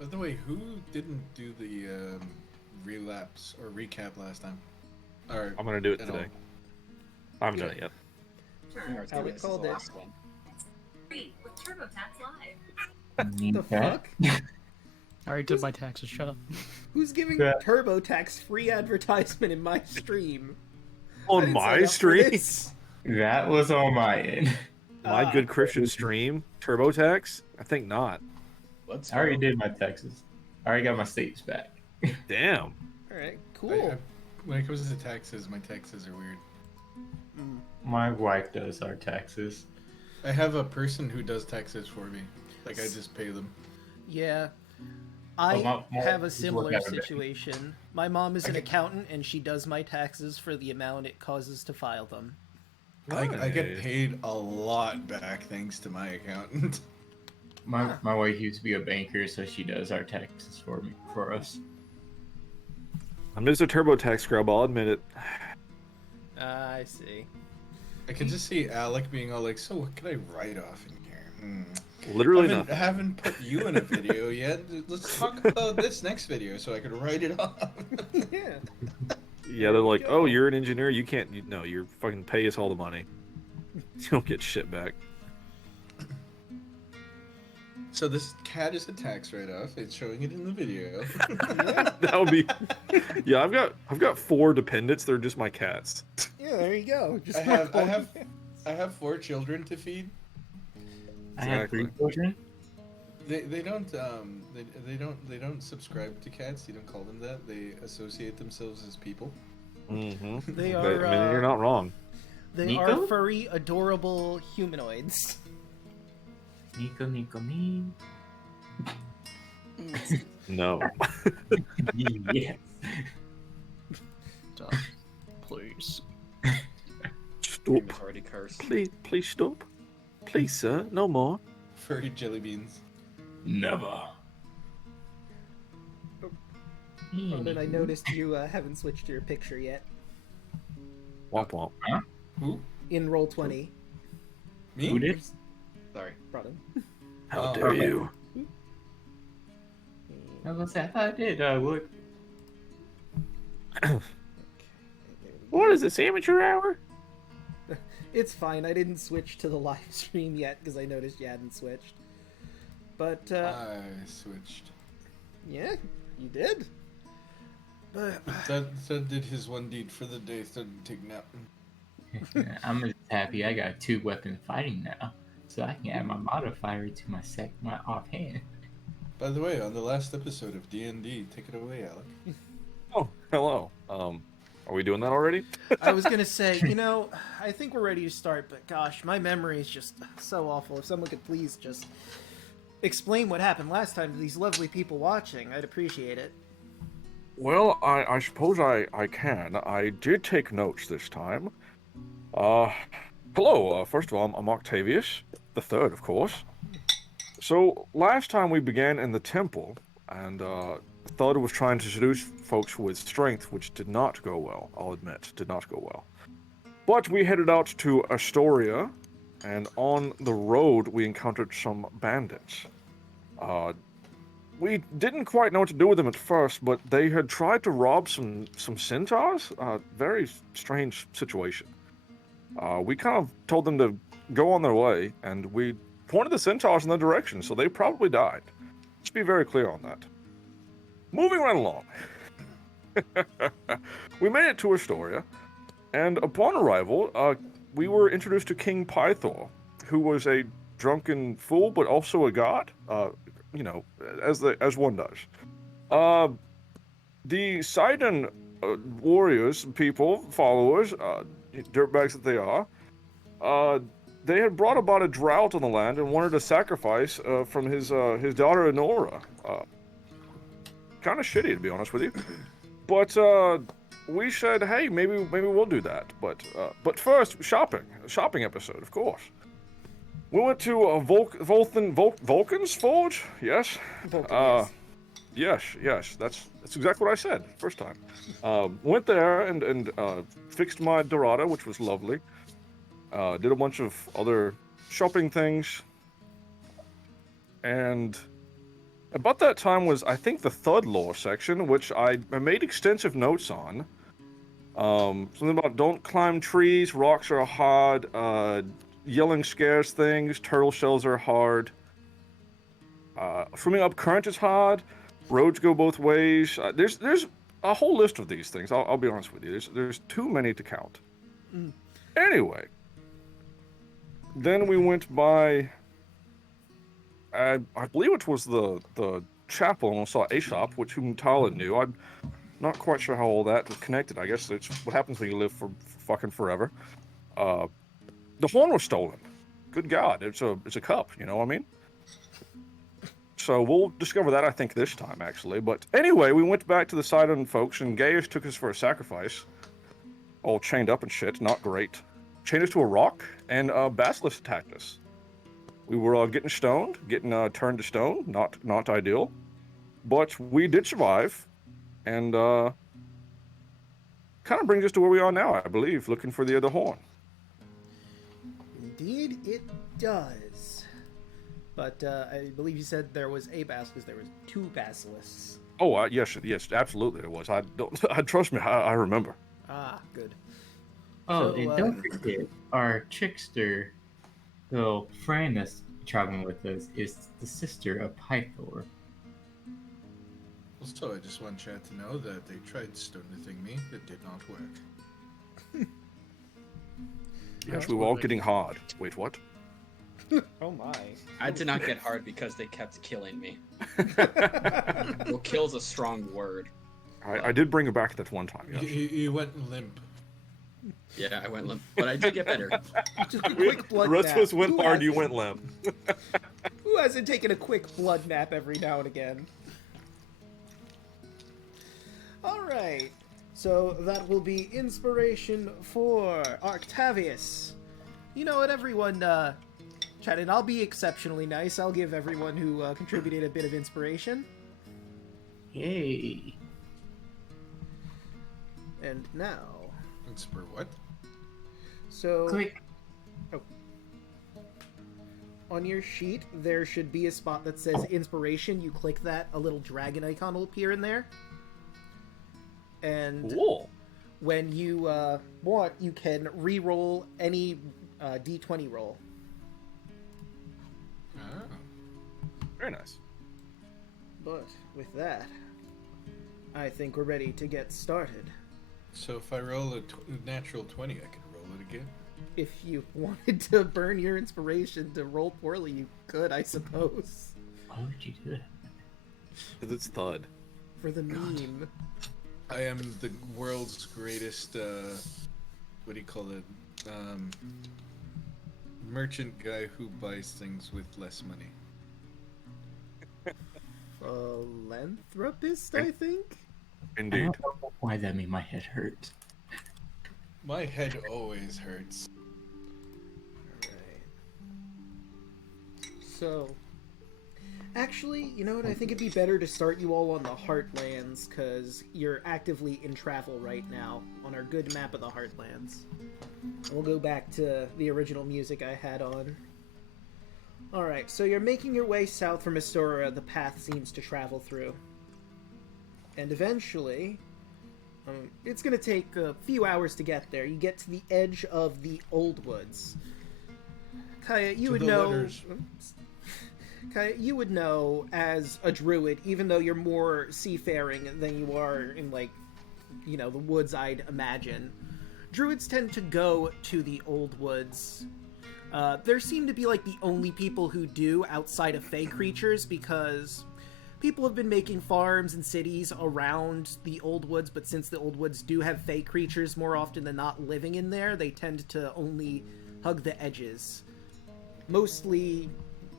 By the way, who didn't do the relapse or recap last time? Or I'm gonna do it at today. all? I haven't done it yet. Alek called it. Free with TurboTax Live. The fuck? I already did my taxes. Shut up. Who's giving TurboTax free advertisement in my stream? I On didn't my sign up for stream? this. That was on my end. My good Christian stream? TurboTax? I think not. I already did my taxes. I already got my states back. Damn. Alright, cool. When it comes to taxes, my taxes are weird. My wife does our taxes. I have a person who does taxes for me. Like, I just pay them. Yeah. I my mom have a is similar working out of it. situation. My mom is an accountant, and she does my taxes for the amount it causes to file them. I get Nice. paid a lot back thanks to my accountant. My wife used to be a banker, so she does our taxes for us. I'm just a TurboTax scrub, I'll admit it. I see. I can just see Alec being all like, so what can I write off in here? Literally I nothing. haven't put you in a video yet. Let's talk about this next video so I can write it off. Yeah. Yeah, they're like, oh, you're an engineer, you can't, no, you're fucking pay us all the money. You don't get shit back. So this cat is a tax write-off. It's showing it in the video. That would be, yeah, I've got 4 dependents, they're just my cats. Yeah, there you go. Just I have 4 children to feed. I have 3 Exactly. children. They don't subscribe to cats. You don't call them that. They associate themselves as people. Mm-hmm. They I are. mean, you're not wrong. They Nico? are furry, adorable humanoids. Nico, Nico, me. No. Yes. Stop. Please. Stop. already cursed. Please stop. Please, sir, no more. Furry jelly beans. Never. Ronan, I noticed you haven't switched your picture yet. Womp womp. Who? In Roll20, Me? Who did? Sorry. Ronan. How Oh, dare okay. you? I was gonna say, I thought I did. I would. What is this, amateur hour? It's fine. I didn't switch to the live stream yet because I noticed you hadn't switched. But I switched. yeah, you did. But That did his one deed for the day. Started to take nap. I'm just happy I got 2 weapon fighting now, so I can add my modifier to my offhand. By the way, on the last episode of D&D, take it away, Alec. Oh, hello. Are we doing that already? I was gonna say, I think we're ready to start. But gosh, my memory is just so awful. If someone could please just explain what happened last time to these lovely people watching, I'd appreciate it. Well, I suppose I can. I did take notes this time. Hello, first of all, I'm Octavius, the third, of course. So, last time we began in the temple, and Thud was trying to seduce folks with strength, which did not go well, I'll admit, did not go well. But we headed out to Astoria, and on the road we encountered some bandits. We didn't quite know what to do with them at first, but they had tried to rob some centaurs. Very strange situation. We kind of told them to go on their way, and we pointed the centaurs in their direction, so they probably died. Let's be very clear on that. Moving right along. We made it to Astoria, and upon arrival, we were introduced to King Pythor, who was a drunken fool, but also a god. As one does. The Sidon warriors, people, followers, dirtbags that they are, they had brought about a drought on the land and wanted a sacrifice from his daughter Enora. Kind of shitty, to be honest with you. But we said, hey, maybe we'll do that. But first, shopping episode, of course. We went to Vulcan's Forge. Yes. Vulcan, Yes. That's exactly what I said first time. Went there and fixed my Dorada, which was lovely. Did a bunch of other shopping things, and About that time was, I think, the Thud lore section, which I made extensive notes on. Something about don't climb trees, rocks are hard, yelling scares things, turtle shells are hard. Swimming up current is hard, roads go both ways. There's a whole list of these things. I'll be honest with you. There's too many to count. Anyway, then we went by. I believe it was the chapel, and we saw a shop, which Umtala knew. I'm not quite sure how all that was connected. I guess it's what happens when you live for fucking forever. The horn was stolen. Good God, it's a cup. You know what I mean? So we'll discover that, I think, this time, actually. But anyway, we went back to the Sidon folks, and Gaius took us for a sacrifice. All chained up and shit, not great. Chained us to a rock, and Basilisk attacked us. We were getting stoned, getting turned to stone, not ideal. But we did survive, and kind of brings us to where we are now, I believe, looking for the horn. Indeed, it does. But I believe you said there was a basilisk. There was 2 basilisks. Oh, yes, absolutely there was. I don't. Trust me, I remember. Ah, good. Oh, So, and don't forget, our trickster, little friend that's traveling with us, is the sister of Pythor. Also, I just want Chad to know that they tried stone-thing me. It did not work. Yes, we were all getting hard. Wait, what? Oh my. I did not get hard because they kept killing me. Well, kill's a strong word. I did bring it back that one time, yes. You went limp. Yeah, I went limp, but I did get better. Just a quick blood The rest nap. of us went Who hard, you hasn't- went limp. Who hasn't taken a quick blood nap every now and again? Alright. So that will be inspiration for Octavius. You know what, everyone, chat, and I'll be exceptionally nice. I'll give everyone who contributed a bit of inspiration. Yay! And now... It's for what? So... Quick! On your sheet, there should be a spot that says inspiration. You click that, a little dragon icon will appear in there. And Cool. when you want, you can re-roll any d20 roll. Oh. Very nice. But with that, I think we're ready to get started. So if I roll a natural 20, I can roll it again? If you wanted to burn your inspiration to roll poorly, you could, I suppose. Why would you do that? Because it's Thud. For the meme. I am the world's greatest, what do you call it? Merchant guy who buys things with less money. Philanthropist, I think? I Indeed. don't know why that made my head hurt. My head always hurts. Alright. So, actually, you know what? I think it'd be better to start you all on the Heartlands, because you're actively in travel right now on our good map of the Heartlands. And we'll go back to the original music I had on. Alright, so you're making your way south from Astoria, the path seems to travel through. And eventually, it's going to take a few hours to get there. You get to the edge of the Old Woods. Kaya, you would know... Kaya, you would know as a druid, even though you're more seafaring than you are in, like, you know, the woods, I'd imagine. Druids tend to go to the Old Woods. There seem to be, like, the only people who do outside of fey creatures, because people have been making farms and cities around the Old Woods, but since the Old Woods do have fey creatures more often than not living in there, they tend to only hug the edges. Mostly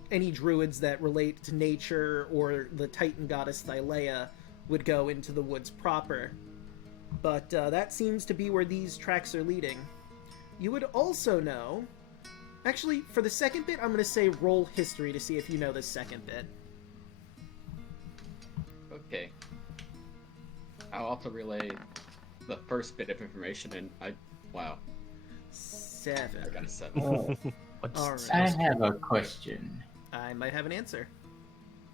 any druids that relate to nature or the Titan goddess Thylea would go into the woods proper. But that seems to be where these tracks are leading. You would also know... Actually, for the second bit, I'm going to say roll history to see if you know the second bit. Okay. I'll also relay the first bit of information, and wow, 7. I got a 7. Oh, What's Alright. I have a question. I might have an answer.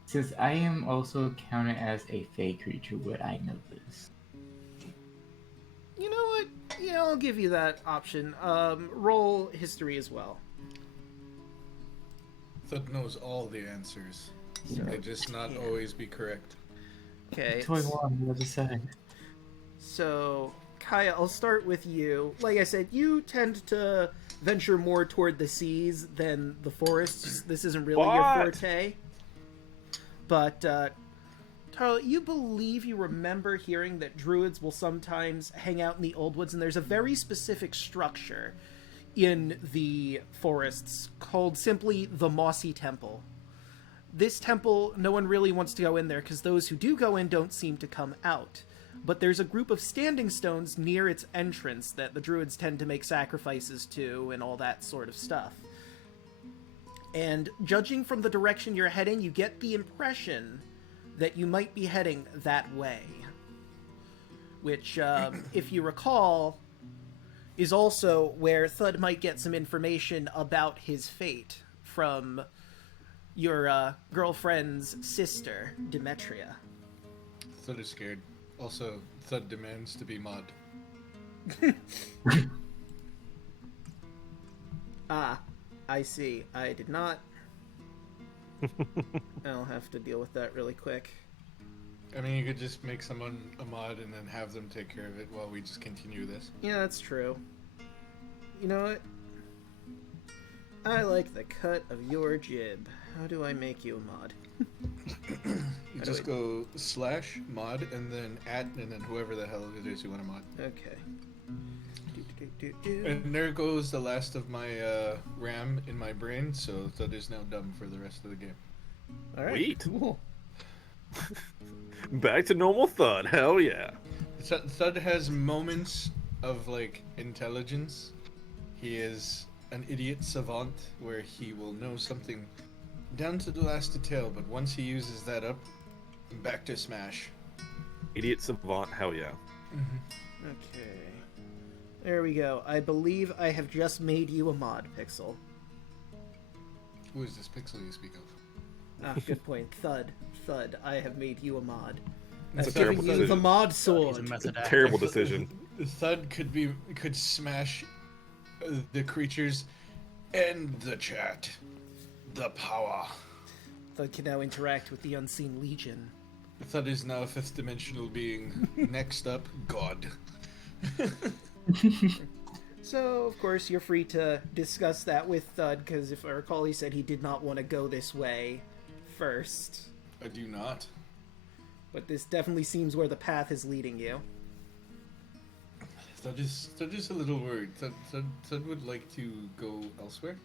Since I am also counted as a fey creature, would I know this? You know what? Yeah, I'll give you that option. Roll history as well. Thud knows all the answers. Yeah. They just not always be correct. Okay. 21, the other side. So, Kaya, I'll start with you. Like I said, you tend to venture more toward the seas than the forests. This isn't really your What? forte. But, Tarla, you believe you remember hearing that druids will sometimes hang out in the old woods, and there's a very specific structure in the forests called simply the Mossy Temple. This temple, no one really wants to go in there because those who do go in don't seem to come out. But there's a group of standing stones near its entrance that the druids tend to make sacrifices to and all that sort of stuff. And judging from the direction you're heading, you get the impression that you might be heading that way. Which, if you recall, is also where Thud might get some information about his fate from your girlfriend's sister, Demetria. Thud is scared. Also, Thud demands to be mod. Ah, I see. I did not. I'll have to deal with that really quick. I mean, you could just make someone a mod and then have them take care of it while we just continue this. Yeah, that's true. You know what? I like the cut of your jib. How do I make you a mod? You just go / mod and then @ and then whoever the hell it is you want to mod. Okay. And there goes the last of my RAM in my brain, so Thud is now dumb for the rest of the game. All right. Sweet. Cool. Back to normal Thud. Hell yeah. Thud has moments of like intelligence. He is an idiot savant where he will know something down to the last detail, but once he uses that up, back to smash. Idiot savant. Hell yeah. Okay. There we go. I believe I have just made you a mod, Pixel. Who is this pixel you speak of? Ah, good point. Thud. Thud. I have made you a mod. That's I've a terrible given you the decision. mod He's a sword. method actor. Terrible decision. Thud could smash the creatures and the chat. The power. Thud can now interact with the Unseen Legion. Thud is now a 5th dimensional being. Next up, God. So, of course, you're free to discuss that with Thud, because if I recall, he said he did not want to go this way first. I do not. But this definitely seems where the path is leading you. Thud is a little worried. Thud would like to go elsewhere.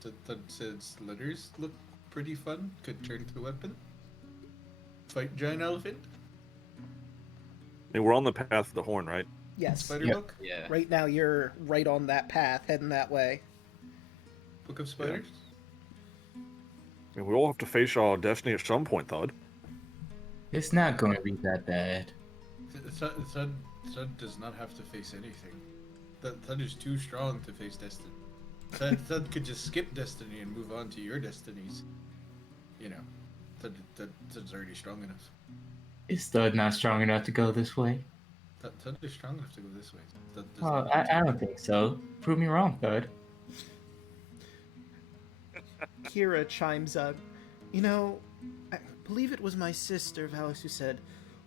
Thud says letters look pretty fun. Could turn to a weapon. Fight giant elephant. And we're on the path of the horn, right? Yes. Spider Yep. book. Yeah. Right now, you're right on that path, heading that way. Book of spiders. And we all have to face our destiny at some point, Thud. It's not going to be that bad. Thud does not have to face anything. Thud is too strong to face destiny. Thud could just skip destiny and move on to your destinies. You know, Thud's already strong enough. Is Thud not strong enough to go this way? Thud is strong enough to go this way. Thud does Oh, not need to. I don't think so. Prove me wrong, Thud. Kira chimes up. You know, I believe it was my sister, Valis, who said,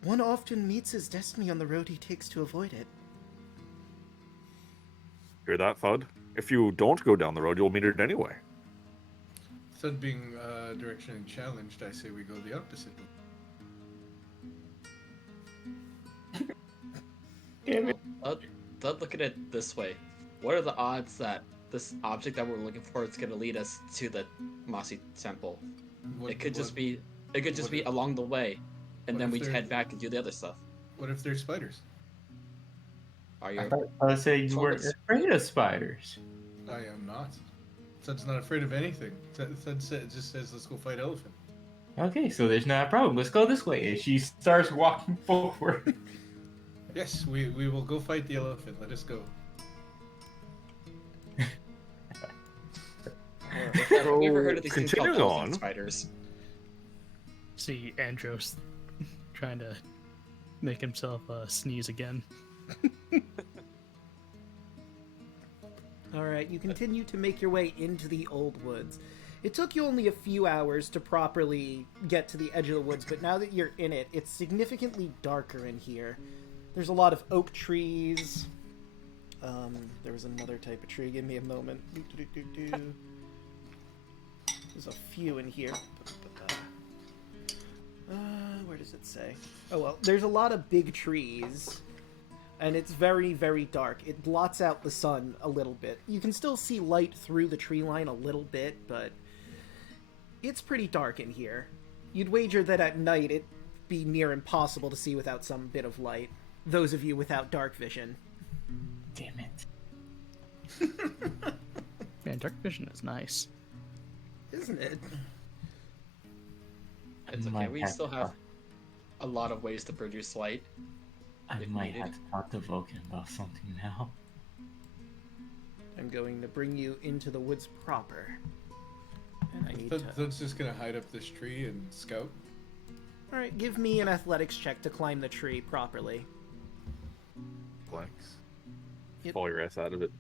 one often meets his destiny on the road he takes to avoid it. Hear that, Thud? If you don't go down the road, you'll meet it anyway. Thud being directionally challenged, I say we go the opposite way. Damn it. Thud, look at it this way. What are the odds that this object that we're looking for is going to lead us to the Mossy Temple? It could just be along the way, and what then if we they're- head back and do the other stuff. What if there's spiders? Are I you? thought I said you weren't Thomas. afraid of spiders. I am not. Thud's not afraid of anything. Thud just says, let's go fight elephant. Okay, so there's not a problem. Let's go this way. And she starts walking forward. Yes, we will go fight the elephant. Let us go. Have you ever heard of these things called Continuing elephant on. spiders? See Andros trying to make himself sneeze again. Alright, you continue to make your way into the old woods. It took you only a few hours to properly get to the edge of the woods, but now that you're in it, it's significantly darker in here. There's a lot of oak trees. There was another type of tree. Give me a moment. There's a few in here. Where does it say? Oh, well, there's a lot of big trees. And it's very, very dark. It blots out the sun a little bit. You can still see light through the tree line a little bit, but it's pretty dark in here. You'd wager that at night it'd be near impossible to see without some bit of light. Those of you without dark vision. Damn it. Man, dark vision is nice. Isn't it? It's okay. We still have a lot of ways to produce light. I if might needed. have to talk to Vulcan about something now. I'm going to bring you into the woods proper. And I need to... That's just gonna hide up this tree and scout. Alright, give me an athletics check to climb the tree properly. Flex. Yep. Fall your ass out of it.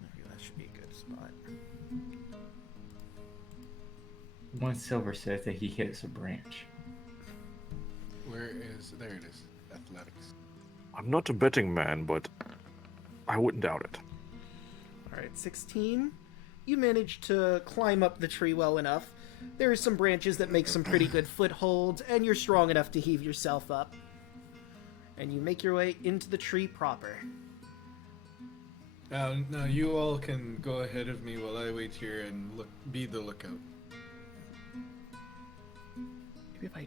Maybe that should be a good spot. One silver says that he hits a branch. Where is... There it is. Athletics. I'm not a betting man, but I wouldn't doubt it. Alright, 16. You managed to climb up the tree well enough. There are some branches that make some pretty good footholds, and you're strong enough to heave yourself up. And you make your way into the tree proper. Now you all can go ahead of me while I wait here and be the lookout. Maybe if I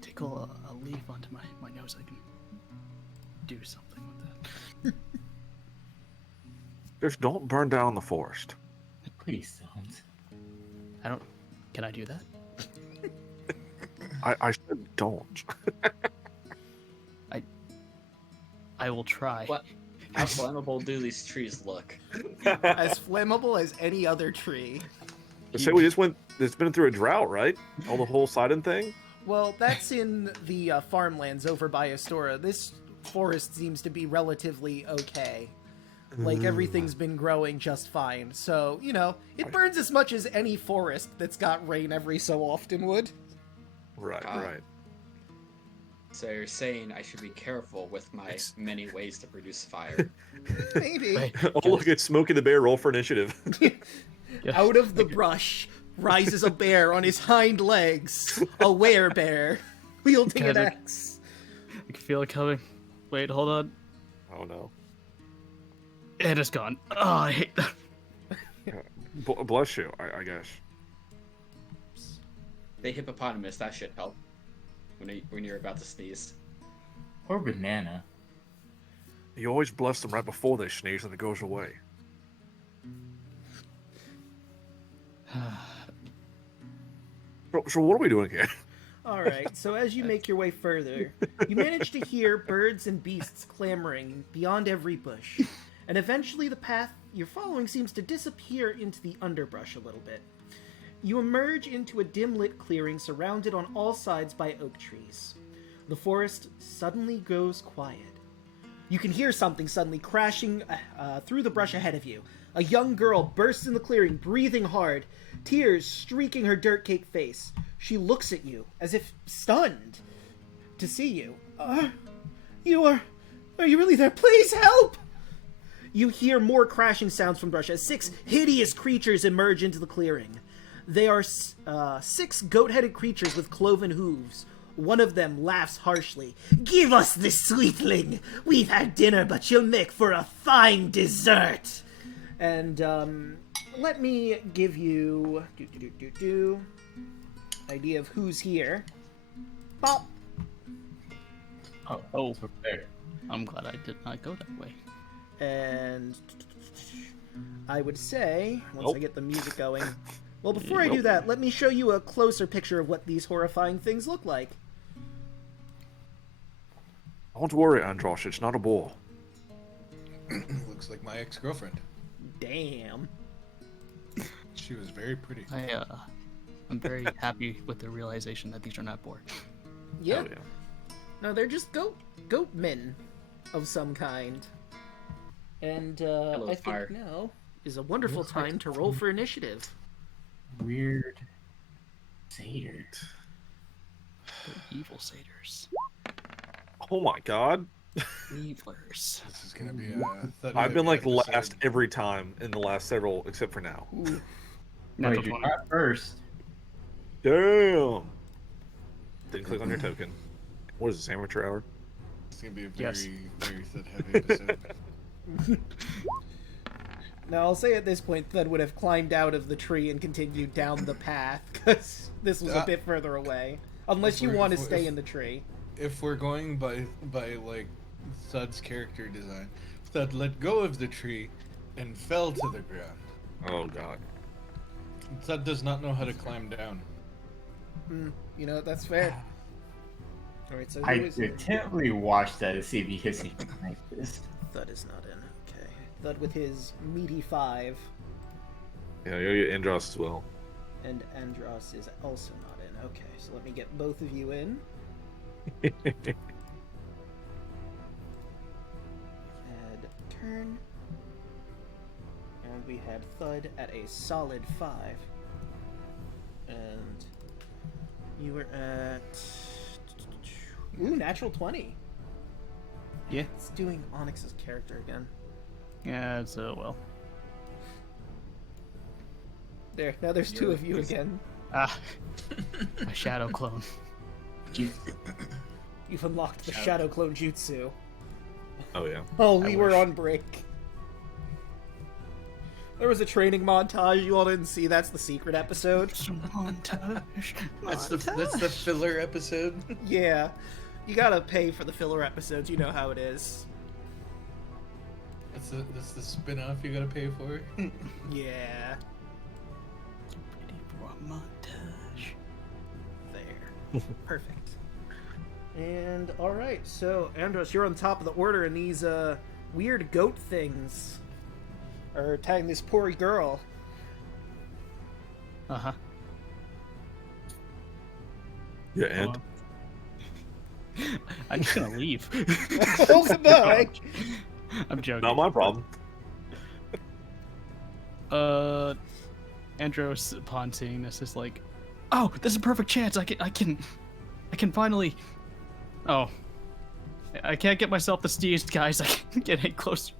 tickle a leaf onto my nose, I can do something with that. Just don't burn down the forest. Please don't. I don't... Can I do that? I said don't. I will try. What? How flammable do these trees look? As flammable as any other tree. So we just went. It's been through a drought, right? All the whole Sidon thing. Well, that's in the farmlands over by Astora. This forest seems to be relatively okay. Like, everything's been growing just fine. So, you know, it burns as much as any forest that's got rain every so often would. Right, Ah. right. So you're saying I should be careful with my many ways to produce fire. Maybe. Right. Oh, look, it's Smokey the Bear. Roll for initiative. Yeah. Out of the brush rises a bear on his hind legs. A werebear, wielding an Guys, axe. I can feel it coming. Wait, hold on. Oh no. It is gone. Oh, I hate that. Bless you, I guess. The hippopotamus, that should help. When you're about to sneeze. Or banana. You always bless them right before they sneeze and it goes away. So what are we doing here? Alright, so as you make your way further, you manage to hear birds and beasts clamoring beyond every bush. And eventually the path you're following seems to disappear into the underbrush a little bit. You emerge into a dim-lit clearing surrounded on all sides by oak trees. The forest suddenly goes quiet. You can hear something suddenly crashing through the brush ahead of you. A young girl bursts in the clearing, breathing hard, tears streaking her dirt-caked face. She looks at you, as if stunned to see you. Are you really there? Please help! You hear more crashing sounds from brush as 6 hideous creatures emerge into the clearing. They are 6 goat-headed creatures with cloven hooves. One of them laughs harshly. "Give us this sweetling! We've had dinner, but you'll make for a fine dessert!" And, let me give you... idea of who's here. Bop! Oh, Oh. there. I'm glad I did not go that way. And... I would say, once Nope. I get the music going... Well, before I do that, let me show you a closer picture of what these horrifying things look like. Don't worry, Andros. It's not a ball. Looks like my ex-girlfriend. Damn. She was very pretty. I'm very happy with the realization that these are not boar. Yeah. Oh, yeah. No, they're just goat men of some kind. And I fire. think now is a wonderful Looks like time to roll for initiative. Weird satyr. They're evil satyrs. Oh my god. Evilers. This is gonna be a. I've been like episode. last every time in the last several, except for now. Natural Wait, you're 20. not first. Damn. Didn't click on your token. What is this, amateur hour? It's gonna be a Yes. very Thud heavy episode. Now, I'll say at this point, Thud would have climbed out of the tree and continued down the path, because this was a bit further away. Unless you want to stay in the tree. If we're going by like Thud's character design, Thud let go of the tree and fell to the ground. Oh god. Thud does not know how to climb down. You know, that's fair. Alright, so I who is... intently watched that to see if he hits anything like this. Thud is not in. Okay. Thud with his meaty 5, Yeah, you get Andros as well. and Andros is also not in. Okay, so let me get both of you in. Add turn. And we had Thud at a solid 5. And you were at... Ooh, natural 20. Yeah. It's doing Onyx's character again. Yeah, it's well. There, now there's two of you again. Ah, my shadow clone. You've unlocked the Shadow Clone Jutsu. Oh yeah. Oh, we were wish. on break. There was a training montage you all didn't see. That's the secret episode. Montage. That's the filler episode. Yeah. You gotta pay for the filler episodes. You know how it is. That's the spin-off you gotta pay for. Yeah. Ready for a montage. There. Perfect. And alright, so Andros, you're on top of the order, and these weird goat things are attacking this poor girl. Uh-huh. Yeah, and I'm just gonna leave. Oh, goodbye! I'm joking. not my problem. Andros, upon seeing this, is like, oh, this is a perfect chance. I can finally. Oh, I can't get myself the steezed, guys. I can't get any closer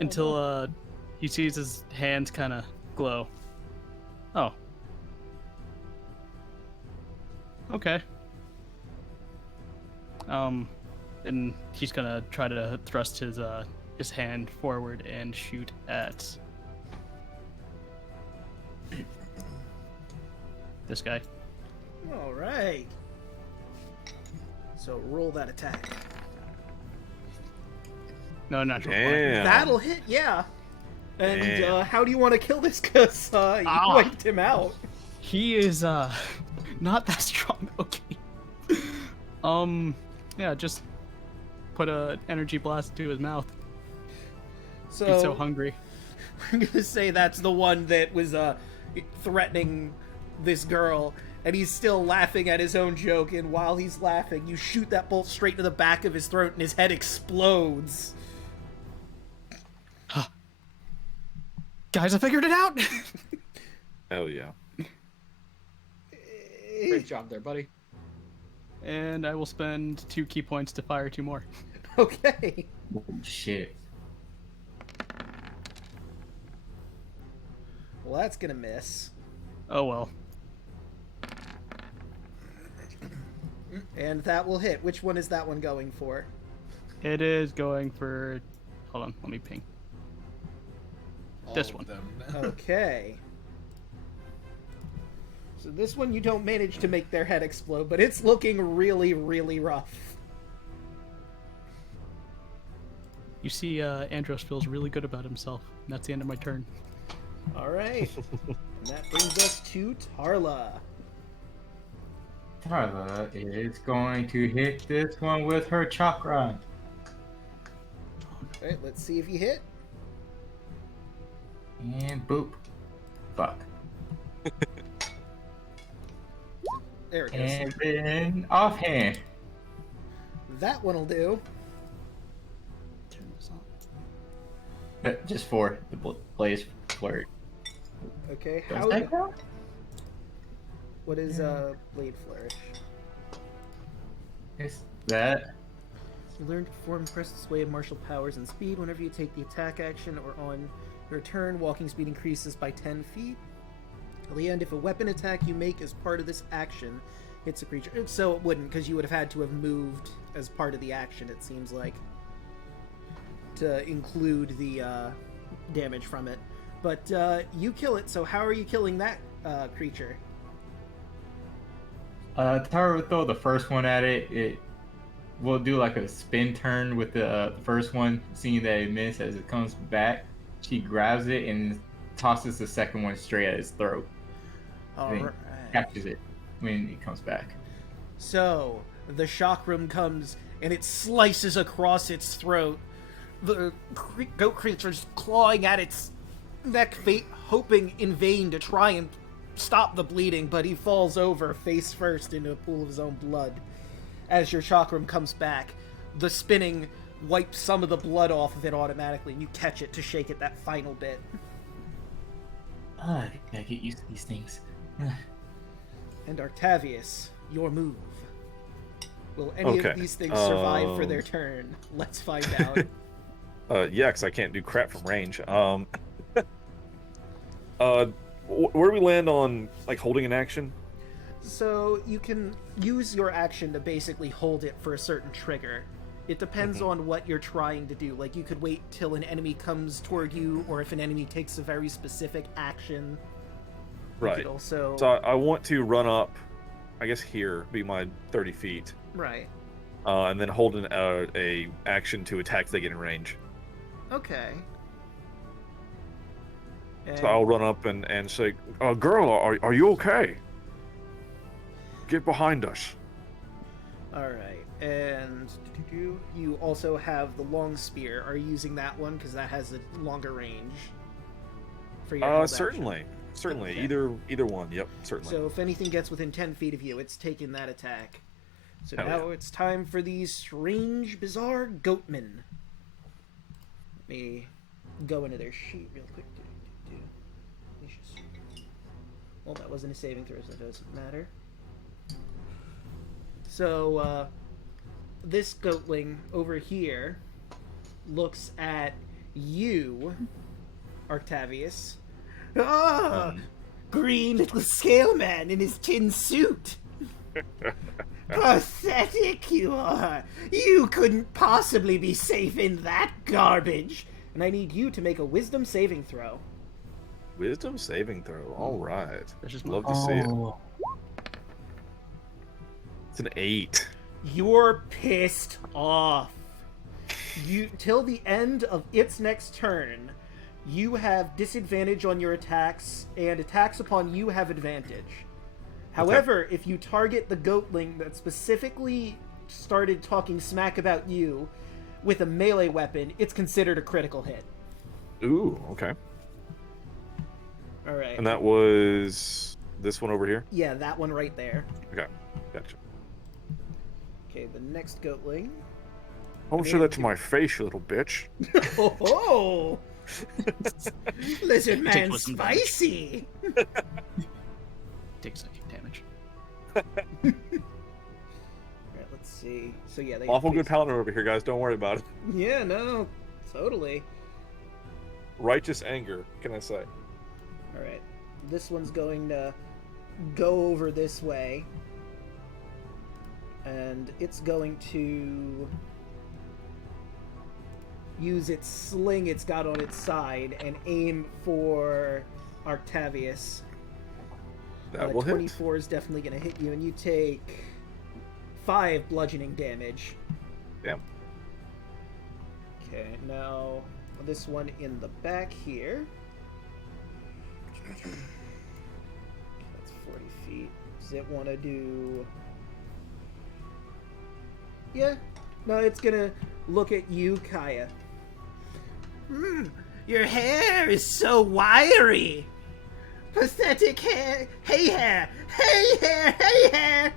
until he sees his hands kind of glow. Oh. Okay. And he's gonna try to thrust his hand forward and shoot at this guy. Alright. So roll that attack. No, natural. Damn. That'll hit, yeah. And Damn. how do you want to kill this? Cause you wiped him out. He is not that strong. Okay. Yeah, just put a energy blast to his mouth. So, He's so hungry. I'm gonna say that's the one that was threatening this girl, and he's still laughing at his own joke. And while he's laughing, you shoot that bolt straight to the back of his throat, and his head explodes. Guys, I figured it out. Hell yeah. Great job there, buddy. And I will spend 2 key points to fire 2 more. Okay. Oh, shit. Well, that's gonna miss. Oh well. And that will hit. Which one is that one going for? It is going for. Hold on, let me ping. This All one. of them. Okay. So this one you don't manage to make their head explode, but it's looking really, really rough. You see, Andros feels really good about himself. And that's the end of my turn. Alright. And that brings us to Tarla. Tarla is going to hit this one with her chakra. Alright, let's see if you hit. And boop. Fuck. There it goes. And then offhand. That one'll do. Turn this on. Just for the blaze flirt. Okay, Does how? that count? What is Blade Flourish? Is that? You learn to perform press display of martial powers and speed whenever you take the attack action or on your turn. Walking speed increases by 10 feet. At the end, if a weapon attack you make as part of this action hits a creature, so it wouldn't, because you would have had to have moved as part of the action. It seems like to include the damage from it. But you kill it. So how are you killing that creature? Tara will throw the first one at it. It will do like a spin turn with the first one, seeing that it missed. As it comes back, she grabs it and tosses the second one straight at its throat. All And right. catches it when it comes back. So the chakram comes and it slices across its throat. The goat creature's clawing at its neck, hoping in vain to try and stop the bleeding, but he falls over face first into a pool of his own blood. As your chakram comes back, the spinning wipes some of the blood off of it automatically, and you catch it to shake it that final bit. I gotta get used to these things. And Octavius, your move. Will any Okay, of these things survive for their turn? Let's find out. Yeah, because I can't do crap from range. Where do we land on like holding an action? So you can use your action to basically hold it for a certain trigger. It depends on what you're trying to do. Like, you could wait till an enemy comes toward you, or if an enemy takes a very specific action. You Right. could also... So I want to run up, I guess here, be my 30 feet, Right. and then hold a action to attack if they get in range. Okay. And... So I'll run up and say, girl, are you okay? Get behind us. Alright. And you also have the long spear. Are you using that one? Because that has a longer range. For your held action. Certainly. Certainly. Okay. Either one. Yep, certainly. So if anything gets within 10 feet of you, it's taking that attack. So Hell now yeah. it's time for these strange, bizarre goatmen. Let me go into their sheet real quick. Well, that wasn't a saving throw, so that doesn't matter. So, this goatling over here looks at you, Octavius. Ah! Green little scale man in his tin suit. Pathetic you are. You couldn't possibly be safe in that garbage. And I need you to make a wisdom saving throw. Wisdom saving throw. All right. That's just Love to see it. Oh, It's an 8. You're pissed off. You till the end of its next turn, you have disadvantage on your attacks, and attacks upon you have advantage. However, if you target the goatling that specifically started talking smack about you with a melee weapon, it's considered a critical hit. Ooh, okay. All right. And that was this one over here? Yeah, that one right there. Okay, gotcha. Okay, the next goatling. Don't show that to my face, you little bitch. Oh, lizard man, Take wisdom damage. spicy. Take psychic damage. Alright, let's see. So yeah, they Awful got good paladin over here, guys. Don't worry about it. Yeah, no, totally. Righteous anger, can I say? Alright, this one's going to go over this way. And it's going to use its sling it's got on its side and aim for Octavius. That will hit. 24 is definitely going to hit you, and you take 5 bludgeoning damage. Damn. Okay, now this one in the back here. That's 40 feet. Does it want to do... Yeah. No, it's gonna look at you, Kaya. Your hair is so wiry. Pathetic hair! Hey hair! Hey hair! Hey hair!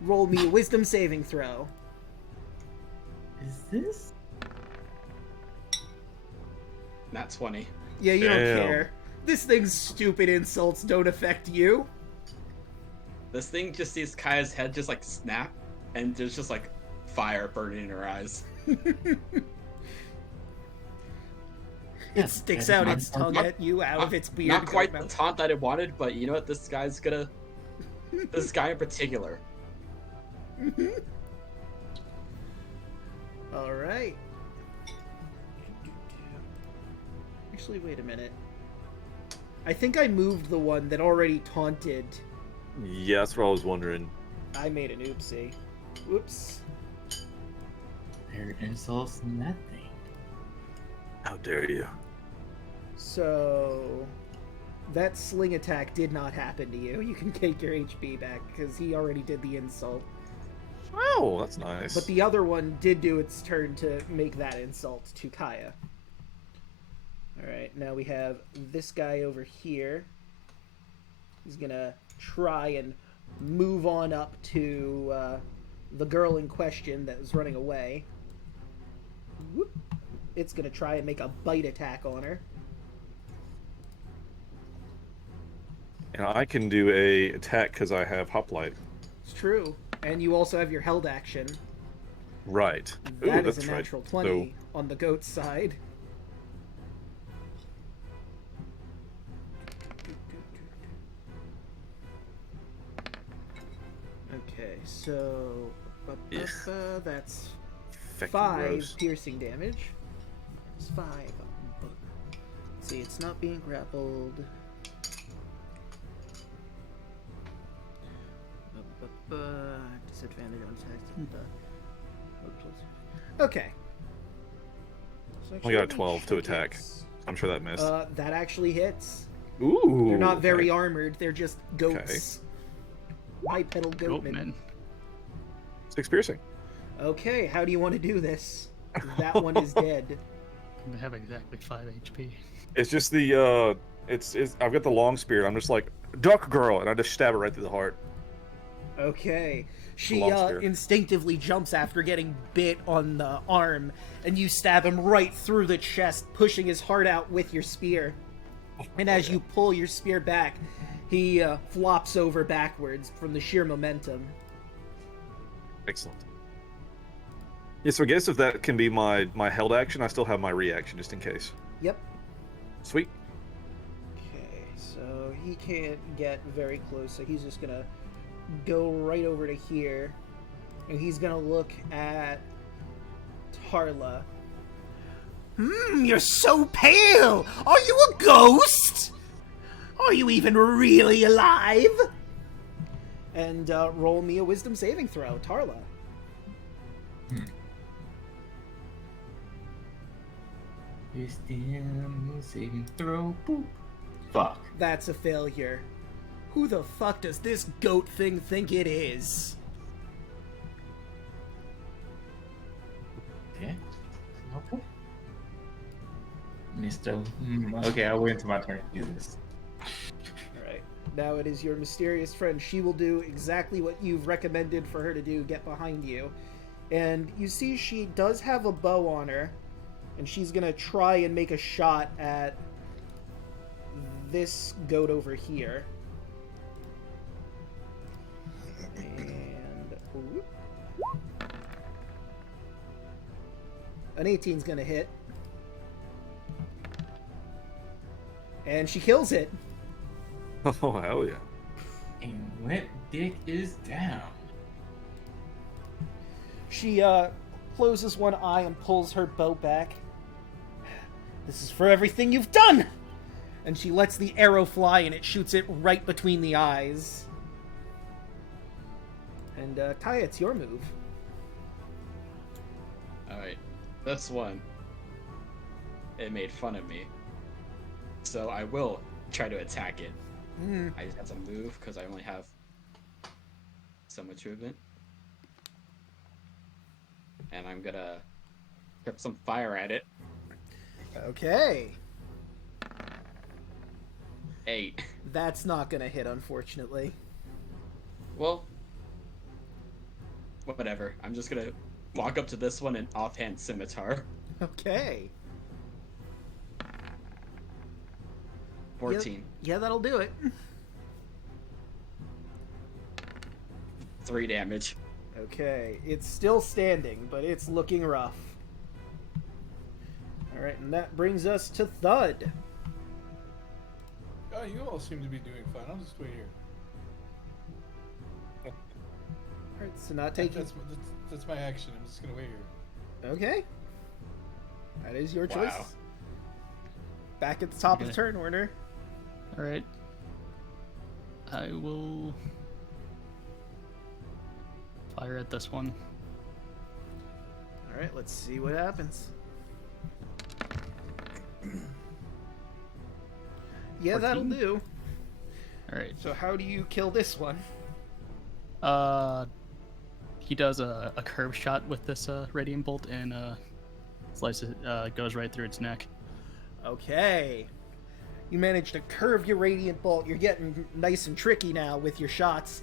Roll me a wisdom saving throw. Is this? Nat 20. Yeah, you don't Damn. care. This thing's stupid insults don't affect you. This thing just sees Kaya's head just like snap, and there's just like fire burning in her eyes. It sticks out its tongue at you out of its beard. Not quite the mouth. taunt that it wanted, but you know what? This guy's gonna. This guy in particular. Alright. Actually, wait a minute. I think I moved the one that already taunted. Yeah, that's what I was wondering. I made an oopsie. Whoops. There are insults in that thing. How dare you? So... that sling attack did not happen to you. You can take your HP back, because he already did the insult. Oh, that's nice. But the other one did do its turn to make that insult to Kaya. Alright, now we have this guy over here. He's gonna try and move on up to the girl in question that was running away. Whoop. It's gonna try and make a bite attack on her. And I can do a attack because I have Hoplite. It's true. And you also have your held action. Right. That Ooh, is that's a right. natural 20 on the goat's side. Okay, so that's Effective 5 gross. piercing damage. Minus 5. Let's see, it's not being grappled. Disadvantage on attacks. Okay. So I got a actually, 12 to attack. hits. I'm sure that missed. That actually hits. Ooh. They're not very okay. armored. They're just goats. Bipedal goatmen. Goatman. 6 piercing. Okay, how do you want to do this? That one is dead. I have exactly 5 HP. It's just the it's I've got the long spear. I'm just like duck girl, and I just stab it right through the heart. Okay. She Long spear. instinctively jumps after getting bit on the arm, and you stab him right through the chest, pushing his heart out with your spear. And as you pull your spear back, he flops over backwards from the sheer momentum. Excellent. Yeah, so I guess if that can be my held action, I still have my reaction just in case. Yep. Sweet. Okay, so he can't get very close, so he's just gonna go right over to here, and he's gonna look at Tarla. You're so pale! Are you a ghost? Are you even really alive? And roll me a wisdom saving throw, Tarla. Wisdom saving throw. Boop. Fuck. That's a failure. Who the fuck does this goat thing think it is? Okay. Okay. Mr. Okay, I'll wait until my turn to do this. Alright. Now it is your mysterious friend. She will do exactly what you've recommended for her to do. Get behind you. And you see she does have a bow on her. And she's gonna try and make a shot at this goat over here. And whoop. An 18's gonna hit. And she kills it. Oh hell yeah. And wet dick is down. She closes one eye and pulls her bow back. This is for everything you've done! And she lets the arrow fly and it shoots it right between the eyes. And Kaya, it's your move. Alright. This one. It made fun of me. So I will try to attack it. I just have to move because I only have so much movement. And I'm gonna put some fire at it. Okay. 8. That's not gonna hit, unfortunately. Well, whatever. I'm just gonna walk up to this one and offhand scimitar. Okay. 14. Yeah, that'll do it. 3 damage. Okay, it's still standing, but it's looking rough. Alright, and that brings us to Thud. Oh, you all seem to be doing fine. I'll just wait here. Alright, so not taking... That's my action. I'm just gonna wait here. Okay. That is your choice. Wow. Back at the top of Okay. the turn order. All right. I will fire at this one. Alright, let's see what happens. Yeah, that'll 14? do. All right. So how do you kill this one? He does a curve shot with this radiant bolt and slices goes right through its neck. Okay. You managed to curve your radiant bolt. You're getting nice and tricky now with your shots.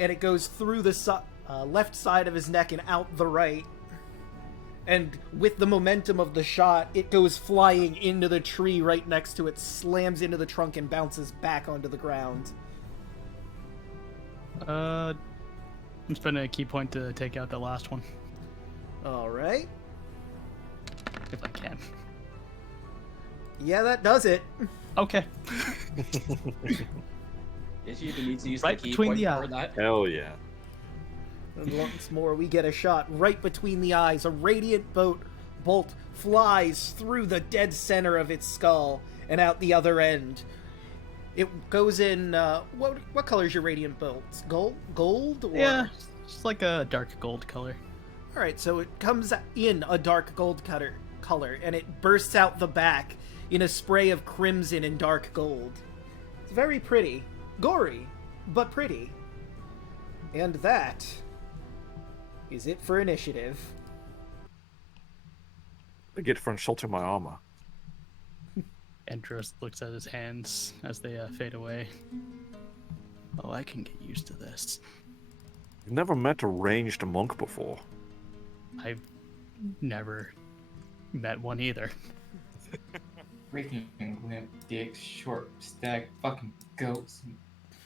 And it goes through the left side of his neck and out the right. And with the momentum of the shot, it goes flying into the tree right next to it, slams into the trunk, and bounces back onto the ground. I'm spending a key point to take out the last one, Alright. if I can. Yeah, that does it. Okay. Did you even need to use Right the key between point the for eye. that? Hell yeah. And once more, we get a shot right between the eyes. A radiant bolt flies through the dead center of its skull and out the other end. It goes in. What color is your radiant bolt? Gold? Or... Yeah, it's like a dark gold color. All right, so it comes in a dark gold color, and it bursts out the back in a spray of crimson and dark gold. It's very pretty, gory, but pretty. And that is it for initiative. I get for insulting my armor. Andros looks at his hands as they fade away. Oh, I can get used to this. You've never met a ranged monk before. I've never met one either. Freaking limp dicks, short stack, fucking goats. I'm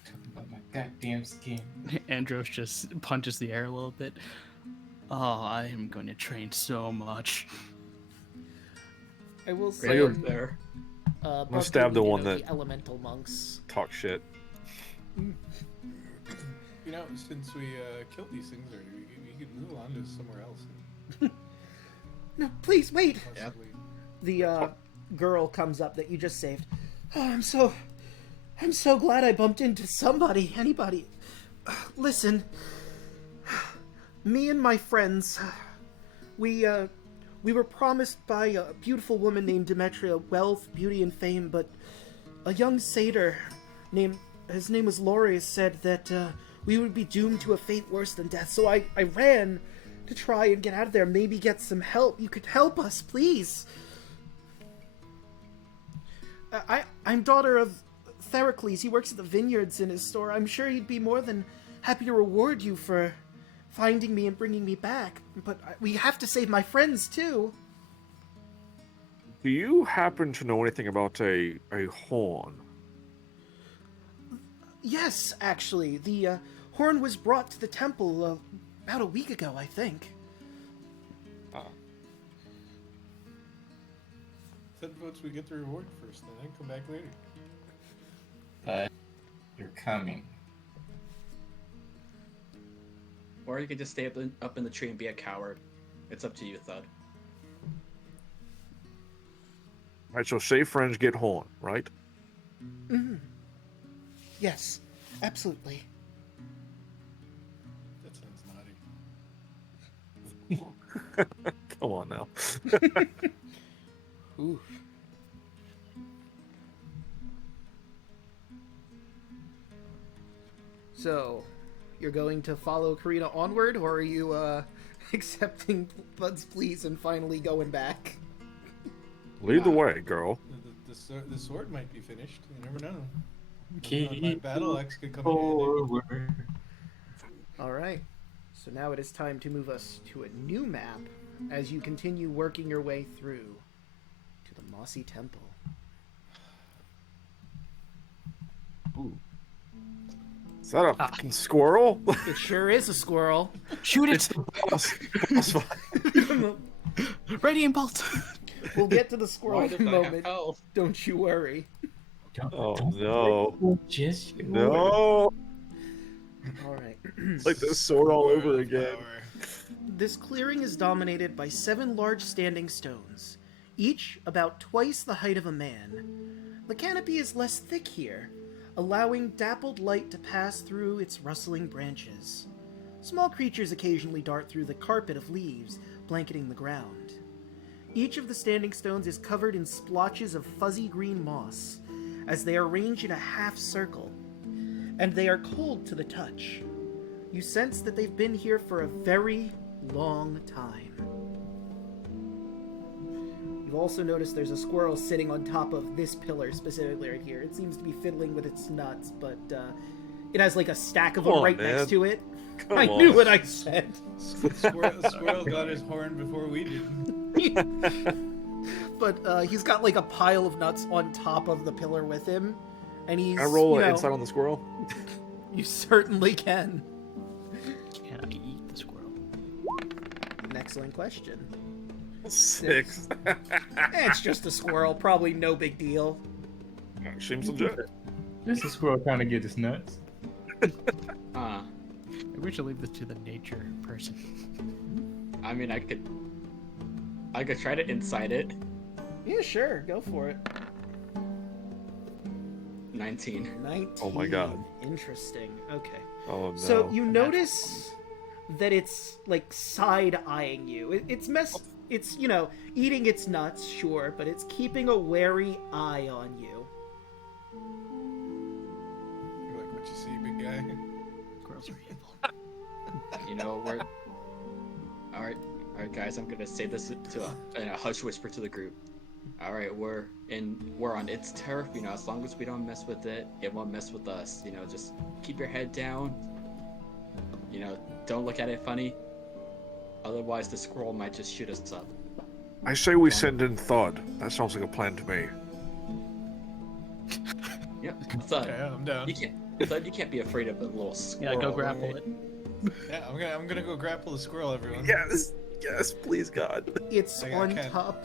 talking about my goddamn skin. Andros just punches the air a little bit. Oh, I am going to train so much. I will Great say, work there. I'm gonna stab the one the that elemental monks. talk shit. You know, since we killed these things already, we could move on to somewhere else. No, please wait. Yeah. Possibly. The girl comes up that you just saved. Oh, I'm so glad I bumped into somebody, anybody. Listen, me and my friends, we were promised by a beautiful woman named Demetria wealth, beauty, and fame, but a young satyr his name was Laurie, said that we would be doomed to a fate worse than death. So I ran to try and get out of there, maybe get some help. You could help us, please. I'm daughter of Theracles. He works at the vineyards in his store. I'm sure he'd be more than happy to reward you for finding me and bringing me back. But we have to save my friends, too. Do you happen to know anything about a horn? Yes, actually. The horn was brought to the temple about a week ago, I think. Said votes we get the reward first, and then come back later. But you're coming. Or you could just stay up in the tree and be a coward. It's up to you, Thud. Alright, so save friends, get horn, right? Mm-hmm. Yes, absolutely. That sounds naughty. Come on now. Oof. So, you're going to follow Karina onward, or are you accepting Bud's pleas and finally going back? Lead the way, girl. The the sword might be finished. You never know. My Keep battle axe could come in handy. forward. All right. So now it is time to move us to a new map as you continue working your way through to the Mossy Temple. Is that a fucking squirrel? It sure is a squirrel. Shoot It's it! the boss fight. Radiant bolt! We'll get to the squirrel Why in a did I have moment. health? Don't you worry. Oh no. Just No. All right. It's like this sword all over again. This clearing is dominated by 7 large standing stones, each about twice the height of a man. The canopy is less thick here, allowing dappled light to pass through its rustling branches. Small creatures occasionally dart through the carpet of leaves blanketing the ground. Each of the standing stones is covered in splotches of fuzzy green moss, as they are arranged in a half circle, and they are cold to the touch. You sense that they've been here for a very long time. You've also noticed there's a squirrel sitting on top of this pillar specifically right here. It seems to be fiddling with its nuts, but it has like a stack of them Come on, right man. next to it. Come I on. knew what I said. Squirrel got his horn before we did. But he's got like a pile of nuts on top of the pillar with him, and he's. Can I roll you know, insight on the squirrel? You certainly can. Can I eat the squirrel? An excellent question. 6. It's just a squirrel, probably no big deal. Seems legit. This is squirrel trying to get his nuts. Maybe we should leave this to the nature person. I mean, I could try to incite it. Yeah, sure, go for it. 19. 19. Oh my god. Interesting. Okay. Oh no. So you notice that it's like side-eyeing you. It's, you know, eating its nuts, sure, but it's keeping a wary eye on you. You like what you see, big guy? Squirrels are evil. You know, we're... Alright, guys, I'm gonna say this in a hush whisper to the group. Alright, we're on its turf, you know, as long as we don't mess with it, it won't mess with us. You know, just keep your head down. You know, don't look at it funny. Otherwise, the squirrel might just shoot us up. I say we send in Thud. That sounds like a plan to me. Yep, Thud. Okay, I'm down. You can't be afraid of a little squirrel. Yeah, go grapple right? it. Yeah, I'm gonna go grapple the squirrel, everyone. Yes, please, God. It's I on can't. top.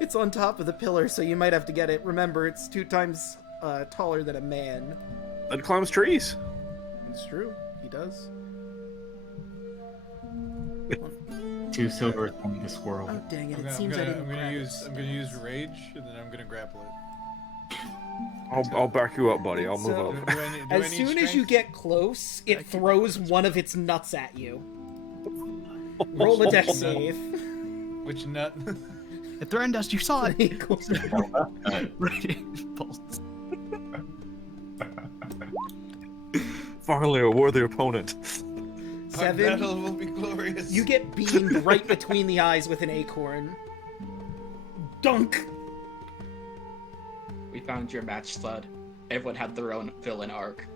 It's on top of the pillar, so you might have to get it. Remember, it's 2 times taller than a man. Thud climbs trees. It's true. He does. 2 silver from the Oh squirrel. dang it! I'm It gonna, seems I didn't I'm gonna grab use it. I'm gonna use rage and then I'm gonna grapple it. I'll back you up, buddy. I'll move So- up. Do I need As soon as you strength? get close, it throws one of its nuts at you. Roll a dex save. Which nut? It threatened us, you saw it! Equals- Radiant bolt. Finally, a worthy opponent. Our 7. battle will be glorious. You get beamed right between the eyes with an acorn. Dunk! We found your match, Thud. Everyone had their own villain arc.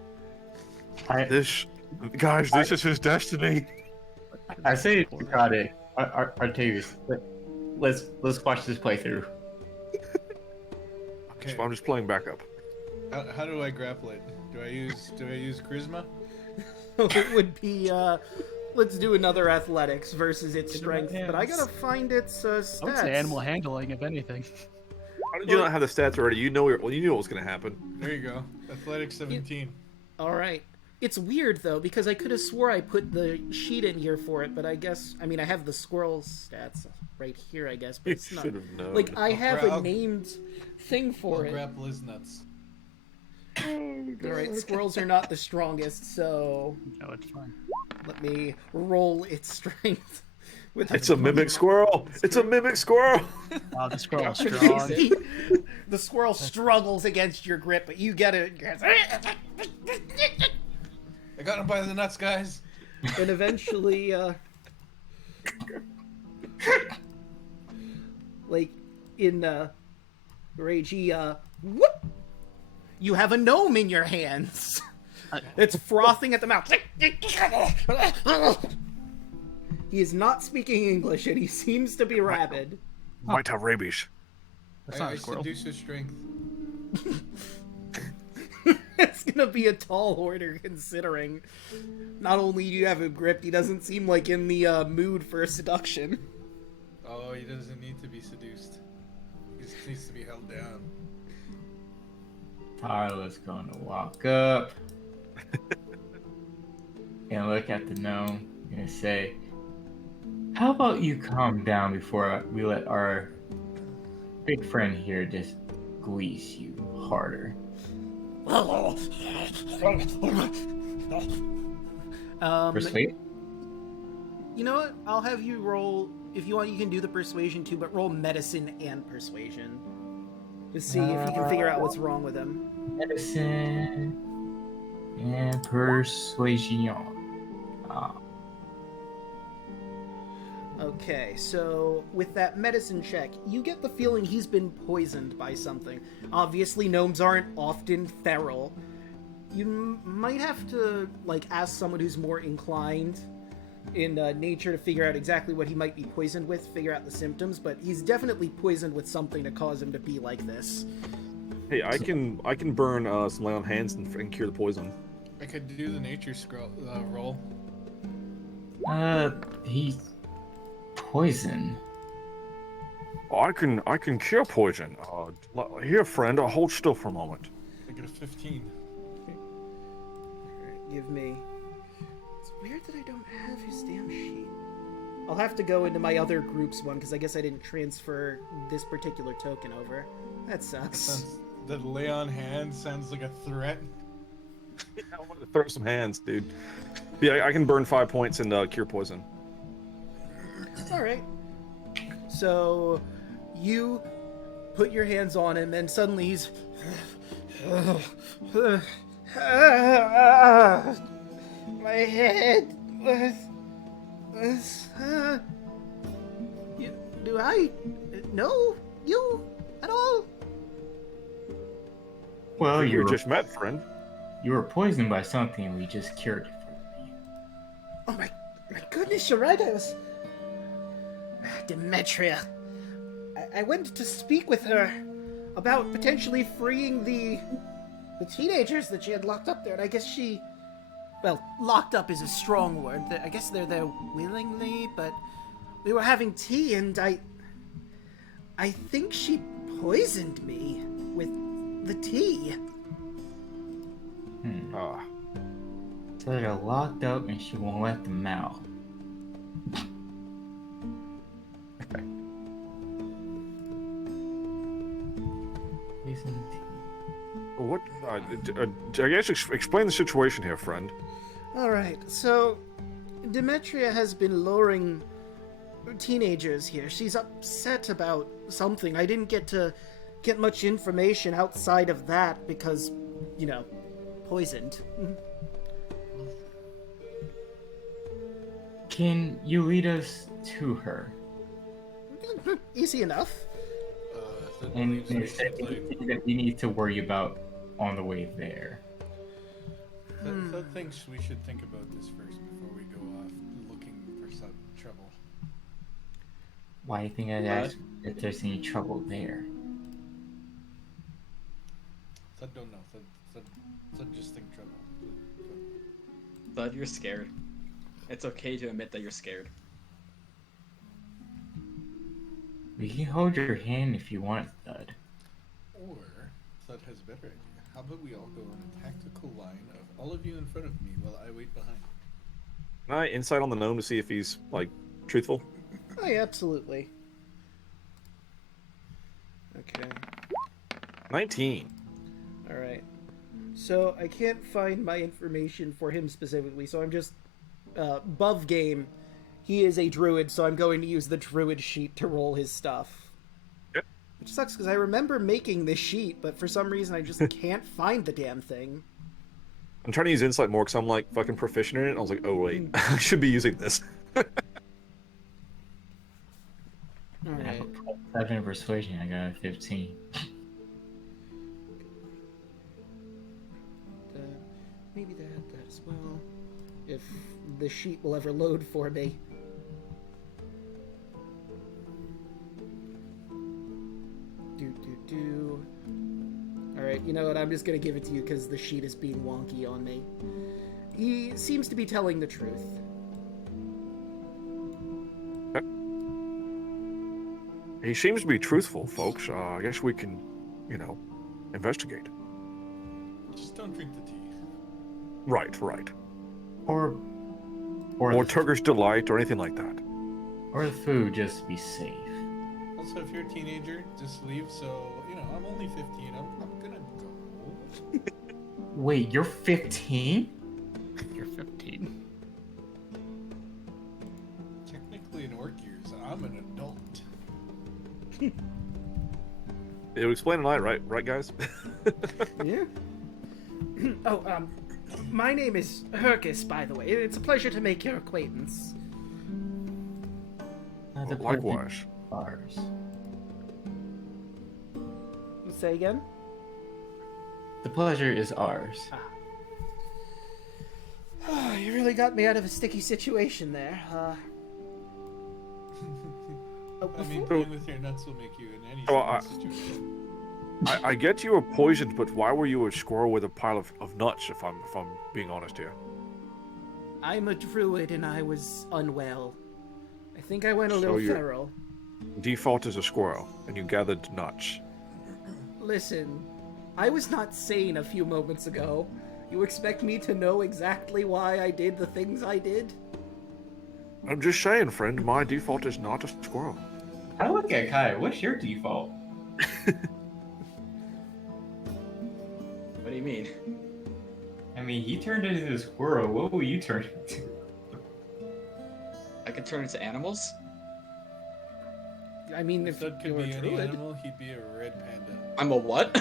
This is his destiny. I say you got it, Artavius. Let's watch this playthrough. Okay. I'm just playing backup. How do I grapple it? Do I use charisma? It would be, let's do another athletics versus its strength, but I gotta find its stats. I would say animal handling, if anything. How did you not have the stats already? You knew what was going to happen. There you go. Athletics 17. Alright. It's weird, though, because I could have swore I put the sheet in here for it, but I guess, I mean, I have the squirrel stats right here, I guess, but You it's not. should have known. Like, I have I'll- a named thing for I'll it. grapple his nuts. Alright, squirrels are not the strongest, so No, it's fine. let me roll its strength. With It's a mimic squirrel. It's a mimic squirrel. Wow, the squirrel's strong. The squirrel struggles against your grip, but you get it. I got him by the nuts, guys. And eventually, like in Rage, he Whoop! You have a gnome in your hands. It's frothing at the mouth. He is not speaking English, and he seems to be rabid. Might have rabies. That's not I a squirrel. seduce his strength. It's gonna be a tall order, considering not only do you have him gripped, he doesn't seem like in the mood for a seduction. Oh, he doesn't need to be seduced. He just needs to be held down. Tyler's gonna walk up and look at the gnome and say, "How about you calm down before we let our big friend here just squeeze you harder?" Persuade? You know what? I'll have you roll. If you want, you can do the persuasion too, but roll medicine and persuasion to see if you can figure out what's wrong with him. Medicine and persuasion. Okay, so with that medicine check, you get the feeling he's been poisoned by something. Obviously, gnomes aren't often feral. You might have to, like, ask someone who's more inclined in nature to figure out exactly what he might be poisoned with, figure out the symptoms, but he's definitely poisoned with something to cause him to be like this. Hey, I can burn some lay on hands and cure the poison. I could do the nature roll. He's poison. Oh, I can cure poison. Here, friend, hold still for a moment. I get a 15. Give me... It's weird that I don't have his damn sheet. I'll have to go into my other groups one, because I guess I didn't transfer this particular token over. That sucks. The lay on hands sounds like a threat. I want to throw some hands, dude. Yeah, I can burn 5 points and cure poison. Alright. So, you put your hands on him, and suddenly he's... My head was... Do I know you at all? Well, You you were just met, friend. You were poisoned by something. We just cured it for you. Oh my goodness, you're right, I was... Demetria. I went to speak with her about potentially freeing the teenagers that she had locked up there, and I guess she... Well, locked up is a strong word. I guess they're there willingly, but we were having tea, and I think she poisoned me with the tea. So they're locked up and she won't let them out. Poison tea. What? I guess explain the situation here, friend. Alright, so Demetria has been luring teenagers here. She's upset about something. I didn't get much information outside of that because, you know, poisoned. Can you lead us to her? Easy enough. And anything that we need to worry about on the way there. Thud thinks we should think about this first before we go off looking for some trouble. Why do you think I'd ask if there's any trouble there? Thud don't know. Thud just think trouble. Thud, you're scared. It's okay to admit that you're scared. We can hold your hand if you want, Thud. Or Thud has a better idea. How about we all go on a tactical line of all of you in front of me while I wait behind? Can I insight on the gnome to see if he's, like, truthful? Oh, yeah, absolutely. Okay. 19. Alright. So, I can't find my information for him specifically, so I'm just... above game, he is a druid, so I'm going to use the druid sheet to roll his stuff. Yep. Which sucks, because I remember making this sheet, but for some reason I just can't find the damn thing. I'm trying to use insight more because I'm, like, fucking proficient in it, and I was like, oh, wait, I should be using this. I Alright. have a 7 in persuasion. I got a 15. as well. If the sheet will ever load for me. Alright, you know what? I'm just gonna give it to you because the sheet is being wonky on me. He seems to be telling the truth. He seems to be truthful, folks. I guess we can, investigate. Just don't drink the tea. Right. Or Or the, Turkish Delight or anything like that. or the food, just to be safe. Also, if you're a teenager, just leave. So, I'm only 15. I'm gonna go. Wait, you're 15? You're 15. Technically, in orc years, I'm an adult. It would explain tonight, right, guys? Yeah. My name is Hercus, by the way. It's a pleasure to make your acquaintance. The Likewise. Ours. Say again? The pleasure is ours. You really got me out of a sticky situation there. I mean, playing with your nuts will make you in any Oh, situation. I get you were poisoned, but why were you a squirrel with a pile of nuts? If I'm being honest here. I'm a druid and I was unwell. I think I went a So little you're- feral. Default is a squirrel, and you gathered nuts. Listen, I was not sane a few moments ago. You expect me to know exactly why I did the things I did? I'm just saying, friend. My default is not a squirrel. I look at Kai. What's your default? What do you mean? I mean, he turned into a squirrel. What will you turn into? I could turn into animals? I mean, If if that could you're a be any druid. animal, he'd be a red panda. I'm a what?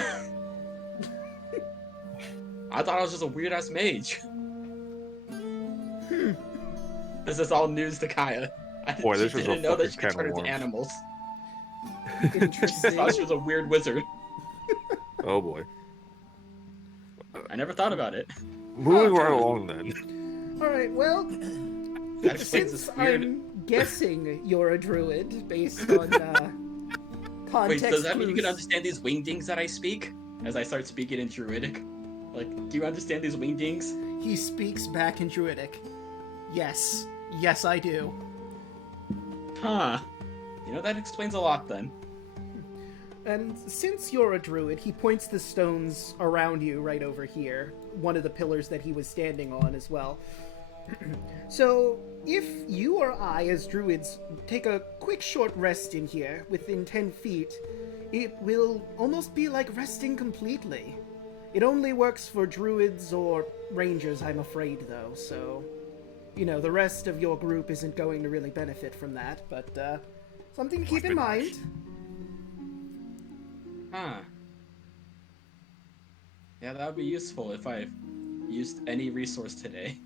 I thought I was just a weird ass mage. This is all news to Kaya. Boy, She this is a didn't know that she fucking could turn can of into worms. animals. She Interesting. thought she was a weird wizard. Oh boy. I never thought about it. Moving right along then. Alright, well, That explains since this weird. I'm guessing you're a druid based on context Wait, does that mean you clues. can understand these wingdings that I speak? As I start speaking in Druidic? Like, do you understand these wingdings? He speaks back in druidic. Yes. Yes, I do. Huh. You know, that explains a lot then. And since you're a druid, he points the stones around you right over here, one of the pillars that he was standing on as well. So, if you or I, as druids, take a quick short rest in here, within 10 feet, it will almost be like resting completely. It only works for druids or rangers, I'm afraid, though, so... the rest of your group isn't going to really benefit from that, but, something to keep in mind. Huh. Yeah, that would be useful if I used any resource today.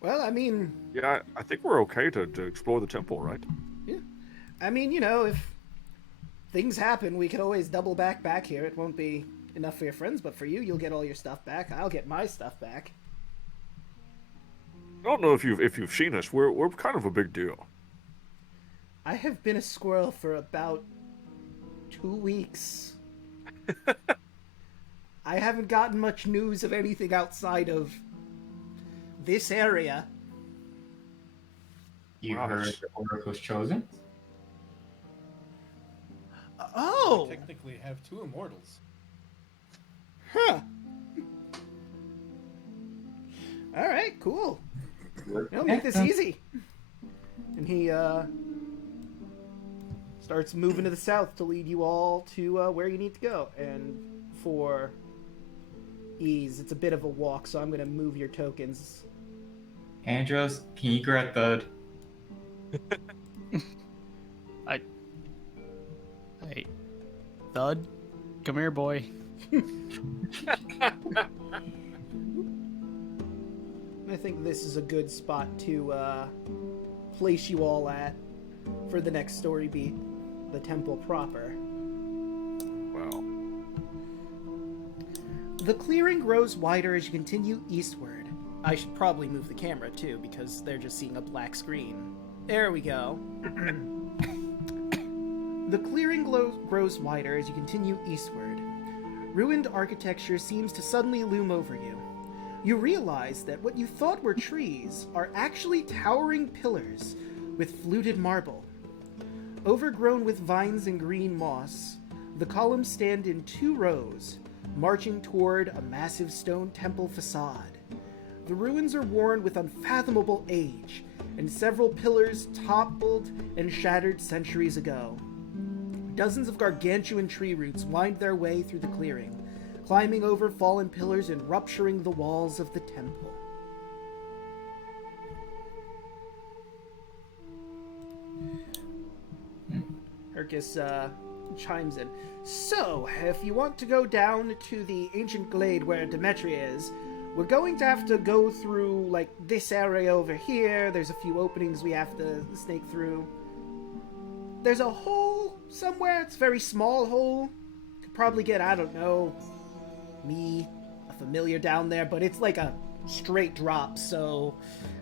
Well, I mean, Yeah, I think we're okay to explore the temple, right? if things happen, we could always double back here. It won't be enough for your friends, but for you, you'll get all your stuff back. I'll get my stuff back. I don't know if you've seen us. We're kind of a big deal. I have been a squirrel for about 2 weeks. I haven't gotten much news of anything outside of this area. You Wow, heard that's- the oracle's chosen? Oh! We technically have 2 immortals. Huh. Alright, cool. Make this easy. And he, starts moving to the south to lead you all to, where you need to go. And for ease, it's a bit of a walk, so I'm gonna move your tokens. Andros, can you grab Thud? Hey, Thud, come here, boy. I think this is a good spot to place you all at for the next story beat, the temple proper. Wow. The clearing grows wider as you continue eastward. I should probably move the camera too, because they're just seeing a black screen. There we go. The clearing grows wider as you continue eastward. Ruined architecture seems to suddenly loom over you. You realize that what you thought were trees are actually towering pillars with fluted marble. Overgrown with vines and green moss, the columns stand in 2 rows, marching toward a massive stone temple facade. The ruins are worn with unfathomable age, and several pillars toppled and shattered centuries ago. Dozens of gargantuan tree roots wind their way through the clearing, climbing over fallen pillars and rupturing the walls of the temple. Hercus chimes in. So, if you want to go down to the ancient glade where Balmytria is, we're going to have to go through, like, this area over here. There's a few openings we have to snake through. There's a hole somewhere. It's a very small hole. Could probably get, I don't know, me, a familiar down there, but it's like a straight drop, so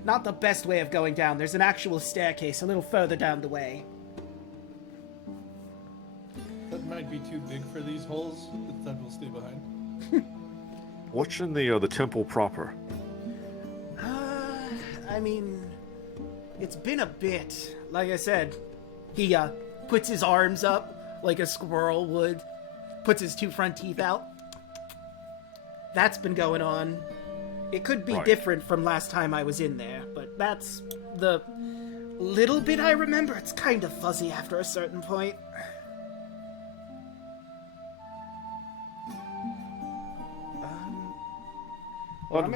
not the best way of going down. There's an actual staircase a little further down the way. That might be too big for these holes. That will stay behind. What's in the temple proper? I mean, it's been a bit. Like I said, he puts his arms up like a squirrel would, puts his 2 front teeth out. That's been going on. It could be different from last time I was in there, but that's the little bit I remember. It's kind of fuzzy after a certain point.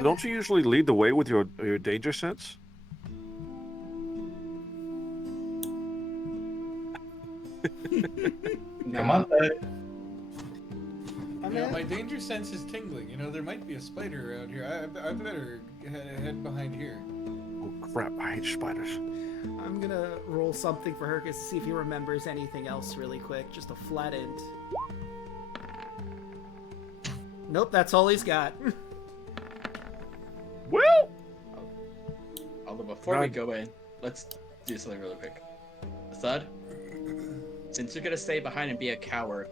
Don't you usually lead the way with your danger sense? Come on, bud. My danger sense is tingling. There might be a spider around here. I better head behind here. Oh crap, I hate spiders. I'm gonna roll something for Hercus to see if he remembers anything else really quick. Just a flat int. Nope, that's all he's got. Well, although before we go in, let's do something really quick. Thud, since you're gonna stay behind and be a coward,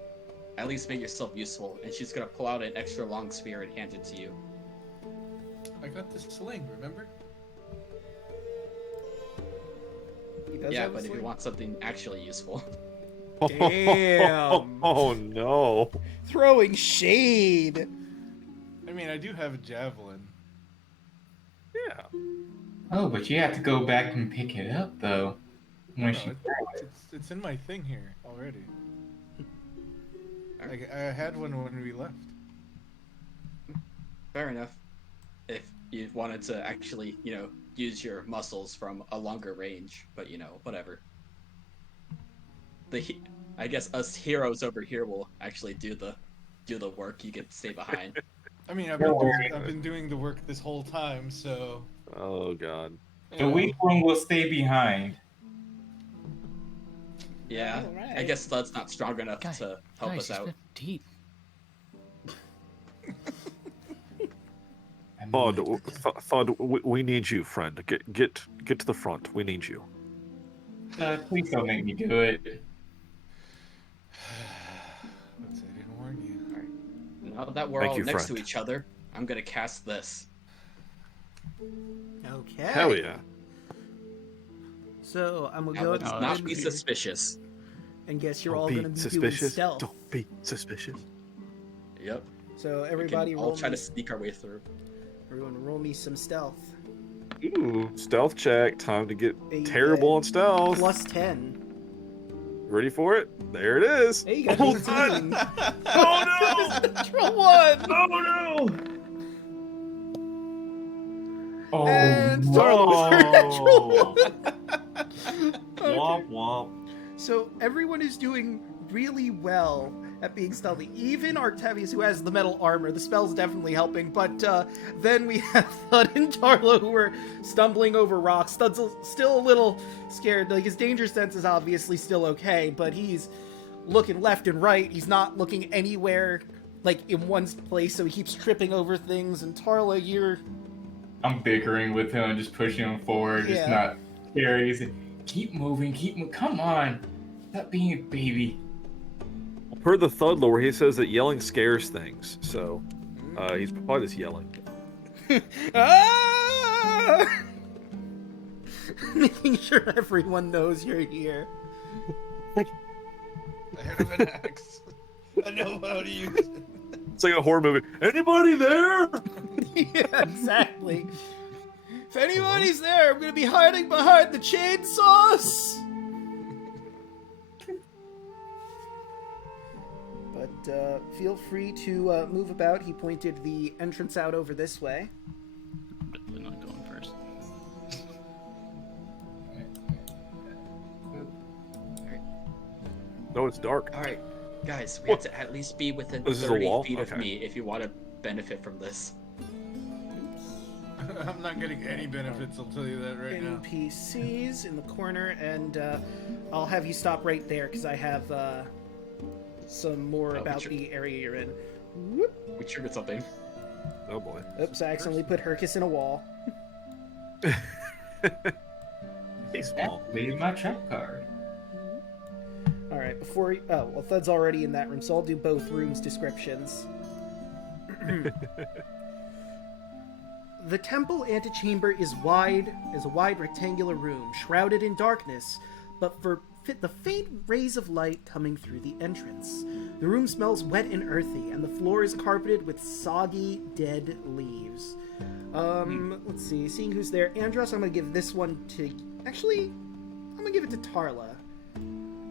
at least make yourself useful. And she's gonna pull out an extra long spear and hand it to you. I got this sling, remember? Yeah, but if you want something actually useful. Damn. Oh no. Throwing shade. I mean, I do have a javelin. Yeah. Oh, but you have to go back and pick it up, though. When she It's in my thing here already. I had one when we left. Fair enough. If you wanted to actually, use your muscles from a longer range, but whatever. I guess us heroes over here will actually do the work. You can stay behind. I mean, I've been doing the work this whole time, so. Oh god. The weak one will stay behind. Yeah, Alright. I guess that's not strong enough to help us out. Deep. Thud, we need you, friend. Get to the front. We need you. Please don't make me do it. Let's say I didn't warn you. Now that we're Thank all you, next friend. to each other, I'm gonna cast this. Okay. Hell yeah. So I'm gonna Now go let's ahead not be suspicious. and guess you're Don't all be gonna be suspicious. doing stealth. Don't be suspicious. Yep. So We everybody can roll all try me, to sneak our way through. everyone roll me some stealth. Ooh, stealth check. Time to get Hey, terrible on stealth. Plus 10. Ready for it? There it is. Hey, you got Oh, 18. Oh no! Natural 1! Oh no! Oh, And no. natural 1. Womp womp. So everyone is doing really well at being stealthy. Even Artavius, who has the metal armor, the spell's definitely helping. But then we have Thud and Darlo, who are stumbling over rocks. Thud's still a little scared. Like, his danger sense is obviously still okay, but he's looking left and right. He's not looking anywhere like in one place, so he keeps tripping over things. And Tarla, you're I'm bickering with him, just pushing him forward, just Yeah. not caring. He's like, keep moving, come on. Stop being a baby. Per the thud lore, he says that yelling scares things, so he's probably just yelling. Ah! Making sure everyone knows you're here. I have an axe. I know how to use it. It's like a horror movie. Anybody there? Yeah, exactly. If anybody's there, I'm gonna be hiding behind the chainsaws. But feel free to move about. He pointed the entrance out over this way. Definitely not going first. No, it's dark. All right, guys, we have to at least be within This is a 30 wall? feet of Okay. me if you want to benefit from this. I'm not getting any benefits, I'll tell you that right now. NPCs in the corner, and I'll have you stop right there because I have some more about the area you're in. Whoop. We triggered something. Oh boy. Oops, I accidentally put Hercus in a wall. He's small. Leave my trap card. Alright, before... Oh, well, Thud's already in that room, so I'll do both rooms' descriptions. The temple antechamber is a wide rectangular room, shrouded in darkness, but the faint rays of light coming through the entrance. The room smells wet and earthy, and the floor is carpeted with soggy, dead leaves. Let's see, seeing who's there. Andros, I'm gonna give this one to... Actually, I'm gonna give it to Tarla.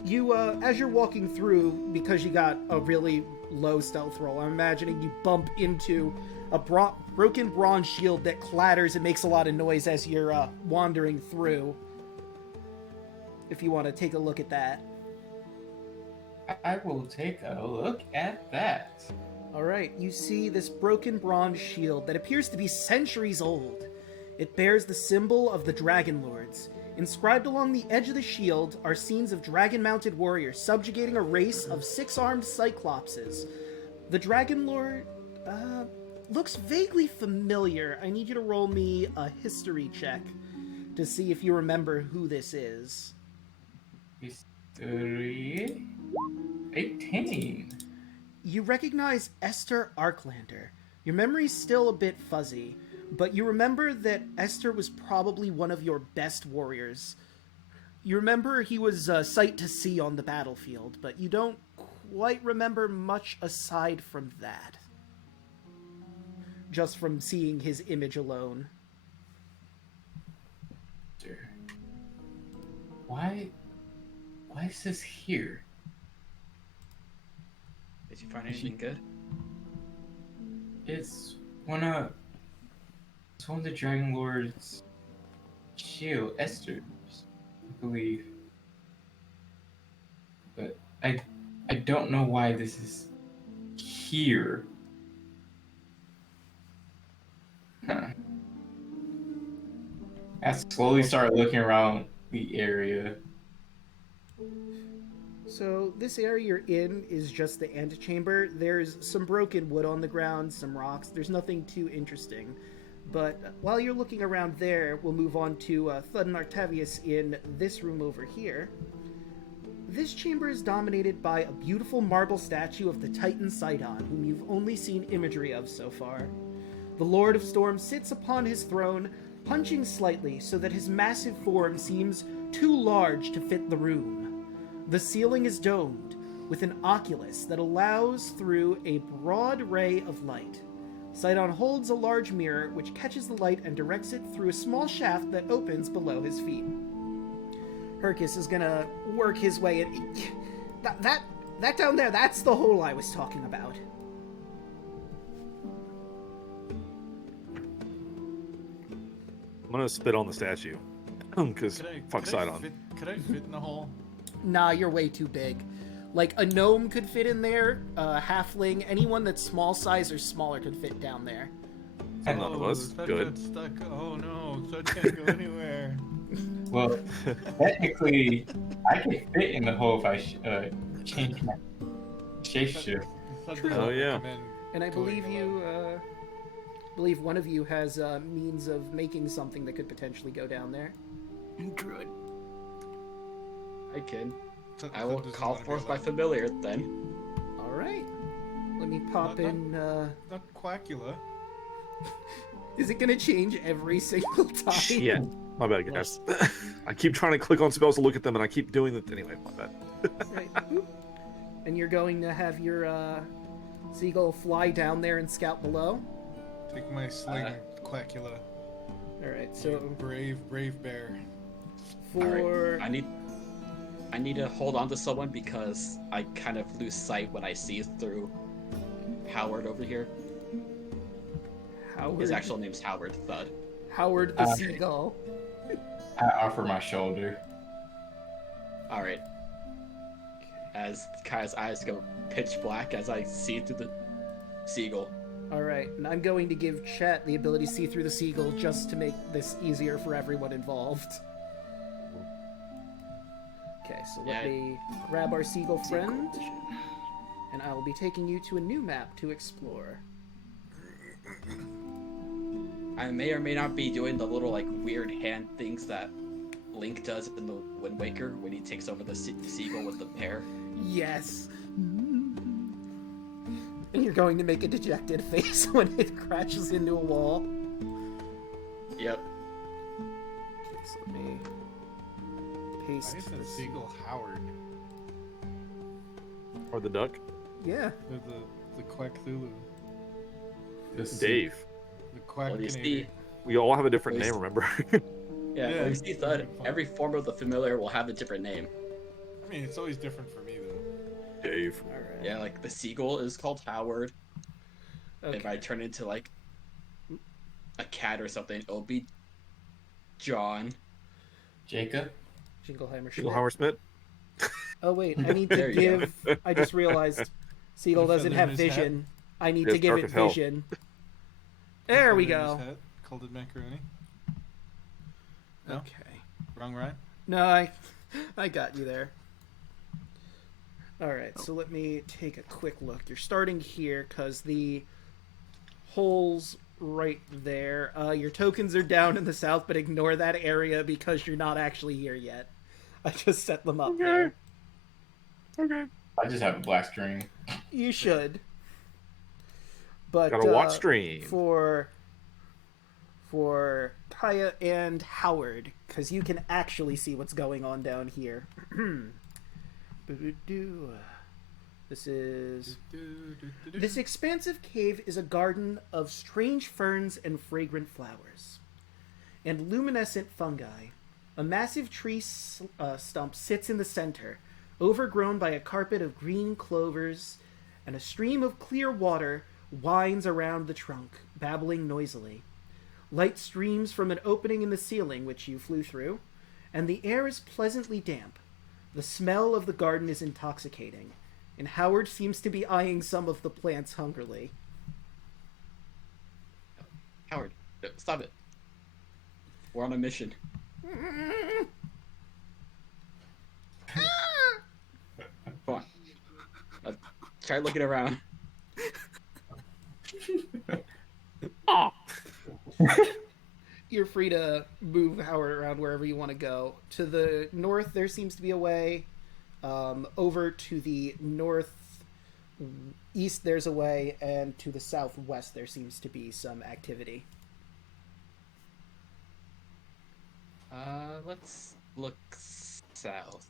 You, as you're walking through, because you got a really low stealth roll, I'm imagining you bump into a broken bronze shield that clatters and makes a lot of noise as you're wandering through. If you want to take a look at that. I will take a look at that. Alright, you see this broken bronze shield that appears to be centuries old. It bears the symbol of the Dragon Lords. Inscribed along the edge of the shield are scenes of dragon-mounted warriors subjugating a race of 6-armed cyclopses. The Dragon Lord, looks vaguely familiar. I need you to roll me a history check to see if you remember who this is. History 18. You recognize Esther Arklander. Your memory's still a bit fuzzy, but you remember that Esther was probably one of your best warriors. You remember he was a sight to see on the battlefield, but you don't quite remember much aside from that. Just from seeing his image alone. Why is this here? Did you find anything good? It's one of the Dragon Lord's shield, Esther's, I believe. But I don't know why this is here. Huh. I slowly started looking around the area. So this area you're in is just the antechamber. There's some broken wood on the ground, some rocks. There's nothing too interesting. But while you're looking around there, we'll move on to Thud and Artavius in this room over here. This chamber is dominated by a beautiful marble statue of the Titan Sidon, whom you've only seen imagery of so far. The Lord of Storm sits upon his throne, punching slightly so that his massive form seems too large to fit the room. The ceiling is domed, with an oculus that allows through a broad ray of light. Sidon holds a large mirror which catches the light and directs it through a small shaft that opens below his feet. Hercus is gonna work his way in. That down there, that's the hole I was talking about. I'm gonna spit on the statue. Because fuck Sidon. Could I fit in the hole? Nah, you're way too big. Like, a gnome could fit in there, a halfling, anyone that's small size or smaller could fit down there. None of us. Thud Good. got stuck. Oh no, Thud can't go anywhere. Well, technically, I can fit in the hole if I change my shapeshift. thought True. that would Oh, yeah. recommend And I going believe you, alone. believe one of you has means of making something that could potentially go down there. Druid. I can. Thought- I thought will doesn't call wanna be forth my alone. familiar then. All right. Let me pop Not- not- in. Not Quackula. Is it gonna change every single time? Shit. My bad, guys. I keep trying to click on spells to look at them, and I keep doing that anyway. My bad. Right. Boop. And you're going to have your seagull fly down there and scout below. Take my sling, Quackula. All right. So So brave bear. for I need to hold on to someone because I kind of lose sight when I see through Howard over here. Howard, His actual name's Howard Thud. Howard the seagull. I offer my shoulder. All right. As Kai's eyes go pitch black as I see through the seagull. All right, and I'm going to give Chet the ability to see through the seagull just to make this easier for everyone involved. Okay, so let Yeah. me grab our seagull friend, and I will be taking you to a new map to explore. I may or may not be doing the little like weird hand things that Link does in the Wind Waker when he takes over the seagull with the pear. Yes. And you're going to make a dejected face when it crashes into a wall. Yep. Okay, so let me paste Why is that this. seagull Howard? Or the duck. Yeah. The Quack Thulu. Dave. The Quack Well, you Canadian. see, We all have a different name, remember? yeah, Yeah, when you see Thud, it's fun. every form of the familiar will have a different name. I mean, it's always different for me though. Dave. All right. Yeah, like the seagull is called Howard. Okay. If I turn into like a cat or something, it'll be John. Jacob? Jingleheimer Schmidt. Howard Smith. Oh wait, I need to There you go. give. I just realized Seagull The doesn't feather in have his hat? vision. I need Yes, to give dark it as hell. vision. There we Feather in go. his hat, called it macaroni. No? Okay. Wrong rhyme? No, I got you there. All right, so let me take a quick look. You're starting here because the holes right there. Your tokens are down in the south, but ignore that area because you're not actually here yet. I just set them up there. Okay. I just have a black string. You should. But Gotta watch stream. for Kaya and Howard, because you can actually see what's going on down here. This expansive cave is a garden of strange ferns and fragrant flowers, and luminescent fungi. A massive tree stump sits in the center, overgrown by a carpet of green clovers, and a stream of clear water winds around the trunk, babbling noisily. Light streams from an opening in the ceiling, which you flew through, and the air is pleasantly damp. The smell of the garden is intoxicating, and Howard seems to be eyeing some of the plants hungrily. Howard, stop it. We're on a mission. Come on. Try looking around. You're free to move Howard around wherever you want to go. To the north, there seems to be a way. Over to the northeast, there's a way, and to the southwest, there seems to be some activity. Let's look south.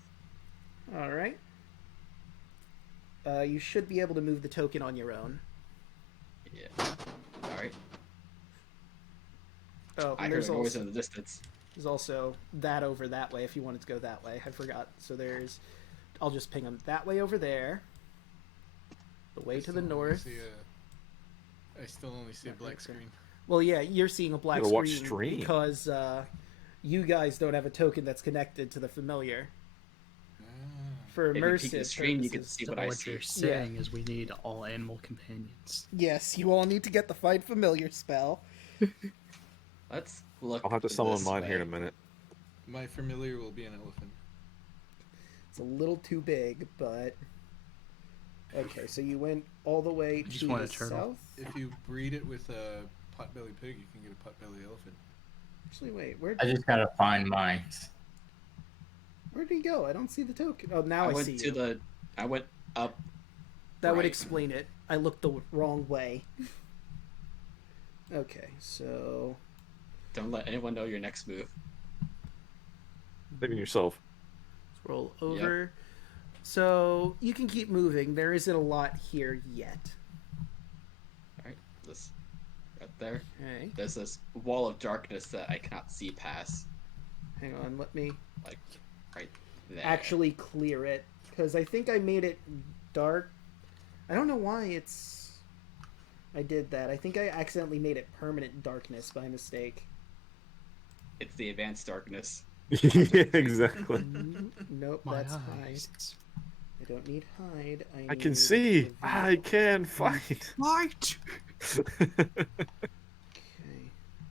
All right. You should be able to move the token on your own. Yeah. All right. Oh, I and heard a noise in the distance. there's also that over that way if you wanted to go that way. I forgot. So there's... I'll just ping them that way over there. The way to the north. I still only see a black screen. Well, yeah, you're seeing a black Gotta watch screen stream. because you guys don't have a token that's connected to the familiar. For If you peek the immersive screen, you can purposes. see So what I what see. you're saying is we need all animal companions. Yes, you all need to get the Find Familiar spell. Let's look. I'll have to summon this mine here in a way. minute. My familiar will be an elephant. It's a little too big, but... Okay, so you went all the way just to want the a turtle. south. If you breed it with a potbelly pig, you can get a potbelly elephant. Actually, wait, where I just gotta find mine. did he go? I don't see the token. Oh, now I, went see to you. the. I went up. That would right. explain it. I looked the wrong way. Okay, so Don't let anyone know your next move. Saving yourself. scroll over. So you can keep moving. There isn't a lot here yet. All right, this right there. Okay, There's this wall of darkness that I cannot see past. hang on. Let me Like right there. actually clear it because I think I made it dark. I don't know why I did that. I think I accidentally made it permanent darkness by mistake. It's the advanced darkness. Yeah, exactly. Nope, My that's hide. eyes. I don't need hide. I can need see. reveal. I can fight. Fight! Okay.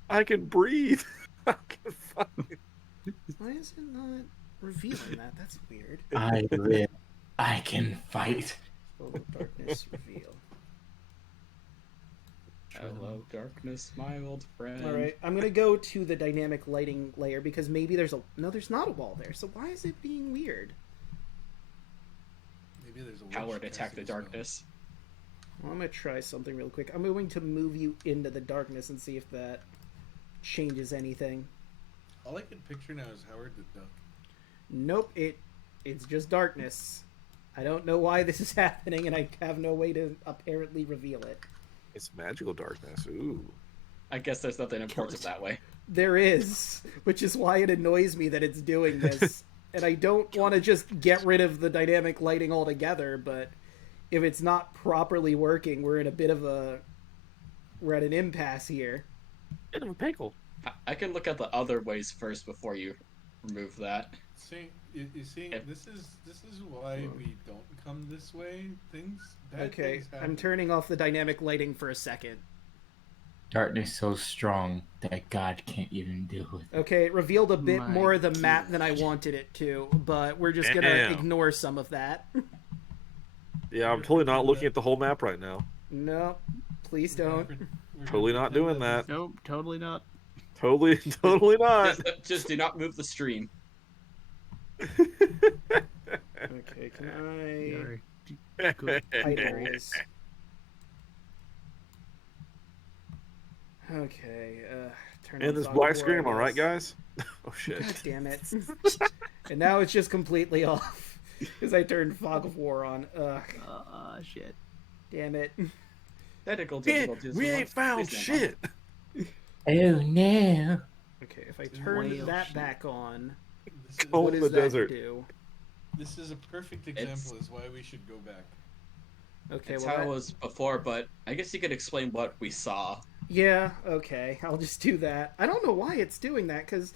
I can breathe. I can fight. Why is it not revealing that? That's weird. I live. I can fight. Total darkness reveal. Hello, darkness, my old friend. All right, I'm gonna go to the dynamic lighting layer because maybe there's there's not a wall there. So why is it being weird? Maybe there's a Power witch to attack the casting a spell. darkness. Well, I'm gonna try something real quick. I'm going to move you into the darkness and see if that changes anything. All I can picture now is Howard the Duck. Nope, it's just darkness. I don't know why this is happening, and I have no way to apparently reveal it. It's magical darkness. Ooh. I guess there's nothing important that way. There is, which is why it annoys me that it's doing this. And I don't want to just get rid of the dynamic lighting altogether, but if it's not properly working, we're at an impasse here. Bit of a pickle. I can look at the other ways first before you remove that. See, you see, If- this is why we don't come this way. Bad Okay, things happen. I'm turning off the dynamic lighting for a second. Darkness so strong that God can't even deal with it. Okay, it revealed a bit My more of the map than I wanted it to, but we're just gonna Damn. ignore some of that. Yeah, I'm totally not looking at the whole map right now. No, please don't. We're Totally gonna not pretend doing that. Nope, totally not. Totally not. Just do not move the stream. Okay, can I You're a good titles? Okay, turn on And this Fog black of screen, am I War, right, guess. guys? Oh shit. God damn it! And now it's just completely off because I turned Fog of War on. Ugh, shit. damn it! Technical Yeah, difficulties. we ain't found Please stand shit. Oh no. Okay, if I turn Whale that shit. back on, This is, Oh, what in does the that desert. do? this is a perfect example as why we should go back. Okay, It's well, how it that- was before, but I guess you could explain what we saw. yeah, okay, I'll just do that. I don't know why it's doing that because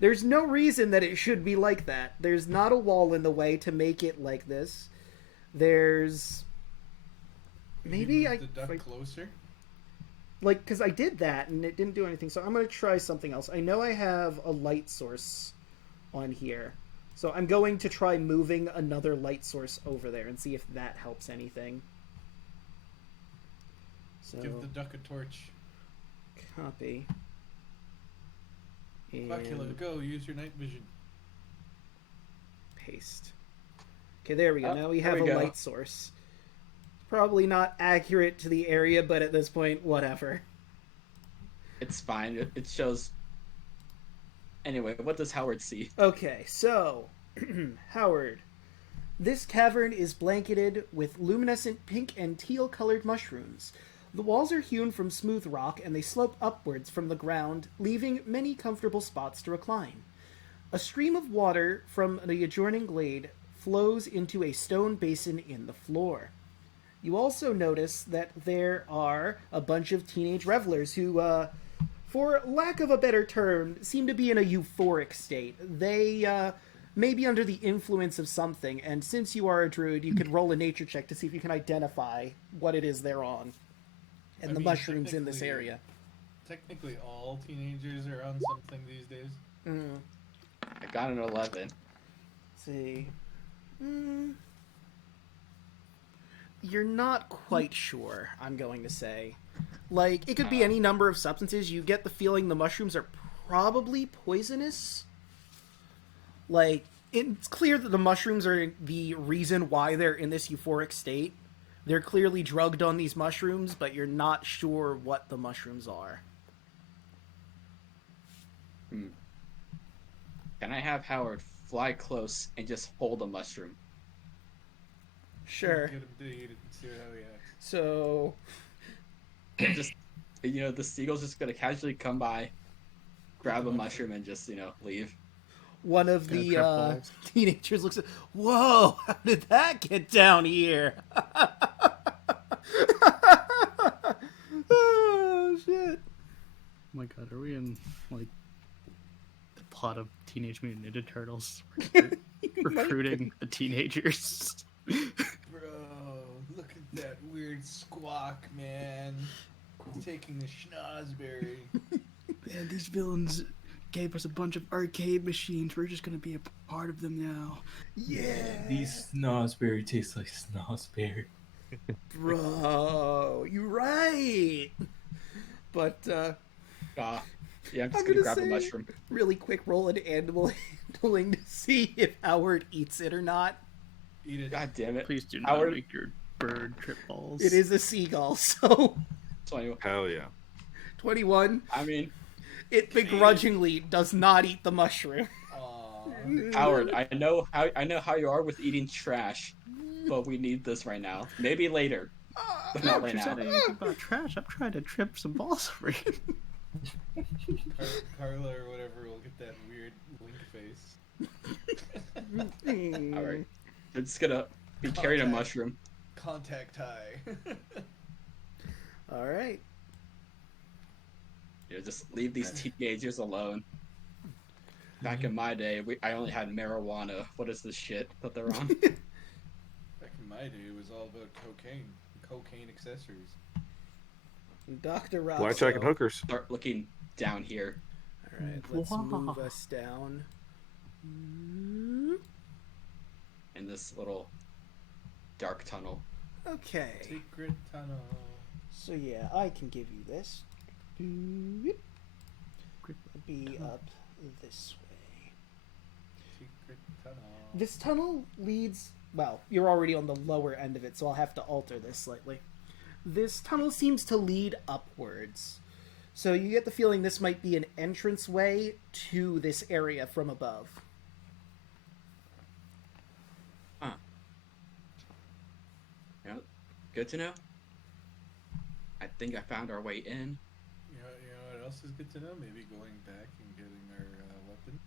there's no reason that it should be like that. There's not a wall in the way to make it like this. There's Can you maybe move the duck like closer. because I did that and it didn't do anything. So I'm gonna try something else. I know I have a light source on here, so I'm going to try moving another light source over there and see if that helps anything. So Give the duck a torch. copy. Facula, And go. Use your night vision. paste. Okay, there we go. Oh, Now we there have we a go. light source. Probably not accurate to the area, but at this point, whatever. It's fine. It shows. Anyway, what does Howard see? Okay, so Howard, this cavern is blanketed with luminescent pink and teal colored mushrooms. The walls are hewn from smooth rock and they slope upwards from the ground, leaving many comfortable spots to recline. A stream of water from the adjoining glade flows into a stone basin in the floor. You also notice that there are a bunch of teenage revelers who, for lack of a better term, seem to be in a euphoric state. They may be under the influence of something, and since you are a druid, you could roll a nature check to see if you can identify what it is they're on and I the mean, mushrooms in this technically- area. Technically, all teenagers are on something these days. I got an 11. Let's see. You're not quite sure, I'm going to say. Like, it could be any number of substances. You get the feeling the mushrooms are probably poisonous. Like, it's clear that the mushrooms are the reason why they're in this euphoric state. They're clearly drugged on these mushrooms, but you're not sure what the mushrooms are. Can I have Howard fly close and just hold a mushroom? Sure. Get him to eat it and see how he acts. So, Just, the seagull's just gonna casually come by, grab a mushroom, and just, leave. one of Gonna the trip balls. teenagers looks at, whoa, how did that get down here? Oh, shit. Oh my god, are we in, like, the plot of Teenage Mutant Ninja Turtles? Recruiting the teenagers. Bro, look at that weird squawk, man. Taking the schnozberry. Man, these villains gave us a bunch of arcade machines. We're just gonna be a part of them now. Yeah. These snozzberry taste like snozzberry. Bro, you're right. But, Yeah, I'm just I'm gonna gonna grab a say- mushroom. really quick roll an animal handling to see if Howard eats it or not. Eat it. God damn it. Please do not Howard- make your bird trip balls. It is a seagull, so 21. Hell yeah. 21. I mean, It begrudgingly does not eat the mushroom. Aw. Howard, I know how you are with eating trash, but we need this right now. Maybe later, but not right You said now. anything about trash. I'm trying to trip some balls for you. Carla or whatever will get that weird wink face. All right, we're just gonna be carrying a Contact. mushroom. Contact high. All right. Just leave these teenagers alone. Back in my day, I only had marijuana. What is this shit that they're on? Back in my day, it was all about cocaine accessories. Dr. Rob. Blackjack and hookers. Start looking down here. All right, let's Wow. move us down. In this little dark tunnel. Okay. Secret tunnel. So yeah, I can give you this. It'll be up this way. Secret tunnel. This tunnel leads... Well, you're already on the lower end of it, so I'll have to alter this slightly. This tunnel seems to lead upwards. So you get the feeling this might be an entranceway to this area from above. Huh. Yeah, good to know. I think I found our way in. You know what else is good to know? Maybe going back and getting our weapon.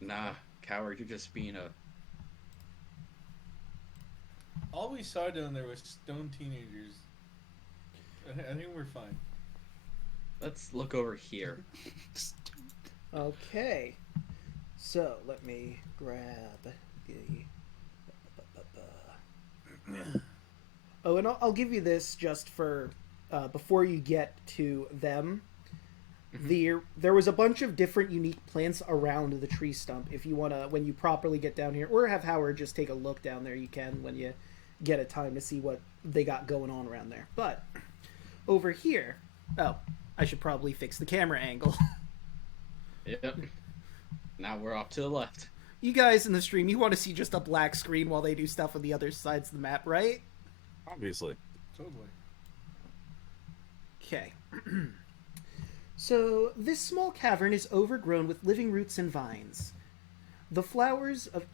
Nah, coward, you're just being a... All we saw down there was stone teenagers. I think we're fine. Let's look over here. Okay. So, let me grab the... Oh, and I'll give you this just for... before you get to them. There was a bunch of different unique plants around the tree stump. If you want to, when you properly get down here, or have Howard just take a look down there, you can when you get a time to see what they got going on around there. But over here... Oh, I should probably fix the camera angle. Yep. Now we're off to the left. You guys in the stream, you want to see just a black screen while they do stuff on the other sides of the map, right? Obviously. Totally. Okay. So, this small cavern is overgrown with living roots and vines. The flowers of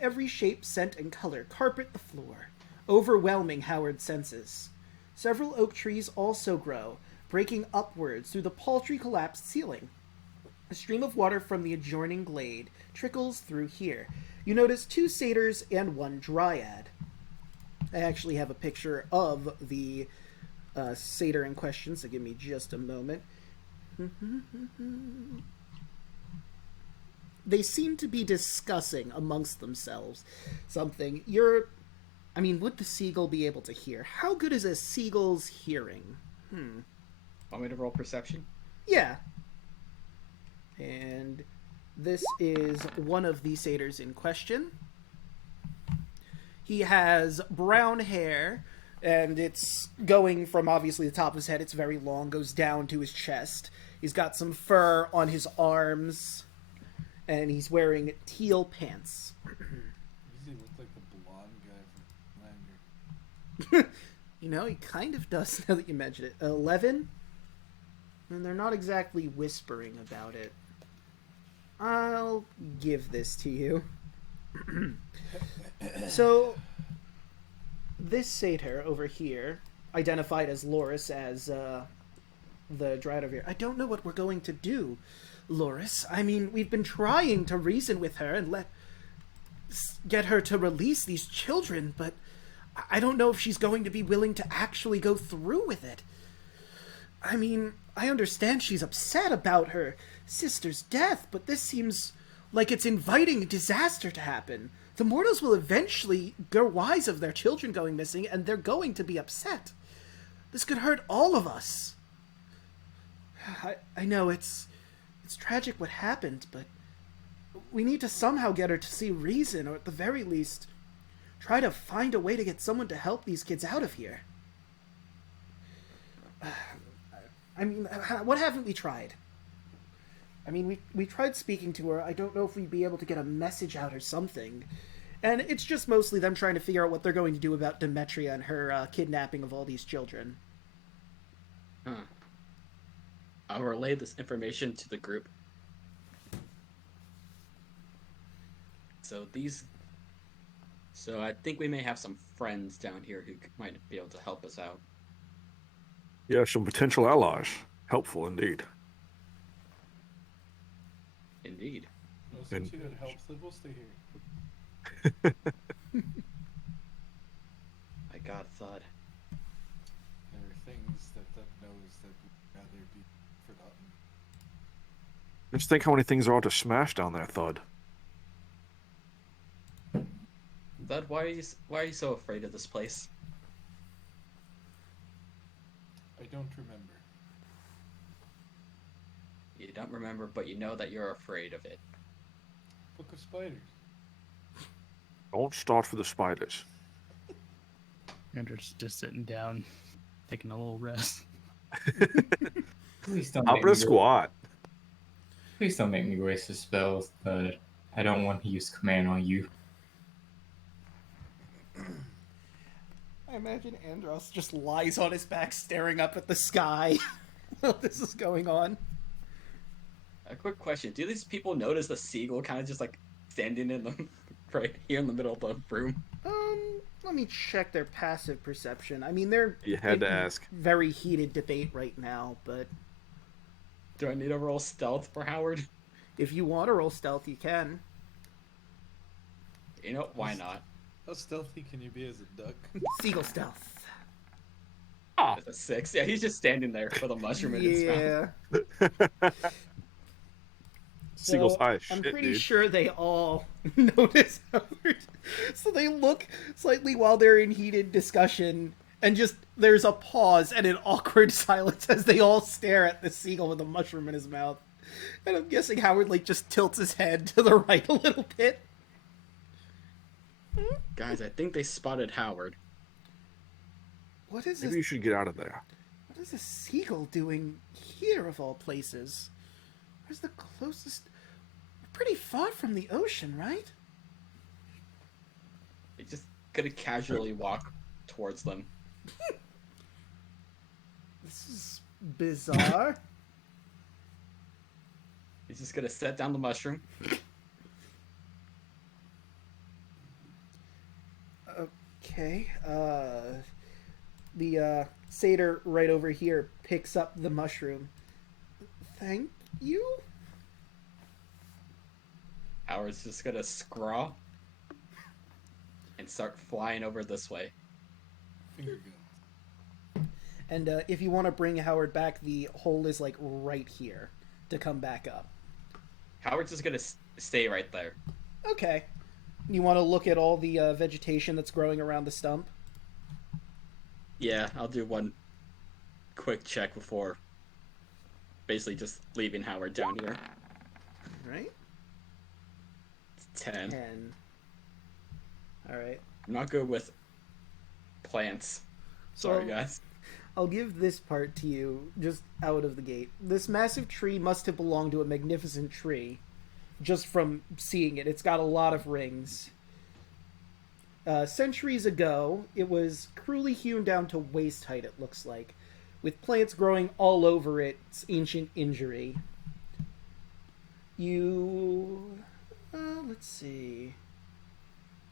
every shape, scent, and color carpet the floor, overwhelming Howard's senses. Several oak trees also grow, breaking upwards through the paltry collapsed ceiling. A stream of water from the adjoining glade trickles through here. You notice 2 satyrs and 1 dryad. I actually have a picture of the satyr in question, so give me just a moment. They seem to be discussing amongst themselves something. Would the seagull be able to hear? How good is a seagull's hearing? Want me to roll perception? Yeah. And this is one of the satyrs in question. He has brown hair, and it's going from obviously the top of his head, it's very long, goes down to his chest. He's got some fur on his arms, and he's wearing teal pants. Does he look like the blonde guy from Lander? You know, he kind of does now that you mention it. 11? And they're not exactly whispering about it. I'll give this to you. So, this satyr over here, identified as Loris, as the Dryad over here. I don't know what we're going to do, Loris. I mean, we've been trying to reason with her and get her to release these children, but I don't know if she's going to be willing to actually go through with it. I mean, I understand she's upset about her sister's death, but this seems like it's inviting disaster to happen. The mortals will eventually grow wise of their children going missing, and they're going to be upset. This could hurt all of us. I know it's tragic what happened, but we need to somehow get her to see reason, or at the very least, try to find a way to get someone to help these kids out of here. I mean, what haven't we tried? I mean, we tried speaking to her. I don't know if we'd be able to get a message out or something. And it's just mostly them trying to figure out what they're going to do about Demetria and her kidnapping of all these children. I'll relay this information to the group. So I think we may have some friends down here who might be able to help us out. Yeah, some potential allies. Helpful indeed. Indeed. Well, since it helps, then we'll stay here. My God, Thud. There are things that knows that would rather be forgotten. Just think how many things there are to smash down there, Thud. Thud, why are you so afraid of this place? I don't remember. You don't remember, but you know that you're afraid of it. Book of Spiders. Don't start with the spiders. Andrew's just sitting down, taking a little rest. Please don't Up make in me a squat. Please don't make me waste the spells, but I don't want to use command on you. I imagine Andros just lies on his back staring up at the sky while this is going on. A quick question. Do these people notice the seagull kind of just like standing in the right here in the middle of the room? Let me check their passive perception. I mean, they're You had to in ask. very heated debate right now, but Do I need to roll stealth for Howard? if you want to roll stealth, you can. You know, why not? How stealthy can you be as a duck? Seagull stealth. With a 6. Yeah, he's just standing there with a mushroom in his mouth. Yeah. Seagull's high as I'm shit, pretty dude. sure they all notice Howard. So they look slightly while they're in heated discussion, and just there's a pause and an awkward silence as they all stare at the seagull with a mushroom in his mouth. And I'm guessing Howard like just tilts his head to the right a little bit. Guys, I think they spotted Howard. What is Maybe this? you should get out of there. What is a seagull doing here of all places? Where's the closest? We're pretty far from the ocean, right? They just gonna casually walk towards them. This is bizarre. He's just gonna set down the mushroom. Okay, the satyr right over here picks up the mushroom. Thank you? Howard's just gonna scrawl and start flying over this way. Finger gun. And if you want to bring Howard back, the hole is like right here to come back up. Howard's just gonna stay right there. Okay. You want to look at all the vegetation that's growing around the stump? Yeah, I'll do one quick check before basically just leaving Howard down here. Right? 10. 10. Alright. I'm not good with plants. Sorry, So- guys. I'll give this part to you, just out of the gate. This massive tree must have belonged to a magnificent tree, just from seeing it. It's got a lot of rings. Centuries ago, it was cruelly hewn down to waist height, it looks like, with plants growing all over its ancient injury. Let's see.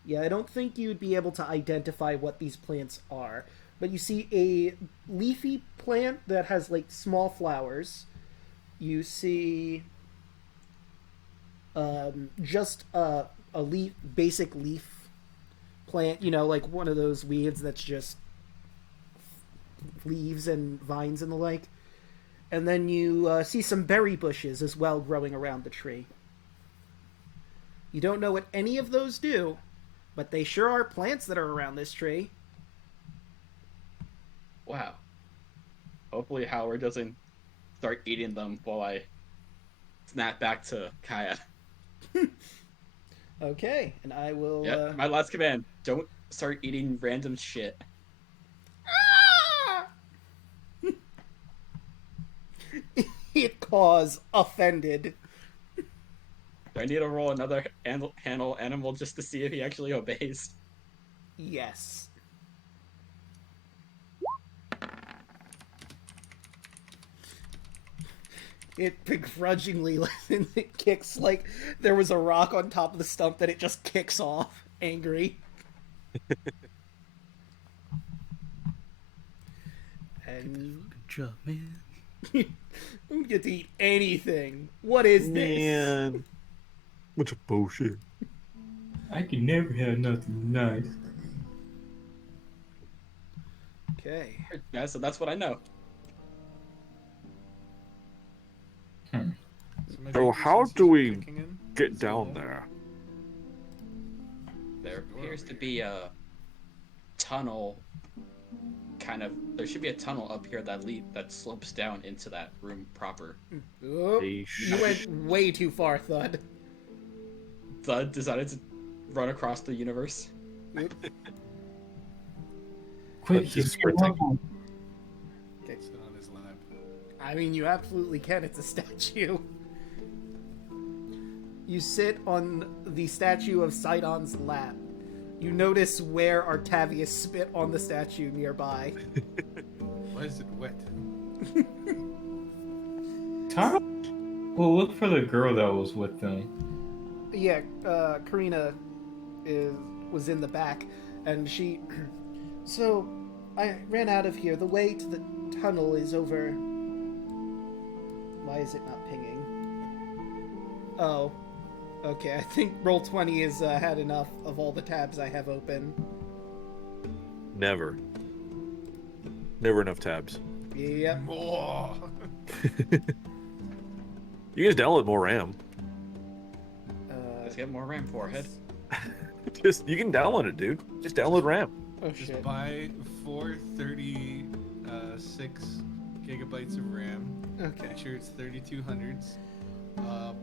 Yeah, I don't think you'd be able to identify what these plants are. But you see a leafy plant that has, like, small flowers. You see just a basic leaf plant, like one of those weeds that's just leaves and vines and the like. And then you see some berry bushes as well growing around the tree. You don't know what any of those do, but they sure are plants that are around this tree. Wow. Hopefully Howard doesn't start eating them while I snap back to Kaya. Okay, and I will... Yeah, my last command. Don't start eating random shit. It caws offended. Do I need to roll another handle animal just to see if he actually obeys? Yes. It begrudgingly listens. It kicks like there was a rock on top of the stump that it just kicks off, angry. And Job, man. I don't get to eat anything. What is this? Man. Bunch of bullshit. I can never have nothing nice. Okay. Yeah, so that's what I know. maybe So you how sense do he's we kicking in? Get Is down it- there. There Door appears over to here. be a tunnel. There should be a tunnel up here that slopes down into that room proper. Oh, Hey, you went way too far, Thud. Thud decided to run across the universe. Quit Just hitting sprinting. your wall. Sit on his lap. I mean, you absolutely can. It's a statue. You sit on the statue of Sidon's lap. You notice where Artavius spit on the statue nearby. Why is it wet? Tara? Well, look for the girl that was with them. Yeah, Karina was in the back, and she... So, I ran out of here. The way to the tunnel is over... Why is it not pinging? Oh. Okay, I think Roll20 has had enough of all the tabs I have open. Never. Never enough tabs. Yep. Oh. You can just download more RAM. Let's get more RAM, forehead. You can download it, dude. Just download RAM. Oh Just shit. buy 436 gigabytes of RAM. Okay. Make sure it's 3200s.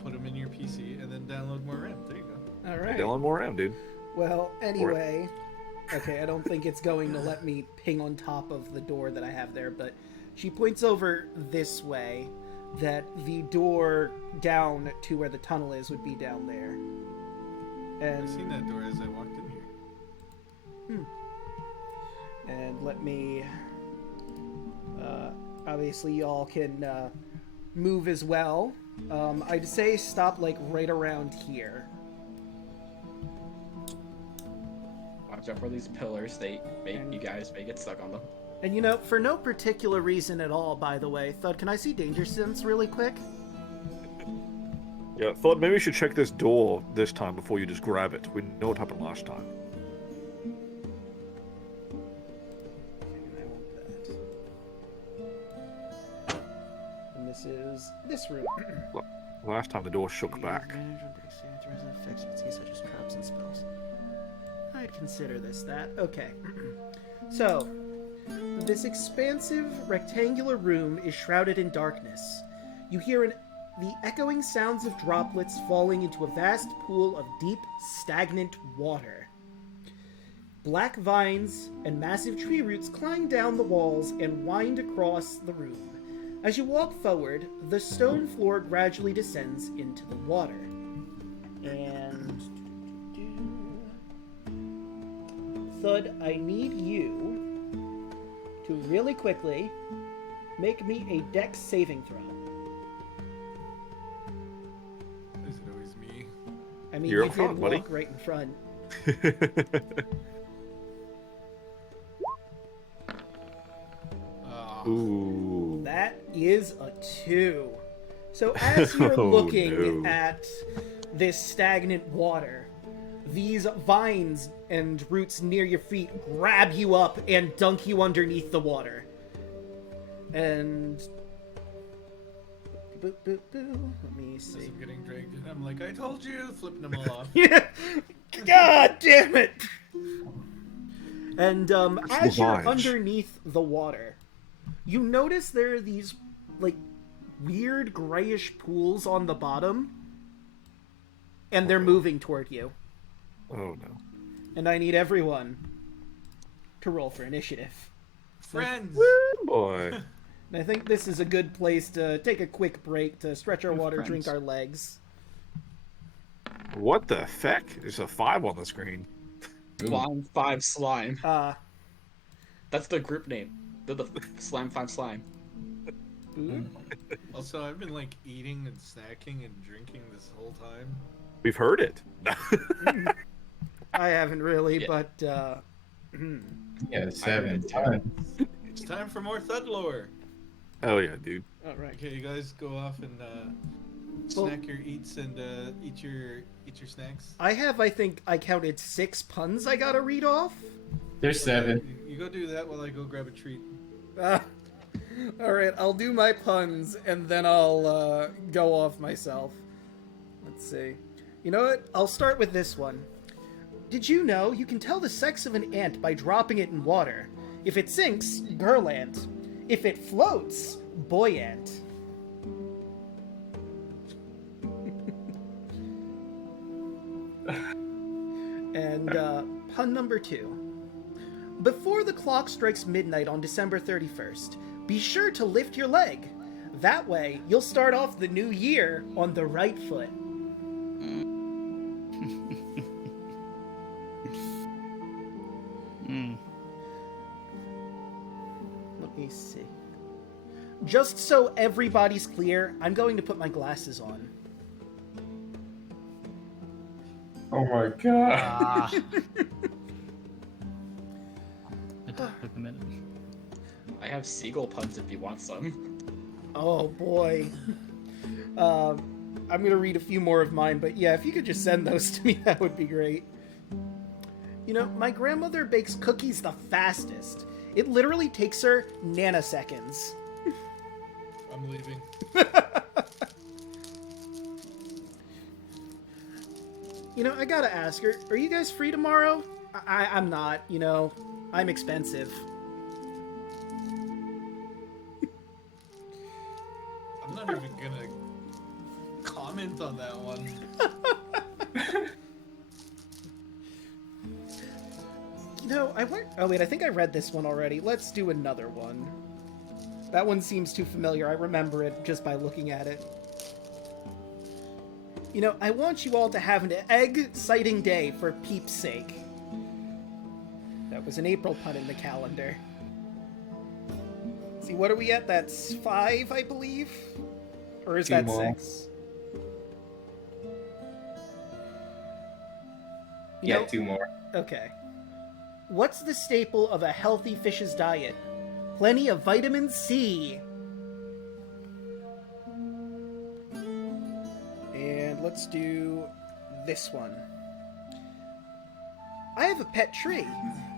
Put them in your PC and then download more RAM. There you go. Alright. Download more RAM, dude. Well, anyway, okay, I don't think it's going to let me ping on top of the door that I have there, but she points over this way, that the door down to where the tunnel is would be down there. I seen that door as I walked in here. And let me... obviously, y'all can move as well. I'd say stop, like, right around here. Watch out for these pillars. You guys may get stuck on them. And for no particular reason at all, by the way, Thud, can I see danger sense really quick? Yeah, thought maybe we should check this door this time before you just grab it. We know what happened last time. And this is this room. Last time the door shook back. Such as traps and spells. I'd consider this that. Okay. So, this expansive rectangular room is shrouded in darkness. You hear the echoing sounds of droplets falling into a vast pool of deep, stagnant water. Black vines and massive tree roots climb down the walls and wind across the room. As you walk forward, the stone floor gradually descends into the water. And... Thud, I need you to really quickly make me a dex saving throw. Is it always me? I mean, You're you up front, did buddy. walk right in front. Ooh. That is a 2. So as you're Oh, looking no. at this stagnant water, these vines and roots near your feet grab you up and dunk you underneath the water. And... Boo, boo, boo. Let me As see. I'm getting dragged in, I'm like, I told you, flipping them all off. Yeah. God damn it! And as you're Vines. underneath the water, you notice there are these like weird grayish pools on the bottom, and they're moving toward you. Oh no. And I need everyone to roll for initiative. Friends! Woo, boy. And I think this is a good place to take a quick break to stretch our water, friends. drink our legs. What the heck? There's a 5 on the screen. Slime 5 slime. That's the group name. They're the Slime 5 slime. Also, I've been like eating and snacking and drinking this whole time. We've heard it. I haven't really, Yeah. but Yeah, 7. It's time for more Thud lore. Oh yeah, dude. all right. Okay, you guys go off and Well- snack your eats and eat your snacks. I think I counted 6 puns I gotta read off. There's 7. You go do that while I go grab a treat. Alright, I'll do my puns, and then I'll go off myself. Let's see. You know what? I'll start with this one. Did you know you can tell the sex of an ant by dropping it in water? If it sinks, girl ant. If it floats, boy ant. And pun number 2. Before the clock strikes midnight on December 31st, be sure to lift your leg. That way, you'll start off the new year on the right foot. Let me see. Just so everybody's clear, I'm going to put my glasses on. Oh my god. Ah. It took a minute. I have seagull puns if you want some. Oh boy. I'm gonna read a few more of mine, but yeah, if you could just send those to me, that would be great. You know, my grandmother bakes cookies the fastest. It literally takes her nanoseconds. I'm leaving. You know, I gotta ask her, are you guys free tomorrow? I'm not, you know, I'm expensive. I'm not even gonna comment on that one. You know, oh wait, I think I read this one already. Let's do another one. That one seems too familiar. I remember it just by looking at it. You know, I want you all to have an egg-sighting day for Peep's sake. That was an April pun in the calendar. See, what are we at? That's 5, I believe? Or is 2 that more. 6? You Yeah, know- 2 more. Okay. What's the staple of a healthy fish's diet? Plenty of vitamin C. And let's do this one. I have a pet tree.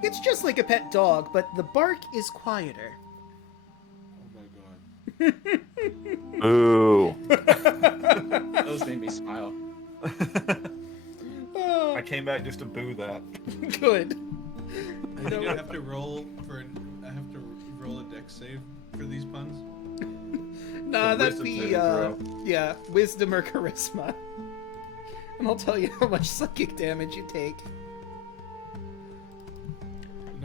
It's just like a pet dog, but the bark is quieter. Oh my god. Ooh. Those made me smile. Oh, I came back just to boo that. good. I think I have to roll I have to roll a dex save for these puns. Nah, The that'd wisdom be, saving throw. yeah, wisdom or charisma. And I'll tell you how much psychic damage you take.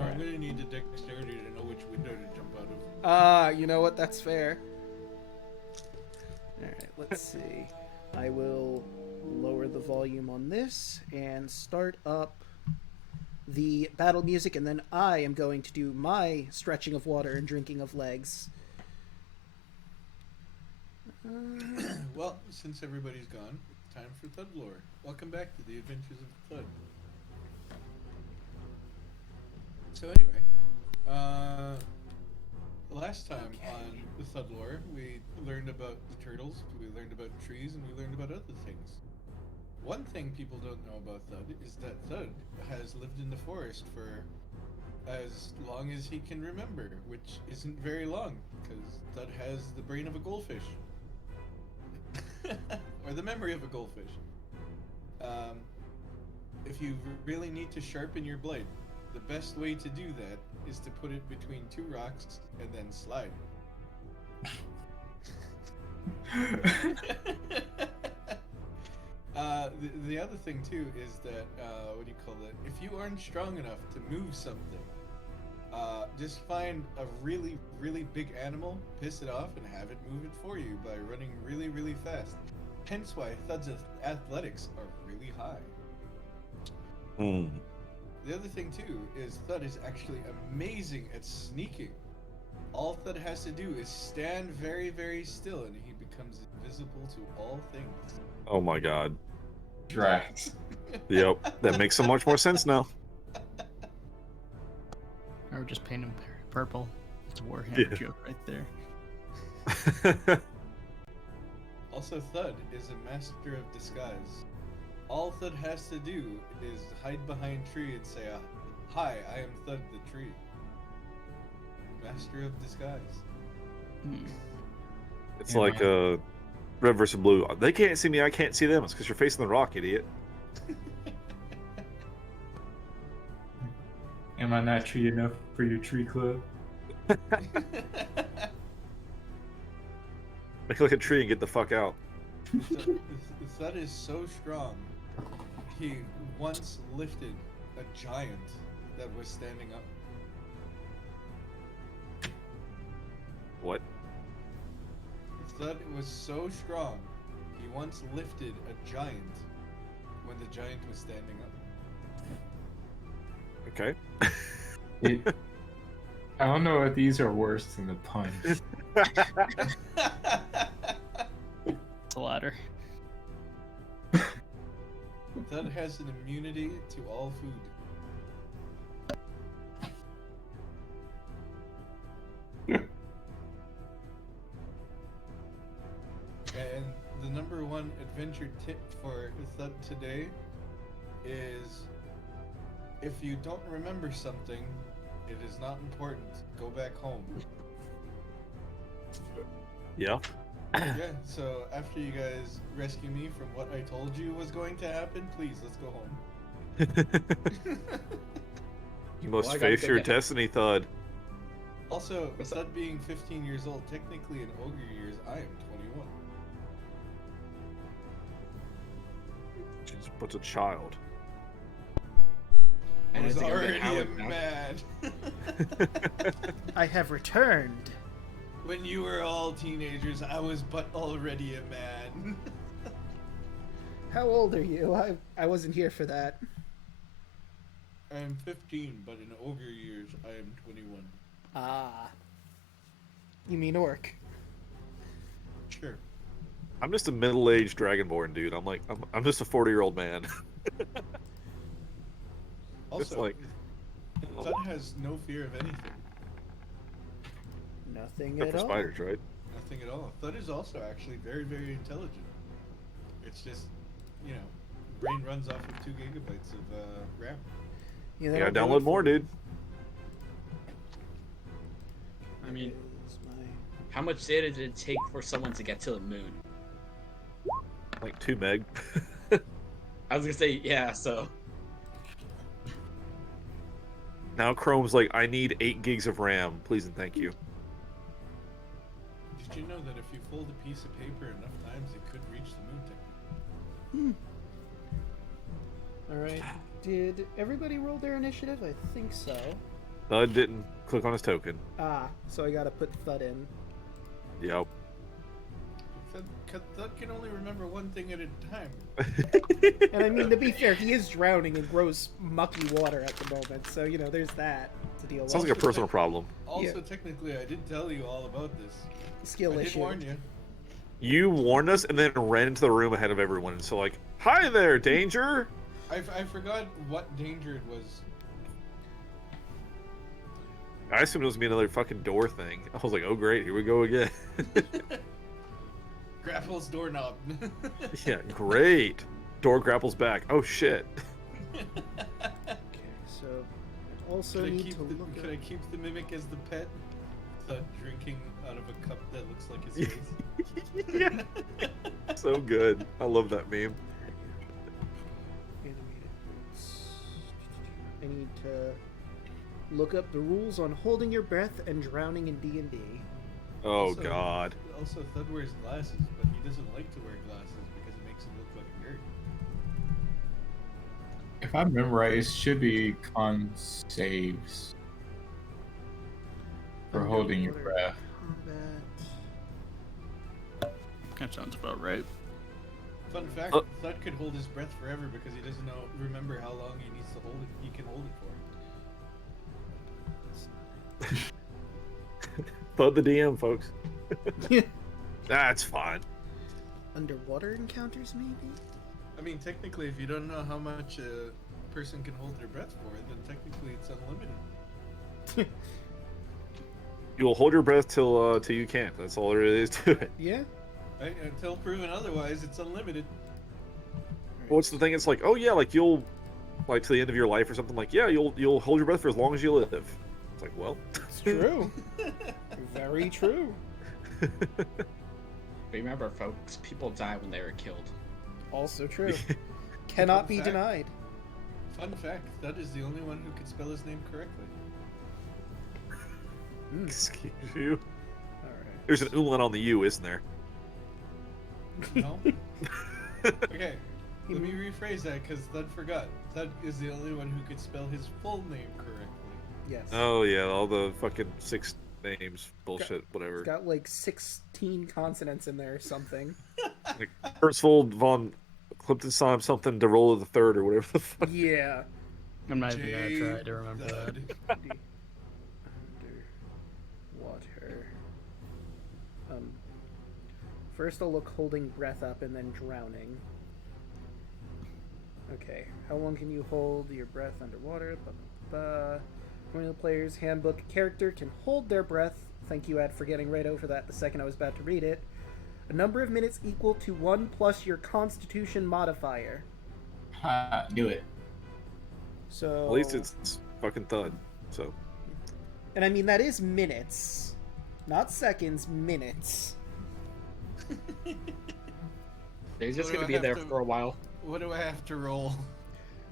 No, I'm Alright. gonna need the dexterity to know which window to jump out of. You know what? That's fair. Alright, let's see. I will lower the volume on this and start up the battle music, and then I am going to do my stretching of water and drinking of legs. Well, since everybody's gone, time for Thud lore. Welcome back to the Adventures of Thud. So anyway, last time on the Thud lore, we learned about the turtles, we learned about trees, and we learned about other things. One thing people don't know about Thud is that Thud has lived in the forest for as long as he can remember, which isn't very long, because Thud has the brain of a goldfish. Or the memory of a goldfish. If you really need to sharpen your blade, the best way to do that is to put it between two rocks and then slide. The other thing too is that, what do you call it? If you aren't strong enough to move something, just find a really, really big animal, piss it off, and have it move it for you by running really, really fast. Hence why Thud's athletics are really high. Hmm. The other thing too is Thud is actually amazing at sneaking. All Thud has to do is stand very, very still, and he becomes invisible to all things. Oh my god. Drax. Yep. That makes so much more sense now. Or just paint him purple. It's a Warhammer Yeah. joke right there. Also, Thud is a master of disguise. All Thud has to do is hide behind a tree and say, "Hi, I am Thud the tree." Master of disguise. Hmm. It's Yeah, like red versus blue. They can't see me, I can't see them. It's because you're facing the rock, idiot. Am I not tree enough for your tree club? Make like a tree and get the fuck out. Thud is so strong. He once lifted a giant that was standing up. What? Thud was so strong, he once lifted a giant when the giant was standing up. Okay. I don't know if these are worse than the punch. It's a ladder. Thud has an immunity to all food. And the number one adventure tip for Thud today is, if you don't remember something, it is not important. Go back home. Yeah. Yeah, so after you guys rescue me from what I told you was going to happen, please, let's go home. You must Well, I gotta face go your get- destiny, Thud. Also, What's Thud being 15 years old, technically in ogre years, I am 21. She's but a child. I And was as a already Howard a now. man. I have returned. When you were all teenagers, I was but already a man. How old are you? I wasn't here for that. I am 15, but in ogre years, I am 21. Ah. You mean orc? Sure. I'm just a middle-aged dragonborn dude. I'm just a 40-year-old man. Also, like- Thud has no fear of anything. Nothing Except at for all. spiders, right? Nothing at all. Thud is also actually very, very intelligent. It's just, you know, brain runs off of 2 gigabytes of RAM. Yeah, You that'll gotta do it download for more, me. dude. I mean, Is my- how much data did it take for someone to get to the moon? Like 2 meg. I was gonna say, yeah, so. Now Chrome's like, I need 8 gigs of RAM, please and thank you. Did you know that if you fold a piece of paper enough times, it could reach the moon technically? Alright. Did everybody roll their initiative? I think so. Thud didn't click on his token. Ah, so I gotta put Thud in. Yep. That can only remember one thing at a time. And I mean, to be fair, he is drowning and grows mucky water at the moment, so, you know, there's that to deal with. Sounds like a personal problem. Also, Yeah. technically, I did tell you all about this. Skill I did issue. warn you. You warned us and then ran into the room ahead of everyone. So like, hi there, danger. I forgot what danger it was. I assumed it was gonna be another fucking door thing. I was like, oh great, here we go again. Grapple's doorknob. Yeah, great. Door grapples back. Oh shit. Okay, so I also Can I need keep to the, look can at... I keep the mimic as the pet? Drinking out of a cup that looks like his face. Yeah. So good. I love that meme. Animated. I need to look up the rules on holding your breath and drowning in D&D. Oh Also- god. Also, Thud wears glasses, but he doesn't like to wear glasses because it makes him look like a nerd. If I remember right, it should be con saves for holding your breath. Combat. That sounds about right. Fun fact: Thud could hold his breath forever because he doesn't remember how long he needs to hold it. He can hold it for. Thud the DM, folks. That's fine. Underwater encounters, maybe? I mean, technically, if you don't know how much a person can hold their breath for, then technically it's unlimited. You'll hold your breath till you can't. That's all there is to it. Yeah. Right? Until proven otherwise, it's unlimited. What's the thing? It's like, oh yeah, like you'll, like to the end of your life or something. Like, yeah, you'll hold your breath for as long as you live. It's like, well, It's true. Very true. Remember, folks, people die when they are killed. Also true. Cannot be fact. denied. Fun fact: Thud is the only one who can spell his name correctly. excuse you. Alright. There's an umlaut on the U, isn't there? No. Okay. Let me rephrase that because Thud forgot. Thud is the only one who could spell his full name correctly. Yes. Oh yeah, all the fucking 6 names, bullshit, It's whatever. got like 16 consonants in there or something. Like Percival von Cliptenstein something to roll of the third or whatever the fuck. Yeah. I'm not even gonna J. try to remember that. Thud. Underwater. First I'll look holding breath up and then drowning. Okay, how long can you hold your breath underwater? According to the player's handbook, a character can hold their breath. Thank you, Ed, for getting right over that the second I was about to read it. A number of minutes equal to 1 plus your Constitution modifier. Ha, do it. So At least it's fucking Thud. So and I mean that is minutes. Not seconds, minutes. They're just What do gonna I be have there to- for a while. What do I have to roll?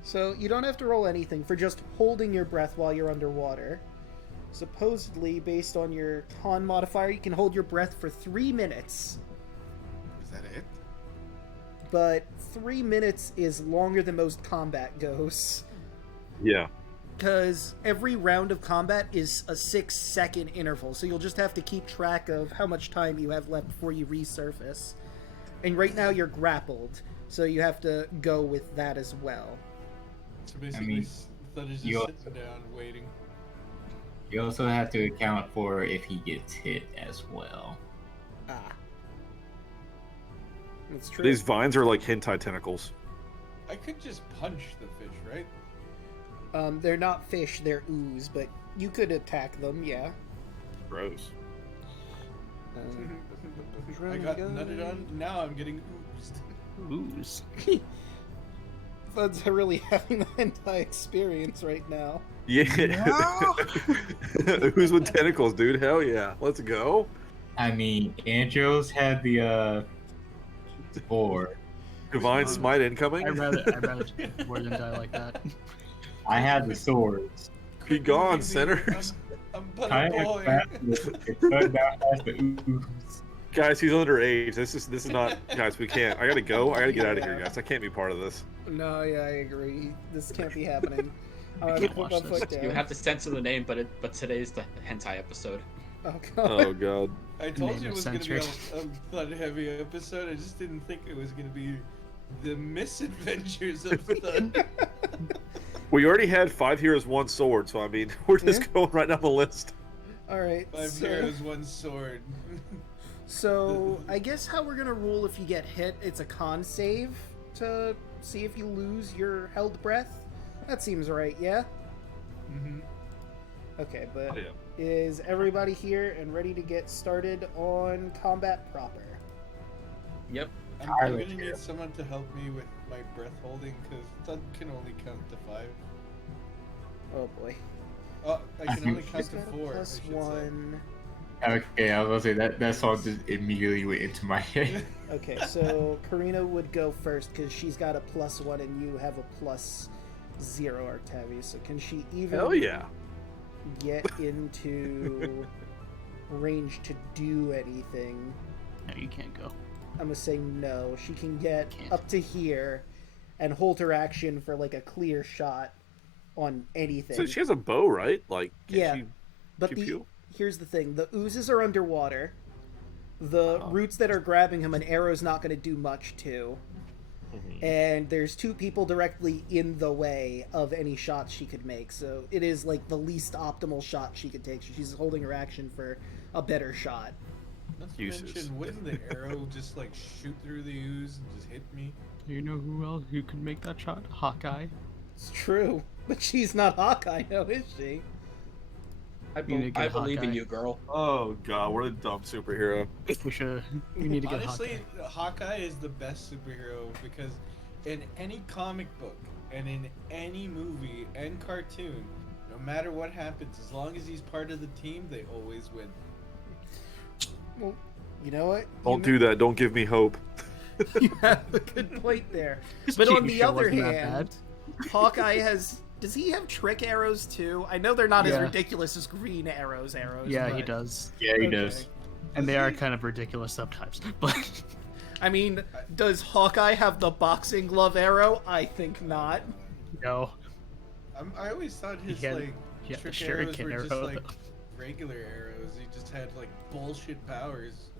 So you don't have to roll anything for just holding your breath while you're underwater. Supposedly, based on your con modifier, you can hold your breath for 3 minutes. Is that it? But 3 minutes is longer than most combat goes. yeah. Because every round of combat is a 6-second interval, so you'll just have to keep track of how much time you have left before you resurface. And right now you're grappled, so you have to go with that as well. So basically, mean, Thud is just you- sitting down waiting. You also have to account for if he gets hit as well. Ah. That's true. These vines are like hentai tentacles. I could just punch the fish, right? They're not fish, they're ooze, but you could attack them, yeah. Gross. I got nutted on. Now I'm getting oozed. Ooze. Thud's really having the hentai experience right now. Yeah. Who's with tentacles, dude? Hell yeah. Let's go. I mean, Andros had the sword. Divine smite incoming. I'd rather more than die like that. I had the swords. Be gone, sinners. I'm but a Kind of boy. fast, but now has the ooze. Guys, he's underage. This is not. Guys, we can't. I gotta go. I gotta get out of here, guys. I can't be part of this. No, yeah, I agree. This can't be happening. I'm gonna can't put watch my this. foot down. You have to censor the name, but today's the hentai episode. Oh god. Oh god. I told Name you it is was going to be censored. a thud-heavy episode. I just didn't think it was going to be the misadventures of Thud. We already had 5 heroes, 1 sword, so I mean, we're just going right down the list. All right. 5 heroes, 1 sword. So I guess how we're gonna rule if you get hit, it's a con save to see if you lose your held breath. That seems right, yeah? Mm-hmm. Okay, but Oh, yeah. is everybody here and ready to get started on combat proper? Yep. I'm going to need someone to help me with my breath holding, because Thud can only count to 5. Oh boy. Oh, I can only count She's to got a 4. plus I should say. 1. Okay, I was gonna say that song just immediately went into my head. Okay, so Karina would go first because she's got a plus 1 and you have a plus 0, Octavius. So can she even Hell yeah. get into range to do anything? No, you can't go. I'm gonna say no. She can get Can't. up to here and hold her action for like a clear shot on anything. So she has a bow, right? Like, can Yeah, she but pew-pew? here's the thing: the oozes are underwater. The Oh. roots that are grabbing him, an arrow's not going to do much to. And there's 2 people directly in the way of any shots she could make, so it is like the least optimal shot she could take. So she's holding her action for a better shot. Not to Uses. mention, wouldn't the arrow just like shoot through the ooze and just hit me? Do you know who else who could make that shot? Hawkeye. It's true, but she's not Hawkeye, now is she? I, You need to get I believe in Hawkeye. you, girl. Oh god, what a dumb superhero. We need to get Honestly, Hawkeye. Hawkeye is the best superhero because in any comic book and in any movie and cartoon, no matter what happens, as long as he's part of the team, they always win. Well, you know what? Don't do that, don't give me hope. You have a good point there. This But on TV the show other wasn't that hand, Hawkeye has... Does he have trick arrows too? I know they're not as Yeah. ridiculous as green arrows. Yeah, he but- does. Yeah, he Okay. does. And they are kind of ridiculous sometimes. But I mean, does Hawkeye have the boxing glove arrow? I think not. no. I always thought his He had- like he had the trick arrows shuriken were just arrow, like though. regular arrows. He just had like bullshit powers.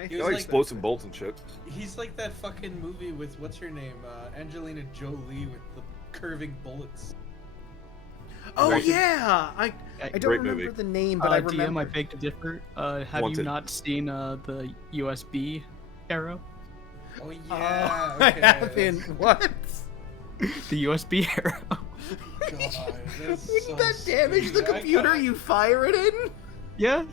He He was like like explodes some bolts and shit. He's like that fucking movie with what's her name, Angelina Jolie with the curving bullets. Oh Great. yeah, I don't Great remember movie. the name, but I DM, remember. I beg to differ. Have Wanted. you not seen the USB arrow? Oh yeah, I okay, haven't. What? The USB arrow. that's- God, that's Wouldn't so that damage the stupid. I computer kinda- you fire it in? Yeah.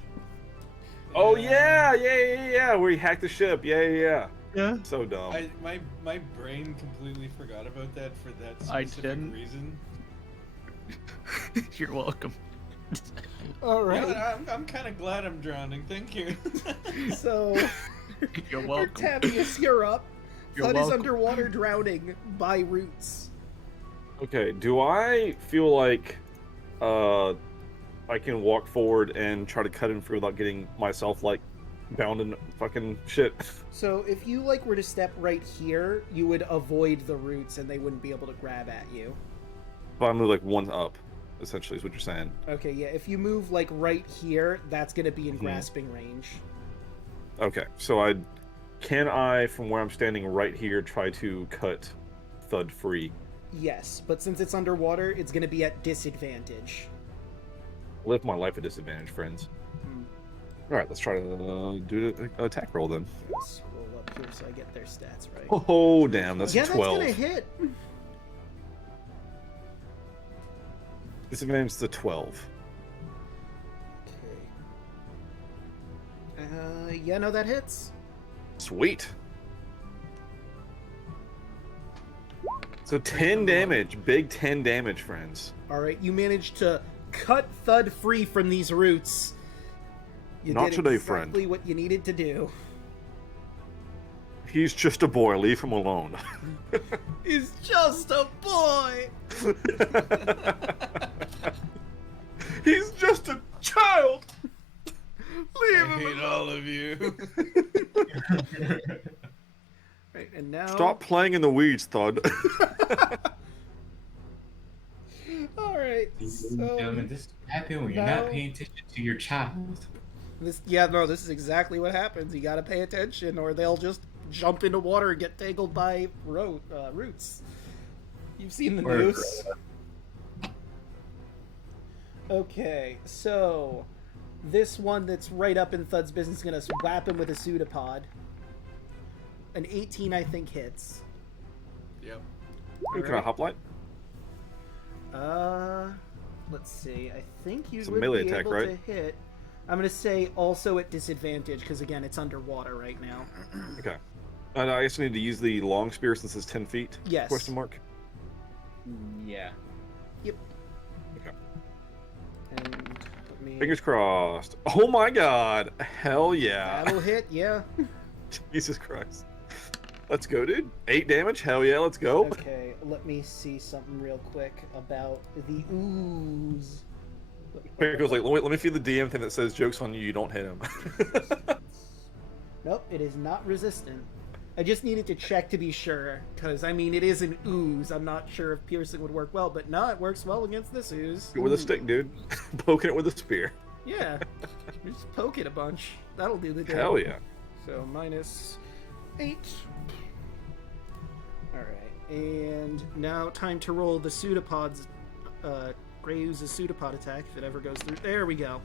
Oh yeah, where he hacked the ship. Yeah. Yeah. So dumb. My brain completely forgot about that for that I specific didn't. reason. You're welcome. All right. Yeah, I'm kind of glad I'm drowning. Thank you. So, You're welcome. Octavius, you're up. You're Thud is welcome. underwater drowning by roots. Okay, do I feel like I can walk forward and try to cut him through without getting myself like bound in fucking shit? So if you like were to step right here, you would avoid the roots and they wouldn't be able to grab at you. But I move like 1 up, essentially is what you're saying. Okay, yeah, if you move like right here, that's gonna be in Mhm. grasping range. Okay, so can I from where I'm standing right here try to cut Thud free? Yes, but since it's underwater, it's gonna be at disadvantage. Live my life at disadvantage, friends. All right, let's try to do an attack roll then. Let's roll up here so I get their stats right. Oh damn, that's Yeah, a that's 12. gonna hit. Disadvantage to 12. Okay. Yeah, no, that hits. Sweet. So 10 damage, big 10 damage, friends. All right, you managed to cut Thud free from these roots. You Not did today, exactly friend. what you needed to do. He's just a boy, leave him alone. He's just a boy. He's just a child. Leave I him hate all of you. Right, and now Stop playing in the weeds, Thud. Alright, Gentlemen, so... this happens when you're now- not paying attention to your child. This is exactly what happens. You gotta pay attention, or they'll just jump into water and get tangled by roots. You've seen the Or- news. Okay, so this one that's right up in Thud's business is gonna whap him with a pseudopod. An 18, I think, hits. Yep. Can I hoplite? Let's see. I think you It's a would melee be attack, able right? to hit. I'm gonna say also at disadvantage because again, it's underwater right now. Okay. And I guess I need to use the long spear since it's 10 feet? Yes. Question mark. Yeah. Yep. Okay. And let me. Fingers crossed. Oh my god. Hell yeah. That'll hit. Yeah. Jesus Christ. Let's go, dude. 8 damage? Hell yeah, let's go. Okay. Let me see something real quick about the ooze. Pickle's like, let me feel the DM thing that says joke's on you, you don't hit him. Nope, it is not resistant. I just needed to check to be sure, because, I mean, it is an ooze. I'm not sure if piercing would work well, but no, it works well against this ooze. With a stick, dude. Poking it with a spear. Yeah. Just poke it a bunch. That'll do the job. Hell yeah. So, -8. Alright, and now time to roll the pseudopod's, Grey Ooze's pseudopod attack, if it ever goes through. There we go.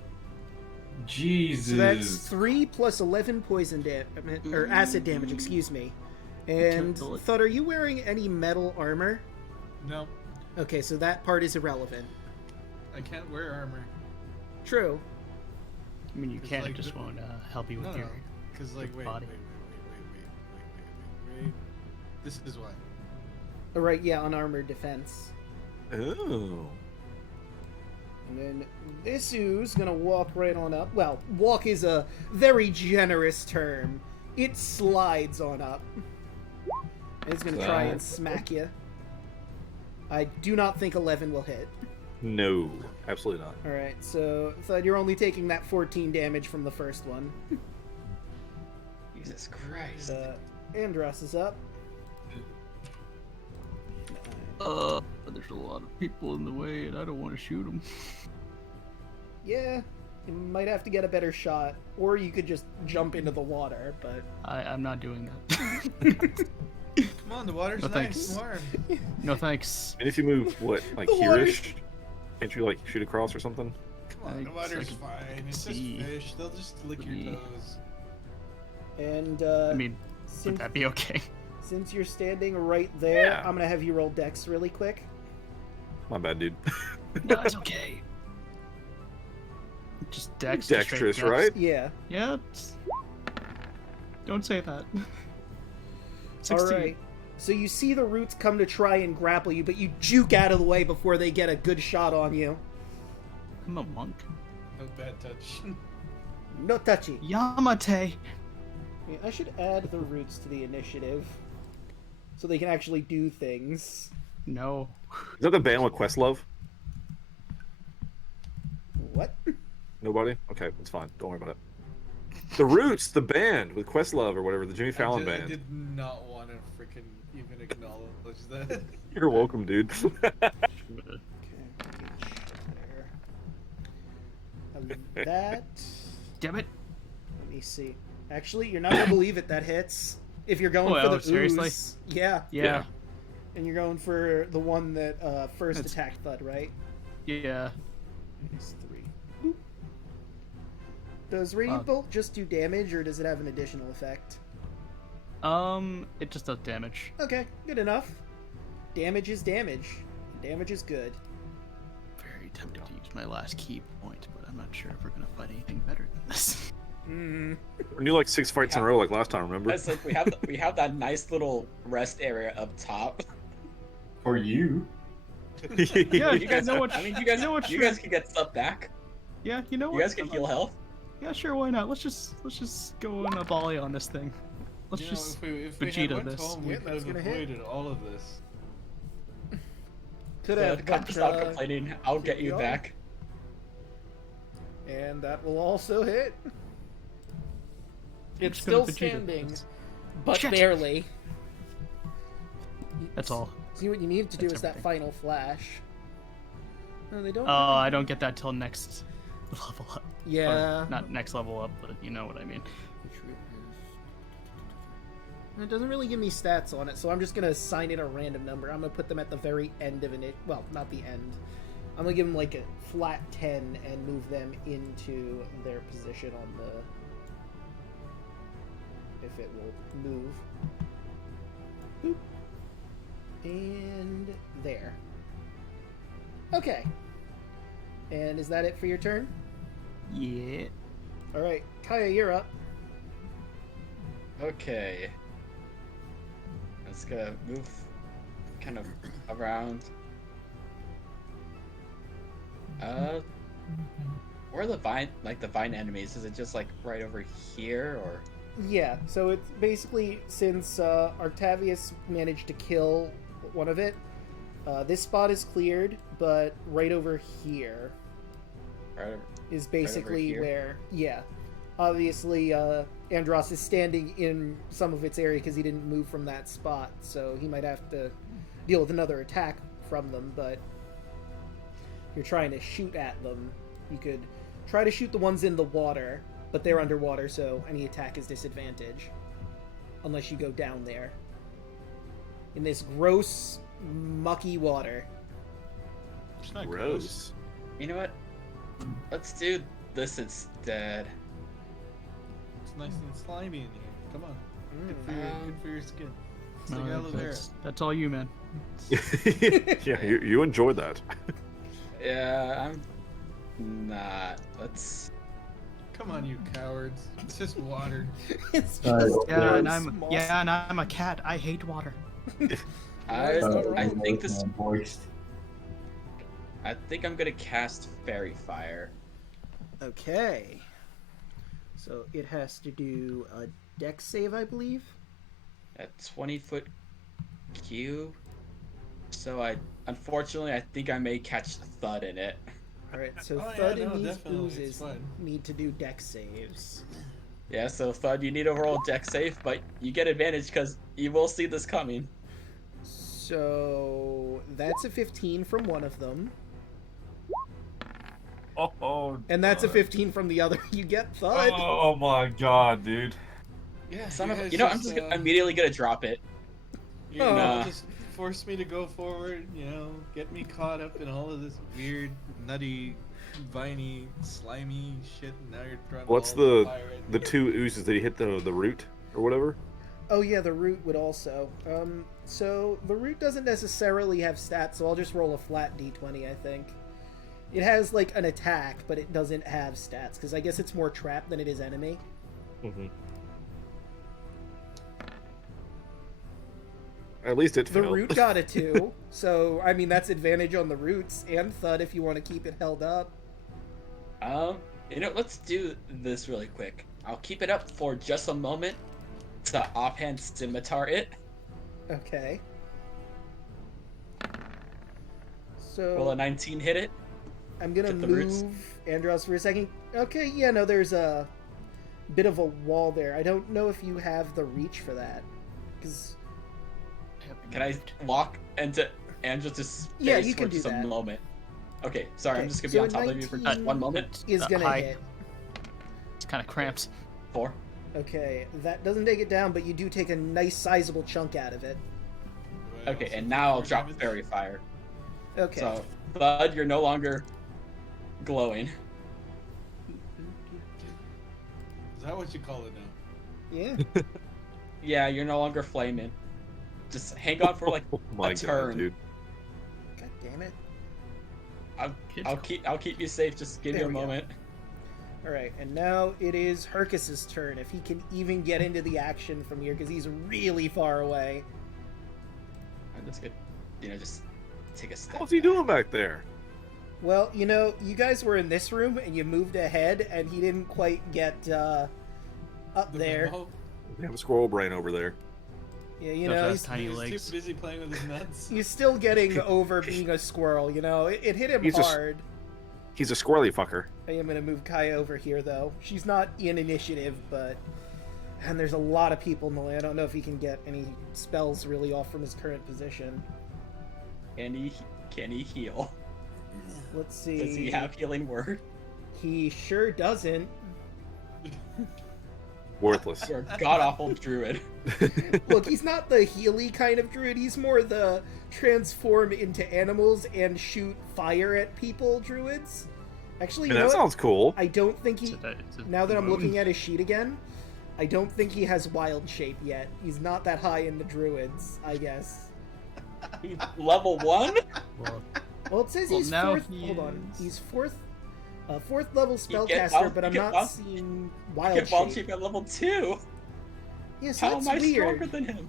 Jesus. So that's 3 plus 11 poison damage, or acid damage, excuse me. And Kill it. Thud, are you wearing any metal armor? No, Okay, so that part is irrelevant. I can't wear armor. True. I mean, you It's can. like It just the- won't help you with No, your. no, because like wait, body. wait. This is why. Alright, yeah, unarmored defense. Oh. And then this ooze gonna walk right on up. Well, walk is a very generous term. It slides on up. And it's gonna try and smack you. I do not think 11 will hit. No, absolutely not. Alright, so Thud, you're only taking that 14 damage from the first one. Jesus Christ. Andros is up. There's a lot of people in the way, and I don't want to shoot them. Yeah, you might have to get a better shot. Or you could just jump into the water, but... I'm not doing that. Come on, the water's No, nice thanks. and warm. No thanks. And if you move, what, like The water- here-ish? Can't you, like, shoot across or something? Come on, the Thanks, water's I can fine. It's just see. fish. They'll just lick your Yeah. toes. And, I mean, would since, that be okay? since you're standing right there, Yeah. I'm gonna have you roll Dex really quick. My bad, dude. No, it's okay. Just dex. just straight Dexterous, dex. right? Yeah. Yeah. Don't say that. 16. Alright. So you see the roots come to try and grapple you, but you juke out of the way before they get a good shot on you. I'm a monk. No bad touch. No touchy. Yamate. Yeah, I should add the roots to the initiative. So they can actually do things. No. Is that the band with Questlove? What? Nobody? Okay, it's fine. Don't worry about it. The Roots, the band with Questlove or whatever, the Jimmy Fallon I band. did not want to freaking even acknowledge that. You're welcome, dude. Okay, there. That. Damn it. Let me see. Actually, you're not gonna believe it. That hits. If you're going Oh, for the oh, seriously? ooze. Yeah. Yeah. And you're going for the one that first That's- attacked Thud, right? Yeah. Minus 3. Boop. Does Radiant Bolt just do damage, or does it have an additional effect? It just does damage. Okay, good enough. Damage is damage. Damage is good. Very tempted to use my last key point, but I'm not sure if we're gonna fight anything better than this. Mm. We do like 6 fights in a row like last time, remember? It's like we have that nice little rest area up top. For you. Yeah, You guys know what? I mean, you guys, know what? you guys can get stuff back. Yeah, you know what? You guys can heal health. Yeah, sure. Why not? Let's just go in a volley on this thing. Let's You know, just. if we had Vegeta went this. home, we Yeah, could that's have gonna hit. avoided all of this. Could So, have, but, stop complaining. I'll get you yeah. back. and that will also hit. It's just gonna still Vegeta standing, this. but Shit. barely. That's all. See, what you need to do That's is that everything. final flash. No, they don't. Oh, I don't get that till next level up. Yeah. Or not next level up, but you know what I mean. It doesn't really give me stats on it, so I'm just gonna assign it a random number. I'm gonna put them at the very end of it. Well, not the end. I'm gonna give them like a flat 10 and move them into their position on the. If it will move. Boop. And there. Okay. And is that it for your turn? Yeah. Alright, Kaya, you're up. Okay. Let's go move kind of around. Where are the vine enemies? Is it just like right over here or? Yeah, so it's basically since Octavius managed to kill one of it, this spot is cleared, but right over here is basically where, yeah. Obviously, Andros is standing in some of its area because he didn't move from that spot, so he might have to deal with another attack from them, but if you're trying to shoot at them, you could try to shoot the ones in the water, but they're underwater, so any attack is disadvantage. Unless you go down there. In this gross, mucky water. It's not Gross. You know what? Let's do this instead. It's nice and slimy in here. Come on. Mm. Good for your skin. It's No, like aloe vera. that's all you, man. Yeah, you enjoyed that. Yeah, I'm not. Let's. Come on, you cowards. It's just water. It's just Yeah, and small. I'm a cat. I hate water. I think this. Moist. I think I'm gonna cast Fairy Fire. Okay. So it has to do a dex save, I believe. At 20-foot cube. So unfortunately, I think I may catch Thud in it. Alright, so Oh, yeah, Thud no, and these definitely, it's oozes fine. need to do dex saves. Yeah, so Thud, you need to roll deck safe, but you get advantage because you will see this coming. So that's a 15 from one of them. Oh, And that's a 15 from the other. You get Thud. oh my god, dude. Yeah, You know, I'm just immediately gonna drop it. You Oh. know, just force me to go forward, get me caught up in all of this weird, nutty, viney, slimy shit, and now you're throwing What's all fire at the me. two oozes that he hit the root or whatever? Oh yeah, the root would also. So the root doesn't necessarily have stats, so I'll just roll a flat d20, I think. It has like an attack, but it doesn't have stats, because I guess it's more trap than it is enemy. Mm-hmm. At least it The failed. root got a 2, so I mean that's advantage on the roots and Thud if you want to keep it held up. Let's do this really quick. I'll keep it up for just a moment to offhand scimitar it. Okay. Will a So 19 hit it? I'm gonna get the roots? move Andros for a second. Okay, yeah, no, there's a bit of a wall there. I don't know if you have the reach for that, because Can I walk into Andros' space Yeah, you for can do just a that. moment? Okay, sorry, Okay, I'm just gonna so be on a top of you for 19 1 moment. is gonna Hi. hit. It's kind of cramps. 4. Okay, that doesn't take it down, but you do take a nice sizable chunk out of it. Do I Okay, also and take now I'll 4 drop damage? Fairy Fire. Okay. So, Bud, you're no longer glowing. Is that what you call it now? Yeah. Yeah, you're no longer flaming. Just hang on for like Oh my a god, turn. dude. God damn it. I'll keep you safe. Just give There you a we go. moment. Alright, and now it is Hercus's turn, if he can even get into the action from here, because he's really far away. I'm just gonna, just take a step. What's he doing back there? Well, you guys were in this room, and you moved ahead, and he didn't quite get up The there. memo? We have a squirrel brain over there. Yeah, Those he's, tiny He was legs. too busy playing with his nuts. he's still getting over being a squirrel, It hit him He's a s- hard. He's a squirrely fucker. I am going to move Kaya over here, though. She's not in initiative, but... And there's a lot of people in the way. I don't know if he can get any spells really off from his current position. Can he heal? Let's see. Does he have healing word? He sure doesn't. Worthless. You're a god awful druid. Look, he's not the Healy kind of druid. He's more the transform into animals and shoot fire at people druids. Actually, you And know that what? sounds cool. I don't think he. It's a Now that I'm moon. looking at his sheet again, I don't think he has wild shape yet. He's not that high in the druids, I guess. He's level 1? Well, Well, it says Well, he's now fourth. he Hold on, is- he's fourth level You spellcaster, get wild- but you I'm get not wild- seeing I wild get ball shape. shape at level 2. Yeah, so How that's am I stronger weird. than him?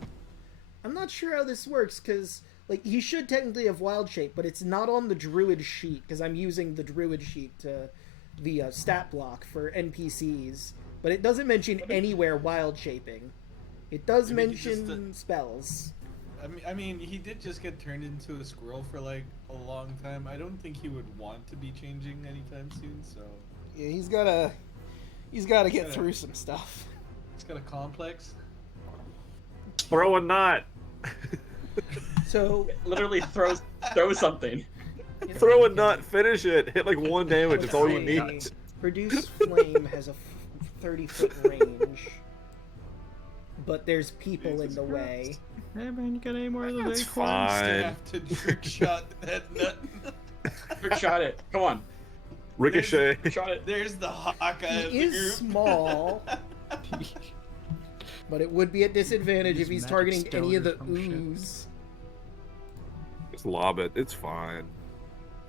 I'm not sure how this works because, like, he should technically have wild shape, but it's not on the druid sheet because I'm using the druid sheet to the stat block for NPCs. But it doesn't mention anywhere wild shaping. It does Maybe he just, mention spells. I mean, he did just get turned into a squirrel for like a long time. I don't think he would want to be changing anytime soon. So Yeah, he's gotta get through some stuff. he's got a complex. Throw a knot. So Literally throw something. Throw a nut. Finish it. Hit like 1 damage. That's all you Okay. need. Produce Flame has a 30-foot range, but there's people in the way. Hey man, you got any more of those That's acorns? fine. You have to trick shot that nut. Trick shot it. Come on. Ricochet. Trick shot it. There's the Hawkeye of He the is group. small, but it would be at disadvantage Use if he's magic targeting stone any of or the some shit. ooze. Just lob it. It's fine.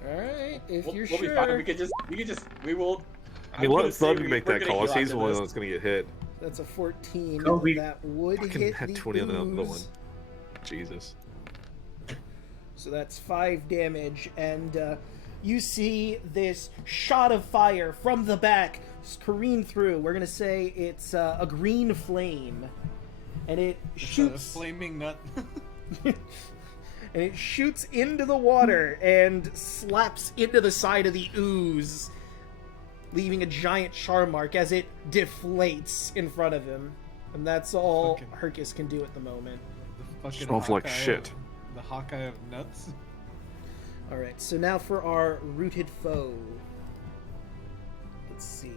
Alright, if We'll you're be sure. fine. We will. I mean, I'm let gonna say Thug we- make we're that gonna call. heal He's after the one this. that's gonna get hit. That's a 14. Kobe. That would Fucking hit had the 20 on the other ooze. one. Jesus. So that's 5 damage, and you see this shot of fire from the back careen through. We're gonna say it's a green flame, and it It's a shoots, flaming nut. and it shoots into the water and slaps into the side of the ooze, leaving a giant char mark as it deflates in front of him. And that's all Fucking- Hercus can do at the moment. The fucking Smells like Hawkeye shit. of- the Hawkeye of nuts. Alright, so now for our rooted foe. Let's see.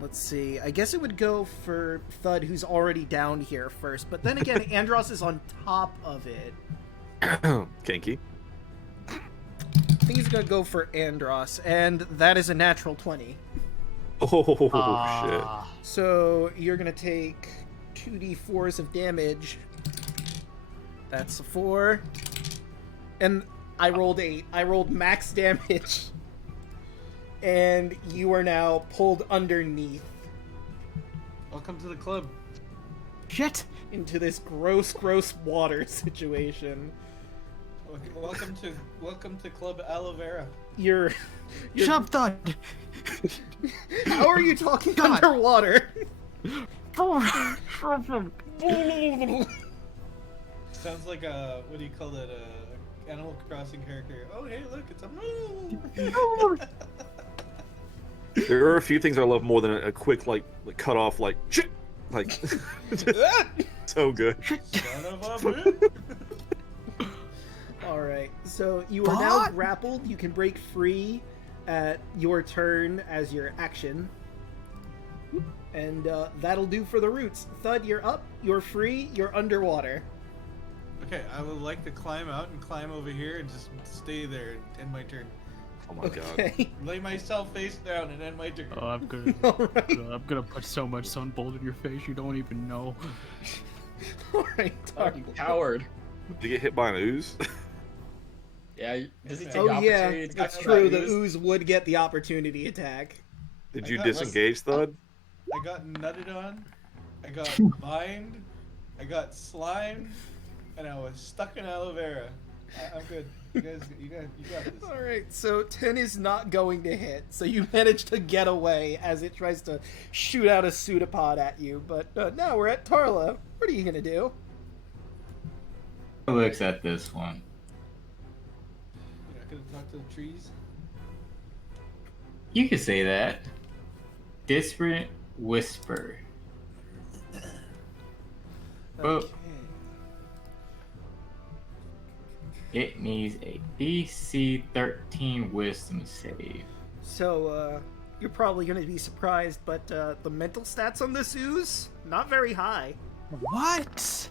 Let's see. I guess it would go for Thud, who's already down here first. But then again, Andros is on top of it. Kinky. I think he's gonna go for Andros, and that is a natural 20. Oh, shit. Ah. So you're gonna take 2d4s of damage. That's a 4. And I rolled 8. I rolled max damage. And you are now pulled underneath Welcome to the club. Shit! into this gross water situation. Welcome to Club Aloe Vera. You're Shut up, Thud! how are you talking God. underwater? Sounds like a what do you call that? Animal Crossing character. Oh hey, look, it's a There are a few things I love more than a quick, like cut off, like, shit! Like, so good. son of a bitch. Alright, so you are now What? grappled. You can break free at your turn as your action. And that'll do for the roots. Thud, you're up, you're free, you're underwater. Okay, I would like to climb out and climb over here and just stay there and end my turn. Oh my god. Okay. Lay myself face down and end my turn. Oh, I'm gonna, Alright. I'm gonna put so much sunbolt in your face you don't even know. Alright, Fucking Tark. coward. Did you get hit by an ooze? Yeah, does he take Oh the yeah, opportunity to that's attack true. that The ooze would get the opportunity attack. Did I you got disengage, Thud? I got nutted on, I got vined, I got slimed, and I was stuck in aloe vera. I'm good. You got this. Alright, so 10 is not going to hit, so you manage to get away as it tries to shoot out a pseudopod at you. But now we're at Tarla. What are you gonna do? Looks at this one. You're not gonna talk to the trees? You could say that. Disparate Whisper. Oh. Okay. It needs a DC 13 Wisdom save. So, you're probably going to be surprised, but the mental stats on this ooze, not very high. What?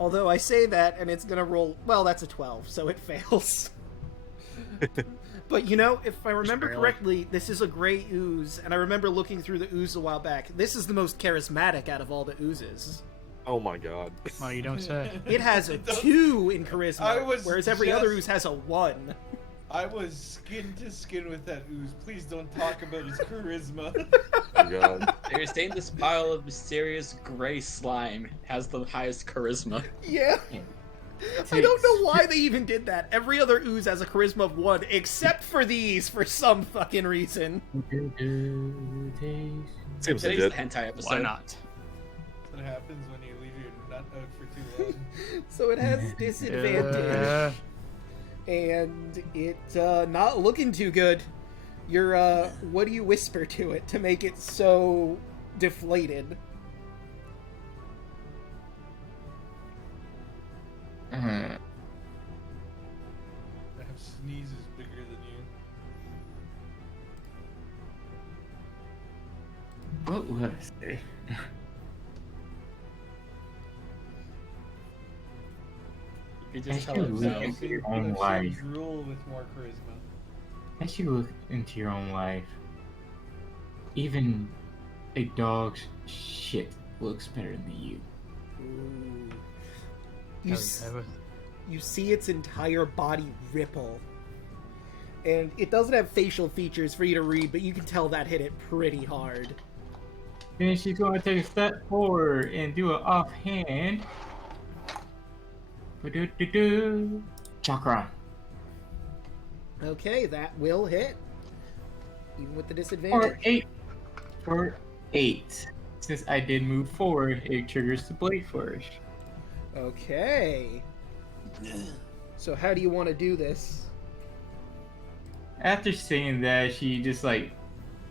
Although I say that, and it's going to roll... Well, that's a 12, so it fails. But, you know, if I remember correctly, this is a gray ooze, and I remember looking through the ooze a while back. This is the most charismatic out of all the oozes. Oh my god. Oh, you don't say. It has a 2 in charisma, whereas every other just- ooze has a 1. I was skin to skin with that ooze. Please don't talk about his charisma. Oh my god. You're saying this pile of mysterious gray slime has the highest charisma. Yeah. I don't know why they even did that. Every other ooze has a charisma of 1, except for these, for some fucking reason. Seems Today's legit. the hentai episode. Why not? That's what happens when you leave your nut out for too long. So it has disadvantage. And it's not looking too good. You're, what do you whisper to it to make it so deflated? I have sneezes bigger than you. What would I say? You just I tell should him look no. into your I've own seen life. drool with more charisma. As you look into your own life, even a dog's shit looks better than you. Ooh. Oh, You see its entire body ripple. And it doesn't have facial features for you to read, but you can tell that hit it pretty hard. Then she's going to take a step forward and do an offhand. Ba-do-do-do. Chakra. Okay, that will hit. Even with the For disadvantage. 8. For 8. Since I did move forward, it triggers the blade flourish. Okay. So how do you want to do this? After saying that, she just like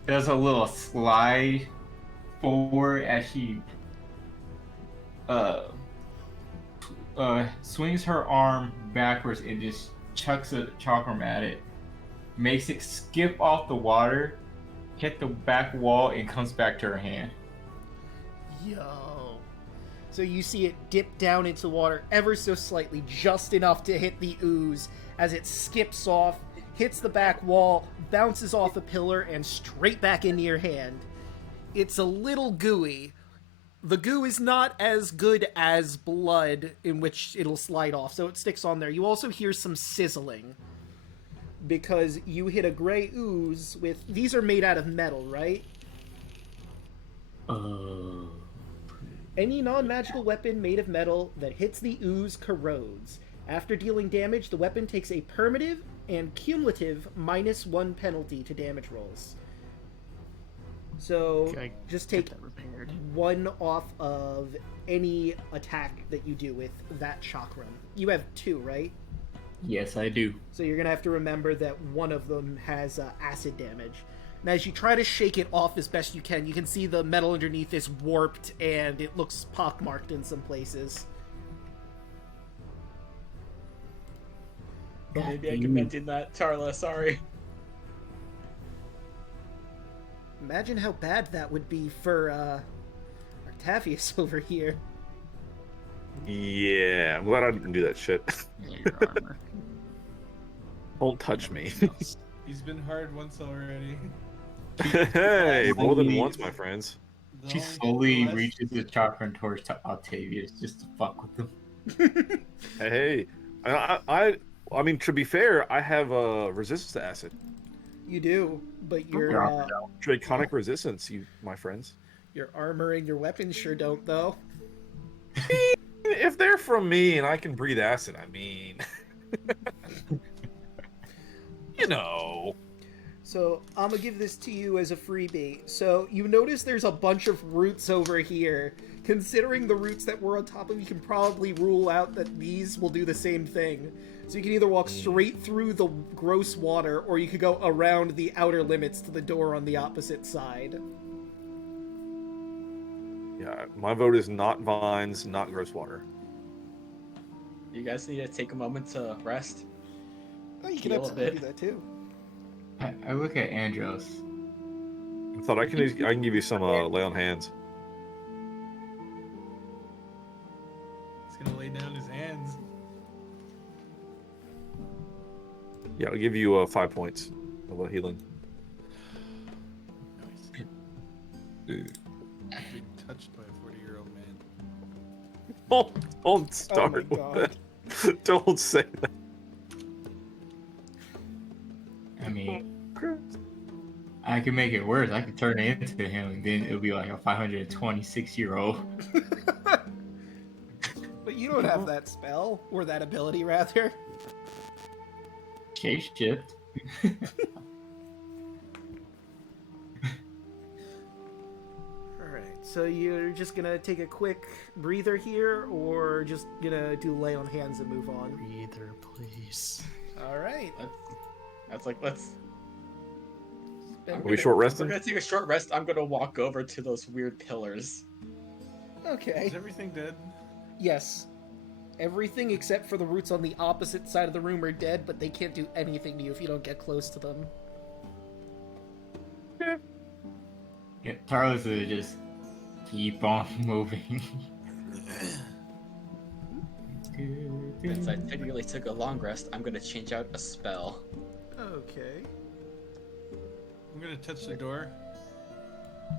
does a little slide forward as she swings her arm backwards and just chucks a chakram at it, makes it skip off the water, hit the back wall, and comes back to her hand. Yo. So you see it dip down into the water ever so slightly, just enough to hit the ooze as it skips off, hits the back wall, bounces off a pillar, and straight back into your hand. It's a little gooey. The goo is not as good as blood, in which it'll slide off, so it sticks on there. You also hear some sizzling, because you hit a gray ooze with... These are made out of metal, right? Any non-magical weapon made of metal that hits the ooze corrodes. After dealing damage, the weapon takes a permanent and cumulative -1 penalty to damage rolls. So, Okay, just get take that repaired. 1 off of any attack that you do with that chakram. You have 2, right? Yes, I do. So you're going to have to remember that one of them has acid damage. And as you try to shake it off as best you can see the metal underneath is warped and it looks pockmarked in some places. Maybe I can mention that. Tarla, sorry. Imagine how bad that would be for Octavius over here. Yeah, I'm glad I didn't do that shit. Yeah, your armor. Don't touch me. He's been hard once already. Hey, more than once, my friends. She Don't slowly get less- reaches the chakra torch to Octavius just to fuck with them. Hey, I mean, to be fair, I have resistance to acid. You do, but your Draconic resistance, my friends. your armor and your weapons sure don't, though. If they're from me and I can breathe acid, I mean, you know. So I'm gonna give this to you as a freebie. So you notice there's a bunch of roots over here. Considering the roots that were on top of, you can probably rule out that these will do the same thing. So you can either walk straight through the gross water, or you could go around the outer limits to the door on the opposite side. Yeah, my vote is not vines, not gross water. You guys need to take a moment to rest. Oh, you can Heal a absolutely bit. do that too. I look at Andros. I thought I can give you some lay on hands. He's gonna lay down his hands. Yeah, I'll give you 5 points of healing. Nice. Being touched by a 40-year-old man. Don't start my with God. that. Don't say that. I mean, I could make it worse. I could turn it into him, and then it'll be like a 526-year-old. But you don't have that spell, or that ability, rather. Shape shift. Alright, so you're just gonna take a quick breather here, or just gonna do lay on hands and move on? Breather, please. Alright. Let's. Are we short We're rested? gonna take a short rest. I'm gonna walk over to those weird pillars. Okay. Is everything dead? Yes. Everything except for the roots on the opposite side of the room are dead, but they can't do anything to you if you don't get close to them. Yeah, Tarlos will just keep on moving. Since I technically took a long rest, I'm gonna change out a spell. Okay. I'm gonna touch the door.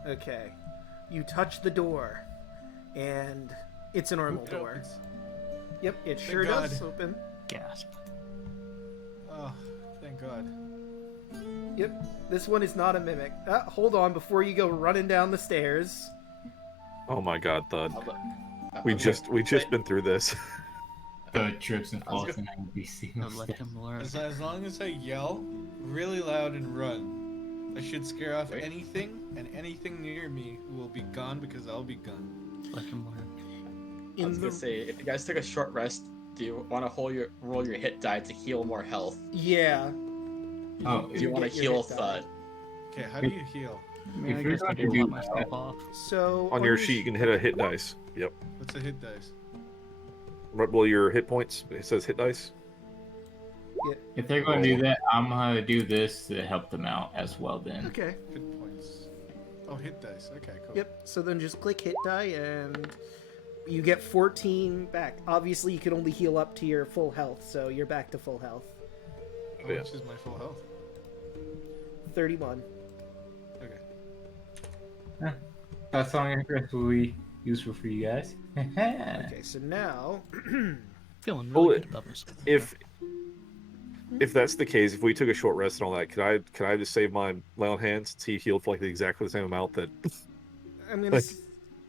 Okay. You touch the door, and it's a normal It door. opens. Yep, it Thank sure does God. open. Gasp. Oh, thank God. Yep, this one is not a mimic. Hold on, before you go running down the stairs. Oh my God, Thud. I'm We gonna just say- been through this. The trips and I was falls and NBC. I'll let him learn. As long as I yell really loud and run, I should scare off anything, and anything near me will be gone because I'll be gone. Let him learn. I was gonna say, if you guys took a short rest, do you want to roll your hit die to heal more health? Yeah. Oh, Do you want to get your heal hit die. Thud? Okay, how do you heal? I mean, If I you're guess I going to can do let myself off. So On your sheet, you can hit a hit dice. Yep. What's a hit dice? Right below your hit points, it says hit dice. if they're going to do that, I'm going to do this to help them out as well then. Okay. Hit points. Oh, hit dice. Okay, cool. Yep. So then just click hit die and you get 14 back. Obviously, you can only heal up to your full health, so you're back to full health. How Yeah. much is my full health? 31. Okay. That song will be useful for you guys. Okay, so now Feeling Oh, really good about this. If that's the case, if we took a short rest and all that, could I just save my lay on hands? He healed for like exactly the same amount that. I'm gonna Like-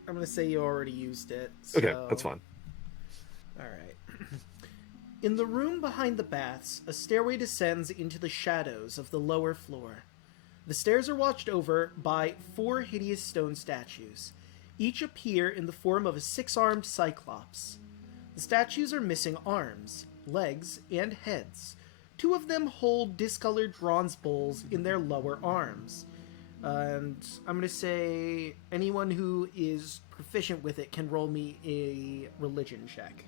I'm gonna say you already used it. So... Okay, that's fine. All right. In the room behind the baths, a stairway descends into the shadows of the lower floor. The stairs are watched over by 4 hideous stone statues. Each appear in the form of a 6-armed cyclops. The statues are missing arms, legs, and heads. 2 of them hold discolored bronze bowls in their lower arms. And I'm going to say anyone who is proficient with it can roll me a religion check.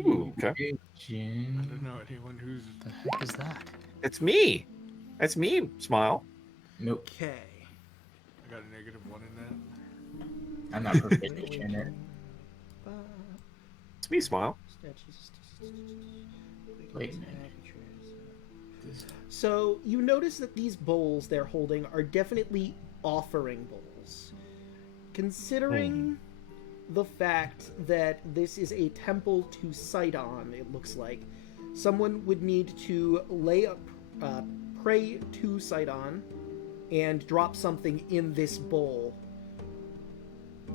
Ooh, okay. I don't know anyone who's. The heck is that? It's me. That's me. Smile. Nope, Okay. I got a -1 in that. I'm not proficient in it. It's me. Smile. Wait a minute. So you notice that these bowls they're holding are definitely offering bowls. Considering the fact that this is a temple to Sidon, it looks like, someone would need to pray to Sidon and drop something in this bowl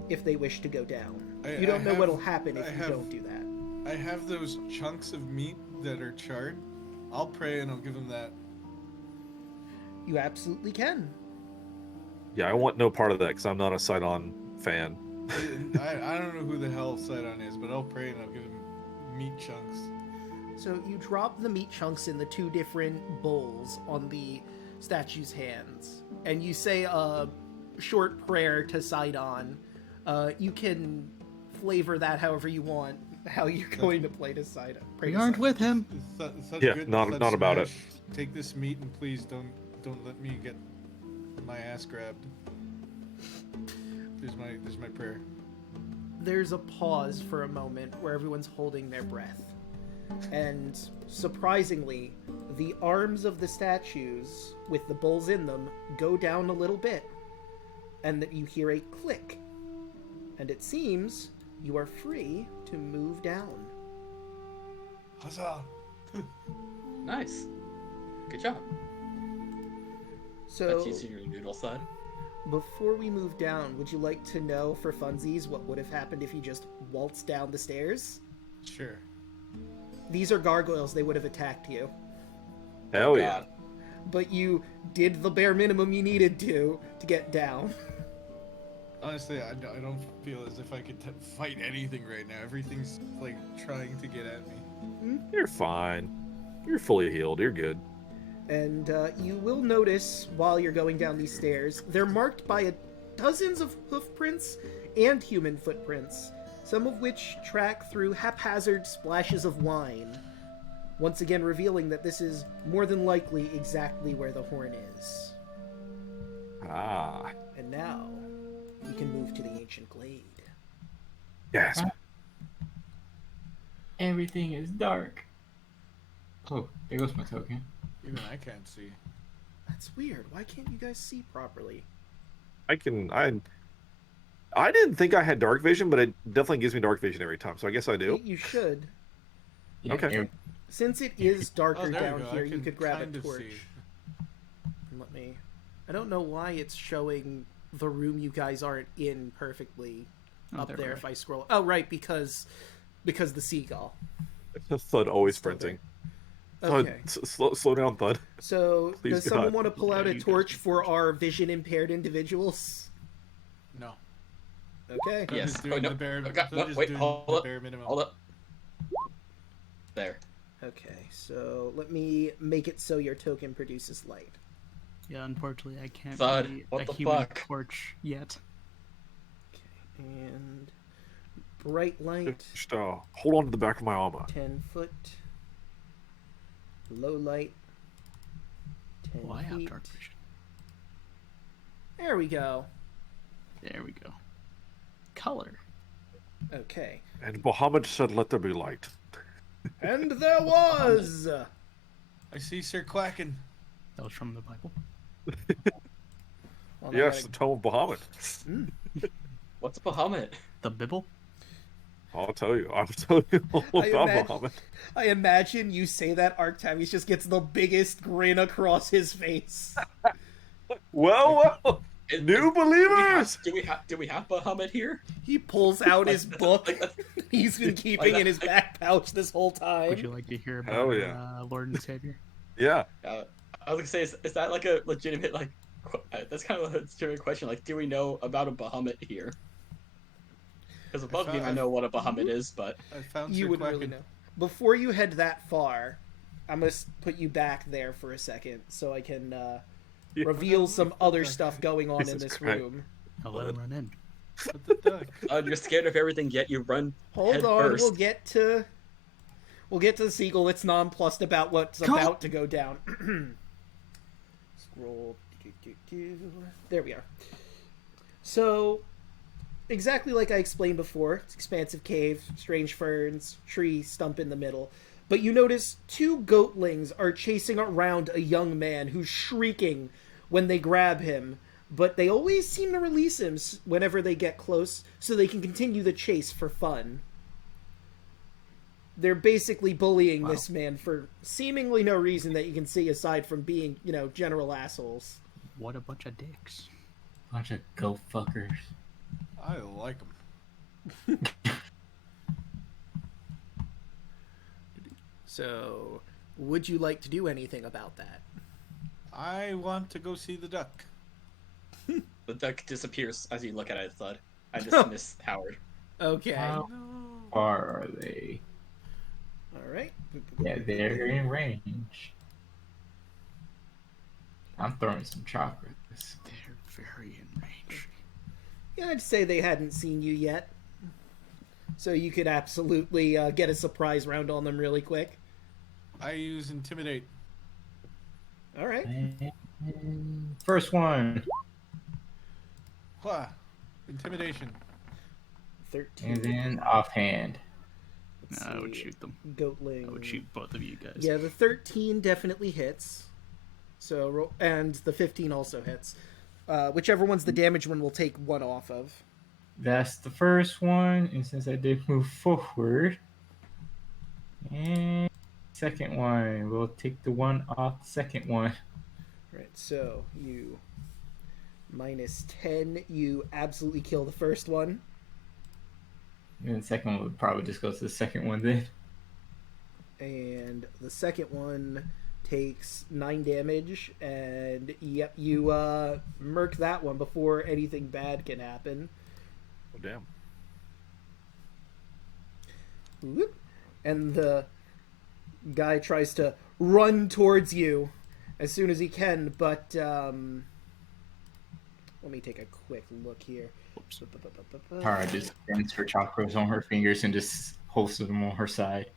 if they wish to go down. You don't know what'll happen if you don't do that. I have those chunks of meat that are charred. I'll pray and I'll give him that. You absolutely can. Yeah, I want no part of that because I'm not a Sidon fan. I don't know who the hell Sidon is, but I'll pray and I'll give him meat chunks. So you drop the meat chunks in the 2 different bowls on the statue's hands, and you say a short prayer to Sidon. You can flavor that however you want. how you're going to play decide. We aren't with him. Yeah, not about it. Take this meat and please don't let me get my ass grabbed. There's my prayer. There's a pause for a moment where everyone's holding their breath. And surprisingly, the arms of the statues with the bulls in them go down a little bit. And that you hear a click. And it seems you are free to move down. Huzzah! Nice. Good job. So, That's using your noodle side. before we move down, would you like to know for funsies what would have happened if you just waltzed down the stairs? Sure. These are gargoyles, they would have attacked you. Hell yeah. God. But you did the bare minimum you needed to get down. Honestly, I don't feel as if I could fight anything right now. Everything's like trying to get at me. You're fine. You're fully healed. You're good. And you will notice while you're going down these stairs, they're marked by dozens of hoof prints and human footprints, some of which track through haphazard splashes of wine, once again revealing that this is more than likely exactly where the horn is. Ah. And now, we can move to the ancient glade. Yes. Everything is dark. Oh, there goes my token. Even I can't see. That's weird. Why can't you guys see properly? I didn't think I had dark vision, but it definitely gives me dark vision every time, so I guess I do. You should. Yeah, Okay. Since it is darker Oh, there down you go. here, I you can could grab a kind of torch. see. And let me... I don't know why it's showing the room you guys aren't in perfectly Oh, up there there we if go. I scroll. Oh, right, because the seagull. Thud always Still sprinting. there. Thud, Okay. slow down, Thud. So, Please, does someone God. want to pull out Yeah, a you guys torch can for our vision-impaired individuals? No. Okay. I'm Yes. just doing Oh, no. the bare, Oh, God, I'm no, just wait, doing hold the up. bare minimum. Hold up. There. Okay, so let me make it so your token produces light. Yeah, unfortunately, I can't Thud, be what a the human fuck? torch yet. Okay, and bright light, Just hold on to the back of my armor. 10 foot. Low light, 10 Well, I have feet. dark vision. There we go. There we go. Color. Okay. And Muhammad said, "Let there be light." And there was! I see Sir Quacken. That was from the Bible. Well, now Yes, I the tome of Muhammad. What's Bahamut? The Bible? I'll tell you. I'll tell you all I about imagine- Muhammad. I imagine you say that, Arctavius just gets the biggest grin across his face. Well, new believers. Do we have Bahamut here? He pulls out his book he's been keeping Like in his back pouch this whole time. Would you like to hear about Hell yeah. Lord and Savior? Yeah. I was gonna say, is that like a legitimate that's kind of a legitimate question. Like, do we know about a Bahamut here? Because above me, I know what a Bahamut is, but I found You Sir wouldn't Quacken. really know. Before you head that far, I'm going to put you back there for a second so I can Yeah. reveal some other stuff going on in Jesus this Christ. room. I'll let him run in. What the duck? you're scared of everything, yet you run Hold head on, first. we'll get to the seagull. It's nonplussed about what's about to go down. Scroll. There we are. So, exactly like I explained before, it's expansive cave, strange ferns, tree stump in the middle. But you notice two goatlings are chasing around a young man who's shrieking when they grab him, but they always seem to release him whenever they get close so they can continue the chase for fun. They're basically bullying this man for seemingly no reason that you can see aside from being, general assholes. What a bunch of dicks. Bunch of go fuckers. I like them. So, would you like to do anything about that? I want to go see the duck. The duck disappears as you look at it, Thud. I dismiss Howard. Okay. How far are they? Alright. Yeah, they're in range. I'm throwing some chakras. They're very in range. Yeah, I'd say they hadn't seen you yet. So you could absolutely get a surprise round on them really quick. I use intimidate. All right. First one. Wha? Intimidation. 13. And then offhand. Let's I would see. shoot them. Goatling. I would shoot both of you guys. Yeah, the 13 definitely hits. So and the 15 also hits. Whichever one's the damage one will take one off of. That's the first one. And since I did move forward. And second one. We'll take the one off the second one. Right, so you minus 10, you absolutely kill the first one. And the second one would probably just go to the second one then. And the second one takes 9 damage, and yep, you murk that one before anything bad can happen. Oh, damn. Whoop. And the guy tries to run towards you as soon as he can, but let me take a quick look here. Tara just bends her chakras on her fingers and just holds them on her side.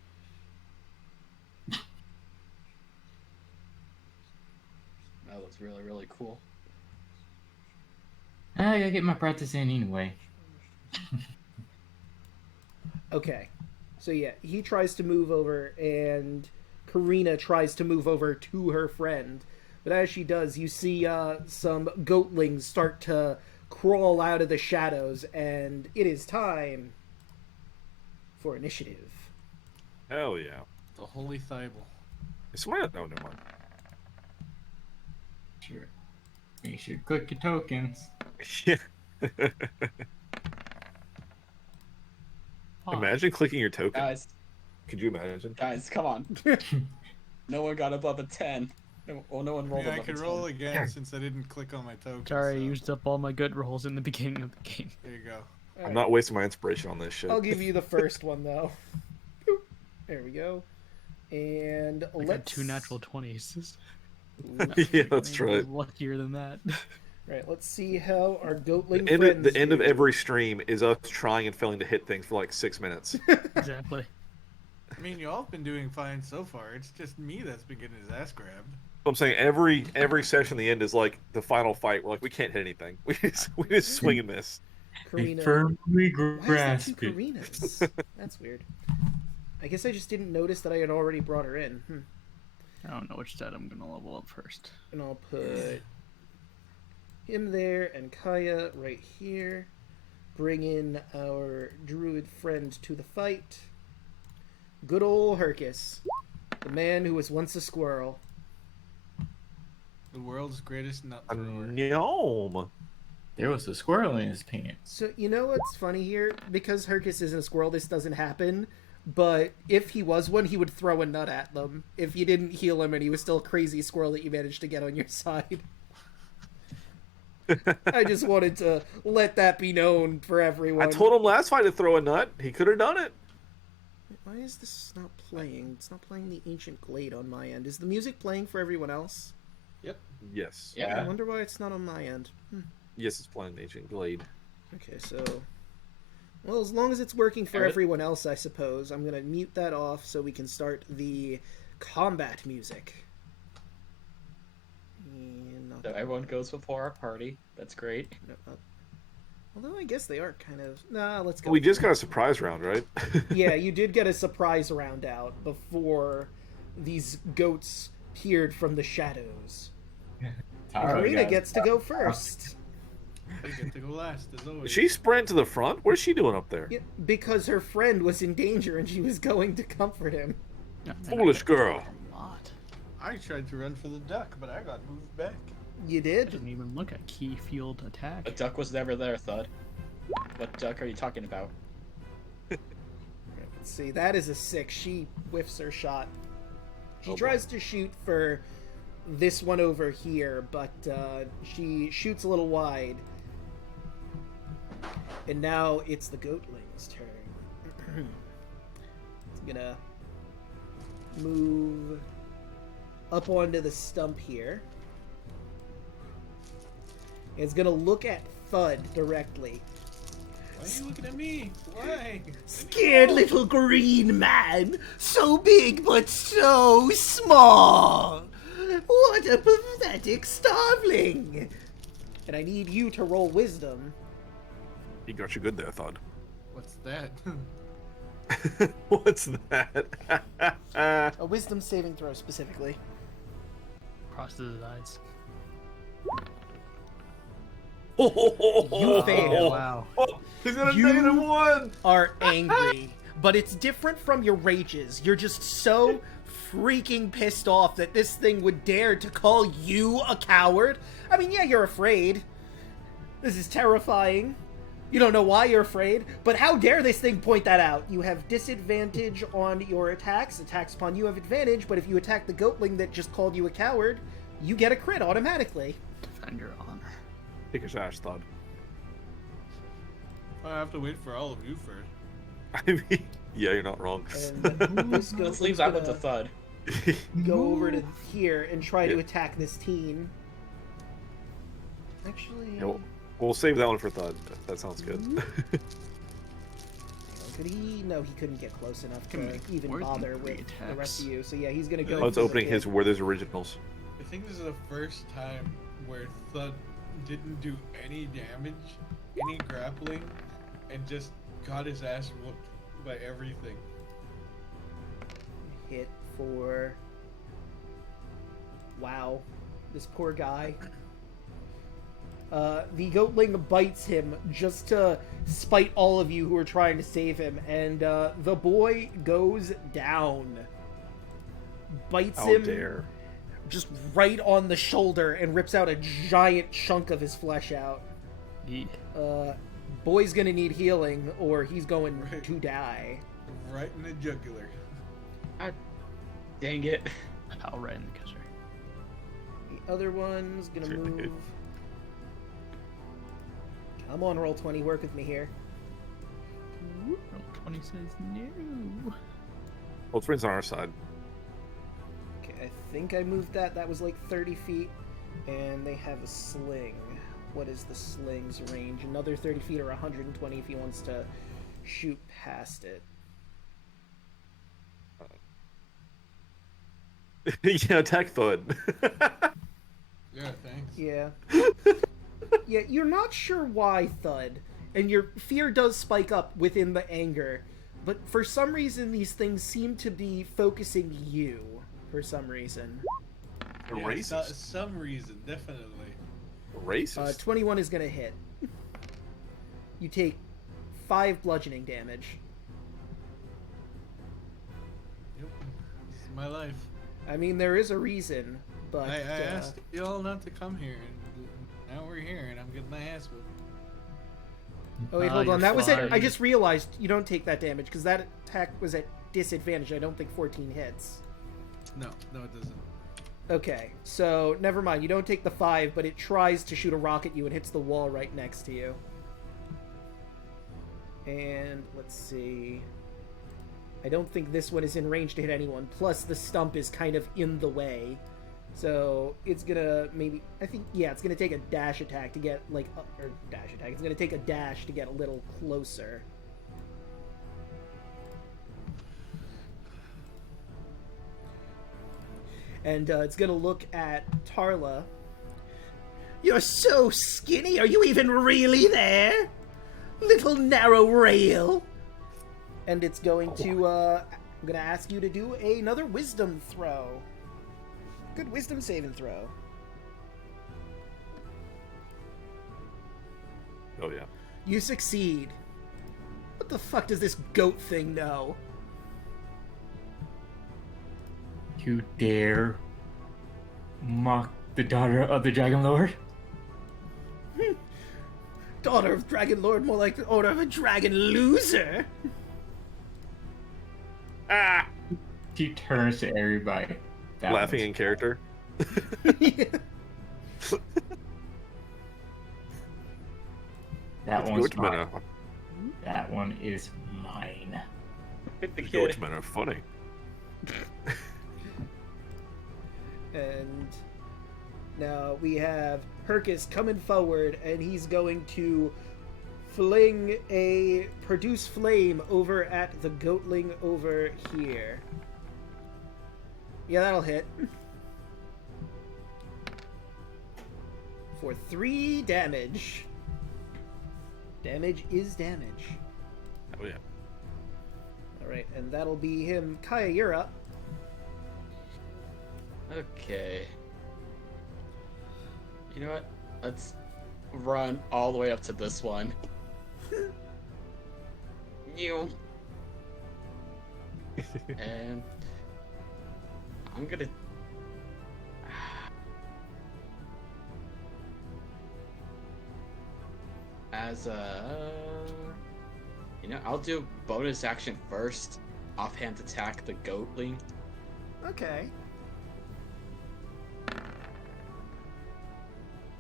That looks really, really cool. I gotta get my practice in anyway. Okay, so yeah, he tries to move over, and Karina tries to move over to her friend. But as she does, you see some goatlings start to crawl out of the shadows, and it is time for initiative. Hell yeah. The Holy Thibel. It's what? No, never mind. Sure. Make sure you click your tokens. Yeah. Oh, Imagine clicking your token. Guys, Could you imagine? come on. No one got above a 10. No one rolled Yeah, I above could a 10. roll again since I didn't click on my token. Sorry, I so used up all my good rolls in the beginning of the game. There you go. I'm not wasting my inspiration on this shit. I'll give you the first one, though. Boop. There we go. And I got let's... 2 natural 20s. Yeah, that's right. Luckier than that. Right, let's see how our goatling The friends end of do. every stream is us trying and failing to hit things for like 6 minutes. Exactly. I mean, y'all have been doing fine so far. It's just me that's been getting his ass grabbed. I'm saying every session, the end is like the final fight. We're like, we can't hit anything. We just swing and miss. Karina. Firmly Why is there grasp 2 it. Karinas? That's weird. I guess I just didn't notice that I had already brought her in. I don't know which stat I'm gonna level up first. And I'll put him there and Kaya right here. Bring in our druid friend to the fight. Good old Hercus, the man who was once a squirrel. The world's greatest nut A thrower. gnome. There was a squirrel in his pants. So you know what's funny here? Because Hercus isn't a squirrel, this doesn't happen. But if he was one, he would throw a nut at them. If you didn't heal him and he was still a crazy squirrel that you managed to get on your side. I just wanted to let that be known for everyone. I told him last fight to throw a nut. He could have done it. Why is this not playing? It's not playing the Ancient Glade on my end. Is the music playing for everyone else? Yes. I Yeah. wonder why it's not on my end. Yes, it's playing Ancient Glade. Okay, so... Well, as long as it's working for everyone else, I suppose. I'm going to mute that off so we can start the combat music. And not So everyone goes before our party. That's great. no, although I guess they are kind of... Nah, let's go. We just got a surprise round, right? Yeah, you did get a surprise round out before these goats peered from the shadows. Tara Karina got- gets to go first. I get to go last, as always. Did she sprint to the front? What is she doing up there? Yeah, because her friend was in danger and she was going to comfort him. Yeah, Foolish girl. A lot. I tried to run for the duck, but I got moved back. You I did? didn't even look at key field attack. A duck was never there, Thud. What duck are you talking about? Let's see, that is a 6. She whiffs her shot. She Oh, tries to shoot for this one over here, but she shoots a little wide. And now it's the goatling's turn. It's gonna move up onto the stump here. It's gonna look at Thud directly. Why are you looking at me? Why? Scared little green man, so big but so small. What a pathetic starveling. And I need you to roll wisdom. He got you good there, Thud. What's that? What's that? A wisdom saving throw specifically. Crosses his eyes. You fail. Wow. Oh, he's got a You- -1! Are angry, but it's different from your rages. You're just so freaking pissed off that this thing would dare to call you a coward. I mean, yeah, you're afraid. This is terrifying. You don't know why you're afraid, but how dare this thing point that out? You have disadvantage on your attacks. Attacks upon you have advantage, but if you attack the goatling that just called you a coward, you get a crit automatically. Defend your honor. Kick his ass, Thud. I have to wait for all of you first. I mean, yeah, you're not wrong. And this Let's goatling's leave that one to gonna Thud. go over to here and try to Yeah. attack this teen. Actually, Yeah, we'll save that one for Thud. That sounds good. could he? No, he couldn't get close enough to Can make even more than bother 3 with the attacks. rest of you. So yeah, he's gonna go. Thud's for the opening kid. his Werther's Originals. I think this is the first time where Thud didn't do any damage, any grappling, and just got his ass whooped by everything. Hit for. Wow, this poor guy. The goatling bites him just to spite all of you who are trying to save him, and the boy goes down. Bites How him dare. just right on the shoulder and rips out a giant chunk of his flesh out. Yeet. Boy's gonna need healing, or he's going Right. to die. Right in the jugular. Dang it. I'll right in the kisser. The other one's gonna Certainly move. good. Come on, roll 20. Work with me here. Roll 20 says no. Well, friends on our side. Okay, I think I moved that. That was like 30 feet. And they have a sling. What is the sling's range? Another 30 feet or 120 if he wants to shoot past it. Yeah, attack Thud. Yeah, thanks. Yeah. Yeah, you're not sure why, Thud. And your fear does spike up within the anger. But for some reason, these things seem to be focusing you. For some reason. They're Yeah, racist. some reason, definitely. Racist. 21 is gonna hit. You take 5 bludgeoning damage. Yep. This is my life. I mean, there is a reason, but... I asked y'all not to come here, and now we're here, and I'm getting my ass whipped. Oh wait, Ah, hold on. you're That was it. I fine. just realized you don't take that damage, because that attack was at disadvantage. I don't think 14 hits. No, it doesn't. Okay, so never mind. You don't take the 5, but it tries to shoot a rock at you and hits the wall right next to you. And let's see. I don't think this one is in range to hit anyone. Plus, the stump is kind of in the way. So it's gonna maybe... I think, yeah, it's gonna take a dash attack to get, like... or dash attack. It's gonna take a dash to get a little closer. And it's gonna look at Tarla. You're so skinny. Are you even really there? Little narrow rail. And it's going to, I'm gonna ask you to do another wisdom throw. Good wisdom saving throw. Oh, yeah. You succeed. What the fuck does this goat thing know? You dare mock the daughter of the Dragon Lord? Daughter of Dragon Lord, more like the order of a dragon loser. Ah! She turns to everybody. That Laughing one's- in character. That one's George men mine. are, That one is mine. Hit the George kid. men are funny. And now we have Hercus coming forward, and he's going to fling a produce flame over at the goatling over here. Yeah, that'll hit. For 3 damage. Damage is damage. Oh yeah. Alright, and that'll be him. Kaya, you're up. Okay. You know what? Let's run all the way up to this one. You. And I'm gonna. As a. You know, I'll do bonus action first. Offhand attack the goatling. Okay.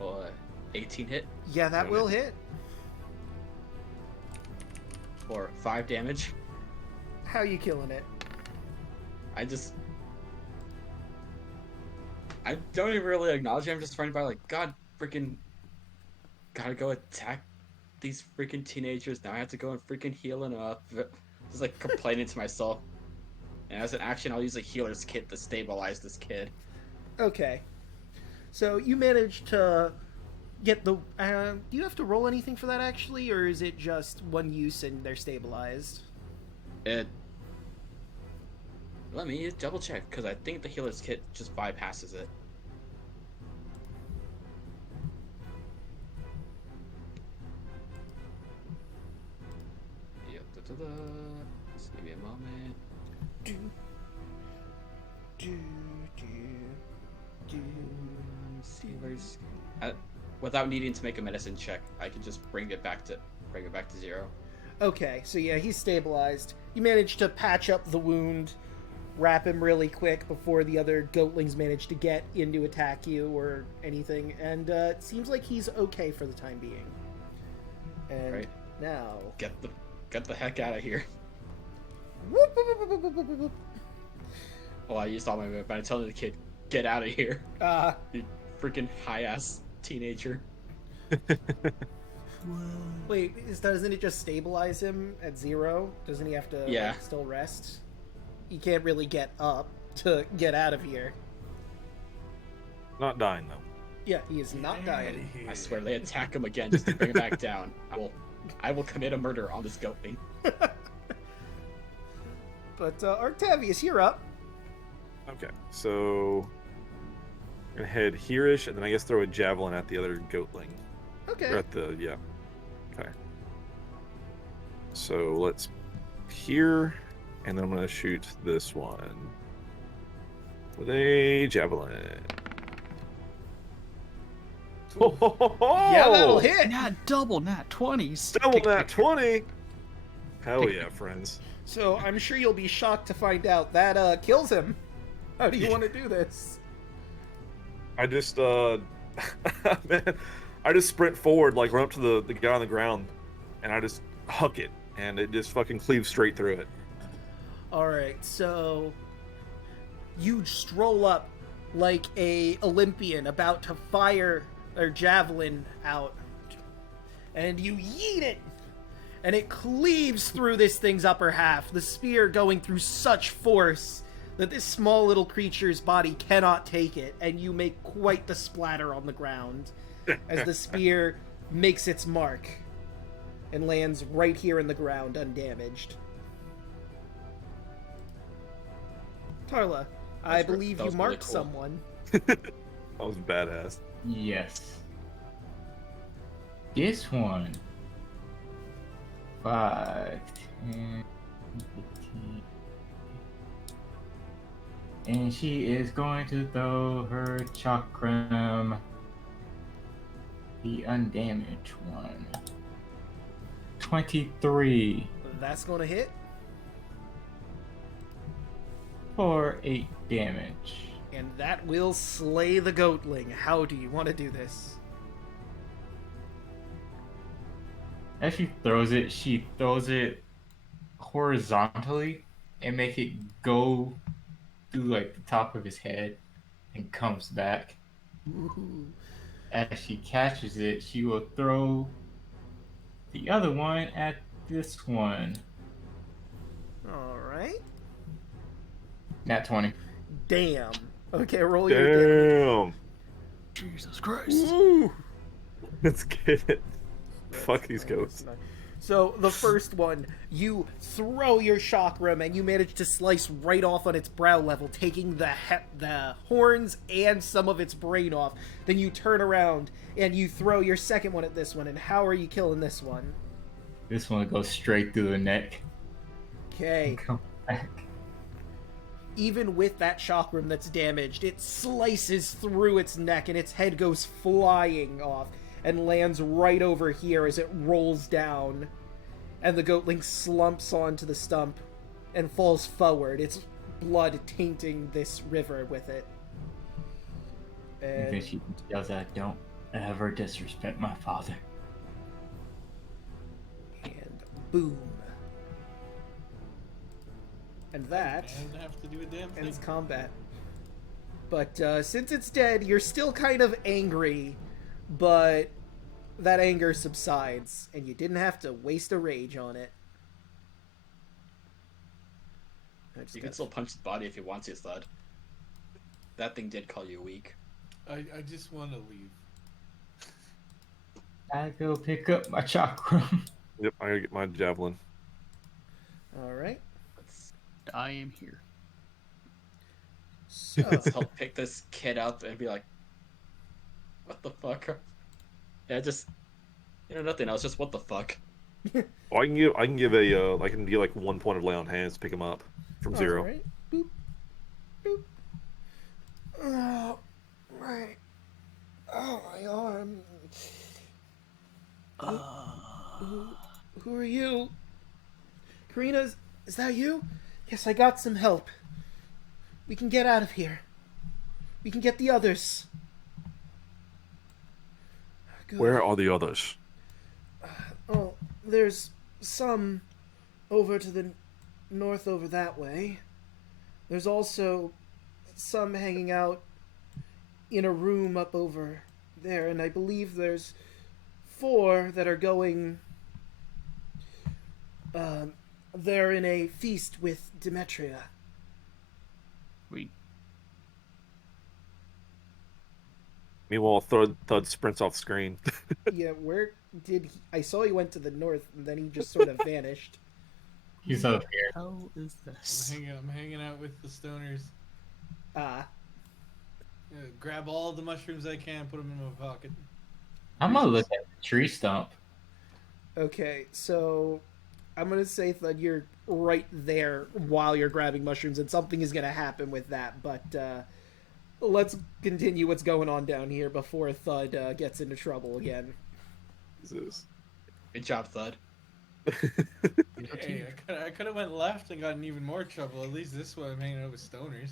Or 18 hit Yeah, that will hit. for 5 damage. How you killing it? I don't even really acknowledge it. I'm just running by like, God freaking gotta go attack these freaking teenagers. Now I have to go and freaking heal them up. Just like complaining to myself. And as an action, I'll use a healer's kit to stabilize this kid. Okay. So you managed to get the... do you have to roll anything for that, actually? Or is it just one use and they're stabilized? Let me double check, because I think the healer's kit just bypasses it. Yep, just give me a moment. Healers. Without needing to make a medicine check, I can just bring it back to 0. Okay, so yeah, he's stabilized. You managed to patch up the wound, wrap him really quick before the other goatlings managed to get in to attack you or anything, and it seems like he's okay for the time being. And Right. now... Get the heck out of here. Whoop, whoop, whoop, whoop, whoop, whoop, whoop. Well, I used all my move, but I'm telling the kid, get out of here. You freaking high-ass teenager. Wait, doesn't it just stabilize him at 0? Doesn't he have to Yeah. like, still rest? He can't really get up to get out of here. Not dying though. Yeah, he is not dying. I swear, they attack him again just to bring him back down. I will commit a murder on this goatling. But Octavius, you're up. Okay, so I'm gonna head here-ish, and then I guess throw a javelin at the other goatling. Okay. Or at the yeah. Okay. So let's here, and then I'm gonna shoot this one with a javelin. Yeah, that'll hit. Nat 20s. Double that 20. Hell yeah, friends. So I'm sure you'll be shocked to find out that kills him. How do you want to do this? I just man, I just sprint forward, like run up to the guy on the ground, and I just huck it, and it just fucking cleaves straight through it. Alright, so you stroll up like a Olympian about to fire their javelin out, and you yeet it, and it cleaves through this thing's upper half, the spear going through such force that this small little creature's body cannot take it, and you make quite the splatter on the ground as the spear makes its mark and lands right here in the ground undamaged. Tarla, I believe you marked someone. That was badass. Yes. This one. 5, 10, 15. And she is going to throw her chakram. The undamaged one. 23 That's going to hit. for 8 damage. And that will slay the goatling. How do you want to do this? As she throws it horizontally and make it go through like the top of his head and comes back. Ooh. As she catches it, she will throw the other one at this one. All right. Nat 20. Damn. Okay, roll your damage. Damn. Jesus Christ. Woo. Let's get it. Fuck these ghosts. So the first one, you throw your chakram and you manage to slice right off on its brow level, taking the horns and some of its brain off. Then you turn around and you throw your second one at this one. And how are you killing this one? This one goes straight through the neck. Okay. Come back. Even with that chakram that's damaged, it slices through its neck and its head goes flying off and lands right over here as it rolls down. And the goatling slumps onto the stump and falls forward, its blood tainting this river with it. And then And she yells out, "Don't ever disrespect my father." boom. And that And have to do a damn thing. ends combat. But since it's dead, you're still kind of angry, but that anger subsides, and you didn't have to waste a rage on it. You can still punch the body if you want to, Thud. That thing did call you weak. I just want to leave. I go pick up my chakram. Yep, I gotta get my javelin. Alright. I am here. So, Let's help pick this kid up and be like, what the fuck? Yeah, just, nothing else, just what the fuck. Oh, I can give like 1 point of lay on hands to pick him up from 0. alright. Boop. Boop. Oh, right. Oh, my arm. Who are you? Karina, is that you? Yes, I got some help. We can get out of here. We can get the others. Good. Where are the others? Oh, there's some over to the north over that way. There's also some hanging out in a room up over there, and I believe there's 4 that are going... they're in a feast with Demetria. We Meanwhile, Thud sprints off screen. Yeah, where did he... I saw he went to the north, and then he just sort of vanished. He's up here. hell is this? I'm hanging out with the stoners. Ah. Grab all the mushrooms I can, put them in my pocket. I'm gonna look at the tree stump. Okay, so I'm gonna say that you're right there while you're grabbing mushrooms, and something is gonna happen with that. But let's continue what's going on down here before Thud gets into trouble again. Jesus. Good job, Thud. Hey, I could have went left and gotten even more trouble. At least this one I'm hanging out with stoners.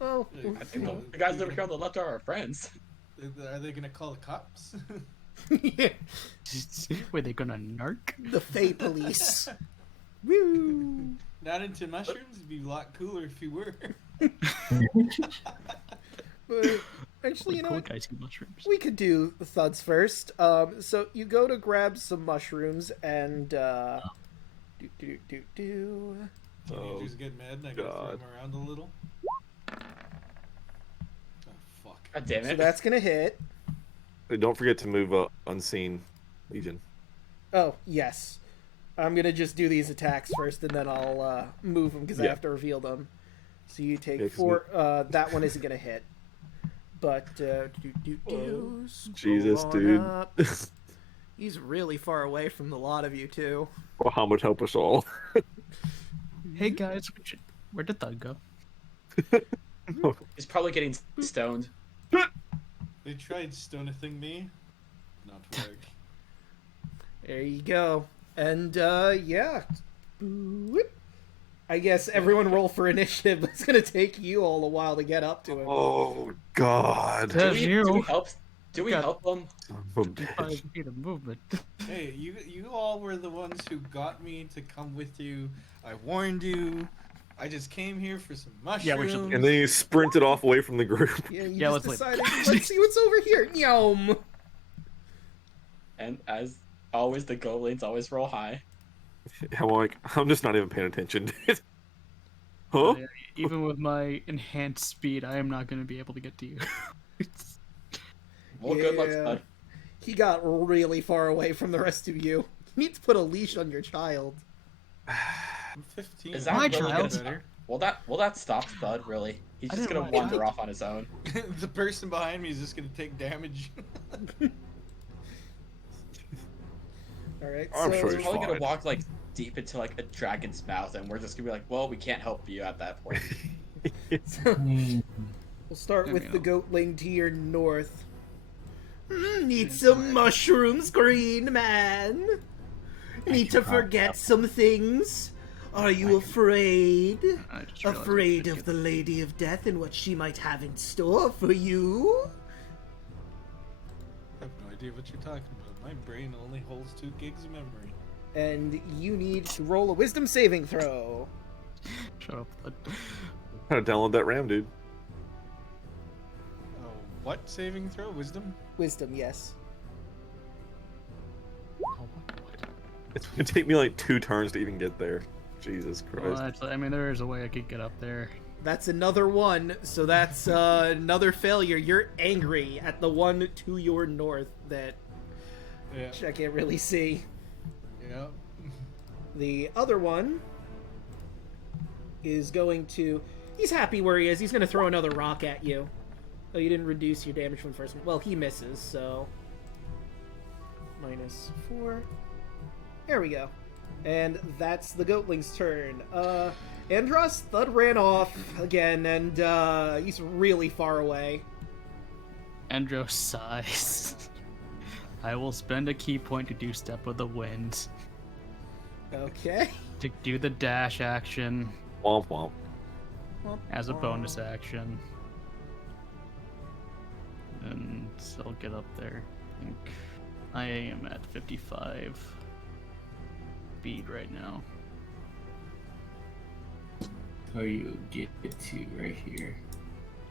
Oh, I think the guys over here on the left are our friends. Are they gonna call the cops? yeah, Were they gonna narc? the Fey police. Woo! Not into mushrooms? It'd be a lot cooler if you were. But actually, you know Cool what? guys eat mushrooms. We could do the Thuds first. So you go to grab some mushrooms and Do Oh, you just get mad and I gotta throw God. them around a little? Oh, fuck. God damn So it. that's gonna hit. Hey, don't forget to move Unseen Legion. Oh, yes. I'm gonna just do these attacks first, and then I'll move them because I Yeah. have to reveal them. So you take Yeah, 'cause 4. That one isn't gonna hit. But Jesus, scroll on dude. up. He's really far away from the lot of you too. Well, how much help us all? Hey guys, where did Thud go? He's probably getting stoned. They tried stonithing me. Not to work. There you go. And yeah. Boop. I guess everyone roll for initiative, but it's gonna take you all a while to get up to him. Oh God. Do There's we you. help? Do we God. help them? Son of a bitch. 5 feet of movement. Hey, you all were the ones who got me to come with you. I warned you. I just came here for some mushrooms. Yeah, we should- And then you sprinted off away from the group. Yeah, you Yeah, just let's decided, let's see what's over here. Yum! And as always, the goblins always roll high. I'm like, I'm just not even paying attention. Huh? Yeah, even with my enhanced speed, I am not going to be able to get to you. Well, good luck, Yeah. bud. He got really far away from the rest of you. You need to put a leash on your child. I'm 15. Is that My really gonna child? stop? Will that stop Bud? Really? He's I just didn't gonna want wander it. off on his own. The person behind me is just gonna take damage. Alright, I'm so... sure He's he's probably gonna fine. walk like deep into like a dragon's mouth, and we're just gonna be like, well, we can't help you at that point. We'll start There with we the go. goatling to your north. Need some mushrooms, green man. Need to forget some things. Are you afraid? I just realized Afraid I of could the Lady of Death and what she might have in store for you? I have no idea what you're talking about. My brain only holds 2 gigs of memory. And you need to roll a wisdom saving throw. Shut up, bud. Gotta download that RAM, dude. Oh, what saving throw? Wisdom? Wisdom, yes. Oh, what? It's gonna take me like 2 turns to even get there. Jesus Christ. Well, actually, I mean, there is a way I could get up there. That's another one, so that's another failure. You're angry at the one to your north that Yeah. I can't really see. Yeah. The other one is going to... He's happy where he is. He's going to throw another rock at you. Oh, you didn't reduce your damage from the first one. Well, he misses, so... -4. There we go. And that's the goatling's turn. Andros, Thud ran off again, and he's really far away. Andro sighs. I will spend a key point to do Step of the Wind. Okay. To do the dash action Womp womp. as a bonus action. And I'll get up there. I think I am at 55 speed right now. So you get to right here.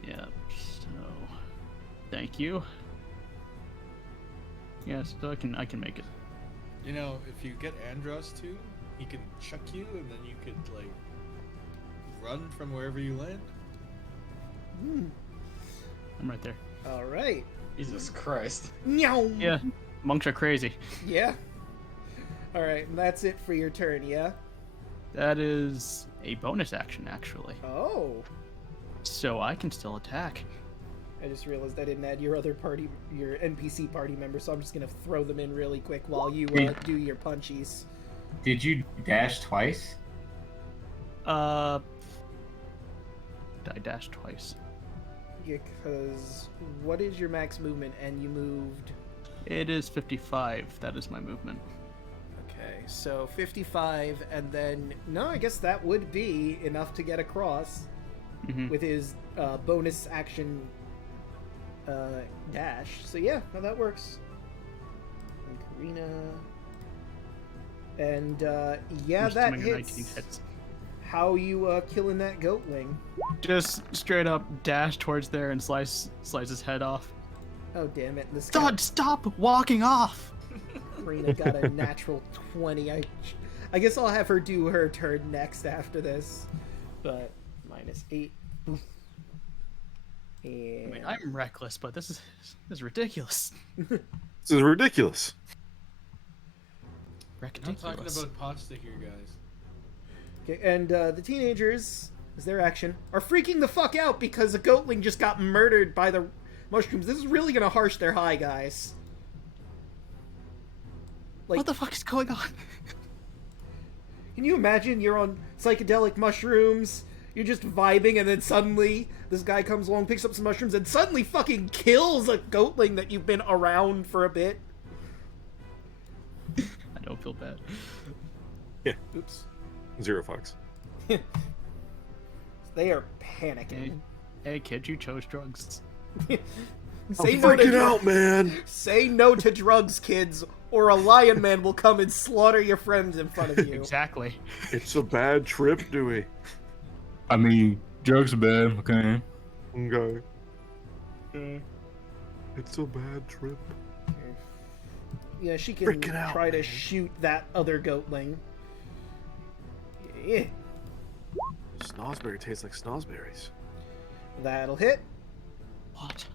Yep, so thank you. Yeah, so I can make it. You know, if you get Andros too, he can chuck you, and then you could like run from wherever you land. I'm right there. All right. Jesus Christ. Meow. Yeah, monks are crazy. Yeah. All right, and that's it for your turn, yeah? That is a bonus action, actually. Oh. So I can still attack. I just realized I didn't add your other party, your NPC party member, so I'm just gonna throw them in really quick while you do your punchies. Did you dash twice? I dashed twice. Because what is your max movement? And you moved. It is 55. That is my movement. Okay, so 55, and then no, I guess that would be enough to get across with his bonus action dash. So yeah, no, that works. And Karina, and yeah, I'm that assuming a 19 hits. hits. How you killing that goatling? Just straight up dash towards there and slice his head off. Oh damn it! This God, stop walking off! Karina got a natural 20. I guess I'll have her do her turn next after this. But -8. Oof. I And mean, I'm reckless, but this is ridiculous. This is ridiculous. I'm talking Ridiculous. about pasta here, guys. okay, and the teenagers, as their action, are freaking the fuck out because a goatling just got murdered by the mushrooms. This is really gonna harsh their high, guys. Like, What the fuck is going on? can you imagine you're on psychedelic mushrooms, you're just vibing, and then suddenly this guy comes along, picks up some mushrooms, and suddenly fucking kills a goatling that you've been around for a bit? I don't feel bad. Oops. 0 fucks. They are panicking. Hey kid, you chose drugs. Say I'm no to freaking out, man. Say no to drugs, kids, or a lion man will come and slaughter your friends in front of you. Exactly. It's a bad trip, Dewey. I mean, drugs are bad, okay? Okay. It's a bad trip. Yeah, she can Freaking out, try to man. shoot that other goatling. Yeah, Snosberry tastes like snosberries. that'll hit, What?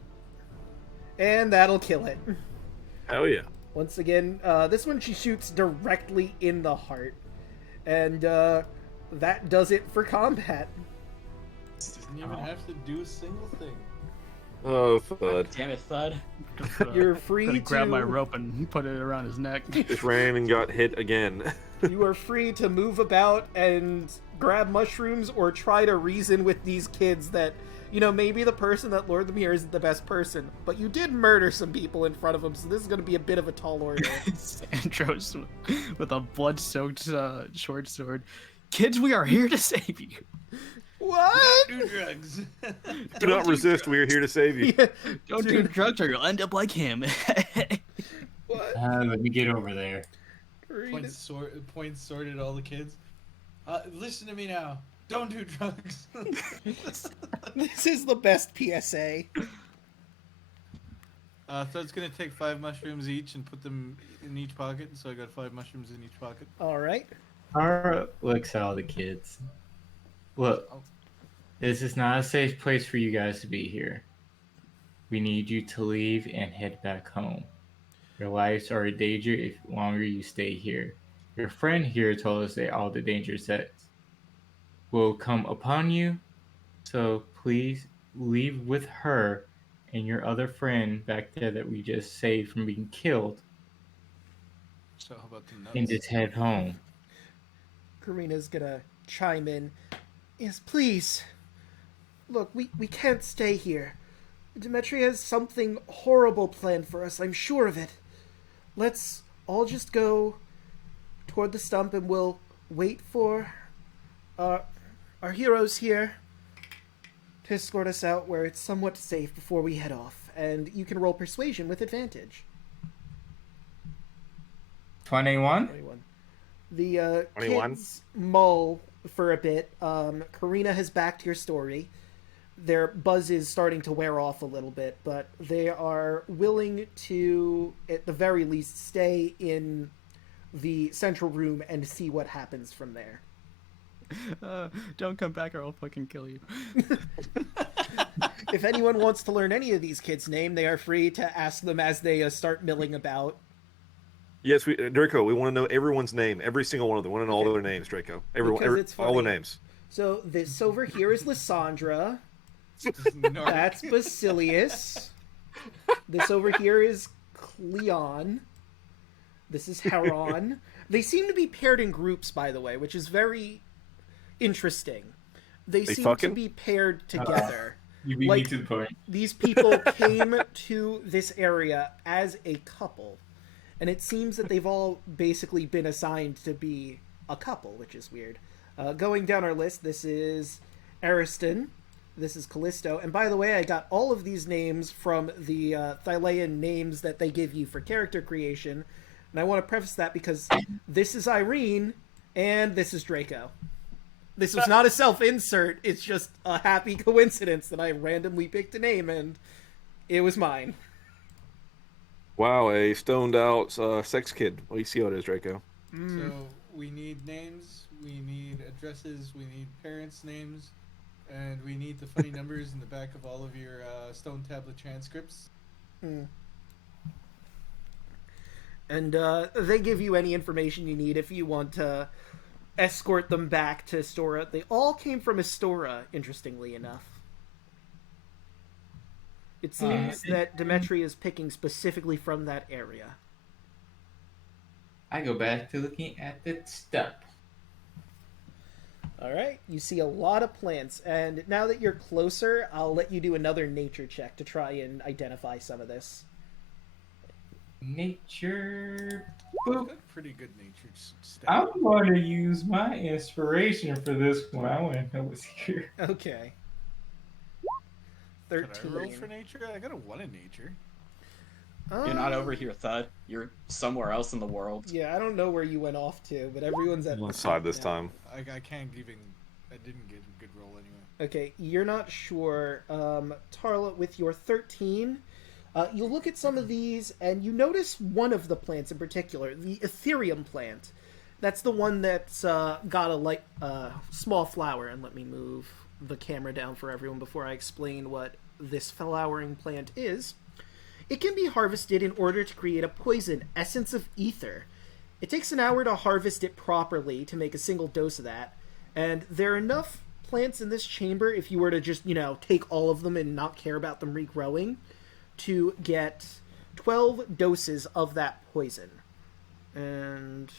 and that'll kill it. Hell yeah. Once again, this one she shoots directly in the heart. And that does it for combat. Doesn't even have to do a single thing. Oh, Thud. Damn it, Thud. You're free Gonna grab to my rope and put it around his neck. Just ran and got hit again. You are free to move about and grab mushrooms or try to reason with these kids that, you know, maybe the person that lured them here isn't the best person, but you did murder some people in front of them, so this is going to be a bit of a tall order. Sandros with a blood-soaked short sword. Kids, we are here to save you. What? Do drugs. Do not resist. We are here to save you. Yeah. Don't do drugs or you'll end up like him. What? Let me get over there. Points sword at all the kids. Listen to me now. Don't do drugs. This is the best PSA. Thud's gonna take 5 mushrooms each and put them in each pocket. So I got 5 mushrooms in each pocket. All right. Tara looks at all the kids. Look, this is not a safe place for you guys to be here. We need you to leave and head back home. Your lives are in danger if longer you stay here. Your friend here told us that all the dangers that will come upon you, so please leave with her and your other friend back there that we just saved from being killed, So how about the nuts? and just head home. Karina's gonna chime in. Yes, please. Look, we can't stay here. Demetria has something horrible planned for us, I'm sure of it. Let's all just go toward the stump and we'll wait for our heroes here to escort us out where it's somewhat safe before we head off. And you can roll persuasion with advantage. 21? 21. The 21? kids mull for a bit. Karina has backed your story. Their buzz is starting to wear off a little bit, but they are willing to, at the very least, stay in the central room and see what happens from there. Don't come back or I'll fucking kill you. If anyone wants to learn any of these kids' name, they are free to ask them as they start milling about. Yes, Draco, we want to know everyone's name. Every single one of them. We want to know all their names, Draco. Everyone, Because it's all the funny. names. So this over here is Lysandra. Narc. That's Basilius. This over here is Cleon. This is Heron. They seem to be paired in groups, by the way, which is very interesting. They seem to fucking? be paired together. You beat me Like- to the point. These people came to this area as a couple, and it seems that they've all basically been assigned to be a couple, which is weird. Going down our list, this is Ariston. This is Callisto. And by the way, I got all of these names from the Thylean names that they give you for character creation. And I want to preface that because this is Irene and this is Draco. This was not a self-insert. It's just a happy coincidence that I randomly picked a name and it was mine. Wow, a stoned out sex kid. Well, you see how it is, Draco. So we need names, we need addresses, we need parents' names, and we need the funny numbers in the back of all of your stone tablet transcripts. And they give you any information you need if you want to escort them back to Astora. They all came from Astora, interestingly enough. It seems that Demetria is picking specifically from that area. I go back to looking at the stuff. Alright, you see a lot of plants, and now that you're closer, I'll let you do another nature check to try and identify some of this. Nature. I've Boop. got pretty good natured stuff. I'm going to use my inspiration for this one. I want to know what's here. Okay. Can I roll 13. for nature? I got a 1 in nature. You're not over here, Thud. You're somewhere else in the world. Yeah, I don't know where you went off to, but everyone's at One side this now. time. I can't even. I didn't get a good roll anyway. Okay, you're not sure. Tarla, with your 13, You look at some of these, and you notice one of the plants in particular, the Ethereum plant. That's the one that's got a small flower. And let me move the camera down for everyone before I explain what this flowering plant is. It can be harvested in order to create a poison, Essence of Ether. It takes an hour to harvest it properly to make a single dose of that. And there are enough plants in this chamber, if you were to just, take all of them and not care about them regrowing, to get 12 doses of that poison. And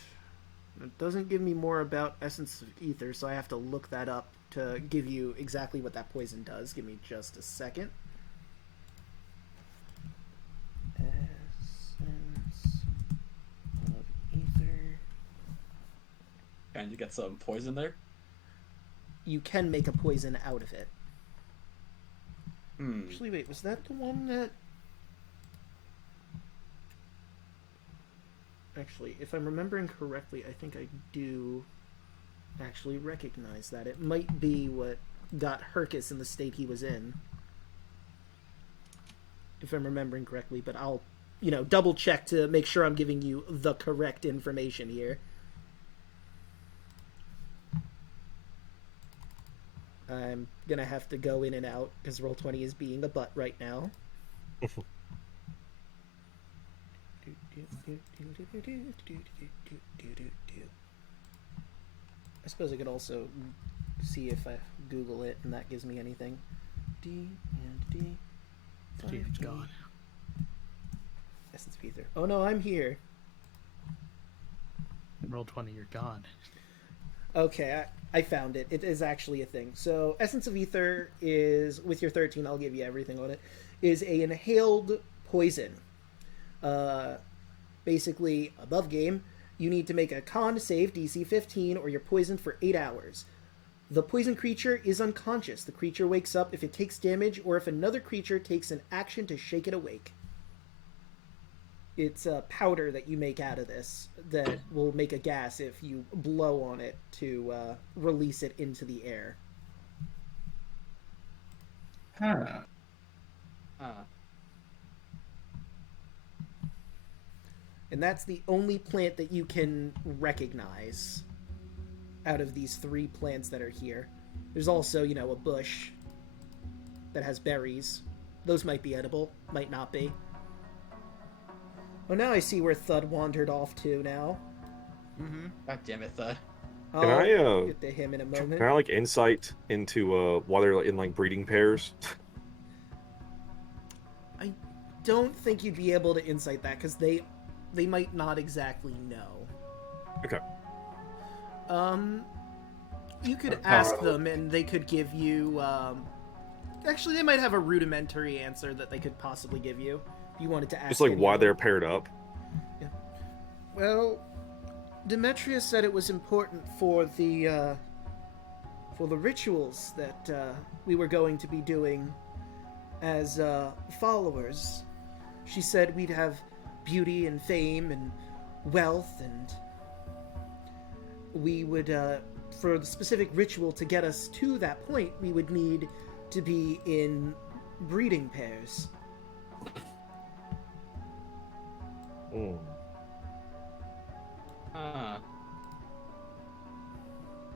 it doesn't give me more about Essence of Ether, so I have to look that up to give you exactly what that poison does. Give me just a second. Essence of Ether. And you get some poison there? You can make a poison out of it. Actually, wait, was that the one that... Actually, if I'm remembering correctly, I think I do actually recognize that. It might be what got Hercus in the state he was in. If I'm remembering correctly, but I'll, double check to make sure I'm giving you the correct information here. I'm gonna have to go in and out because Roll20 is being a butt right now. I suppose I could also see if I Google it and that gives me anything. D and D. Steve's gone. Essence of Ether. Oh no, I'm here. Roll20, you're gone. Okay, I found it. It is actually a thing. So, Essence of Ether is, with your 13, I'll give you everything on it, is a inhaled poison. Basically, above game, you need to make a con save, DC 15, or you're poisoned for 8 hours. The poison creature is unconscious. The creature wakes up if it takes damage, or if another creature takes an action to shake it awake. It's a powder that you make out of this that will make a gas if you blow on it to release it into the air. Huh. And that's the only plant that you can recognize out of these 3 plants that are here. There's also, a bush that has berries. Those might be edible, might not be. Oh, now I see where Thud wandered off to now. Mm-hmm. God damn it, Thud. I'll Can I get to him in a moment. can I insight into why they're in breeding pairs? I don't think you'd be able to insight that because they might not exactly know. Okay. You could ask them and they could give you, actually they might have a rudimentary answer that they could possibly give you. If you wanted to ask. Just why anyone. they're paired up. Yeah. Well, Demetria said it was important for the rituals that we were going to be doing as followers. She said we'd have beauty and fame and wealth, and we would, for the specific ritual to get us to that point, we would need to be in breeding pairs.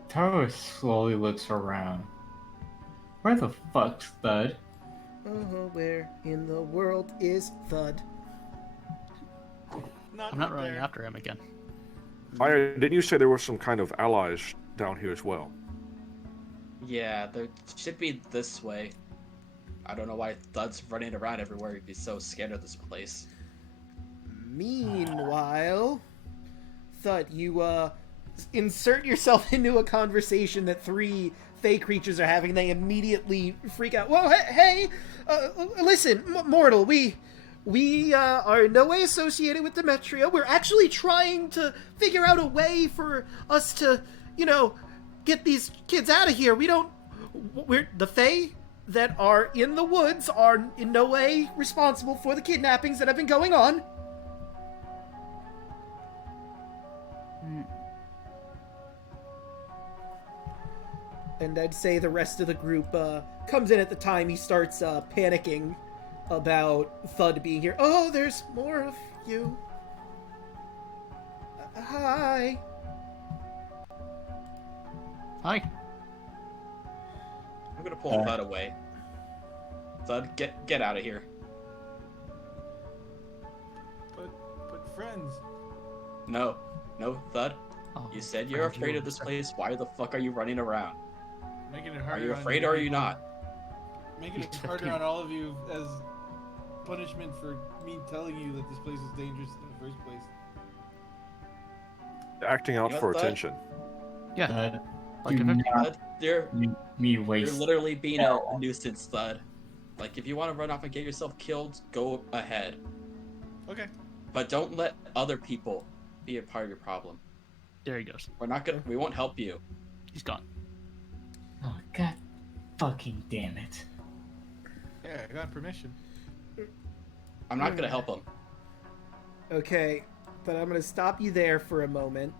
Taro slowly looks around. Where the fuck's Thud? Oh, where in the world is Thud? I'm not running after him again. Didn't you say there were some kind of allies down here as well? Yeah, there should be this way. I don't know why Thud's running around everywhere. He'd be so scared of this place. Meanwhile, Thud, you insert yourself into a conversation that 3 Fey creatures are having. They immediately freak out. Whoa, hey, listen, mortal, we are in no way associated with Demetria. We're actually trying to figure out a way for us to, get these kids out of here. We're the Fey that are in the woods are in no way responsible for the kidnappings that have been going on. And I'd say the rest of the group comes in at the time he starts panicking about Thud being here. Oh, there's more of you. Hi. Hi. I'm gonna pull Thud away. Thud, get out of here. But friends. No, Thud. Oh, You said you're friend, afraid of this place. Why the fuck are you running around? Making it Are harder you on afraid or are you people. not? Making it harder on all of you as punishment for me telling you that this place is dangerous in the first place. Acting out You know for what, Thud? attention. Yeah. Do Like if it, not Thud, you're waste. literally being a nuisance, Thud. Like, if you want to run off and get yourself killed, go ahead. Okay. But don't let other people be a part of your problem. there he goes. We won't help you. He's gone. Oh, god fucking damn it. Yeah, I got permission. I'm not gonna help him. Okay, but I'm gonna stop you there for a moment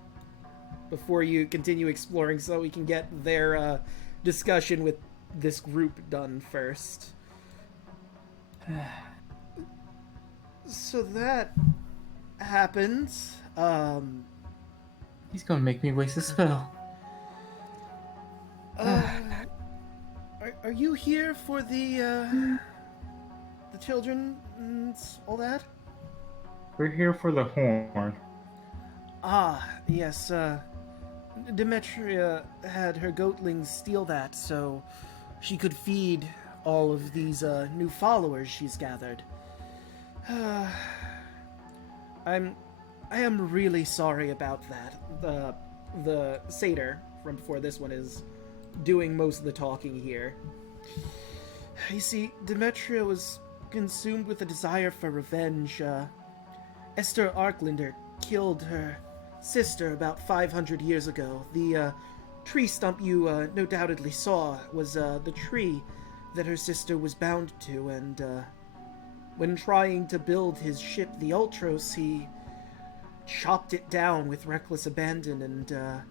before you continue exploring, so we can get their discussion with this group done first. So that happened. He's gonna make me waste a spell. Are you here for the children and all that? We're here for the horn. Ah, yes, Demetria had her goatlings steal that so she could feed all of these new followers she's gathered. I am really sorry about that. The satyr from before this one is doing most of the talking here. You see, Demetria was consumed with a desire for revenge. Esther Arklander killed her sister about 500 years ago. The tree stump you no doubtedly saw was the tree that her sister was bound to, and when trying to build his ship, the Ultros, he chopped it down with reckless abandon, and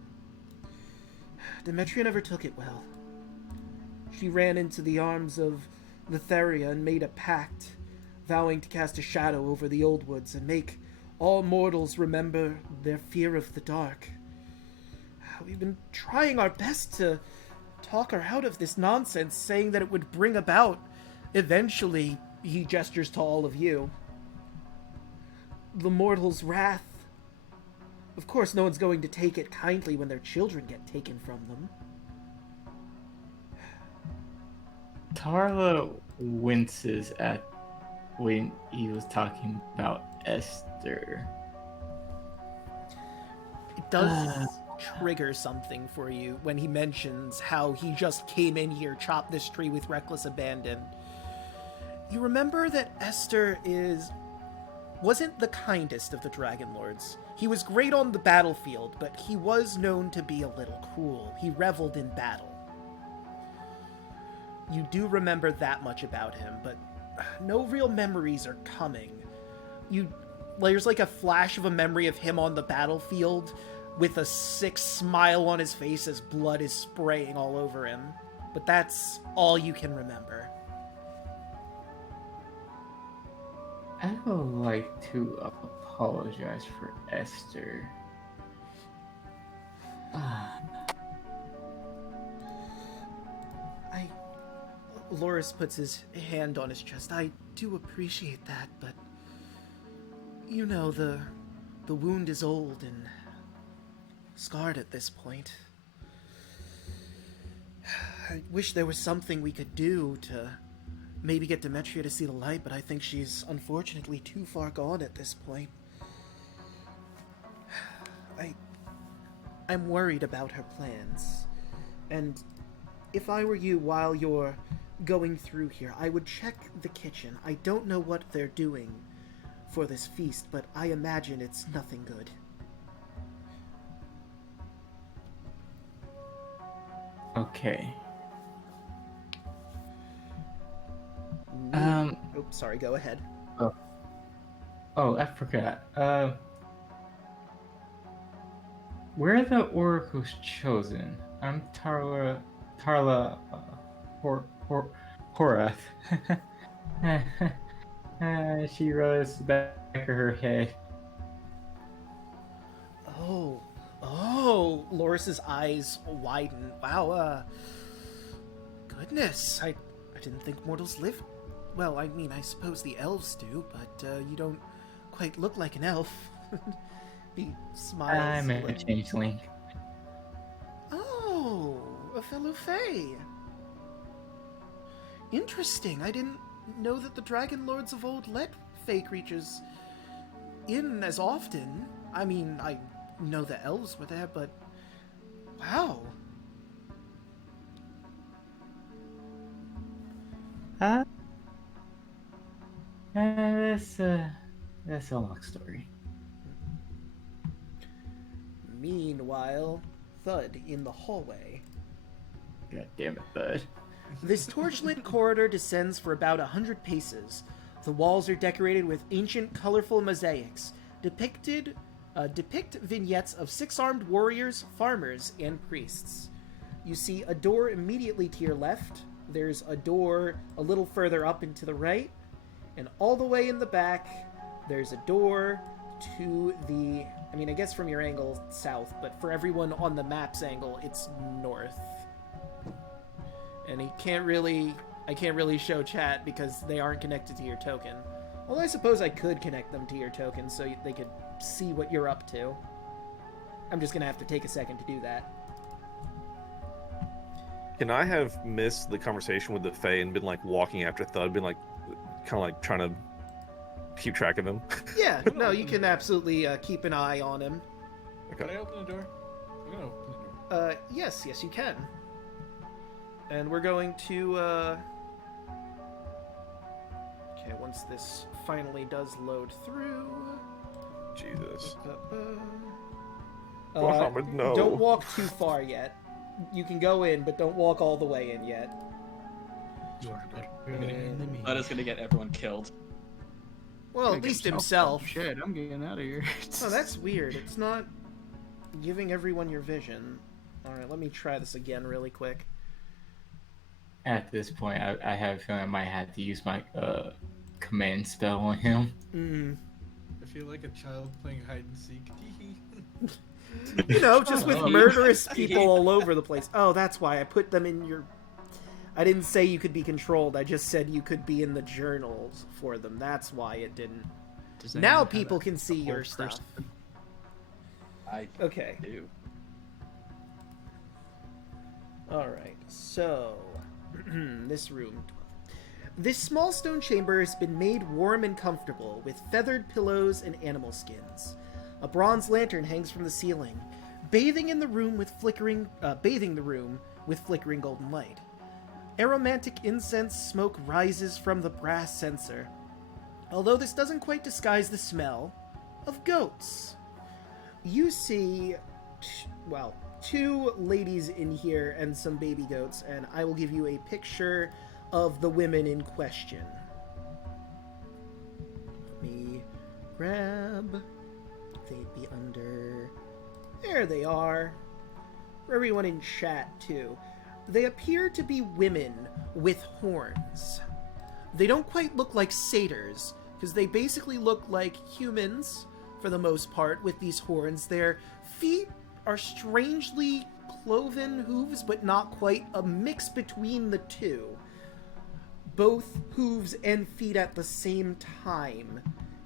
Demetria never took it well. She ran into the arms of Letheria and made a pact, vowing to cast a shadow over the Old Woods and make all mortals remember their fear of the dark. We've been trying our best to talk her out of this nonsense, saying that it would bring about, eventually, he gestures to all of you, the mortal's wrath. Of course, no one's going to take it kindly when their children get taken from them. Tarla winces at when he was talking about Esther. It does trigger something for you when he mentions how he just came in here, chopped this tree with reckless abandon. You remember that Esther wasn't the kindest of the Dragon Lords. He was great on the battlefield, but he was known to be a little cruel. He reveled in battle. You do remember that much about him, but no real memories are coming. There's like a flash of a memory of him on the battlefield with a sick smile on his face as blood is spraying all over him. But that's all you can remember. I would like to apologize for Esther. Loris puts his hand on his chest. I do appreciate that, but you know, the wound is old and scarred at this point. I wish there was something we could do to maybe get Demetria to see the light, but I think she's unfortunately too far gone at this point. I'm worried about her plans. And if I were you, while you're going through here, I would check the kitchen. I don't know what they're doing for this feast, but I imagine it's nothing good. Okay. Oh, sorry, go ahead. Oh, I forgot. Where are the oracles chosen? I'm Tarla Horath. She rubs the back of her head. Oh, Loris's eyes widen. Wow, goodness, I didn't think mortals lived. Well, I mean, I suppose the elves do, but you don't quite look like an elf. He smiles. I'm a changeling. Oh, a fellow fae. Interesting. I didn't know that the dragon lords of old let fae creatures in as often. I mean, I know the elves were there, but wow. That's a long story. Meanwhile, thud in the hallway. God damn it, bud. This torchlit corridor descends for about 100 paces. The walls are decorated with ancient, colorful mosaics, depict vignettes of six-armed warriors, farmers, and priests. You see a door immediately to your left. There's a door a little further up and to the right. And all the way in the back, there's a door to the... I mean, I guess from your angle, south, but for everyone on the map's angle, it's north. And I can't really show chat because they aren't connected to your token. Although I suppose I could connect them to your token so they could see what you're up to. I'm just gonna have to take a second to do that. Can I have missed the conversation with the Fae and been like walking after Thud, been like kind of like trying to keep track of him? Yeah, no, you can absolutely keep an eye on him. Can I open the door? I'm gonna open the door. Yes, you can. And we're going to, okay, once this finally does load through... Jesus. Uh, Muhammad, no. Don't walk too far yet. You can go in, but don't walk all the way in yet. That is gonna get everyone killed. Well, at least himself. Shit, I'm getting out of here. Oh, that's weird. It's not giving everyone your vision. Alright, let me try this again really quick. At this point, I have a feeling I might have to use my command spell on him. I feel like a child playing hide and seek. You know, just with murderous people all over the place. Oh, that's why I put them in your... I didn't say you could be controlled. I just said you could be in the journals for them. That's why it didn't. Now people can see your stuff. I Okay. do. Alright, so... this room. This small stone chamber has been made warm and comfortable with feathered pillows and animal skins. A bronze lantern hangs from the ceiling, bathing the room with flickering golden light. Aromatic incense smoke rises from the brass censer, although this doesn't quite disguise the smell of goats. You see, two ladies in here and some baby goats, and I will give you a picture of the women in question. Let me grab... They'd be under... There they are. For everyone in chat, too. They appear to be women with horns. They don't quite look like satyrs, because they basically look like humans, for the most part, with these horns. Their feet are strangely cloven hooves, but not quite, a mix between the two. Both hooves and feet at the same time.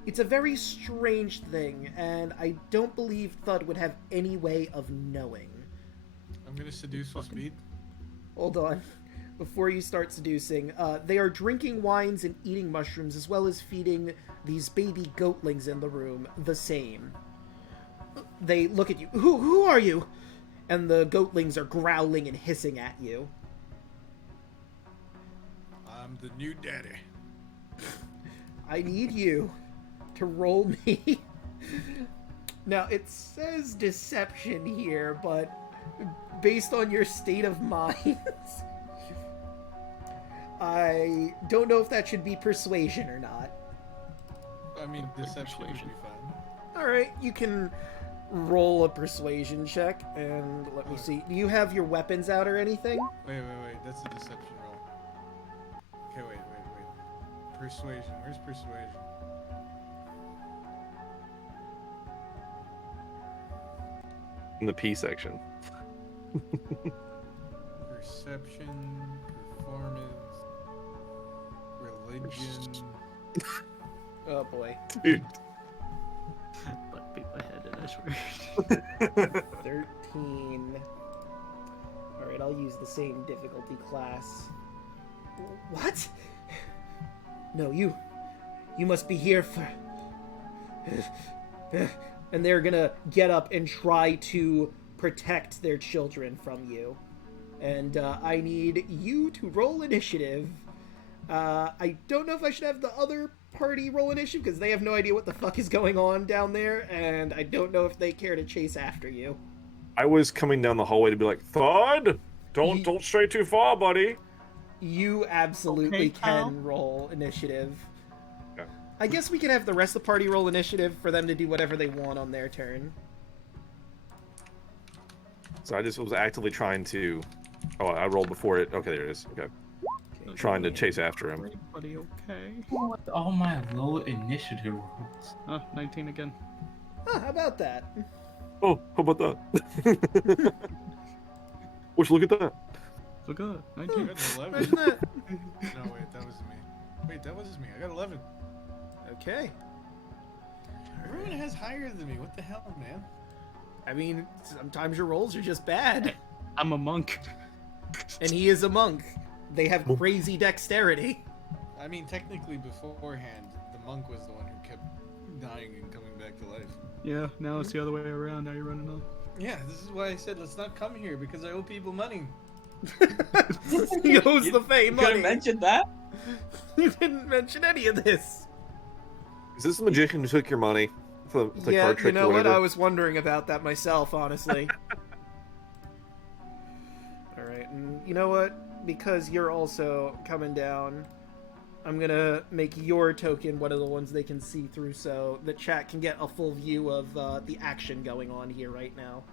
It's a very strange thing, and I don't believe Thud would have any way of knowing. I'm gonna seduce with speed. Hold on. Before you start seducing, they are drinking wines and eating mushrooms, as well as feeding these baby goatlings in the room the same. They look at you. Who are you? And the goatlings are growling and hissing at you. I'm the new daddy. I need you to roll me. Now, it says deception here, but based on your state of mind, I don't know if that should be persuasion or not. I mean, deception would be fun. Alright, you can roll a persuasion check, and let me see. Do you have your weapons out or anything? Wait. That's a deception roll. Okay, wait. Persuasion. Where's persuasion? In the P section. Perception, performance, religion. Oh boy. Dude. But beat my head in, I swear. 13. Alright, I'll use the same difficulty class. What? No, you must be here for... And they're gonna get up and try to protect their children from you. And I need you to roll initiative. I don't know if I should have the other party roll initiative, because they have no idea what the fuck is going on down there, and I don't know if they care to chase after you. I was coming down the hallway to be like, Thud! Don't stray too far, buddy. You absolutely Okay, pal. can roll initiative. Okay. I guess we can have the rest of the party roll initiative for them to do whatever they want on their turn. So I just was actively trying to... Oh, I rolled before it. Okay, there it is. Okay. Okay, Trying to yeah. chase after him. Everybody okay? What? All my low initiative rolls. Oh, 19 again. Huh, how about that? Oh, how about that? Would you look at that? So good. I 19. got an 11. Imagine that. No, wait, that was me. Wait, that was me. I got 11. Okay. Everyone has higher than me. What the hell, man? I mean, sometimes your rolls are just bad. I'm a monk. And he is a monk. They have crazy dexterity. I mean, technically beforehand, the monk was the one who kept dying and coming back to life. Yeah, now it's the other way around. Now you're running off. Yeah, this is why I said let's not come here, because I owe people money. He owes the Fae You could money. have mentioned that. You didn't mention any of this. Is this the magician who took your money? For the Yeah, card you trick know or what? whatever? I was wondering about that myself, honestly. Alright, and you know what? Because you're also coming down, I'm gonna make your token one of the ones they can see through so the chat can get a full view of the action going on here right now.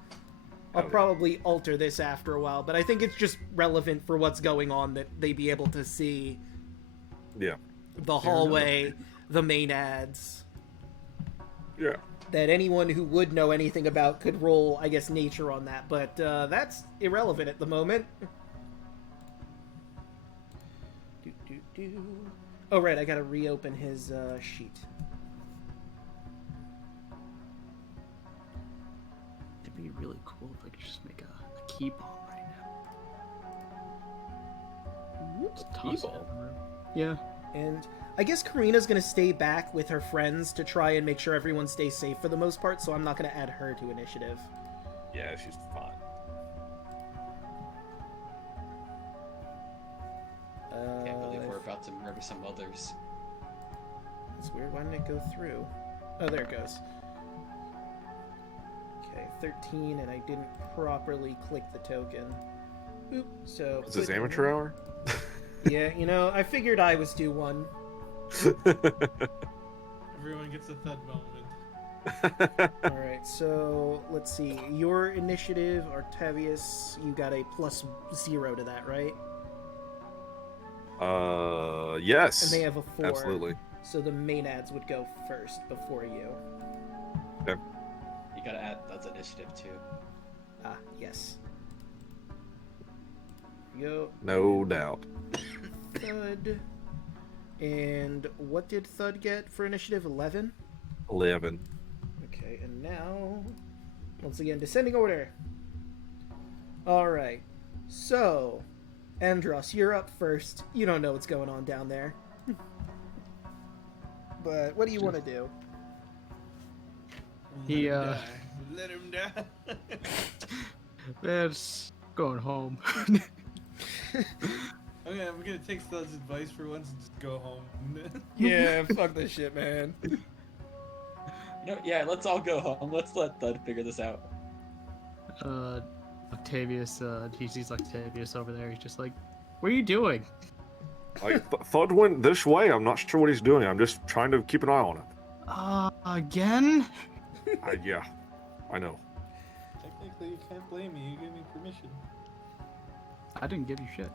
I'll Okay. probably alter this after a while, but I think it's just relevant for what's going on that they be able to see Yeah. the hallway, the main ads. Yeah. That anyone who would know anything about could roll, I guess, nature on that, but that's irrelevant at the moment. Oh, right, I gotta reopen his sheet. It'd be really cool if I could just make a key bomb right now. Just toss it bomb? in the room. Yeah. And I guess Karina's gonna stay back with her friends to try and make sure everyone stays safe for the most part, so I'm not gonna add her to initiative. Yeah, she's fine. Can't believe we're about to murder some others. That's weird. Why didn't it go through? Oh, there it goes. Okay, 13, and I didn't properly click the token. Oop, so... Is this click- amateur hour? Yeah, you know, I figured I was due one. Everyone gets a thud moment. Alright, so let's see. Your initiative, Octavius, you got a +0 to that, right? Yes. And they have a 4. Absolutely. So the main ads would go first before you. You gotta add that's initiative too. Ah, yes. Here we go. No doubt. Thud. And what did Thud get for initiative? 11? 11. Okay, and now, once again, descending order. Alright, so, Andros, you're up first. You don't know what's going on down there. But what do you want to do? He, Let him die. That's going home. Okay, I'm gonna take Thud's advice for once and just go home. Yeah, fuck this shit, man. No, yeah, let's all go home. Let's let Thud figure this out. Octavius, he sees Octavius over there. He's just like, what are you doing? Thud went this way. I'm not sure what he's doing. I'm just trying to keep an eye on him. Again? Yeah, I know. Technically, you can't blame me. You gave me permission. I didn't give you shit.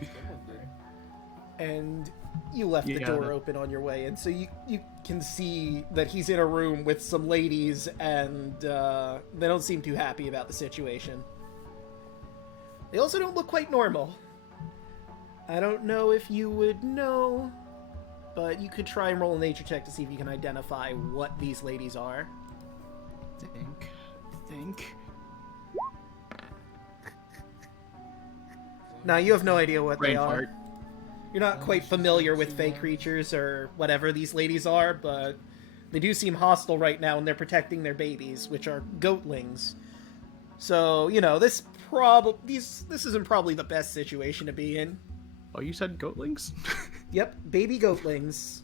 Someone did. And you left You the got door it. open on your way, and so you can see that he's in a room with some ladies, and they don't seem too happy about the situation. They also don't look quite normal. I don't know if you would know, but you could try and roll a nature check to see if you can identify what these ladies are. Think. Now, you have no idea what they Brain are. fart. You're not quite familiar with fey creatures or whatever these ladies are, but they do seem hostile right now, and they're protecting their babies, which are goatlings. So, you know, this isn't probably the best situation to be in. Oh, you said goatlings? Yep, baby goatlings.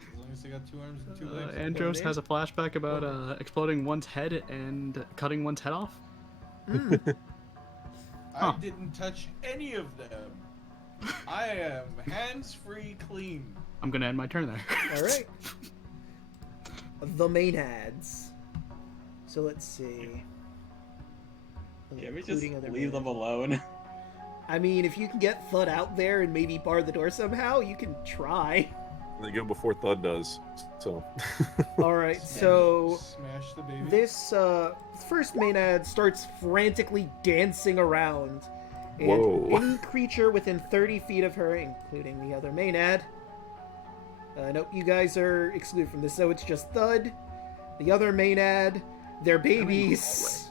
As long as they got 2 arms and 2 legs. Andros has a flashback about exploding one's head and cutting one's head off. I didn't touch any of them. I am hands-free clean. I'm gonna end my turn there. All right. The Maenads. So let's see. Can we just Including other leave them Maenads. alone? I mean, if you can get Thud out there and maybe bar the door somehow, you can try. They go before Thud does. So. All right, so Smash the baby. this first Maenad starts frantically dancing around. And Whoa. any creature within 30 feet of her, including the other Maenad. Nope, you guys are excluded from this, so it's just Thud, the other Maenad, their babies.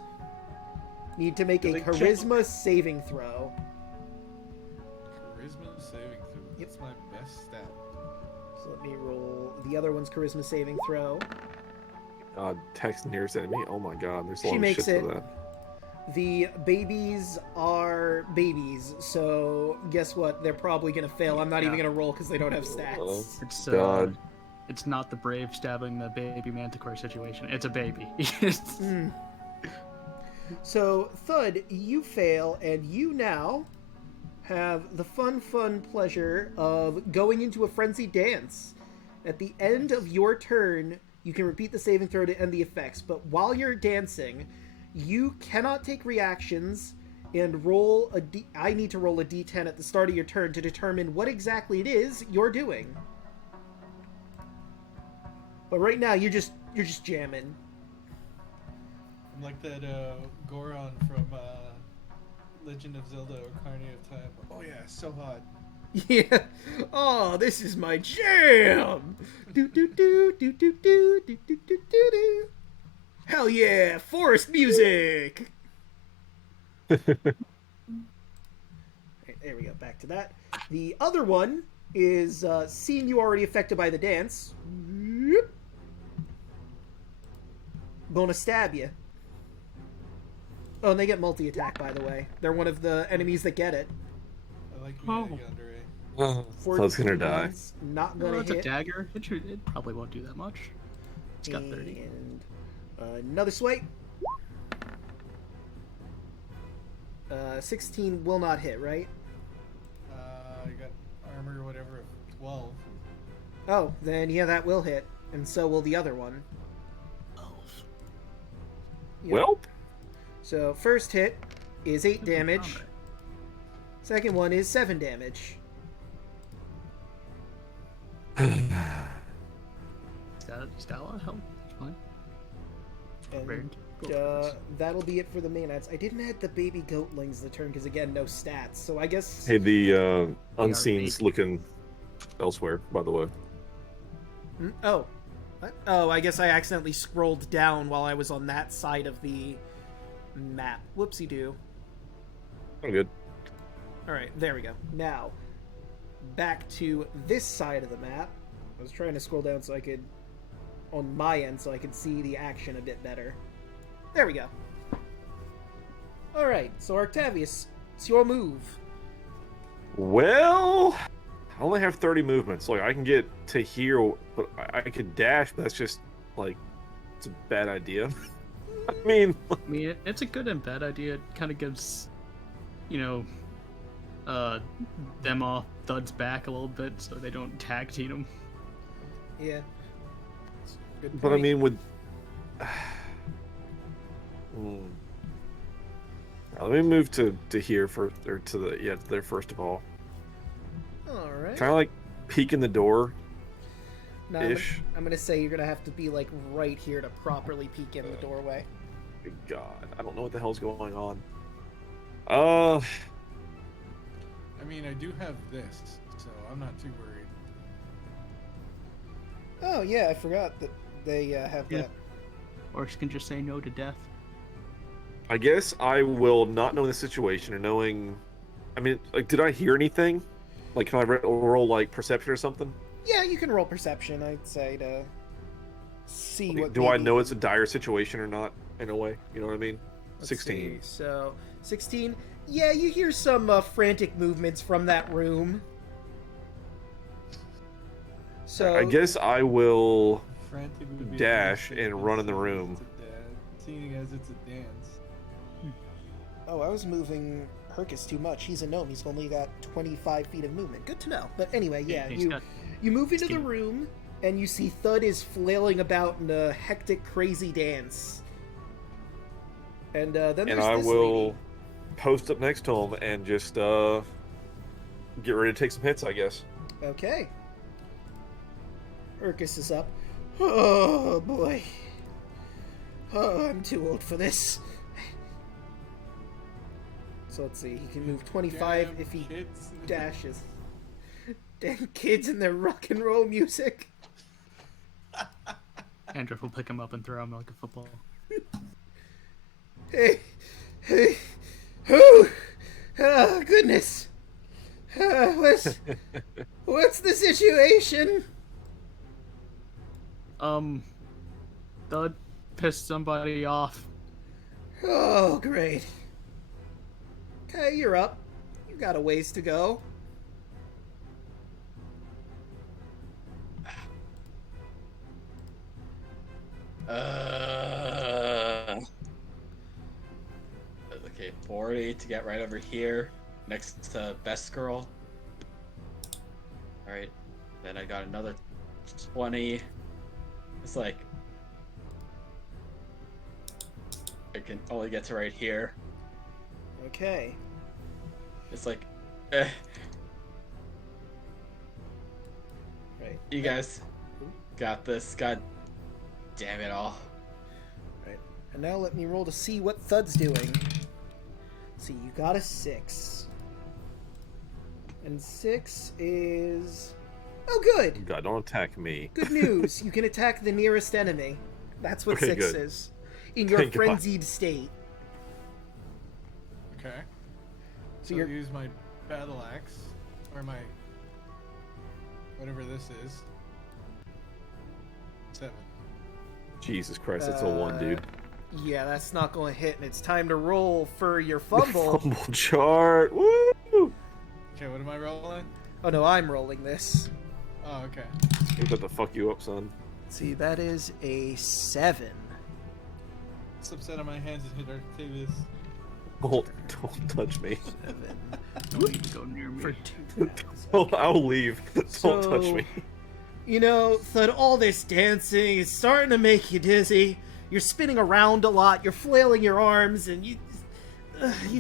Need to make a charisma saving throw. Charisma saving throw. That's my best stat. So let me roll the other one's charisma saving throw. Text nearest enemy. Oh my god, there's a She lot of makes shit it. for that. The babies are babies, so guess what? They're probably gonna fail. I'm not even gonna roll because they don't have stats. It's God. It's not the brave stabbing the baby manticore situation. It's a baby. So, Thud, you fail, and you now have the fun pleasure of going into a frenzied dance. At the end of your turn, you can repeat the saving throw to end the effects, but while you're dancing, you cannot take reactions and roll I need to roll a d10 at the start of your turn to determine what exactly it is you're doing. But right now, you're just jamming. I'm like that Goron from Legend of Zelda Ocarina of Time. Oh yeah, so hot. Yeah. Oh, this is my jam. Do do do do do do do do do do. Hell yeah, forest music. Right, there we go. Back to that. The other one is seeing you already affected by the dance. Gonna stab you. Oh, and they get multi-attack, by the way. They're one of the enemies that get it. I like me Oh. Yandere. Thud's gonna die. One's not Well, gonna it's a hit. dagger. It probably won't do that much. It's got 30. And another swipe. 16 will not hit, right? I got armor or whatever of 12. Oh, then yeah, that will hit. And so will the other one. Yep. Well, So first hit is 8 damage. Second one is 7 damage. Stella, help. It's fine. And Very good. that'll be it for the Maenads. I didn't add the baby goatlings the turn because again, no stats. So I guess. hey, the unseen's RP. looking elsewhere, by the way. Oh. What? Oh, I guess I accidentally scrolled down while I was on that side of the map. Whoopsie-doo. I'm good. Alright, there we go. Now, back to this side of the map. I was trying to scroll down so I could, on my end, so I could see the action a bit better. There we go. Alright, so Octavius, it's your move. Well, I only have 30 movements. Like, I can get to here, but I could dash, but that's just, like, it's a bad idea. I mean, It's a good and bad idea. It kind of gives, them off Thud's back a little bit so they don't tag team him. Yeah. Good but I point. mean, with... Let me move to here first, or to there first of all. All right. Kind of like peek in the door. Now I'm gonna say you're gonna have to be like right here to properly peek in the doorway. Good God, I don't know what the hell's going on. I mean, I do have this, so I'm not too worried. Oh yeah, I forgot that they have Yeah. that. Orcs can just say no to death. I guess I will not know the situation or knowing. I mean, like, did I hear anything? Like, can I roll like perception or something? Yeah, you can roll perception. I'd say to see Like, what. do I maybe- know it's a dire situation or not? In a way, you know what I mean? Let's 16. see. So 16. Yeah, you hear some frantic movements from that room. So I guess I will. Frantic would be Dash a mistake, and run in the seeing as room. it's a seeing as it's a dance. Oh, I was moving Hercus too much. He's a gnome. He's only got 25 feet of movement. Good to know. But anyway, yeah, He's you got you move into the skin. room and you see Thud is flailing about in a hectic, crazy dance. And then And there's I this will lady. post up next to him and just get ready to take some hits, I guess. Okay. Hercus is up. Oh boy. Oh, I'm too old for this. So let's see. He can move 25 Damn if he kids. dashes. Damn kids and their rock and roll music. Andrew will pick him up and throw him like a football. Hey, hey, oh, oh goodness. What's the situation? Thud pissed somebody off. Oh, great. Okay, you're up. You got a ways to go. Okay, 40 to get right over here, next to Best Girl. Alright, then I got another 20. It's like... I can only get to right here. Okay. It's like... Eh. Right. You guys got this. God damn it all. Right. And now let me roll to see what Thud's doing. See, you got a 6. And 6 is... Oh, good! God, don't attack me. Good news. You can attack the nearest enemy. That's what Okay, 6 good. is. In your Thank God. frenzied state. Okay. So So you're... use my battle axe, or my whatever this is. 7. Jesus Christ, that's a 1, dude. Yeah, that's not going to hit, and it's time to roll for your fumble. Fumble chart. Woo! Okay, what am I rolling? Oh no, I'm rolling this. Oh, okay. He's about to fuck you up, son. See, that is a 7. It's upset on my hands and hit Octavius. Don't touch me. 7 Don't need to go near me. for 2. I'll leave. Don't touch me. You know, Thud, all this dancing is starting to make you dizzy. You're spinning around a lot, you're flailing your arms, and you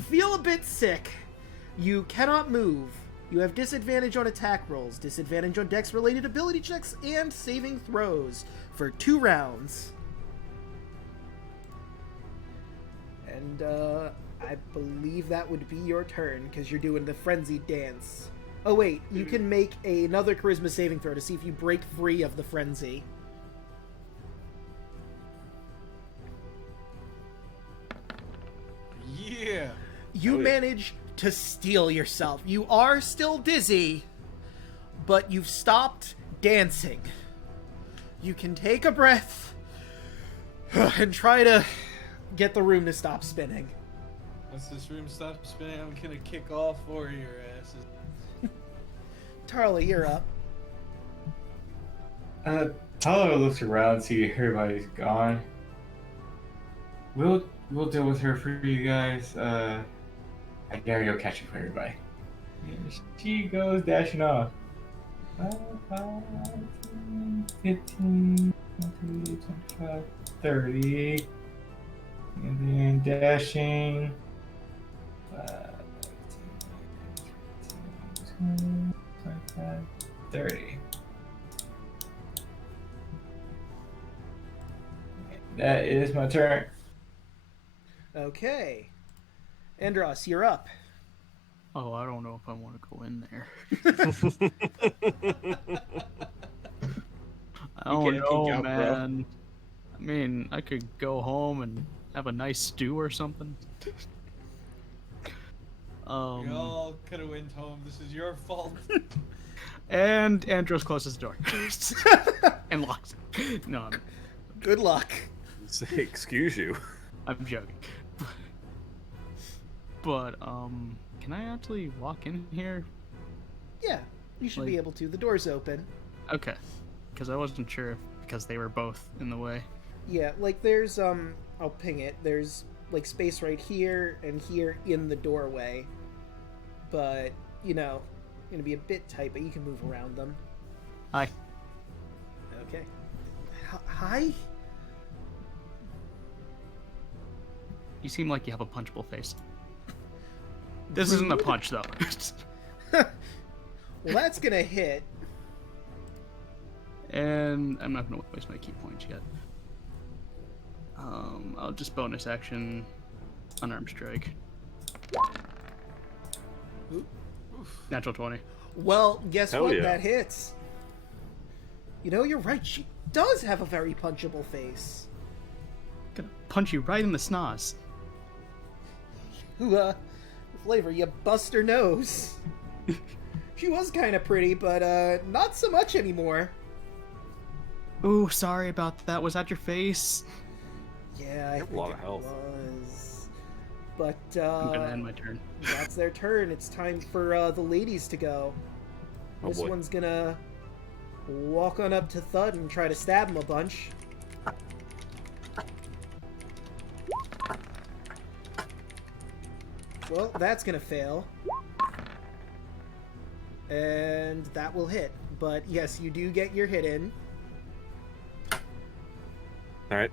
feel a bit sick. You cannot move. You have disadvantage on attack rolls, disadvantage on dex-related ability checks, and saving throws for 2 rounds. And, I believe that would be your turn, because you're doing the frenzied dance. Oh wait, you can make another charisma saving throw to see if you break free of the frenzy. Yeah. You Oh, yeah. manage to steel yourself. You are still dizzy, but you've stopped dancing. You can take a breath and try to get the room to stop spinning. Once this room stops spinning, I'm gonna kick all 4 of your asses. Tarla, you're up. Tyler looks around, see everybody's gone. We'll deal with her for you guys. I gotta go catch up with everybody. And she goes dashing off. 5, 10, 15, 20, 25, 30. And then dashing. 5, 10, 15, 20, 30. That is my turn. Okay. Andros, you're up. Oh, I don't know if I want to go in there. I don't can't peek know, out, bro. man. I mean, I could go home and have a nice stew or something. We all could have went home. This is your fault. And Andros closes the door and locks it. No, Good luck. Say, excuse you. I'm joking. But can I actually walk in here? Yeah, you should Like- be able to. The door's open. Okay, because I wasn't sure if, because they were both in the way. Yeah, like there's I'll ping it. There's like space right here and here in the doorway. But, you know, gonna be a bit tight, but you can move around them. Hi. Okay. Hi? You seem like you have a punchable face. This isn't a punch, though. Well, that's gonna hit. And I'm not gonna waste my key points yet. I'll just bonus action unarmed strike. Natural 20. Well, guess Hell what? yeah. That hits. You know, you're right. She does have a very punchable face. Gonna punch you right in the snoz. Flavor, you bust her nose. She was kind of pretty, but not so much anymore. Ooh, sorry about that. Was that your face? Yeah, I have a think lot of it health. was. But I'm gonna end my turn. that's their turn. It's time for the ladies to go. Oh, This boy. one's gonna walk on up to Thud and try to stab him a bunch. Well, that's gonna fail. And that will hit. But yes, you do get your hit in. All right.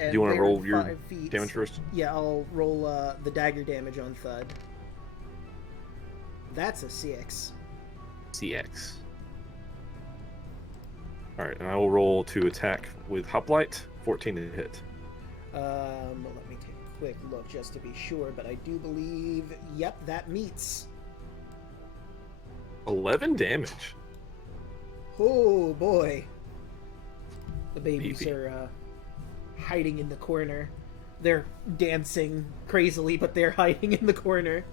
And Do you want to they're roll your 5 feet. damage first? Yeah, I'll roll the dagger damage on Thud. That's a 6. CX. All right, and I will roll to attack with Hoplite. 14 to hit. Let me take a quick look just to be sure, but I do believe, yep, that meets. 11 damage. Oh boy. The babies Beefy. are hiding in the corner. They're dancing crazily, but they're hiding in the corner.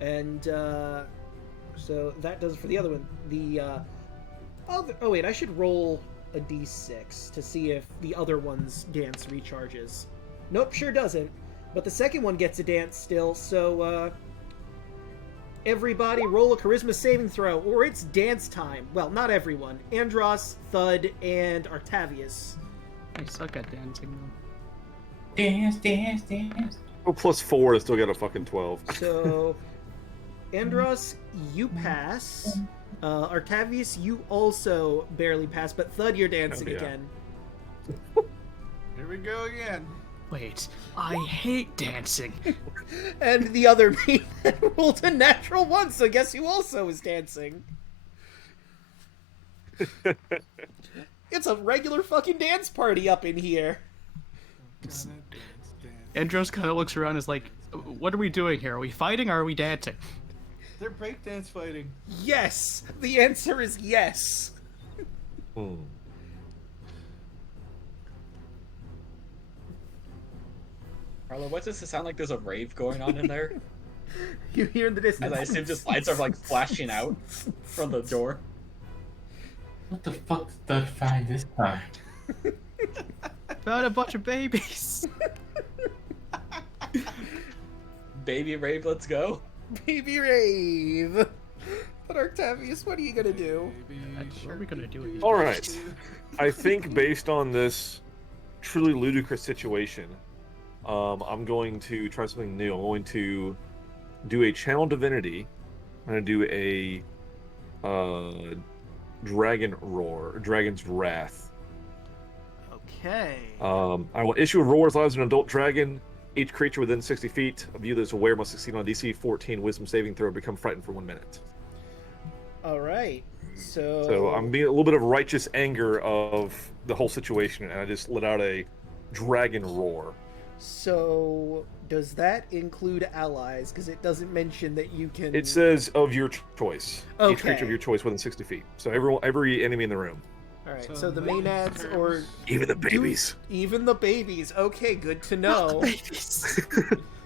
And so that does it for the other one. The oh wait, I should roll a d6 to see if the other one's dance recharges. Nope, sure doesn't. But the second one gets a dance still, so everybody roll a charisma saving throw, or it's dance time. Well, not everyone. Andros, Thud, and Artavius. I suck at dancing, though. Dance, dance, dance. Oh, plus 4, I still got a fucking 12. So, Andros, you pass. Artavius, you also barely pass, but Thud, you're dancing Oh, yeah. again. Here we go again. Wait, I hate dancing. And the other me rolled a natural 1, so guess who also is dancing? It's a regular fucking dance party up in here. Dance. Andros kind of looks around and is like, what are we doing here? Are we fighting or are we dancing? They're breakdance fighting. Yes! The answer is yes! Hmm. Carlo, what does it sound like? There's a rave going on in there, You hear in the distance. and I assume just lights are like flashing out from the door. What the fuck did Thud find this time? Found a bunch of babies. Baby rave, let's go. Baby rave! But Artavius, what are you gonna do? What are we gonna do with these? All right. I think based on this truly ludicrous situation, I'm going to try something new. I'm going to do a channel divinity. I'm going to do a dragon roar, dragon's wrath. Okay. I will issue a roar as loud as an adult dragon. Each creature within 60 feet of you that is aware must succeed on a DC 14 Wisdom saving throw, become frightened for 1 minute. All right. So I'm being a little bit of righteous anger of the whole situation, and I just let out a dragon roar. So does that include allies? Because it doesn't mention that you can. It says of your choice. Each Okay. creature of your choice within 60 feet. So every enemy in the room. All right. So So the in main layman's ads or terms- Even the babies. even the babies. Okay, good to know.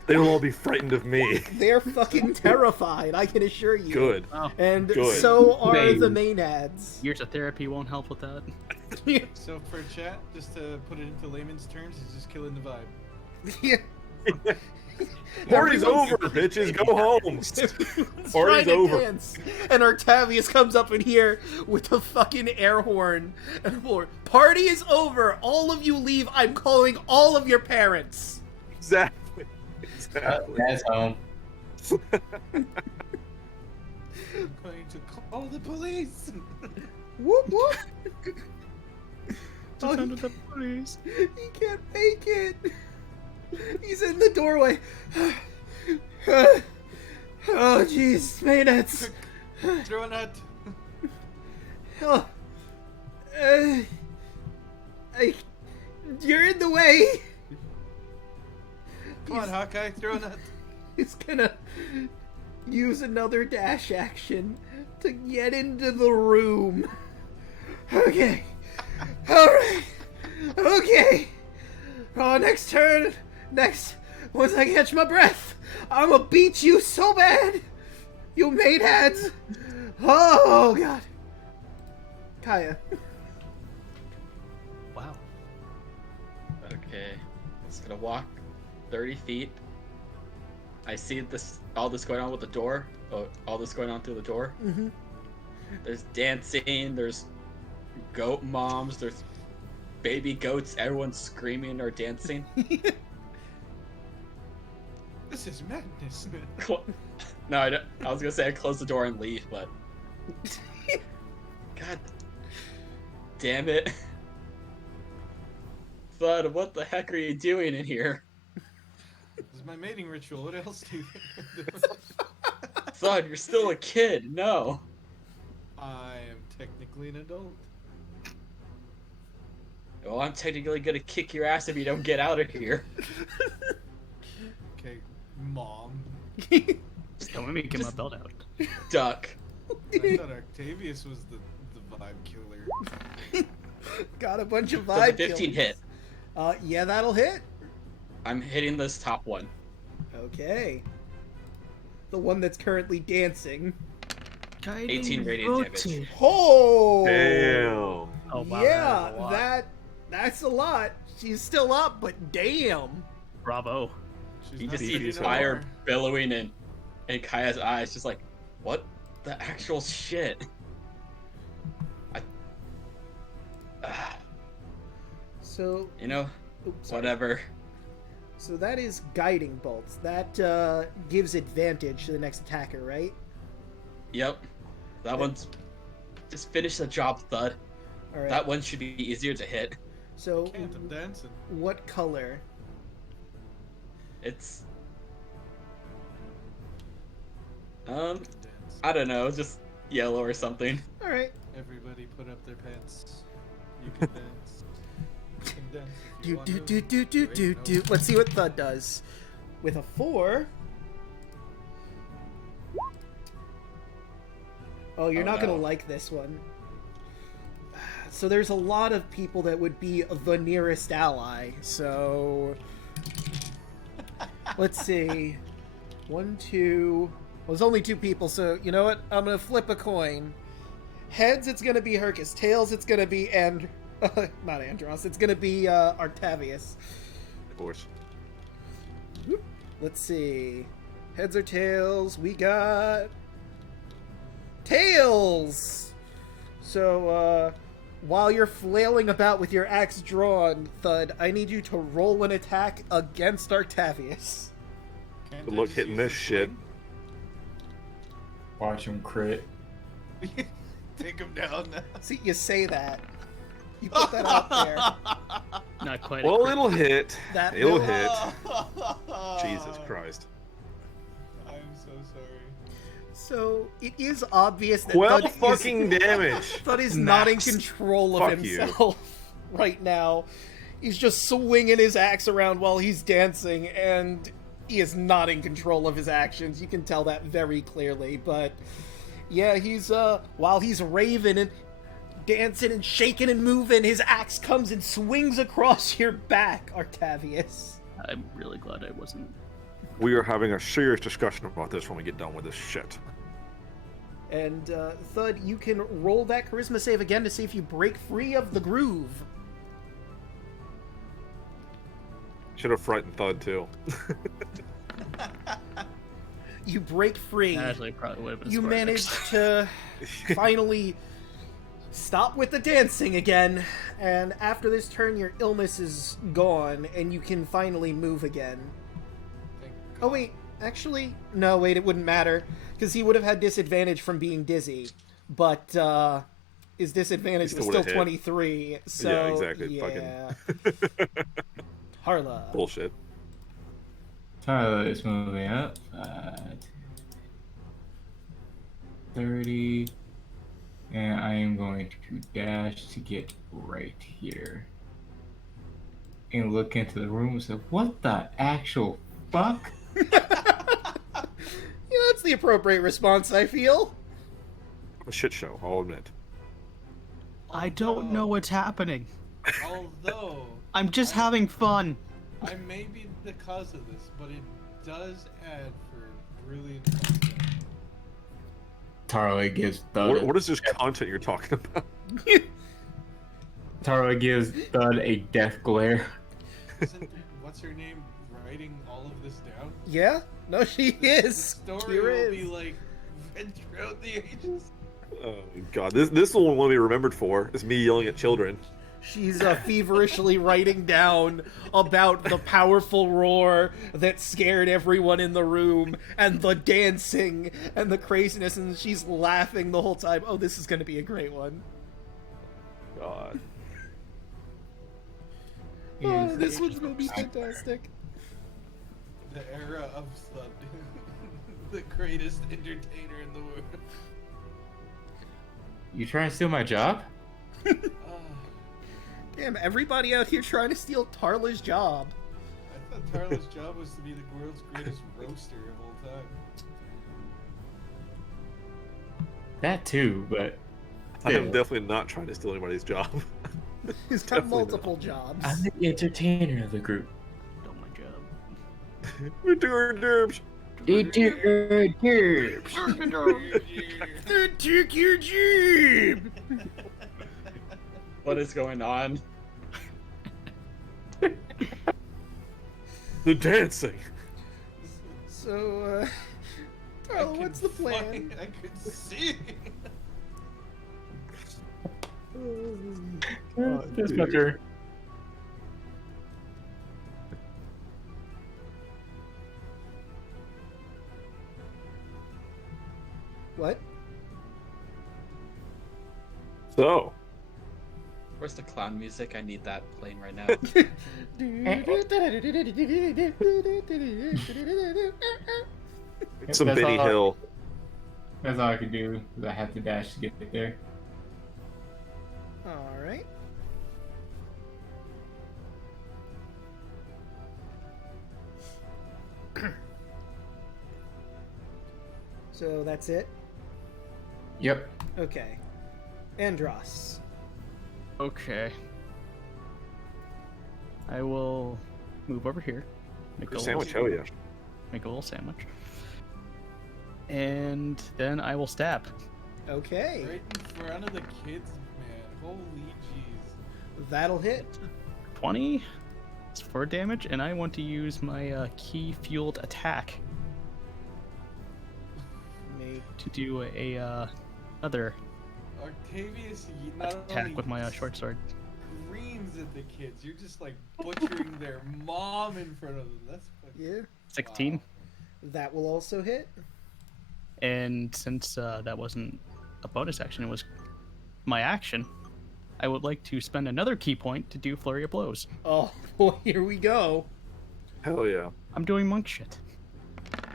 They will all be frightened of me. They're fucking terrified. I can assure you. Good. Oh, And Good. so are Baby. the main ads. years of therapy won't help with that. So for chat, just to put it into layman's terms, he's just killing the vibe. Yeah. Party's Everyone's- over, bitches. Go home. Everyone's Party's trying to over. dance, and Octavius comes up in here with a fucking air horn and floor. Party is over. All of you leave. I'm calling all of your parents. Exactly. Exactly. That's home. I'm going to call the police. Whoop whoop. Oh, Defend the police. he can't make it. He's in the doorway. Oh, jeez, Maynets. Throw a nut. Oh. You're in the way. Come on, Hawkeye, throw a nut. He's gonna use another dash action to get into the room. Okay. Alright. Okay. Oh, next turn. Next. Once I catch my breath, I'ma beat you so bad. You made heads. Oh, God. Kaya. Wow. Okay. Just gonna walk 30 feet. I see all this going on with the door. Oh, all this going on through the door. Mm-hmm. There's dancing, there's goat moms, there's baby goats, everyone's screaming or dancing. This is madness. No, I was gonna say I close the door and leave, but God damn it. Thud, what the heck are you doing in here? This is my mating ritual. What else do you think? Thud, you're still a kid. No. I am technically an adult. Well, I'm technically gonna kick your ass if you don't get out of here. Okay, Mom. Don't let me get my belt out. Duck. I thought Octavius was the vibe killer. Got a bunch of Does a vibe 15 kills. hit? Yeah, that'll hit. I'm hitting this top one. Okay. The one that's currently dancing. 18 radiant damage. Oh! Damn. Oh, wow, Yeah, that is a lot. that's a lot. She's still up, but damn. Bravo. She's You not just see pretty fire anymore. billowing in Kaya's eyes, just like, what the actual shit? So, You know, oops, sorry. whatever. So that is guiding bolts. That gives advantage to the next attacker, right? Yep. That one's just finish the job, Thud. All right. That one should be easier to hit. So, Can't, I'm dancing. what color? It's Dance. I don't know, just yellow or something. All right. Everybody put up their pants. You can dance. You can dance if you Do want do to. do do do Wait, do no. do. Let's see what Thud does. With a 4. Oh, you're Oh, not gonna no. like this one. So there's a lot of people that would be the nearest ally. So let's see. 1, 2. Well, there's only 2 people, so you know what? I'm gonna flip a coin. Heads, it's gonna be Hercus. Tails, it's gonna be not Andros. It's gonna be Octavius. Of course. Let's see. Heads or tails? We got tails. So while you're flailing about with your axe drawn, Thud, I need you to roll an attack against Octavius. Can't Good I luck just hitting use this the shit. Watch him crit. swing? Take him down now. See, you say that. You put that out there. Not quite. Well, it'll hit. That It'll will- hit. Jesus Christ. I'm so sorry. So it is obvious that 12 Thud fucking damage. Thud is not in Max. control of Fuck you. himself right now. He's just swinging his axe around while he's dancing, and he is not in control of his actions. You can tell that very clearly, but yeah, he's while he's raving and dancing and shaking and moving, his axe comes and swings across your back, Artavius. I'm really glad I wasn't. We are having a serious discussion about this when we get done with this shit. And Thud, you can roll that charisma save again to see if you break free of the groove. Should have frightened Thud too. You break free. Actually, probably would have been You smart manage next. to finally stop with the dancing again, and after this turn, your illness is gone, and you can finally move again. Thank Oh wait, actually, no, wait, it wouldn't matter, because he would have had disadvantage from being dizzy, but his disadvantage He was still still would've hit. 23, so Yeah, exactly, yeah. fucking- Harla. Bullshit. Tyler is moving up. 30. And I am going to dash to get right here. And look into the room and say, what the actual fuck? Yeah, that's the appropriate response, I feel. A shit show, I'll admit. I don't know what's happening. Although I'm just having fun. I may be the cause of this, but it does add for brilliant content. Tarla gives Thud. What is this content you're talking about? Tarla gives Thud a death glare. Isn't what's her name writing all of this down? Yeah? No, she The is. story Here will is. be like read throughout the ages. Oh god, this will want to be remembered for is me yelling at children. She's feverishly writing down about the powerful roar that scared everyone in the room, and the dancing, and the craziness, and she's laughing the whole time. Oh, this is going to be a great one. God. Oh, this one's going to be fantastic. The era of Thud. The greatest entertainer in the world. You trying to steal my job? Ah, Damn, everybody out here trying to steal Tarla's job. I thought Tarla's job was to be the world's greatest roaster of all time. That too, but I am still. definitely not trying to steal anybody's job. He's got Definitely multiple jobs. I'm the entertainer of the group. Don't my job. We're doing derbs. Took your job! What is going on? The dancing. So, I Tarla, could what's the plan? I could see. That's my turn. What? So, Where's the clown music? I need that playing right now. some That's Benny all- Hill. That's all I can do, because I have to dash to get there. Alright. So that's it? Yep. Okay. Andros. Okay. I will move over here. Make Your sandwich, hell yeah. Make a little sandwich. And then I will stab. Okay. Right in front of the kids, man. Holy jeez. That'll hit. 20 for damage, and I want to use my key fueled attack Make to do a other Octavius, you not attack only with my short sword. screams at the kids, you're just like butchering their mom in front of them. That's fucking... yeah. 16. Wow. That will also hit. And since that wasn't a bonus action, it was my action, I would like to spend another key point to do Flurry of Blows. Oh boy, here we go. Hell yeah. I'm doing monk shit.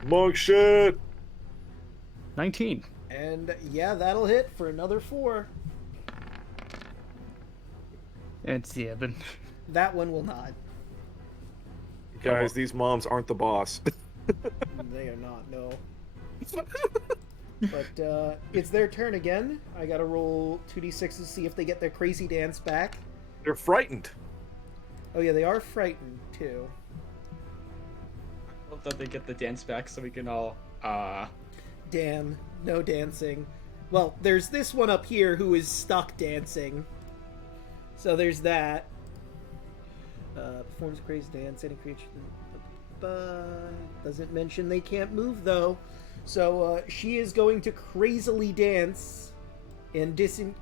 Monk shit! 19. And yeah, that'll hit for another 4. It's the Evan. That one will not. Guys, these moms aren't the boss. They are not, no. But it's their turn again. I gotta roll 2d6 to see if they get their crazy dance back. They're frightened. Oh yeah, they are frightened too. I hope that they get the dance back so we can all Dan, no dancing. Well, there's this one up here who is stuck dancing. So there's that. Performs crazy dance, any creature. Doesn't mention they can't move though. So she is going to crazily dance and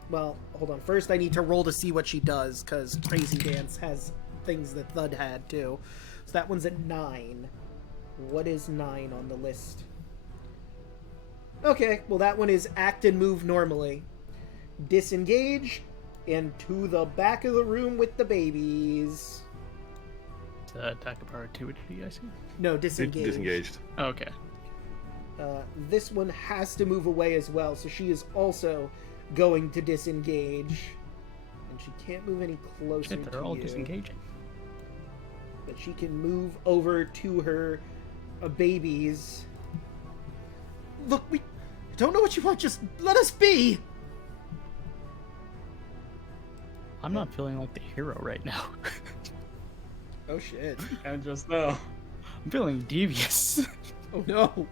well, hold on. First I need to roll to see what she does, because crazy dance has things that Thud had too. So that one's at 9. What is 9 on the list? Okay, well that one is act and move normally. Disengage, and to the back of the room with the babies. Attack of opportunity, I see. No, disengage. Disengaged. Okay. This one has to move away as well, so she is also going to disengage. And she can't move any closer Shit, they're to all you. disengaging. But she can move over to her babies. Look, we don't know what you want, just let us be! I'm not feeling like the hero right now. Oh shit. and just know. I'm feeling devious. Oh no.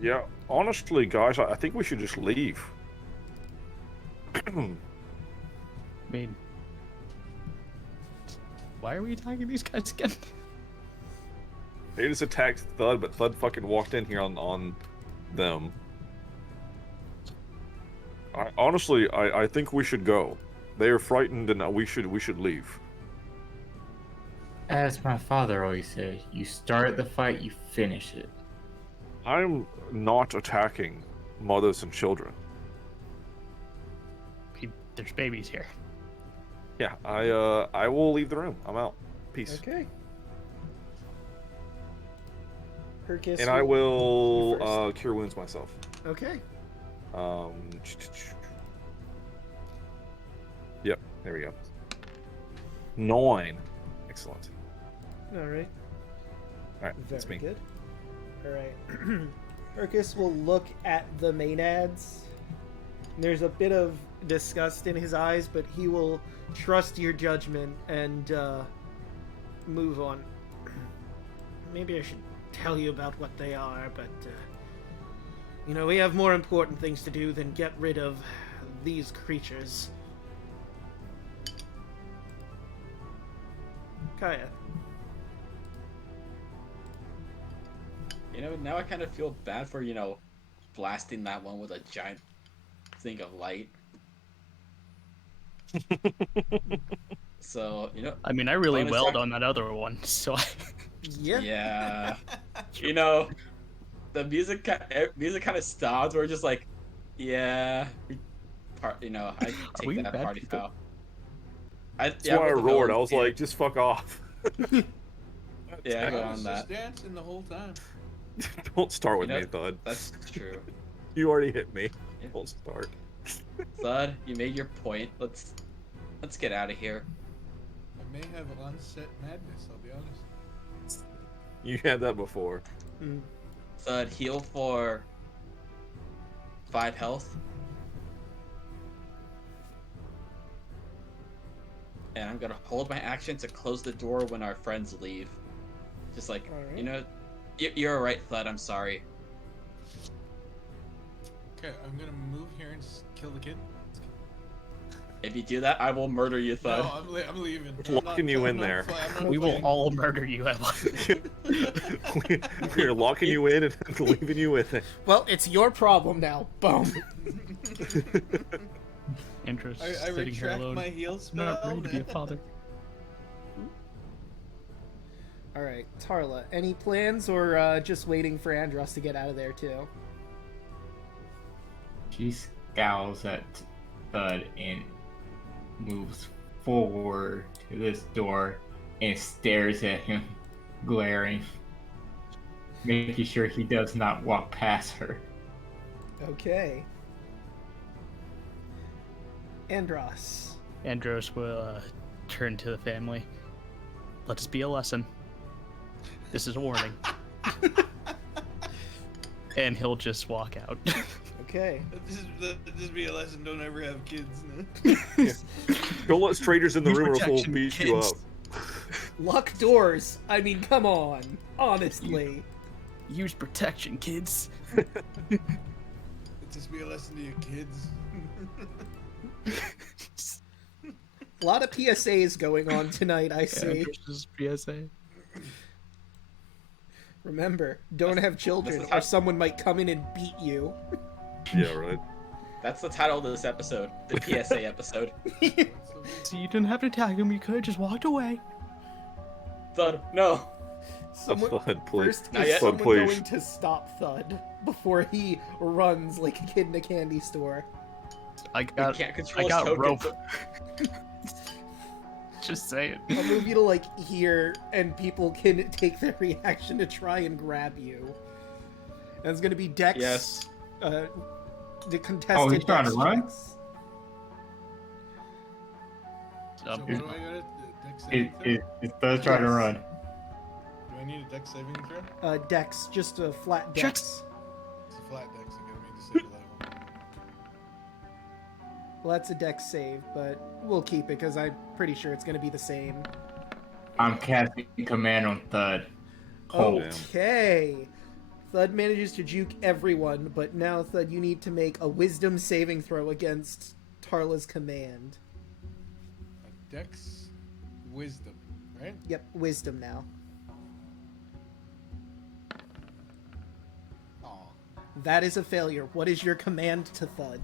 Yeah, honestly, guys, I think we should just leave. I mean, why are we attacking these guys again? They just attacked Thud, but Thud fucking walked in here on them. Honestly, I think we should go. They are frightened, and we should leave. As my father always said, you start the fight, you finish it. I'm not attacking mothers and children. There's babies here. Yeah, I will leave the room. I'm out. Peace. Okay. Hercus And I will you first. cure wounds myself. Okay. Yep, there we go. 9. Excellent. Alright. Alright, that's Very me. good. Alright. Hercus will look at the maenads. There's a bit of disgust in his eyes, but he will trust your judgment and move on. Maybe I should tell you about what they are, but you know, we have more important things to do than get rid of these creatures. Kaya. You know, now I kind of feel bad for, blasting that one with a giant thing of light. So, I mean, I really bonus welled act- on that other one, so Yeah. Yeah. The music kind of stopped. We're just like, yeah, I we take that bad party people? foul. That's why I roared. I was like, just fuck off. Yeah, I go was on just that. dancing the whole time. Don't start with me, Thud. That's true. You already hit me. Yeah. Don't start. Thud, you made your point. Let's get out of here. I may have onset madness, I'll be honest. You had that before. Thud, heal for 5 health. And I'm gonna hold my action to close the door when our friends leave. Just like, Alright. You're alright, Thud, I'm sorry. Okay, I'm gonna move here and just kill the kid. If you do that, I will murder you, Thud. No, I'm leaving. Locking you in there. we will all murder you at once. We're locking you in and leaving you with it. Well, it's your problem now. Boom. Interest I sitting here retract alone. my heal I'm spell. not ready to be a man. father. Alright, Tarla, any plans or just waiting for Andros to get out of there too? She scowls at Thud and moves forward to this door and stares at him, glaring. making sure he does not walk past her. Okay. Andros. Andros will turn to the family. Let this be a lesson. This is a warning. And he'll just walk out. Okay. This be a lesson. Don't ever have kids. Don't let strangers in the Use room or we'll protection, beat you kids. up. Lock doors. I mean, come on. Honestly. Use protection, kids. Just be a lesson to your kids. A lot of PSAs going on tonight, I see. Andros' PSA. Remember, don't have children or someone might come in and beat you. Yeah, right. That's the title of this episode, the PSA episode. So you didn't have to tag him, you could have just walked away. Thud, no. Thud, please. First, Not is yet. someone Thud, please. going to stop Thud before he runs like a kid in a candy store? I got can't control I got his rope. tokens. Just saying. I'll move you to like here, and people can take their reaction to try and grab you. And it's gonna be Dex. Yes. The contested. Oh, he's trying to Dex run? checks. So what do I got? Dex saving throw? It does try to Yes. run. Do I need a Dex saving throw? Dex, just a flat Dex. Checks. It's a flat Dex. I gotta make the save that one. Well, that's a Dex save, but we'll keep it because I'm pretty sure it's gonna be the same. I'm casting command on Thud. Hold. Okay. Thud manages to juke everyone, but now Thud, you need to make a Wisdom saving throw against Tarla's command. A Dex, Wisdom, right? Yep, Wisdom now. Aw. That is a failure. What is your command to Thud?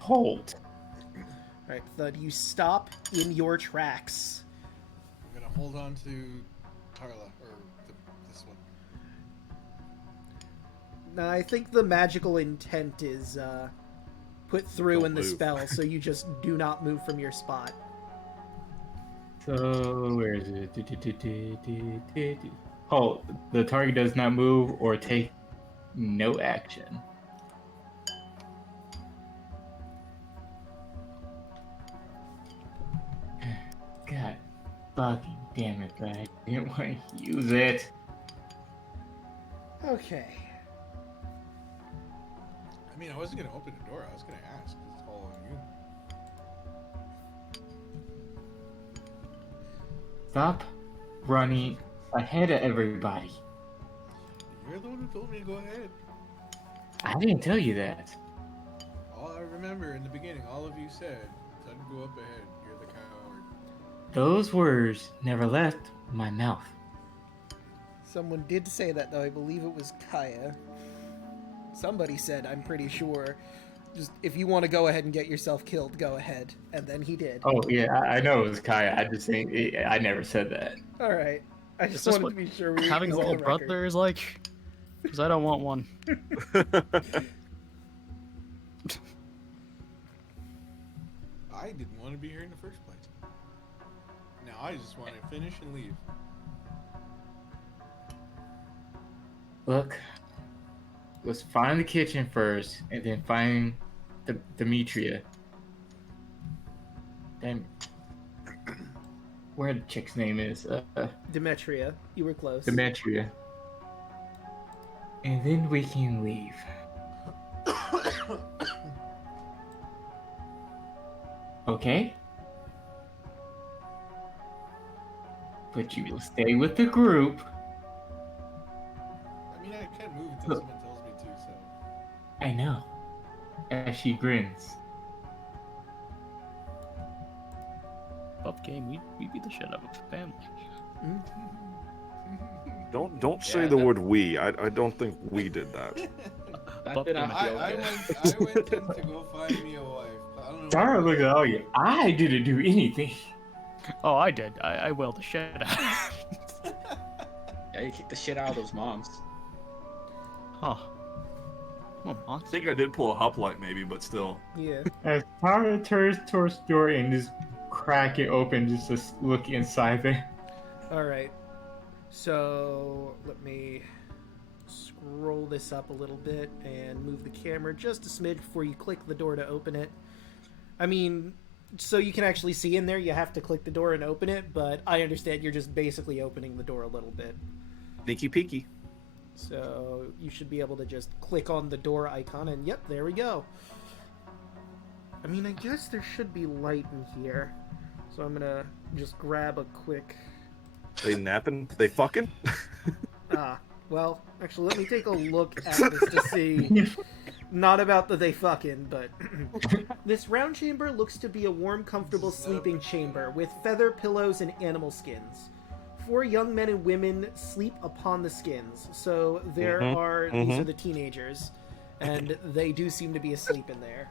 Hold. Alright, Thud, you stop in your tracks. I'm gonna hold on to Tarla, or this one. Now, I think the magical intent is put through Don't in the move. spell, so you just do not move from your spot. So where is it? Hold. The target does not move or take no action. God fucking damn it, I didn't want to use it. Okay. I mean, I wasn't gonna open the door. I was gonna ask. It's all on you. Stop running ahead of everybody. You're the one who told me to go ahead. I didn't tell you that. All I remember in the beginning, all of you said, "Son, go up ahead. You're the coward." Those words never left my mouth. Someone did say that, though. I believe it was Kaya. Somebody said, I'm pretty sure, just if you want to go ahead and get yourself killed, go ahead. And then he did. Oh yeah, I know it was Kaya. I just think I never said that. All right. I just Is this wanted what to be sure we Having a it was on little the record. brother is like? Because I don't want one. I didn't want to be here in the first place. Now I just want to finish and leave. Look, let's find the kitchen first, and then find the Demetria. Damn. Where the chick's name is? Demetria. You were close. Demetria. And then we can leave. Okay? But you will stay with the group. I mean, I can move until someone tells me to, so. I know. As she grins. Buff game, we beat the shit out of a family. Don't say Yeah, the that- word we. I don't think we did that. That Buff did not game. feel I good. went in to go find me a wife. I don't know. Dara looked at all you. I didn't do anything. Oh, I did. I wailed the shit out. Yeah, you kicked the shit out of those moms. Huh. Come on, I think I did pull a hoplite maybe, but still. Yeah. As Tara turns towards the door and just crack it open just to look inside there. All right. So let me scroll this up a little bit and move the camera just a smidge before you click the door to open it. I mean, so you can actually see in there, you have to click the door and open it, but I understand you're just basically opening the door a little bit. Sneaky peeky. So you should be able to just click on the door icon and yep, there we go. I mean, I guess there should be light in here. So I'm gonna just grab a quick... They napping? They fucking? Well, actually, let me take a look at this to see. Not about the they fucking, but... This round chamber looks to be a warm, comfortable sleeping chamber with feather pillows and animal skins. 4 young men and women sleep upon the skins. So there are... These are the teenagers. And they do seem to be asleep in there.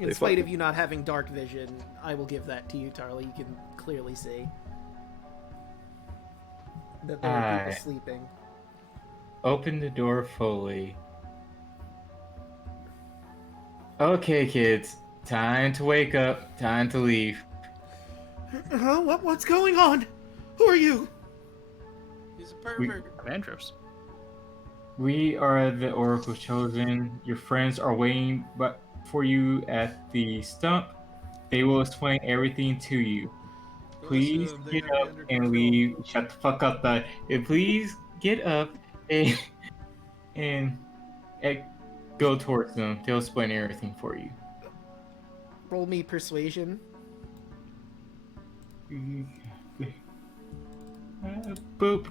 In spite of you not having dark vision, I will give that to you, Tarly. You can clearly see that there are people sleeping. Open the door fully. Okay, kids. Time to wake up. Time to leave. What's going on? Who are you? He's a pervert. Andros. We are the Oracle Chosen. Your friends are waiting for you at the stump. They will explain everything to you. Please get up and leave. Shut the fuck up, bud. Please get up and go towards them. They'll explain everything for you. Roll me persuasion. Boop.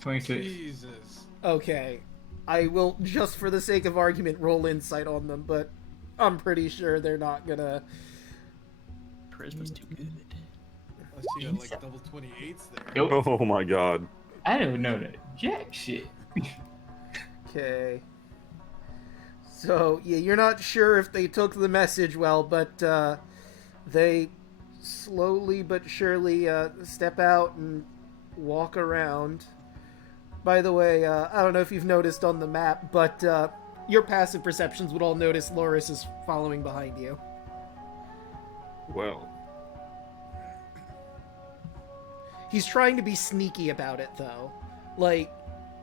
26. Jesus. Okay. I will, just for the sake of argument, roll insight on them, but I'm pretty sure they're not gonna... Charisma's too good. Unless you got like double 28s there. Nope. Oh my god. I don't know that jack shit. Okay. So, yeah, you're not sure if they took the message well, but they slowly but surely step out and walk around. By the way, I don't know if you've noticed on the map, but your passive perceptions would all notice Loris is following behind you. Well. He's trying to be sneaky about it, though. Like,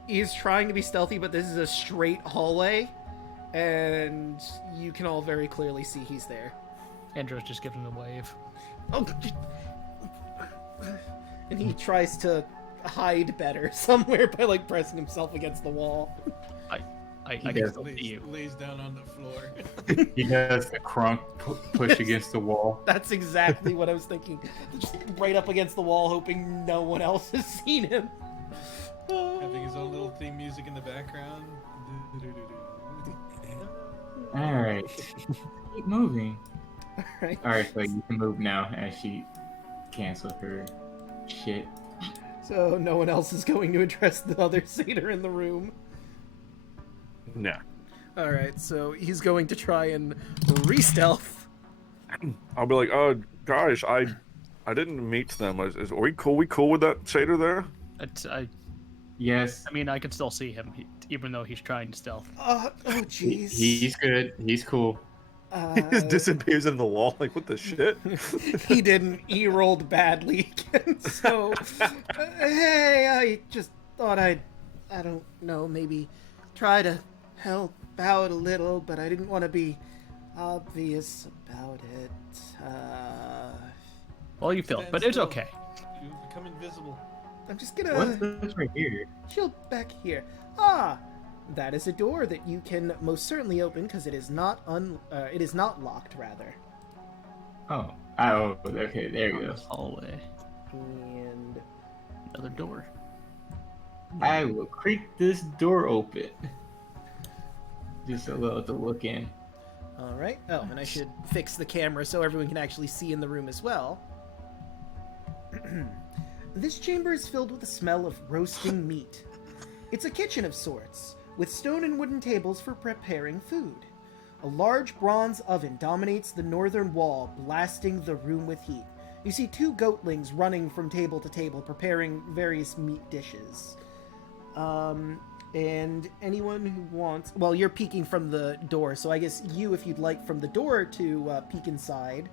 he's trying to be stealthy, but this is a straight hallway, and you can all very clearly see he's there. Andros just giving him a wave. Oh, and he tries to hide better somewhere by, like, pressing himself against the wall. I can still see you. Lays down on the floor. He does the crunk push against the wall. That's exactly what I was thinking. Just right up against the wall, hoping no one else has seen him. Having his own little theme music in the background. Alright. Keep moving. Alright. Alright, so you can move now as she cancels her shit. So no one else is going to address the other satyr in the room. Nah. Alright, so he's going to try and re-stealth. I'll be like, guys, I didn't meet them. Are we cool? We cool with that satyr there? Yes. I mean, I can still see him, even though he's trying to stealth. Oh, jeez. He's good. He's cool. He just disappears in the wall. Like, what the shit? He didn't. He rolled badly again. So, hey, I just thought I don't know, maybe try to help out a little, but I didn't want to be obvious about it. Well, you failed, but it's okay. You become invisible. I'm just gonna What's this right here? chill back here. That is a door that you can most certainly open because it is not it is not locked, rather. Oh, okay, there you go. Hallway. And Another door. I will creak this door open. Just a little to look in. all right. Oh, and I should fix the camera so everyone can actually see in the room as well. This chamber is filled with the smell of roasting meat. It's a kitchen of sorts, with stone and wooden tables for preparing food. A large bronze oven dominates the northern wall, blasting the room with heat. You see 2 goatlings running from table to table, preparing various meat dishes. And anyone who wants... Well, you're peeking from the door, so I guess you, if you'd like from the door to peek inside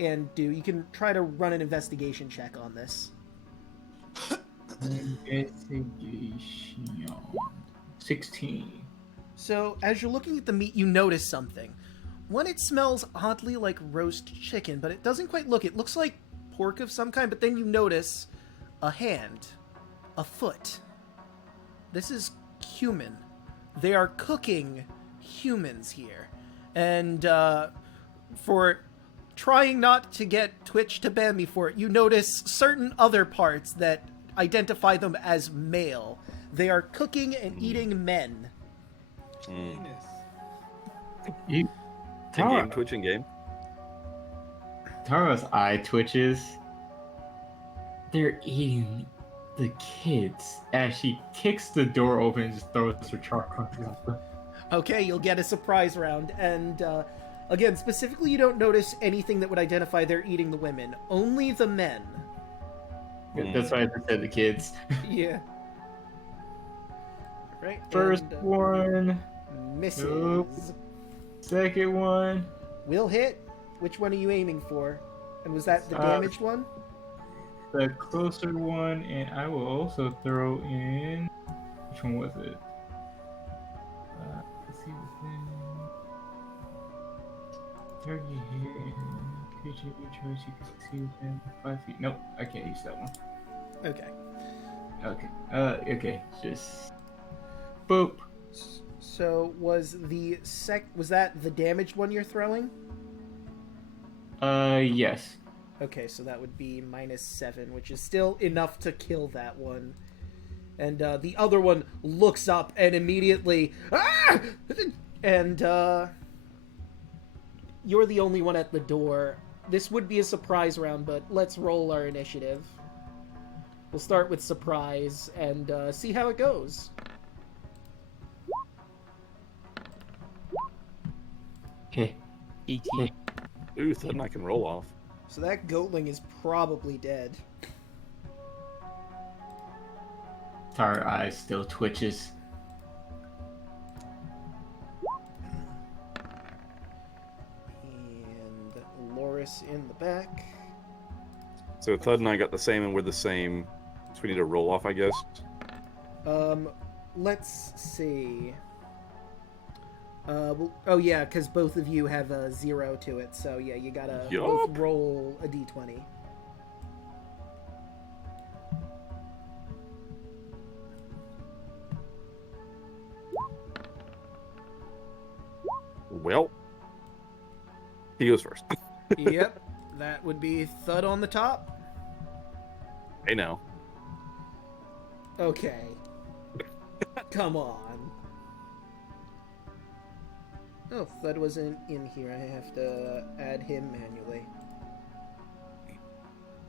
and you can try to run an investigation check on this. Investigation. 16. So, as you're looking at the meat, you notice something. One, it smells oddly like roast chicken, but it doesn't quite look. It looks like pork of some kind, but then you notice a hand, a foot. This is human. They are cooking humans here. And for trying not to get Twitch to ban me for it, you notice certain other parts that identify them as male. They are cooking and eating men. Penis. You, In game, Twitch in game. Tara's eye twitches. They're eating the kids as she kicks the door open and just throws her charcoal out them. Okay, you'll get a surprise round. And again, specifically, you don't notice anything that would identify they're eating the women. Only the men. That's why I just said the kids. Yeah. Right. First and, one. misses. Nope. Second one. Will hit. Which one are you aiming for? And was that the damaged one? The closer one, and I will also throw in. Which one was it? Let's see what's in. Target hit. Creature of your choice, you can see within 5 feet. Nope, I can't use that one. Okay. Okay. Okay. Just. Boop. So was was that the damaged one you're throwing? Yes. Okay, so that would be -7, which is still enough to kill that one. And the other one looks up and immediately, ah! And you're the only one at the door. This would be a surprise round, but let's roll our initiative. We'll start with surprise and see how it goes. Okay. 18. Ooh, then I can roll off. So that goatling is probably dead. Tara eye still twitches. And Loris in the back. So Thud and I got the same, and we're the same. So we need to roll off, I guess. Let's see. Oh yeah, because both of you have a 0 to it, so yeah, you gotta both Yup. roll a d20. Well, he goes first. Yep, that would be Thud on the top. Hey now. Okay. Come on. Oh, Thud wasn't in here. I have to add him manually.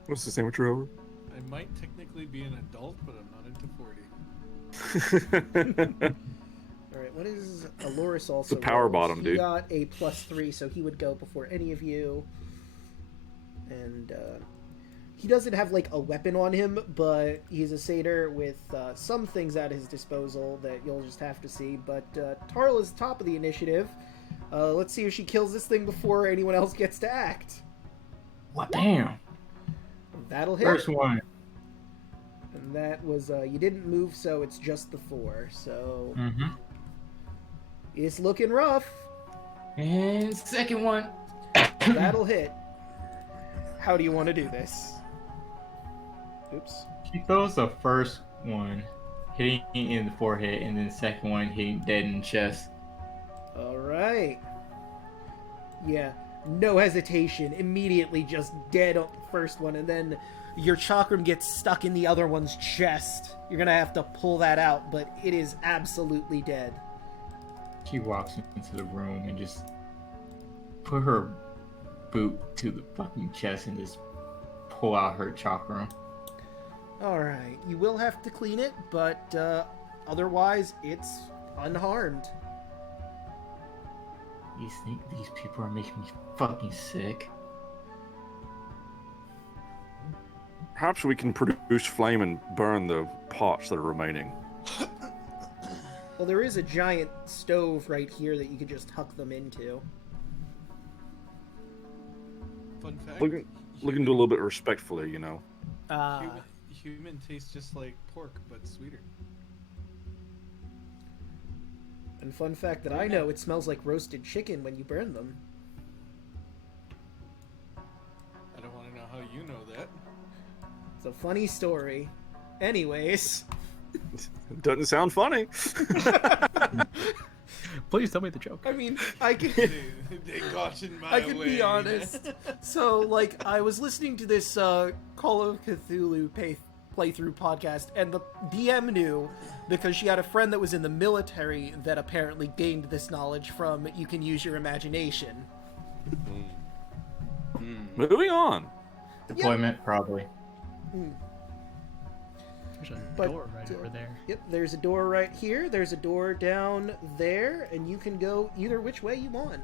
What's the sandwich over? I might technically be an adult, but I'm not into 40. Alright, what is Aloris also? The power rolled? bottom, He dude. got a +3, so he would go before any of you. And he doesn't have like a weapon on him, but he's a satyr with some things at his disposal that you'll just have to see. But Tarl is top of the initiative. Let's see if she kills this thing before anyone else gets to act. What? Damn. That'll hit. First one. And that was you didn't move, so it's just the 4. So Mm-hmm. it's looking rough. And second one. That'll hit. How do you want to do this? Oops. She throws the first one, hitting in the forehead, and then the second one hitting dead in the chest. Alright. Yeah, no hesitation. Immediately just dead on the first one, and then your chakram gets stuck in the other one's chest. You're gonna have to pull that out, but it is absolutely dead. She walks into the room and just put her boot to the fucking chest and just pull out her chakra. Alright, you will have to clean it, but otherwise it's unharmed. You think these people are making me fucking sick? Perhaps we can produce flame and burn the parts that are remaining. Well, there is a giant stove right here that you could just huck them into. Fun fact. Looking to a little bit respectfully, you know. Ah, human tastes just like pork, but sweeter. And fun fact that I know, it smells like roasted chicken when you burn them. I don't want to know how you know that. It's a funny story. Anyways. Doesn't sound funny. Please tell me the joke. I mean, I can... They got in my I can way. be honest. So, like, I was listening to this Call of Cthulhu playthrough podcast, and the DM knew because she had a friend that was in the military that apparently gained this knowledge from You Can Use Your Imagination. Moving on. Deployment, probably. There's a But, door right over there. Yep, there's a door right here, there's a door down there, and you can go either which way you want.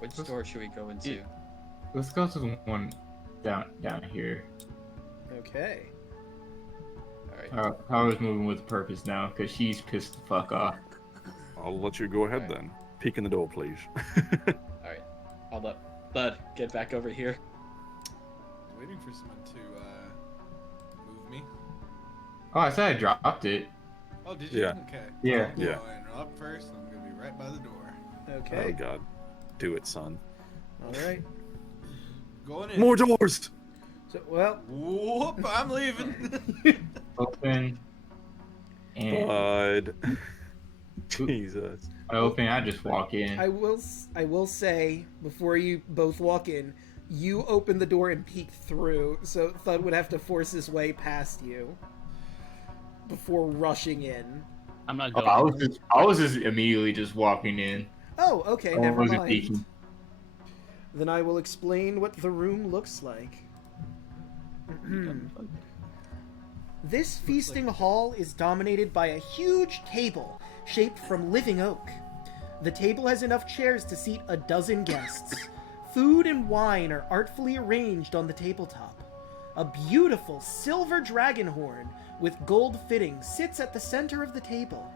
Which door should we go into? Let's go to the one down here. Okay. Alright. Power's moving with purpose now, because she's pissed the fuck off. I'll let you go ahead then. Peek in the door, please. Alright. Hold up. Bud, get back over here. Waiting for someone to move me. Oh, I said I dropped it. Oh, did you? Yeah. Okay. Yeah. I'm Yeah. going up first. I'm gonna be right by the door. Okay. Oh god. Do it, son. Alright. Going in. More doors! So, well, Whoop! I'm leaving. Open. And Bud. Jesus. I open, I just walk in. I will say, before you both walk in, you open the door and peek through, so Thud would have to force his way past you before rushing in. I'm not Oh, going. I was just immediately just walking in. Oh, okay, I never wasn't mind. peeking. Then I will explain what the room looks like. This feasting hall is dominated by a huge table shaped from living oak. The table has enough chairs to seat a dozen guests. Food and wine are artfully arranged on the tabletop. A beautiful silver dragon horn with gold fittings sits at the center of the table.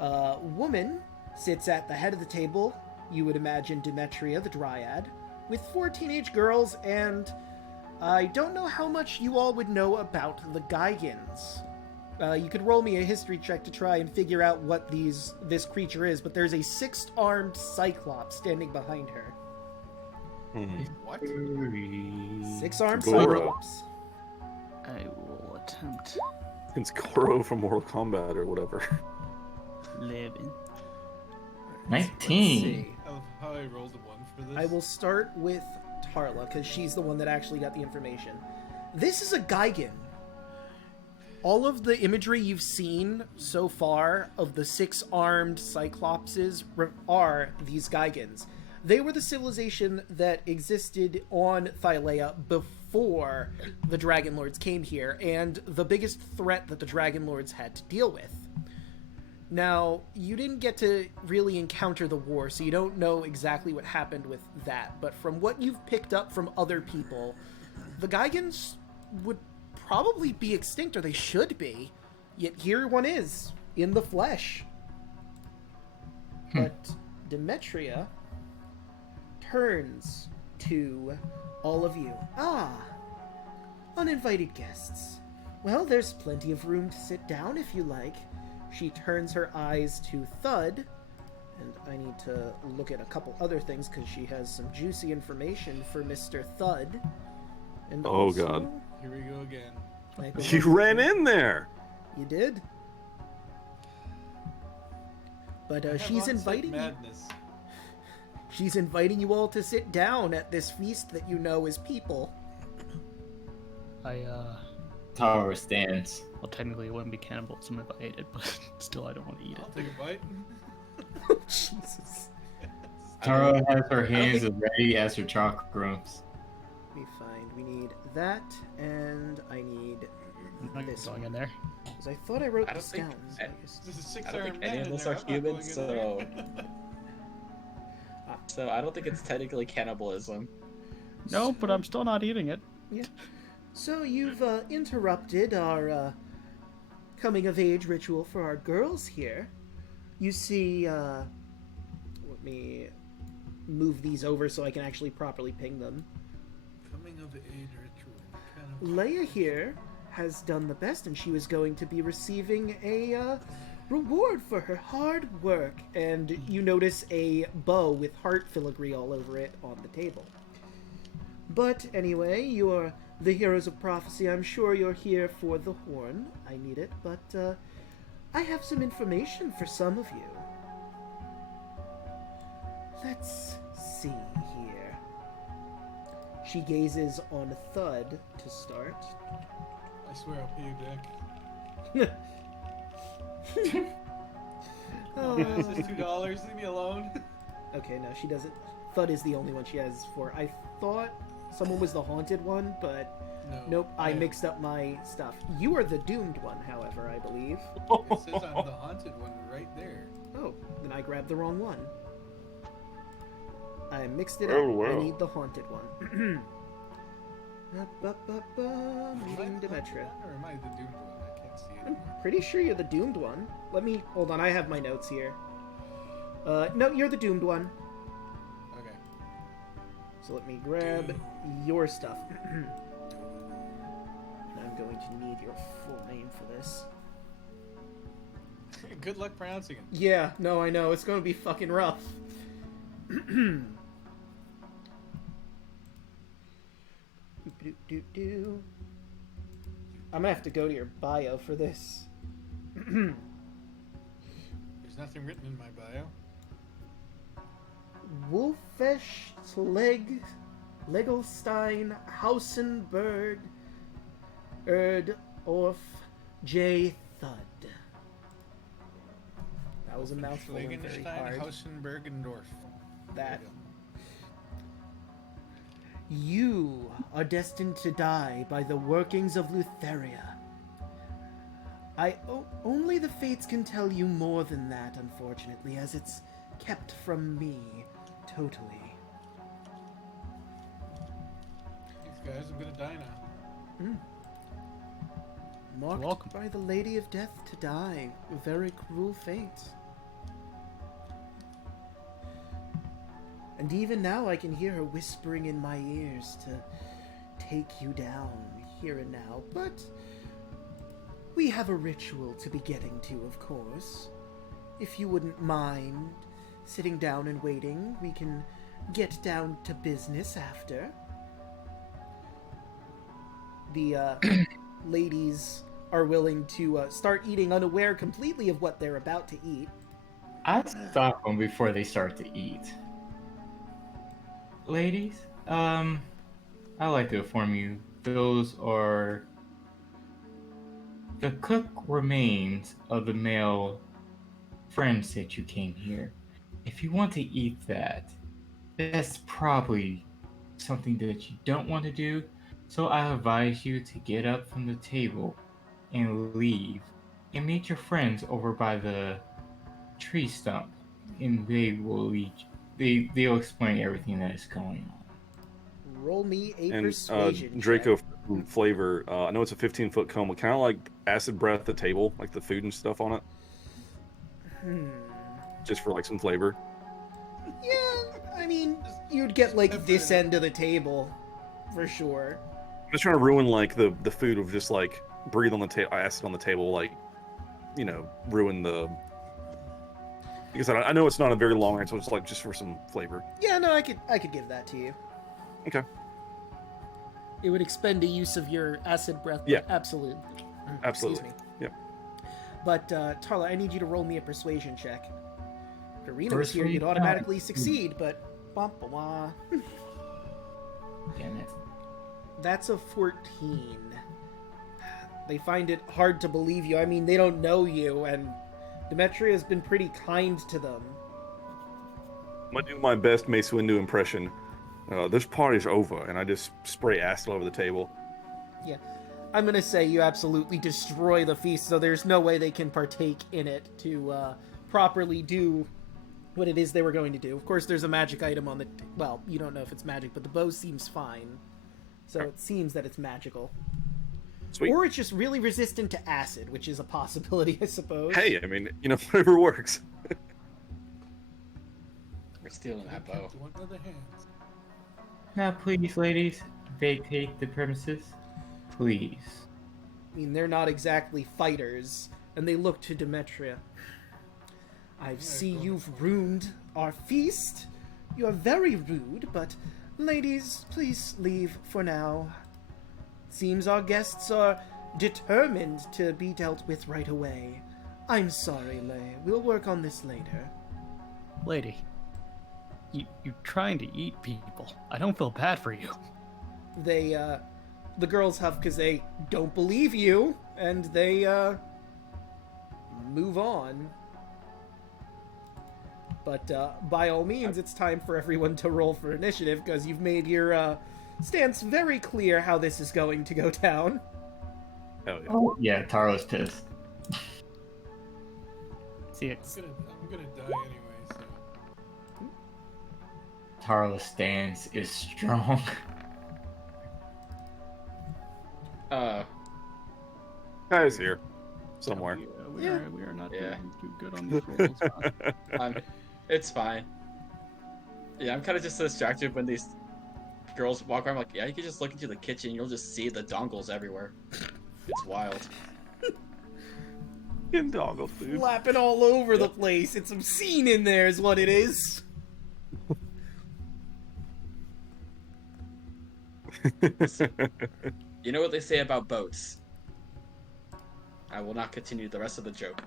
A woman sits at the head of the table. You would imagine Demetria, the dryad, with 4 teenage girls, and I don't know how much you all would know about the Geigans. You could roll me a history check to try and figure out what this creature is, but there's a 6-armed cyclops standing behind her. What? 6-armed Goro. cyclops. I will attempt It's Goro from Mortal Kombat or whatever. 11. 19. How I rolled a 1 for this? I will start with Tarla, because she's the one that actually got the information. This is a Geigen. All of the imagery you've seen so far of the 6-armed cyclopses are these Geigens. They were the civilization that existed on Thylea before the Dragon Lords came here, and the biggest threat that the Dragon Lords had to deal with. Now, you didn't get to really encounter the war, so you don't know exactly what happened with that, but from what you've picked up from other people, the Geigans would probably be extinct, or they should be, yet here one is, in the flesh. But Demetria turns to all of you. Ah, uninvited guests. Well, there's plenty of room to sit down if you like. She turns her eyes to Thud, and I need to look at a couple other things because she has some juicy information for Mr. Thud. And Oh, also, God. Here we go again. I believe You ran in there! You did. But I have she's on-site inviting you. madness. She's inviting you all to sit down at this feast that you know is people. Tower stands. Well, technically it wouldn't be cannibalism if I ate it, but still I don't want to eat I'll it. take a bite. Oh, Jesus. Tara has her hands as ready as her chocolate grumps. Let me find. We need that, and I need I'm not this going one. in there. Because I thought I wrote I don't this think- down. So I guess... There's a I 6 don't armed think any man of in us there. are I'm not going humans, in there. so I don't think it's technically cannibalism. No, but I'm still not eating it. So you've interrupted our coming of age ritual for our girls here. You see, let me move these over so I can actually properly ping them. Coming of age ritual. Leia here has done the best, and she was going to be receiving a reward for her hard work. And you notice a bow with heart filigree all over it on the table. But anyway, you're the heroes of prophecy. I'm sure you're here for the horn. I need it, but I have some information for some of you. Let's see here. She gazes on Thud to start. I swear I'll pay you back. Oh. This is $2. Leave me alone. Okay, no, she doesn't. Thud is the only one she has for. I thought someone was the haunted one, but No. nope, I mixed up my stuff. You are the doomed one, however, I believe. It says I'm the haunted one right there. Oh, then I grabbed the wrong one. I mixed it Oh, up. wow. I need the haunted one. Meeting Demetria. Or am I the doomed one? I can't see I'm it. pretty sure you're the doomed one. Let me hold on. I have my notes here. No, you're the doomed one. Okay. So let me grab your stuff. And I'm going to need your full name for this. Good luck pronouncing it. Yeah, no, I know. It's going to be fucking rough. I'm gonna have to go to your bio for this. There's nothing written in my bio. Wolfesh Legelstein Hausenberg Orf J. Thud. That was a mouthful and very hard. Hausenbergendorf. That. You are destined to die by the workings of Lutheria. Only the fates can tell you more than that, unfortunately, as it's kept from me, totally. These guys, I'm gonna die now. Marked welcome. by the Lady of Death to die, a very cruel fate. And even now I can hear her whispering in my ears to take you down here and now, but we have a ritual to be getting to, of course. If you wouldn't mind sitting down and waiting, we can get down to business after. The ladies are willing to start eating, unaware completely of what they're about to eat. I stop them before they start to eat. Ladies, I'd like to inform you, those are the cook remains of the male friends that you came here. If you want to eat that, that's probably something that you don't want to do, so I advise you to get up from the table and leave and meet your friends over by the tree stump, and they will lead you. They'll explain everything that is going on. Roll me a And persuasion Draco check. flavor. I know it's a 15-foot cone, but kind of like acid breath at the table, like the food and stuff on it, just for like some flavor. Yeah, I mean, you'd get like this end of the table, for sure. I'm just trying to ruin like the food of just like breathe on the acid on the table, like, you know, ruin the. Because I know it's not a very long answer, so it's like just for some flavor. Yeah, no, I could give that to you. Okay. It would expend a use of your acid breath. Yeah. Absolutely. Absolutely. Excuse me. Yep. But Tarla, I need you to roll me a persuasion check. If Karina was here, Persuade- you'd automatically succeed, but bump-a-wah. Damn it. That's a 14. They find it hard to believe you. I mean, they don't know you, and Demetria has been pretty kind to them. I'm gonna do my best Mace Windu impression. This party's over, and I just spray acid all over the table. Yeah. I'm gonna say you absolutely destroy the feast, so there's no way they can partake in it to properly do what it is they were going to do. Of course, there's a magic item on the... Well, you don't know if it's magic, but the bow seems fine. So it seems that it's magical. Sweet. Or it's just really resistant to acid, which is a possibility, I suppose. Hey, I mean, you know, whatever works. We're stealing that bow. One of the hands. Now, please, ladies, vacate the premises. Please. I mean, they're not exactly fighters, and they look to Demetria. I see you've ruined our feast. You are very rude, but ladies, please leave for now. Seems our guests are determined to be dealt with right away. I'm sorry, Lay. We'll work on this later. Lady, you're trying to eat people. I don't feel bad for you. The girls huff because they don't believe you, and they, move on. But, by all means, it's time for everyone to roll for initiative, because you've made your, stance very clear how this is going to go down. Hell yeah. Oh, yeah, Taro's pissed. Six. I'm gonna die anyway, so. Taro's stance is strong. Guy's here. Somewhere. We are not Yeah. doing too good on these rolls. It's fine. Yeah, I'm kind of just distracted when these girls walk around. I'm like, yeah, you can just look into the kitchen. You'll just see the dongles everywhere. It's wild. Fucking dongles, dude. Flapping all over the place. It's obscene in there is what it is. You know what they say about boats? I will not continue the rest of the joke.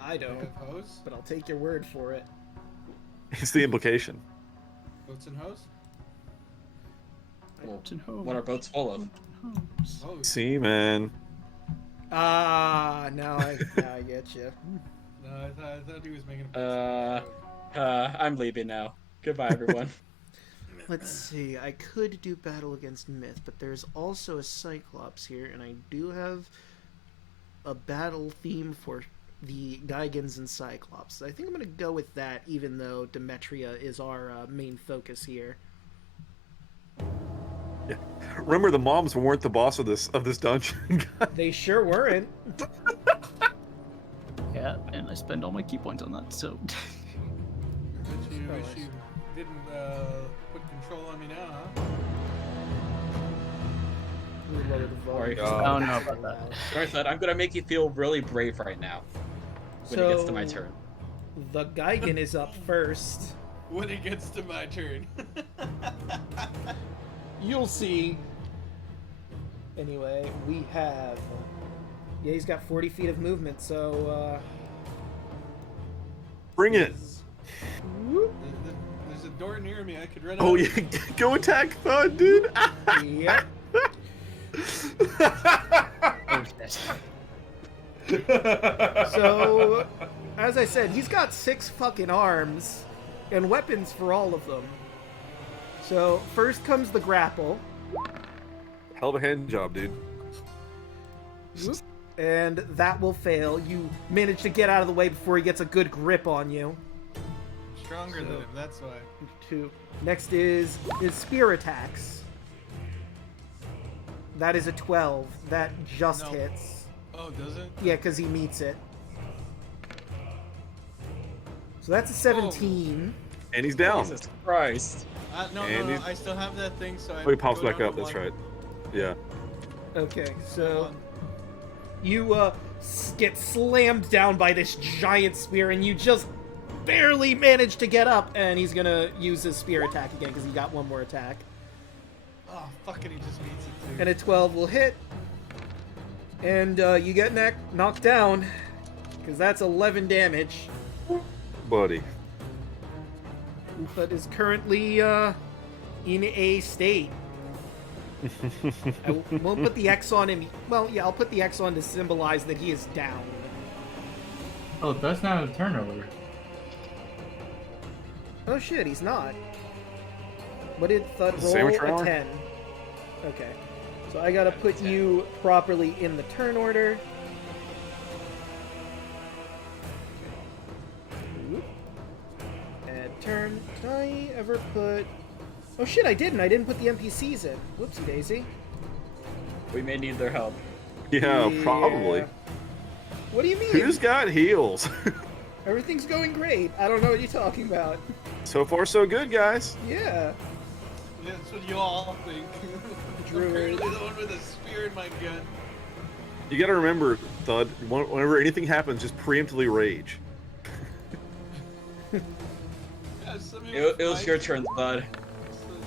I don't, Have hose? but I'll take your word for it. It's the implication. Boats and hose? Well, And home. what are boats full of? Homes. Hose. Seaman. Ah, now I get you. No, I thought he was making a joke. I'm leaving now. Goodbye, everyone. Let's see, I could do battle against Myth, but there's also a Cyclops here, and I do have a battle theme for the Gigans and Cyclops. I think I'm going to go with that, even though Demetria is our main focus here. Yeah. Remember, the moms weren't the boss of this dungeon. They sure weren't. Yeah, and I spend all my key points on that, so. I wish you didn't put control on me now, huh? We lower the volume. Sorry. I don't know about that. Darth, I'm gonna make you feel really brave right now. When it gets to my turn. The Gigan is up first. When it gets to my turn. You'll see. Anyway, we have... Yeah, he's got 40 feet of movement, so, Bring it. There's a door near me. I could run Oh out. yeah, go attack Thud, dude. Yep. Oh, shit. So, as I said, he's got 6 fucking arms and weapons for all of them. So, first comes the grapple, Hell of a hand job, dude. and that will fail. You manage to get out of the way before he gets a good grip on you. Stronger than him, that's why. 2. Next is spear attacks. That is a 12. That just No. hits. Oh, does it? Yeah, because he meets it. So that's a 17. And he's down. Jesus Christ. No, And no, he's- I still have that thing, so I. Oh, he pops go back down up. to That's one. right. Yeah. Okay, so you get slammed down by this giant spear, and you just barely manage to get up, and he's gonna use his spear attack again because he got one more attack. Oh, fuck it, he just meets it too. And a 12 will hit, and you get knocked down because that's 11 damage. Buddy. But is currently in a state. I won't put the X on him. Well, yeah, I'll put the X on to symbolize that he is down. Oh, that's not a turnover. Oh shit, he's not. What did Thud roll? Sandwich A round? 10. Okay. So I gotta put you properly in the turn order. Add turn. Did I ever put... Oh shit, I didn't. I didn't put the NPCs in. Whoopsie daisy. We may need their help. Yeah, probably. What do you mean? Who's got heals? Everything's going great. I don't know what you're talking about. So far, so good, guys. Yeah. Yeah, that's what you all think. I'm Druid. currently the one with a spear in my gun. You gotta remember, Thud, whenever anything happens, just preemptively rage. Yeah, some of It was fight. your turn, Thud.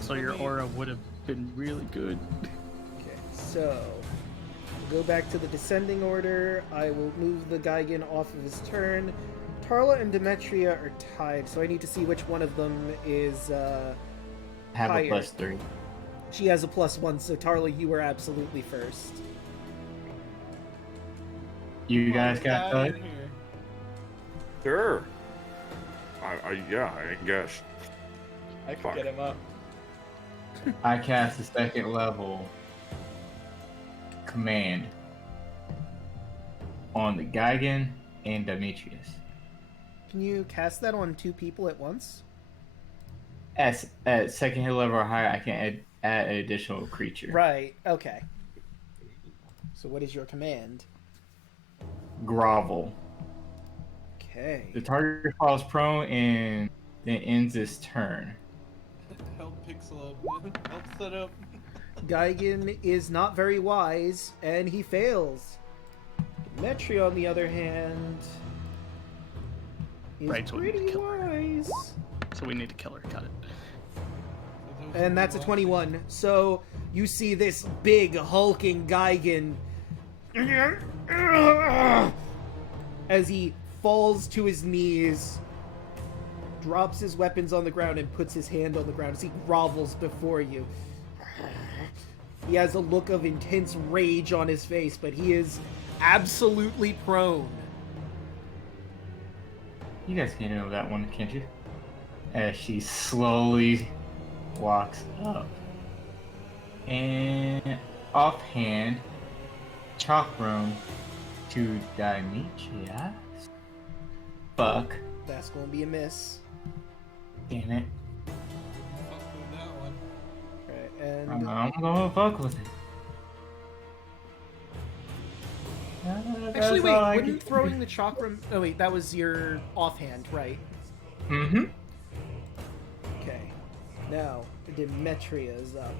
So your aura would have been really good. Okay, so go back to the descending order. I will move the Gigan off of his turn. Tarla and Demetria are tied, so I need to see which one of them is Have higher. a +3. She has a +1, so Tarla, you were absolutely first. You guys got Guy in Thud? here. Sure. Yeah, I guess. I could Fuck. get him up. I cast the 2nd level command on the Gigan and Demetrius. Can you cast that on 2 people at once? At 2nd hit level or higher, I can add an additional creature. Right, okay. So what is your command? Grovel. Okay. The target falls prone and then ends its turn. Help Pixel up. Help set up. Gigan is not very wise, and he fails. Demetria, on the other hand, is Right, so we need to pretty kill her. wise. So we need to kill her. Got it. And that's a 21. So you see this big hulking Gigan as he falls to his knees, drops his weapons on the ground, and puts his hand on the ground as he grovels before you. He has a look of intense rage on his face, but he is absolutely prone. You guys can know that one, can't you? As she slowly walks up. And offhand, Chakram to Demetria. Fuck. That's going to be a miss. Damn it. Fuck with that one. Right, and I'm gonna fuck with it. actually, wait, wouldn't throwing the chakra... Oh, wait, that was your offhand, right? Mm-hmm. Okay. Now, Demetria is up.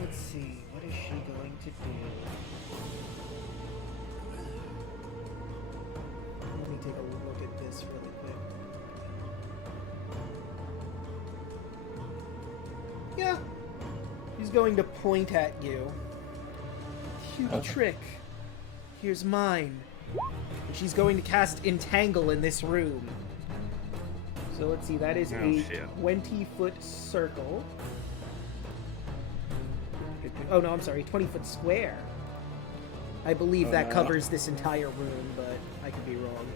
Let's see, what is she going to do? Let me take a look at this really quick. Yeah. She's going to point at you. Cute Okay. trick. Here's mine. And she's going to cast Entangle in this room. So let's see, that is Oh, a shit. 20-foot circle. Oh no, I'm sorry, 20-foot square. I believe Oh, that no. covers this entire room, but I could be wrong.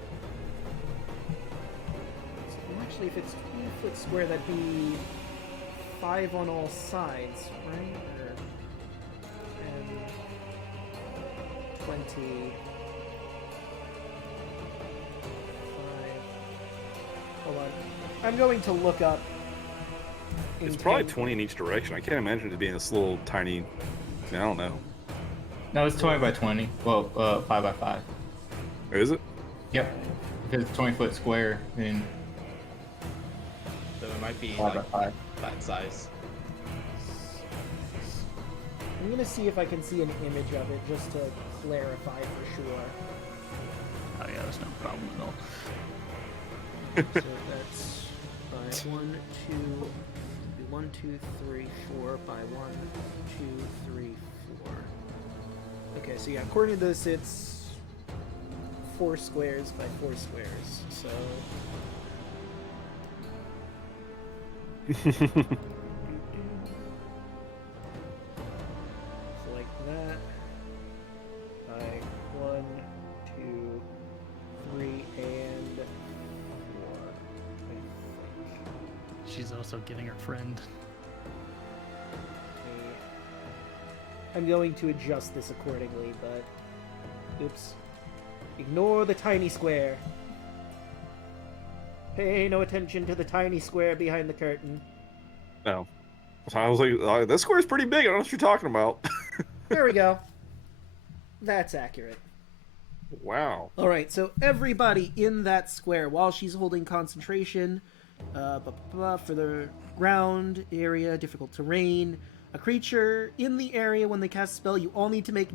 Well, actually, if it's 20-foot square, that'd be 5 on all sides, right? Or 10, 20, 5. Hold on. I'm going to look up. It's probably Entangle. 20 in each direction. I can't imagine it being this little tiny. I don't know. No, it's 20 by 20. Well, 5 by 5. Is it? Yep. If it's 20-foot square, then So it might be 5 by like 5. that size. I'm gonna see if I can see an image of it just to clarify for sure. Oh yeah, that's no problem at all. So that's by 1, 2, 1, 2, 3, 4 by 1, 2, 3, 4. Okay, so yeah, according to this, it's 4 squares by 4 squares. So so like that. By 1, 2, 3, and 4. I think. She's also getting her friend. Okay. I'm going to adjust this accordingly, but oops. Ignore the tiny square. Pay no attention to the tiny square behind the curtain. No. So I was like, this square's pretty big. I don't know what you're talking about. There we go. That's accurate. Wow. Alright, so everybody in that square, while she's holding concentration, For the ground area, difficult terrain. A creature in the area when they cast a spell, you all need to make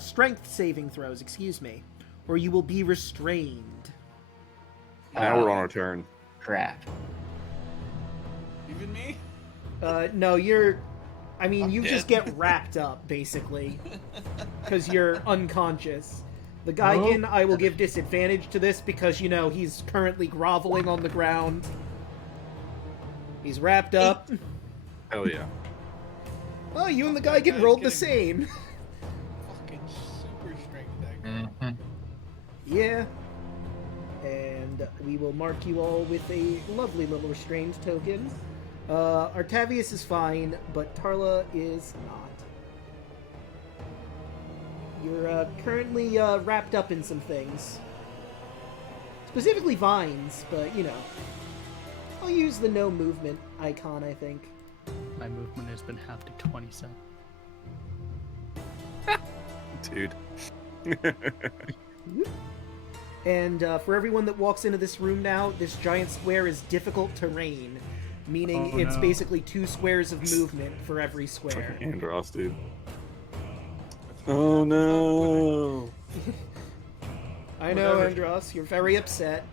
strength saving throws, excuse me, or you will be restrained. Now we're on our turn. Crap. Even me? No, you dead. just get wrapped up, basically, because you're unconscious. The Geigen, I will give disadvantage to this because, he's currently groveling on the ground. He's wrapped up. Hell yeah. Oh, you and the Geigen rolled the same. Fucking super strength that guy. Yeah. And we will mark you all with a lovely little restrained token. Artavius is fine, but Tarla is not. You're currently wrapped up in some things. Specifically vines, but, I'll use the no movement icon, I think. My movement has been halved to 27. Dude. And for everyone that walks into this room now, this giant square is difficult terrain, meaning it's basically 2 squares of movement for every square. Andros, dude. Oh no. I know, Andros, you're very upset.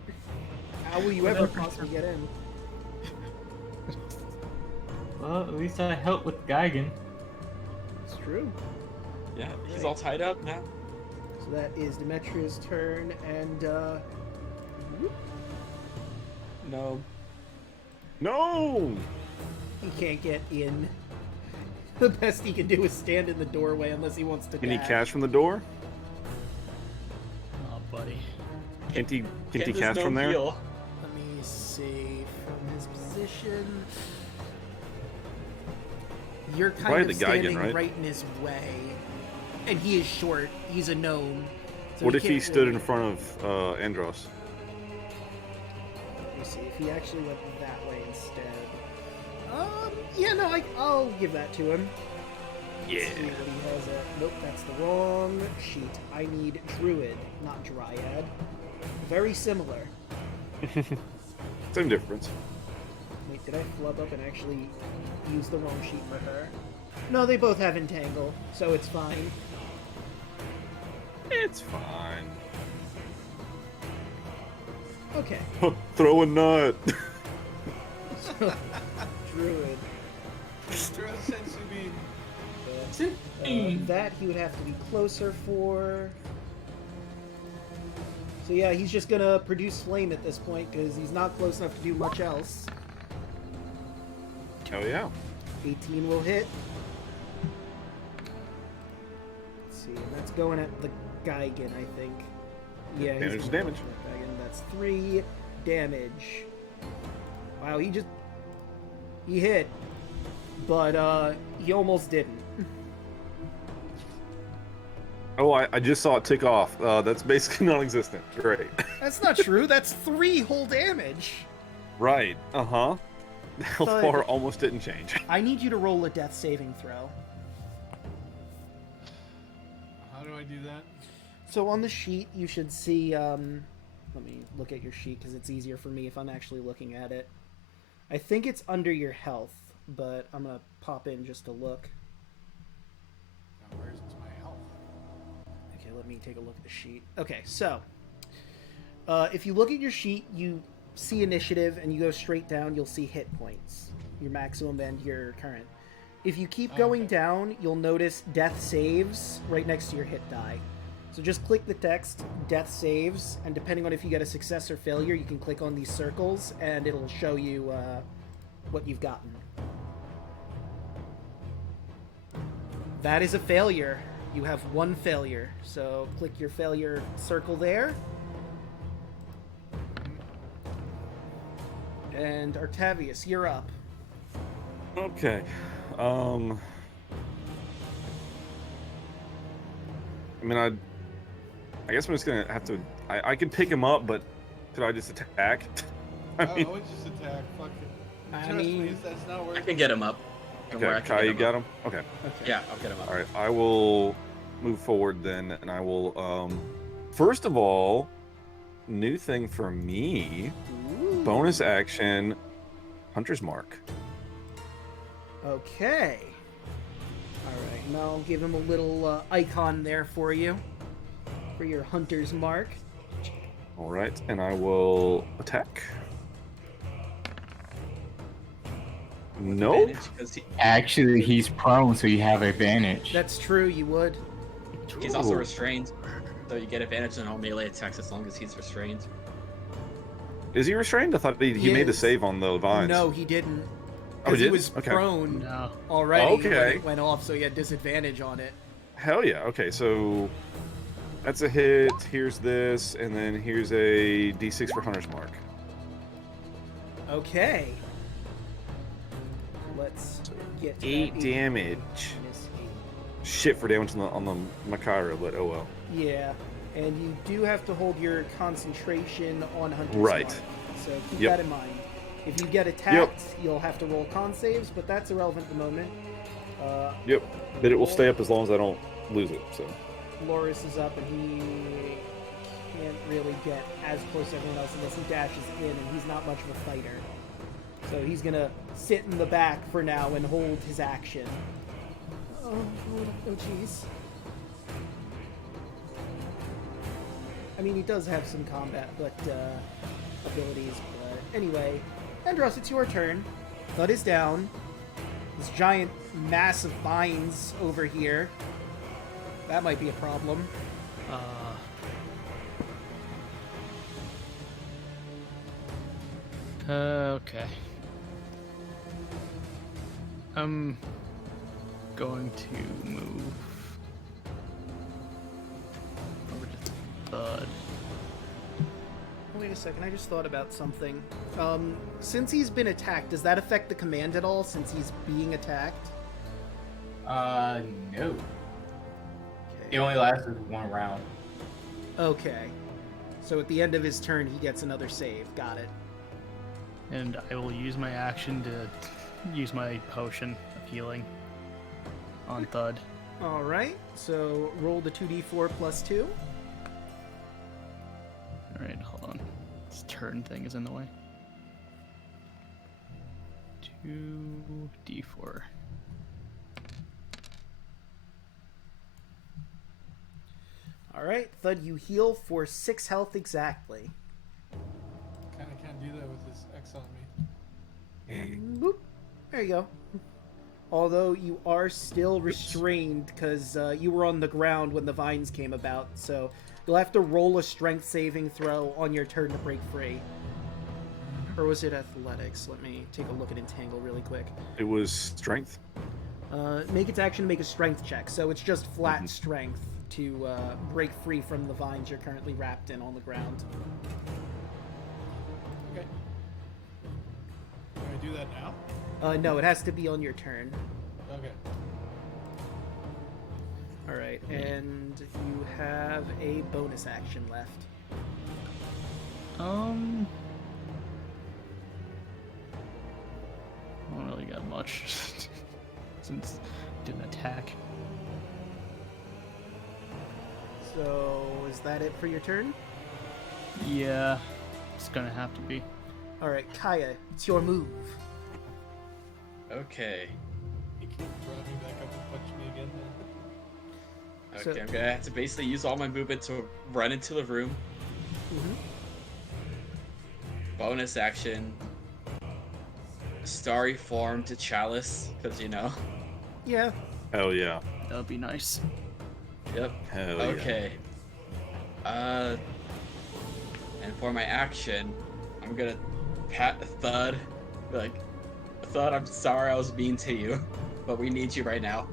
How will you ever possibly get in? Well, at least I helped with Geigen. It's true. Yeah, he's all tied up now. So that is Demetria's turn, and No. No! he can't get in. The best he can do is stand in the doorway unless he wants to Can he dash. cast from the door? Oh, buddy. Can't he There's cast no from there? heal. Let me see from his position. You're kind Probably of the standing Geigen, right? in his way, and he is short. He's a gnome. So What if he can't stood really- in front of Andros? Let me see if he actually went that way instead. Yeah, no, I'll give that to him. Yeah. See what he has at. Nope, that's the wrong sheet. I need Druid, not Dryad. Very similar. Same difference. Wait, did I flub up and actually use the wrong sheet for her? No, they both have Entangle, so it's fine. It's fine. Okay. Throw a nut. So, Druid. Throw a sensu beam. That he would have to be closer for. So yeah, he's just gonna produce flame at this point because he's not close enough to do much else. Hell yeah. 18 will hit. Let's see, and that's going at the Geigen, I think. Yeah, he's Damage is going damage. at the Geigen. That's 3 damage. Wow, he hit, but he almost didn't. Oh, I just saw it tick off. That's basically non-existent. Great. That's not true. That's 3 whole damage. Right. Uh-huh. The health But- bar almost didn't change. I need you to roll a death saving throw. How do I do that? So on the sheet, you should see. Let me look at your sheet because it's easier for me if I'm actually looking at it. I think it's under your health, but I'm gonna pop in just to look. Now, where's my health? Okay, let me take a look at the sheet. Okay, so if you look at your sheet, you see initiative, and you go straight down. You'll see hit points, your maximum and your current. If you keep going down, you'll notice death saves right next to your hit die. So just click the text, death saves, and depending on if you get a success or failure, you can click on these circles, and it'll show you what you've gotten. That is a failure. You have 1 failure. So click your failure circle there. And Artavius, you're up. Okay. I mean, I guess I'm just gonna have to. I can pick him up, but could I just attack? I I mean, would just attack. Fuck it. I Trust mean- me, that's not I working. can get him up. Don't worry, I okay, can Kai, you get got him him. Okay. Okay. up. Yeah, I'll get him up. All right. I will move forward then, and I will. First of all, new thing for me. Ooh. Bonus action. Hunter's Mark. Okay. Alright, and I'll give him a little icon there for you. For your hunter's mark. All right, and I will attack. Nope. Advantage 'cause Actually, he's prone, so you have advantage. That's true, you would. he's also Ooh. restrained, so you get advantage on all melee attacks as long as he's restrained. Is he restrained? I thought he made the is. save on the vines. No, he didn't. Oh, he Because he did? was Okay. prone No. already when Okay. it went off, so he had disadvantage on it. Hell yeah. Okay, so that's a hit. Here's this, and then here's a D6 for Hunter's Mark. Okay. Let's get to 8 that damage. minus 8. Shit for damage on the Makara, but oh well. Yeah, and you do have to hold your concentration on Hunter's Right. Mark, so keep Yep. that in mind. If you get attacked, you'll have to roll con saves, but that's irrelevant at the moment. Yep. But it will stay up as long as I don't lose it. So. Loris is up, and he can't really get as close to everyone else unless he dashes in, and he's not much of a fighter. So he's gonna sit in the back for now and hold his action. Oh jeez. I mean, he does have some combat, abilities, but anyway. Andros, it's your turn. Thud is down. This giant mass of vines over here. That might be a problem. Okay. I'm going to move over to Thud. Wait a second, I just thought about something. Since he's been attacked, does that affect the command at all since he's being attacked? No. It Okay. only lasted one round. Okay. So at the end of his turn, he gets another save. Got it. And I will use my action to use my potion of healing on Thud. Alright, so roll the 2d4 plus 2. Alright, hold on. This turn thing is in the way. 2d4. Alright, Thud, you heal for 6 health exactly. Kinda can't do that with this X on me. Boop. There you go. Although you are still restrained because you were on the ground when the vines came about, so you'll have to roll a strength saving throw on your turn to break free. Or was it athletics? Let me take a look at Entangle really quick. It was strength. Make its action to make a strength check, so it's just flat strength to break free from the vines you're currently wrapped in on the ground. Okay. Can I do that now? No, it has to be on your turn. Okay. Alright, and you have a bonus action left. I don't really got much since it didn't attack. So, is that it for your turn? Yeah, it's gonna have to be. Alright, Kaya, it's your move. Okay. You can't draw me back up and punch me again then. Okay, So- I'm gonna have to basically use all my movement to run into the room. Mm-hmm. Bonus action. Starry form to Chalice, because you know. Yeah. Hell yeah. That would be nice. Yep. Hell yeah. Okay. And for my action, I'm gonna pat Thud. Like, Thud, I'm sorry I was mean to you, but we need you right now.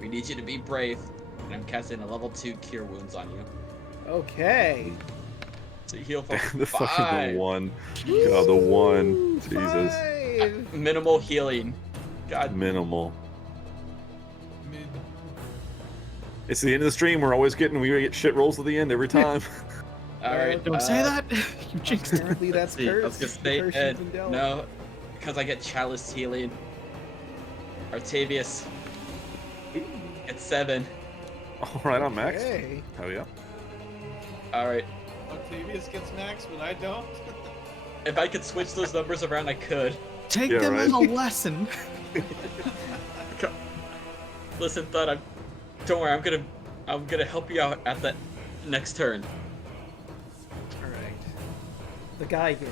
We need you to be brave. And I'm casting a level 2 Cure Wounds on you. Okay. So you heal for The fucking 5. the one. God, the one. Jesus. 5. Minimal healing. God. Minimal. Mid. It's the end of the stream. We get shit rolls at the end every time. Alright. Don't say that! You jinxed it. Apparently that's See, I was cursed. gonna say, The curse has been dealt. no, because I get Chalice healing. Artavius. It's 7. All right, I'm max. Okay. Hell yeah. Alright. Octavius gets max, but I don't. If I could switch those numbers around, I could. Take Yeah, them right. as a lesson. Listen, Thud, don't worry, I'm gonna help you out at that next turn. Alright. The guy here.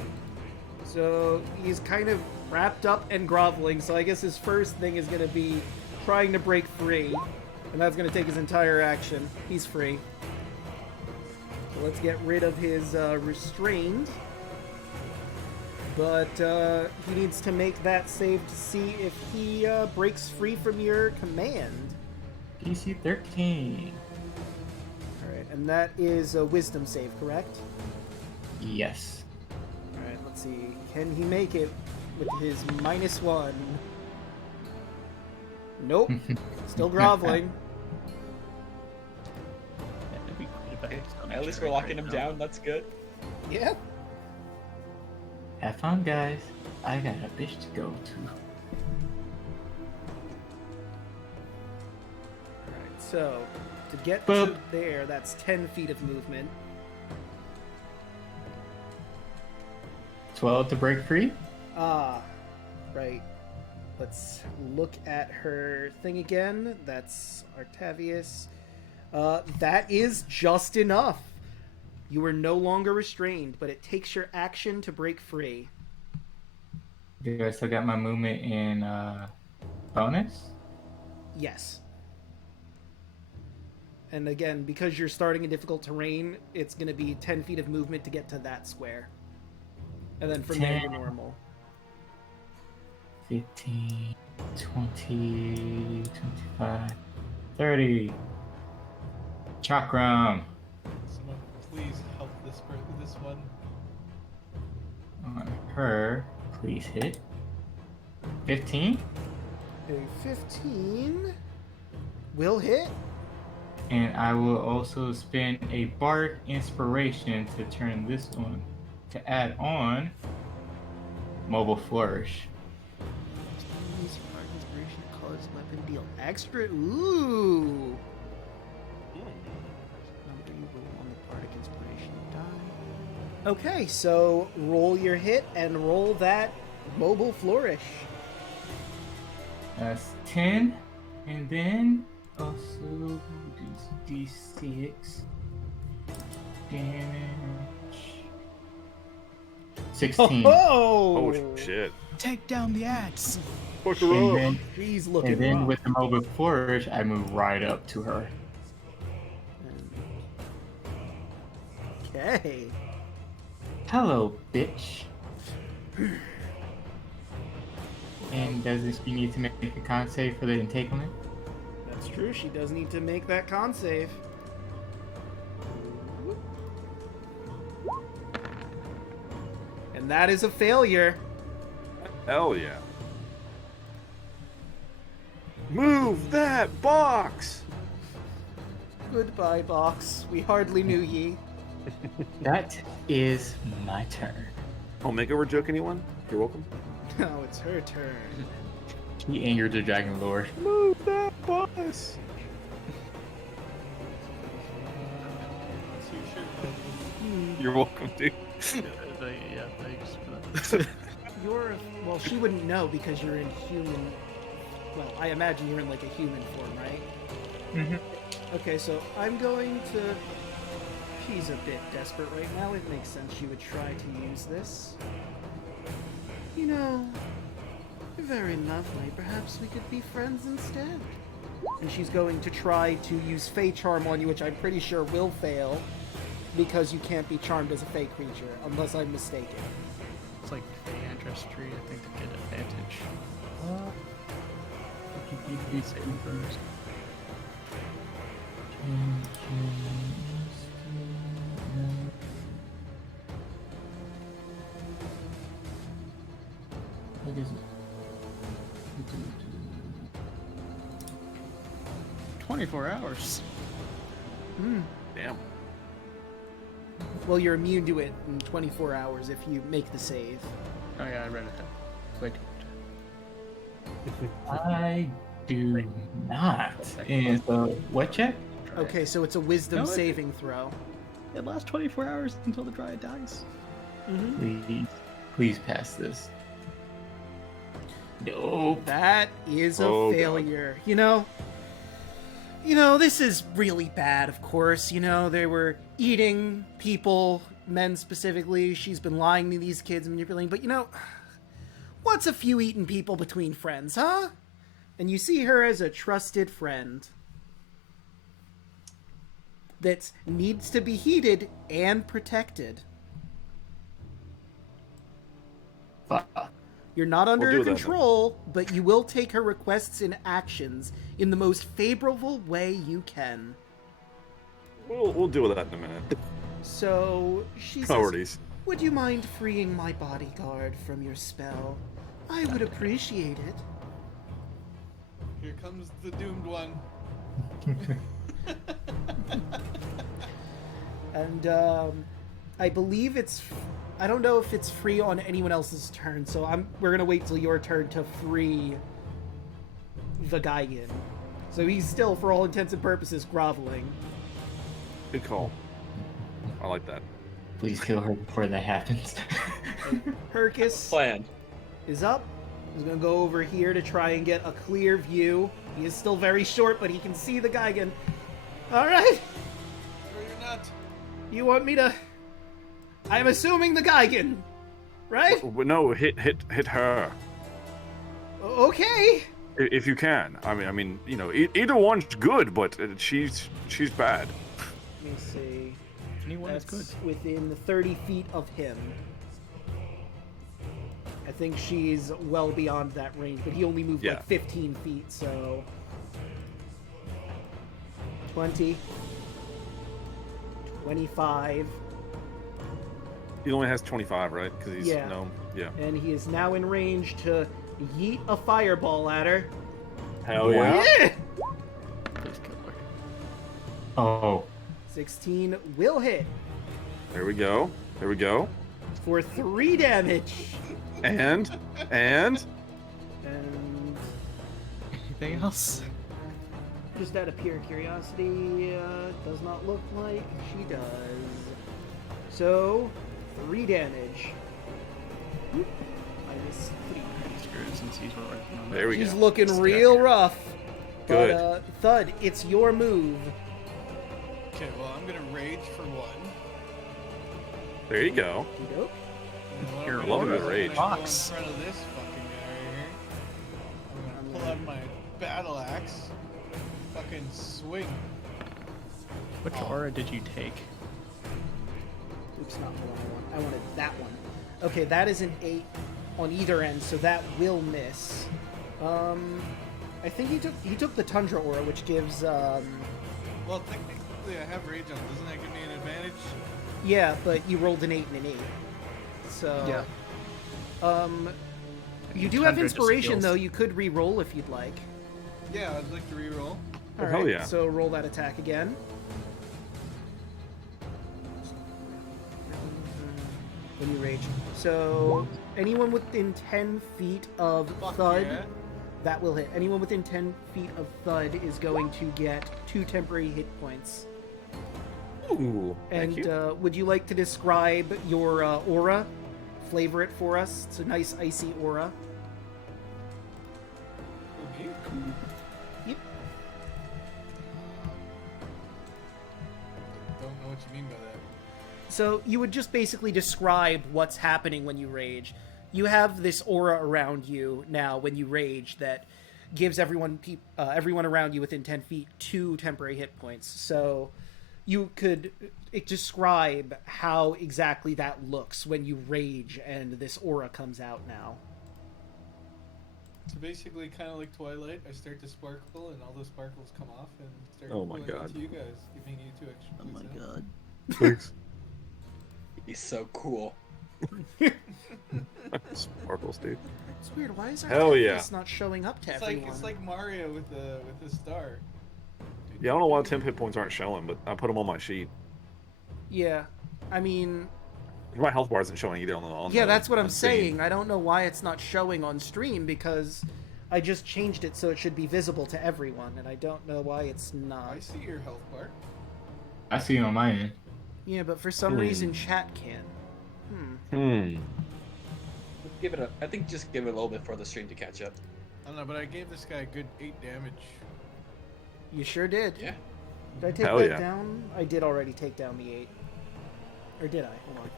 So he's kind of wrapped up and groveling, so I guess his first thing is gonna be trying to break free. And that's gonna take his entire action. He's free. So let's get rid of his restrained. But he needs to make that save to see if he breaks free from your command. PC 13. Alright, and that is a wisdom save, correct? Yes. Alright, let's see. Can he make it with his -1? Nope. Still groveling. That'd be great if I had some At least we're insurance locking right him now. down. That's good. Yeah. Have fun, guys. I got a bitch to go to. Alright, so to get Boop. to there, that's 10 feet of movement. 12 to break free? Ah, right. Let's look at her thing again. That's Octavius. That is just enough. You are no longer restrained, but it takes your action to break free. Do I still got my movement in bonus? Yes. And again, because you're starting in difficult terrain, it's going to be 10 feet of movement to get to that square. And then from there to 10. normal. 15, 20, 25, 30. Chakram. Someone please help this one. On her, please hit. 15. A 15 will hit. And I will also spend a Bardic Inspiration to turn this on, to add on Mobile Flourish. Use Bardic Inspiration to cause weapon deal extra. Ooh. Number you roll on the Bardic Inspiration die. Okay, so roll your hit and roll that Mobile Flourish. That's 10. And then also do D6 damage. 16. Oh! Oh shit. Take down the ads. Fuck her And up. then, She's looking and then rough. with the Mobile Flourish, I move right up to her. Okay. Hello, bitch. And does she need to make a con save for the entanglement? That's true. She does need to make that con save. And that is a failure. Hell yeah. Move that box! Goodbye, box. We hardly knew ye. That is my turn. Oh, makeover joke, anyone? You're welcome. Now it's her turn. He angered the Dragon Lord. Move that box! You're welcome, dude. Yeah, thanks for that. Well, she wouldn't know because you're in human. Well, I imagine you're in like a human form, right? Mm-hmm. Okay, so I'm going to. She's a bit desperate right now. It makes sense she would try to use this. You know, you're very lovely. Perhaps we could be friends instead. And she's going to try to use Fey Charm on you, which I'm pretty sure will fail, because you can't be charmed as a Fey creature, unless I'm mistaken. It's like Fey ancestry. I think they get advantage. Saving throws. What is it? 24 hours. Damn. Well, you're immune to it in 24 hours if you make the save. Oh yeah, I read it. Quick. I do not. And so, what check? Okay, so it's a wisdom No, saving throw. It lasts 24 hours until the dryad dies. Mm-hmm. Please pass this. Nope. That is a Oh, God. failure. You know, this is really bad, of course. You know, they were eating people, men specifically. She's been lying to these kids, manipulating. But, you know, what's a few eaten people between friends, huh? And you see her as a trusted friend that needs to be heeded and protected. Fuck. You're not under do her that then. control, but you will take her requests and actions in the most favorable way you can. We'll deal with that in a minute. So, she says, Priorities. would you mind freeing my bodyguard from your spell? I would appreciate it. Here comes the doomed one. And, I believe I don't know if it's free on anyone else's turn, so we're gonna wait till your turn to free the Geigen. So he's still, for all intents and purposes, groveling. Good call. I like that. Please kill her before that happens. Hercus Plan. is up. He's gonna go over here to try and get a clear view. He is still very short, but he can see the Geigen. Alright, Or you're not. you want me to... I'm assuming the Geigen, right? No, hit her Okay. if you can. I mean, you know, either one's good, but she's bad. Let me see. Anyone is That's good. within 30 feet of him. I think she's well beyond that range, but he only moved Yeah. like 15 feet, so... 20. 25. He only has 25, right? Because he's Yeah. gnome. Yeah. And he is now in range to yeet a fireball at her. Hell yeah. Please kill her. Oh. 16 will hit There we go. for 3 damage. And And Anything else? just out of pure curiosity, does not look like she does. So, 3 damage. Minus 3. Screw it, since he's right on there we She's go. looking real rough. Good. But, Thud, it's your move. Okay, well, I'm gonna rage for one. There you go. Okey-doke. And what You're I'm a gonna lot do of is rage. I'm gonna go in Box. front of this fucking guy right here. I'm gonna pull out my battle axe. Fucking swing. Which aura did you take? Oops, not the one I want. I wanted that one. Okay, that is an 8 on either end, so that will miss. I think he took the Tundra aura, which gives, Well, technically I have rage on. Doesn't that give me an advantage? yeah, but you rolled an 8 and an 8. So, Yeah. you do have Tundra just inspiration, heals. though. You could re-roll if you'd like. Yeah, I'd like to reroll. Oh, hell yeah. So roll that attack again. When you rage. So anyone within 10 feet of Fuck Thud, yeah. that will hit. Anyone within 10 feet of Thud is going to get 2 temporary hit points. Ooh. Thank And you. would you like to describe your aura? Flavor it for us. It's a nice icy aura. Okay. Yep. Don't know what you mean by that. So you would just basically describe what's happening when you rage. You have this aura around you now when you rage that gives everyone around you within 10 feet 2 temporary hit points. So you could describe how exactly that looks when you rage and this aura comes out now. So basically, kind of like Twilight, I start to sparkle, and all the sparkles come off and start Oh my going God. to you guys, giving you 2 extra Oh my points. god. Thanks. He's so cool. Sparkles, dude. It's weird. Why is our Hell yeah. Tempest not showing up to everyone? It's like Mario with the star. Yeah, I don't know why temp hit points aren't showing, but I put them on my sheet. Yeah, I mean, My health bar isn't showing either on yeah, the that's what I'm on saying. I don't know why it's not showing on stream because I just changed it so it should be visible to everyone, and I don't know why it's not. I see your health bar. I see it on my end. Yeah, but for some reason chat can. Hmm. I think just give it a little bit for the stream to catch up. I don't know, but I gave this guy a good 8 damage. You sure did. Yeah. Did I take Hell that yeah. down? I did already take down the 8. Or did I? Hold on.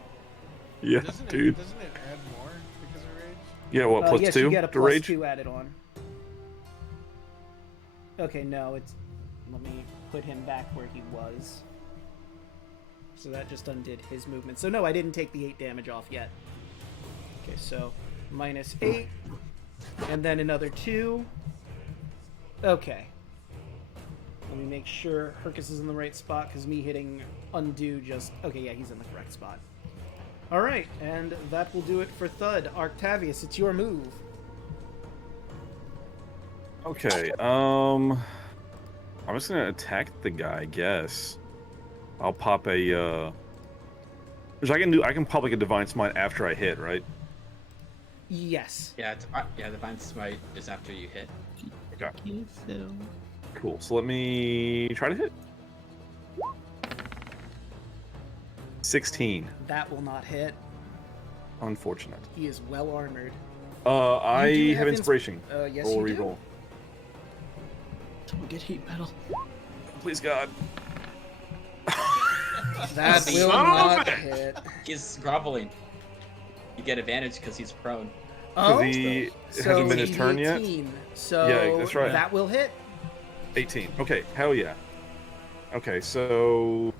Yeah, Doesn't dude. Doesn't it add more because of rage? Yeah, what, plus yes, 2 you get a to plus rage? 2 added on. Okay, no, it's... Let me put him back where he was. So that just undid his movement. So no, I didn't take the 8 damage off yet. Okay, so minus 8. And then another 2. Okay. Let me make sure Hercus is in the right spot, because me hitting undo just... Okay, yeah, he's in the correct spot. Alright, and that will do it for Thud. Octavius, it's your move. Okay, I'm just gonna attack the guy, I guess. I'll pop a, which I can pop like a Divine Smite after I hit, right? Yes. Yeah, Divine Smite is after you hit. Okay. Cool, so let me try to hit. 16. That will not hit. Unfortunate. He is well armored. I You do have inspiration. Yes, Roll you do. reroll. Don't get heat metal. Please, God. That Son will of not a- hit. He's groveling. You get advantage because he's prone. Oh, It so hasn't been his he's turn yet. 18. So Yeah, that's right. that will hit. 18. Okay, hell yeah. Okay, so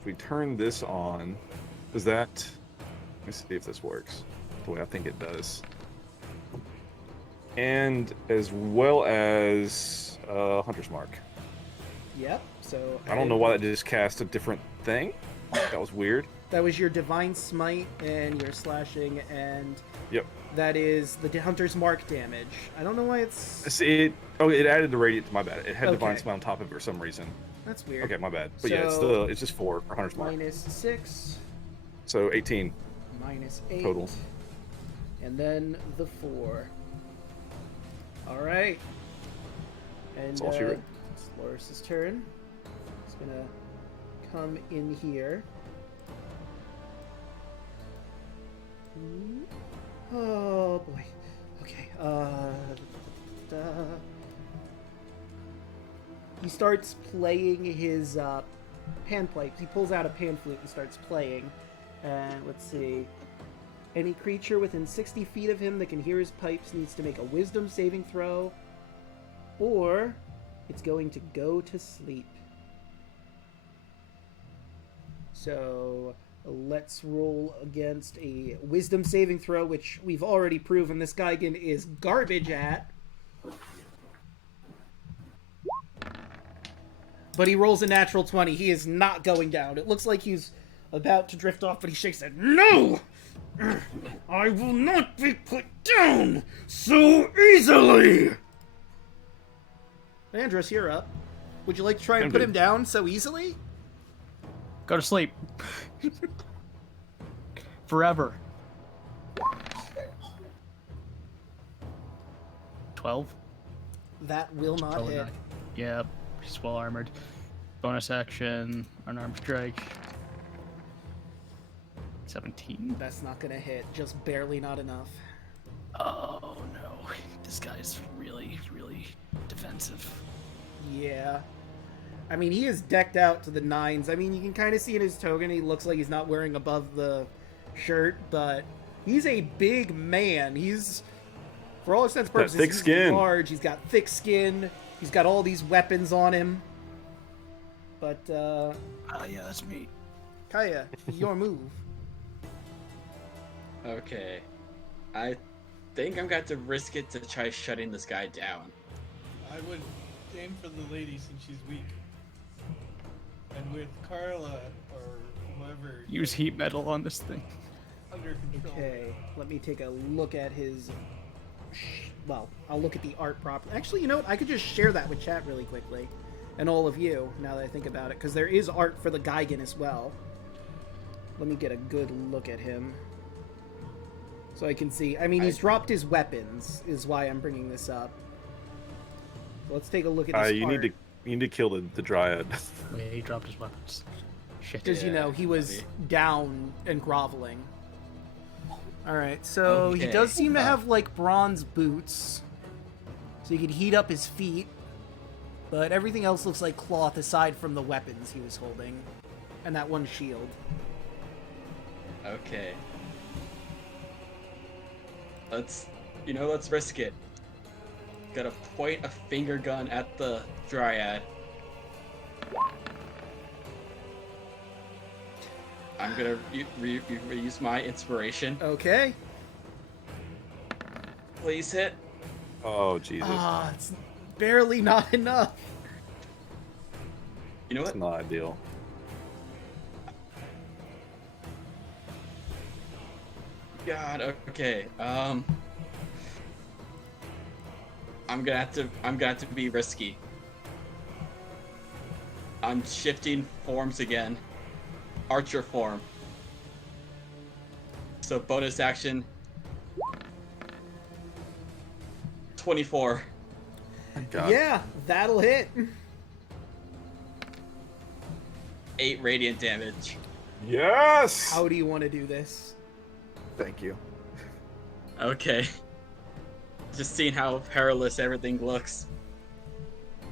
if we turn this on, does that... Let me see if this works the way I think it does. And as well as Hunter's Mark. Yep. So I don't know why that just cast a different thing. That was weird. That was your Divine Smite and your slashing, and Yep. that is the Hunter's Mark damage. I don't know why it's... It added the radiant to my bad. It had Divine Okay. Smite on top of it for some reason. That's weird. Okay, my bad. But yeah, So- it's just 4 for Hunter's Mark. Minus 6, So 18 minus 8, total. and then the 4. All right. And That's all she wrote. it's Loris's turn. It's gonna come in here. Oh boy. Okay. He starts playing his pan pipes. He pulls out a pan flute and starts playing. And let's see. Any creature within 60 feet of him that can hear his pipes needs to make a wisdom saving throw, or it's going to go to sleep. So let's roll against a wisdom saving throw, which we've already proven this Gigan is garbage at. But he rolls a natural 20. He is not going down. It looks like he's about to drift off, but he shakes it. No! I will not be put down so easily! Andros, you're up. Would you like to try and put him down so easily? Go to sleep. Forever. 12. That will not Oh, hit. nine. Yep. He's well armored. Bonus action. Unarmed strike. 17. That's not gonna hit. Just barely not enough. Oh no. This guy's really, really defensive. Yeah. I mean, he is decked out to the nines. I mean, you can kind of see in his token, he looks like he's not wearing above the shirt, but he's a big man. He's, for all intents and purposes, thick he's skin. large. He's got thick skin. He's got all these weapons on him. But, Oh yeah, that's me. Kaya, your move. Okay. I think I'm going to risk it to try shutting this guy down. I would aim for the lady since she's weak. And with Carla or whoever Use heat metal on this thing. under control. Okay, let me take a look at his... Well, I'll look at the art properly. Actually, you know what? I could just share that with chat really quickly. And all of you, now that I think about it. Because there is art for the Gigan as well. Let me get a good look at him. So I can see... I mean, he's dropped his weapons, is why I'm bringing this up. Let's take a look at this You art. need to kill the Dryad. Yeah, he dropped his weapons. Shit. Because, you Yeah, know, he was maybe. down and groveling. Alright, so he Okay. does seem to have, like, bronze boots. So he could heat up his feet. But everything else looks like cloth aside from the weapons he was holding. And that one shield. Okay. Let's risk it. Gotta point a finger gun at the Dryad. I'm gonna reuse my inspiration. Okay. Please hit. Oh, Jesus. Ah, it's barely not enough. You know It's what? not ideal. God, okay. I'm gonna have to be risky. I'm shifting forms again. Archer form. So bonus action. 24. God. Yeah, that'll hit. 8 radiant damage. Yes! How do you want to do this? Thank you. Okay. Just seeing how perilous everything looks.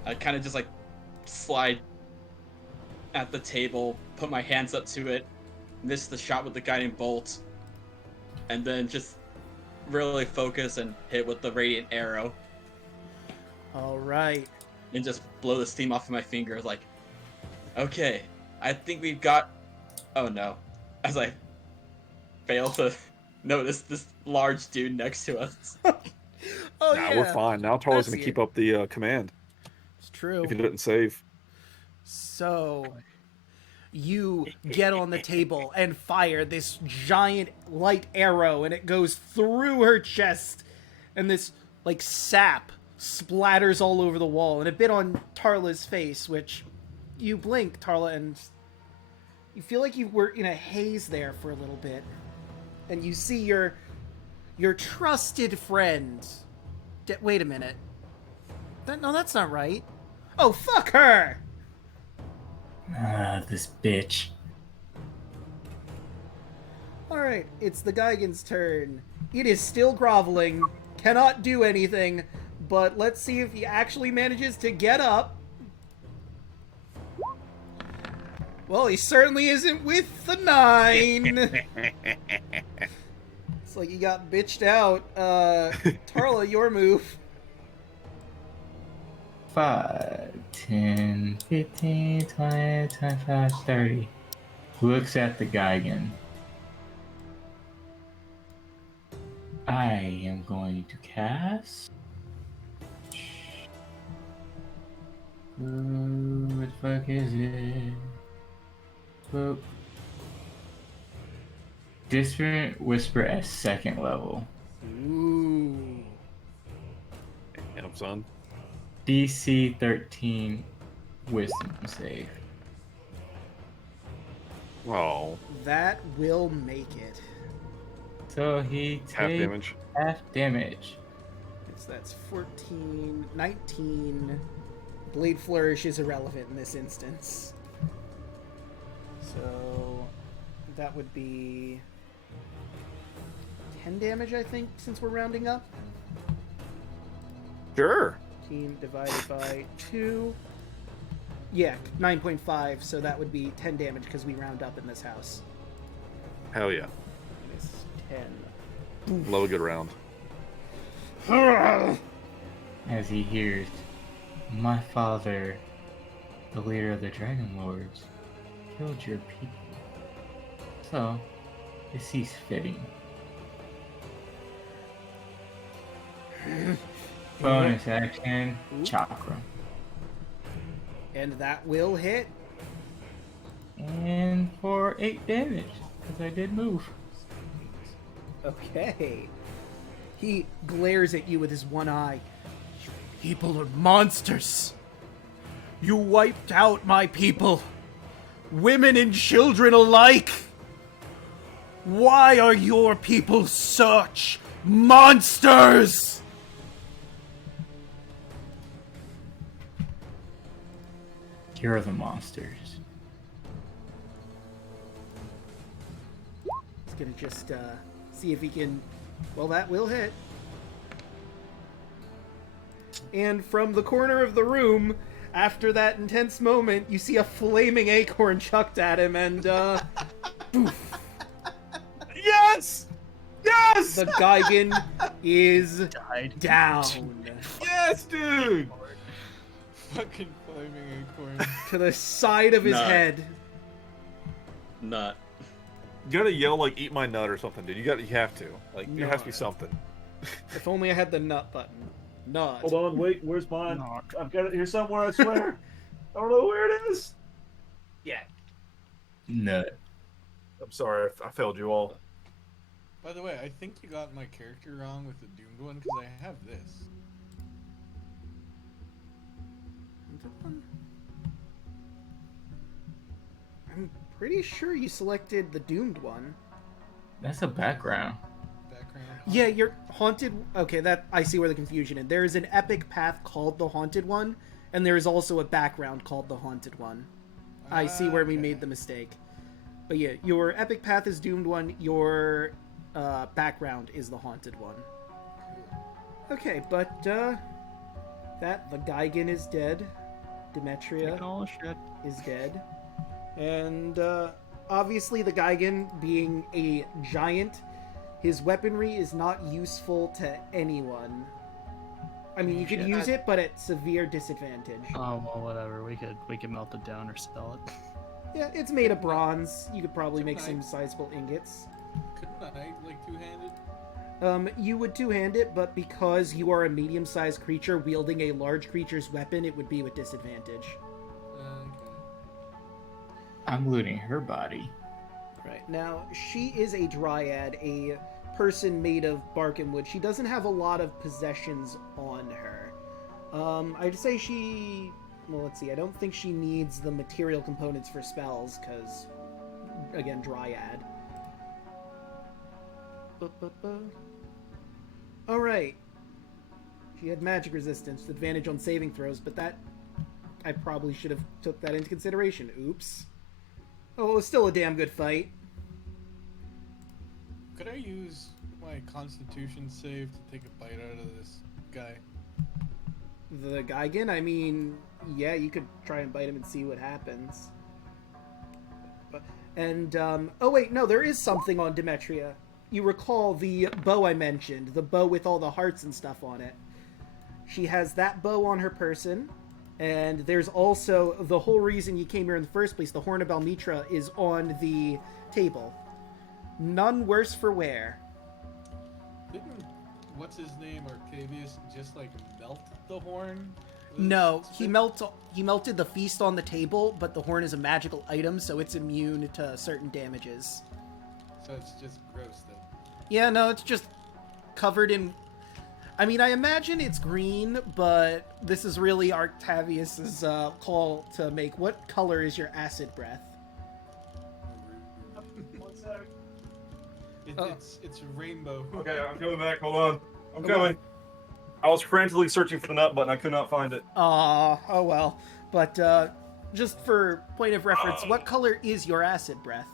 I kind of just like slide at the table, put my hands up to it, miss the shot with the guiding bolt, and then just really focus and hit with the radiant arrow Alright. and just blow the steam off of my fingers. Like, okay, I think we've got. Oh no! As I fail to notice this large dude next to us. Oh, Nah, yeah. we're fine. Now Tarla's That's gonna it. keep up the command. It's true. If he didn't save. So, you get on the table and fire this giant light arrow, and it goes through her chest, and this, like, sap splatters all over the wall, and a bit on Tarla's face, which you blink, Tarla, and you feel like you were in a haze there for a little bit, and you see your trusted friend. Wait a minute. No, that's not right. Oh, fuck her! Ah, this bitch. Alright, it's the Geigen's turn. It is still groveling, cannot do anything, but let's see if he actually manages to get up. Well, he certainly isn't with the 9. It's like he got bitched out. Tarla, your move. 5, 10, 15, 20, 25, 30. Looks at the Geigen. I am going to cast. What the fuck is it? Boop. Disparate Whisper at 2nd level. Ooh. Damn, son. DC 13 Wisdom save. Oh. That will make it. So he takes Half damage. half damage. That's 14, 19. Blade Flourish is irrelevant in this instance. So that would be 10 damage, I think, since we're rounding up. Sure. 15 divided by 2. Yeah, 9.5, so that would be 10 damage because we round up in this house. Hell yeah. It's 10. Love a good round. As he hears, my father, the leader of the Dragon Lords, killed your people. So, it seems fitting. Bonus action, Chakra. And that will hit. And for 8 damage, because I did move. Okay. He glares at you with his one eye. You people are monsters. You wiped out my people. Women and children alike. Why are your people such monsters? You're the monsters. He's gonna just See if he can... Well, that will hit. And from the corner of the room, after that intense moment, you see a flaming acorn chucked at him, and, poof. Yes! Yes! The Gigan is Died. down Yes, dude! Fucking flaming acorn. to the side of his Nut. head. Nut. You gotta yell like "eat my nut" or something, dude. You have to. Like, there has to be Nut. something. If only I had the nut button. Nut. Hold on, wait, where's mine? Knock. I've got it here somewhere, I swear. I don't know where it is. Yeah. Nut. I'm sorry, I failed you all. By the way, I think you got my character wrong with the doomed one because I have this. I'm pretty sure you selected the doomed one. That's a background. Background. Yeah, you're haunted. Okay, that I see where the confusion is. There is an epic path called the haunted one, and there is also a background called the haunted one. I see where we Okay. made the mistake. But yeah, your epic path is doomed one. Your background is the haunted one. Okay, but the Gigan is dead. Demetria Taking all the shit. is dead. And obviously the Gigan, being a giant, his weaponry is not useful to anyone. I mean, you could Shit. use it, but at severe disadvantage. Oh well, whatever. We could melt it down or sell it. Yeah, it's made of bronze. You could probably make Couldn't I- some sizable ingots. Couldn't I, like, two-handed? You would two-hand it, but because you are a medium-sized creature wielding a large creature's weapon, it would be with disadvantage. Okay. I'm looting her body. Right. Now, she is a dryad, a person made of bark and wood. She doesn't have a lot of possessions on her. I'd say she... Well, let's see. I don't think she needs the material components for spells, because, again, dryad. Alright. She had magic resistance, advantage on saving throws, but that... I probably should have took that into consideration. Oops. Oh, it was still a damn good fight. Could I use my Constitution save to take a bite out of this guy? The Gigan? I mean, yeah, you could try and bite him and see what happens. And, oh wait, no, there is something on Demetria. You recall the bow I mentioned, the bow with all the hearts and stuff on it. She has that bow on her person, and there's also the whole reason you came here in the first place, the Horn of Balmytria, is on the table. None worse for wear. Didn't what's his name, Arcavius, just like melt the horn? with No, his he spit? melted the feast on the table, but the horn is a magical item, so it's immune to certain damages. So it's just gross then. Yeah, no, it's just covered in... I mean, I imagine it's green, but this is really Octavius's call to make. What color is your acid breath? One sec. It's a rainbow. Okay, I'm coming back. Hold on. I'm coming. I was frantically searching for the nut button. I could not find it. Oh well. But just for point of reference, what color is your acid breath?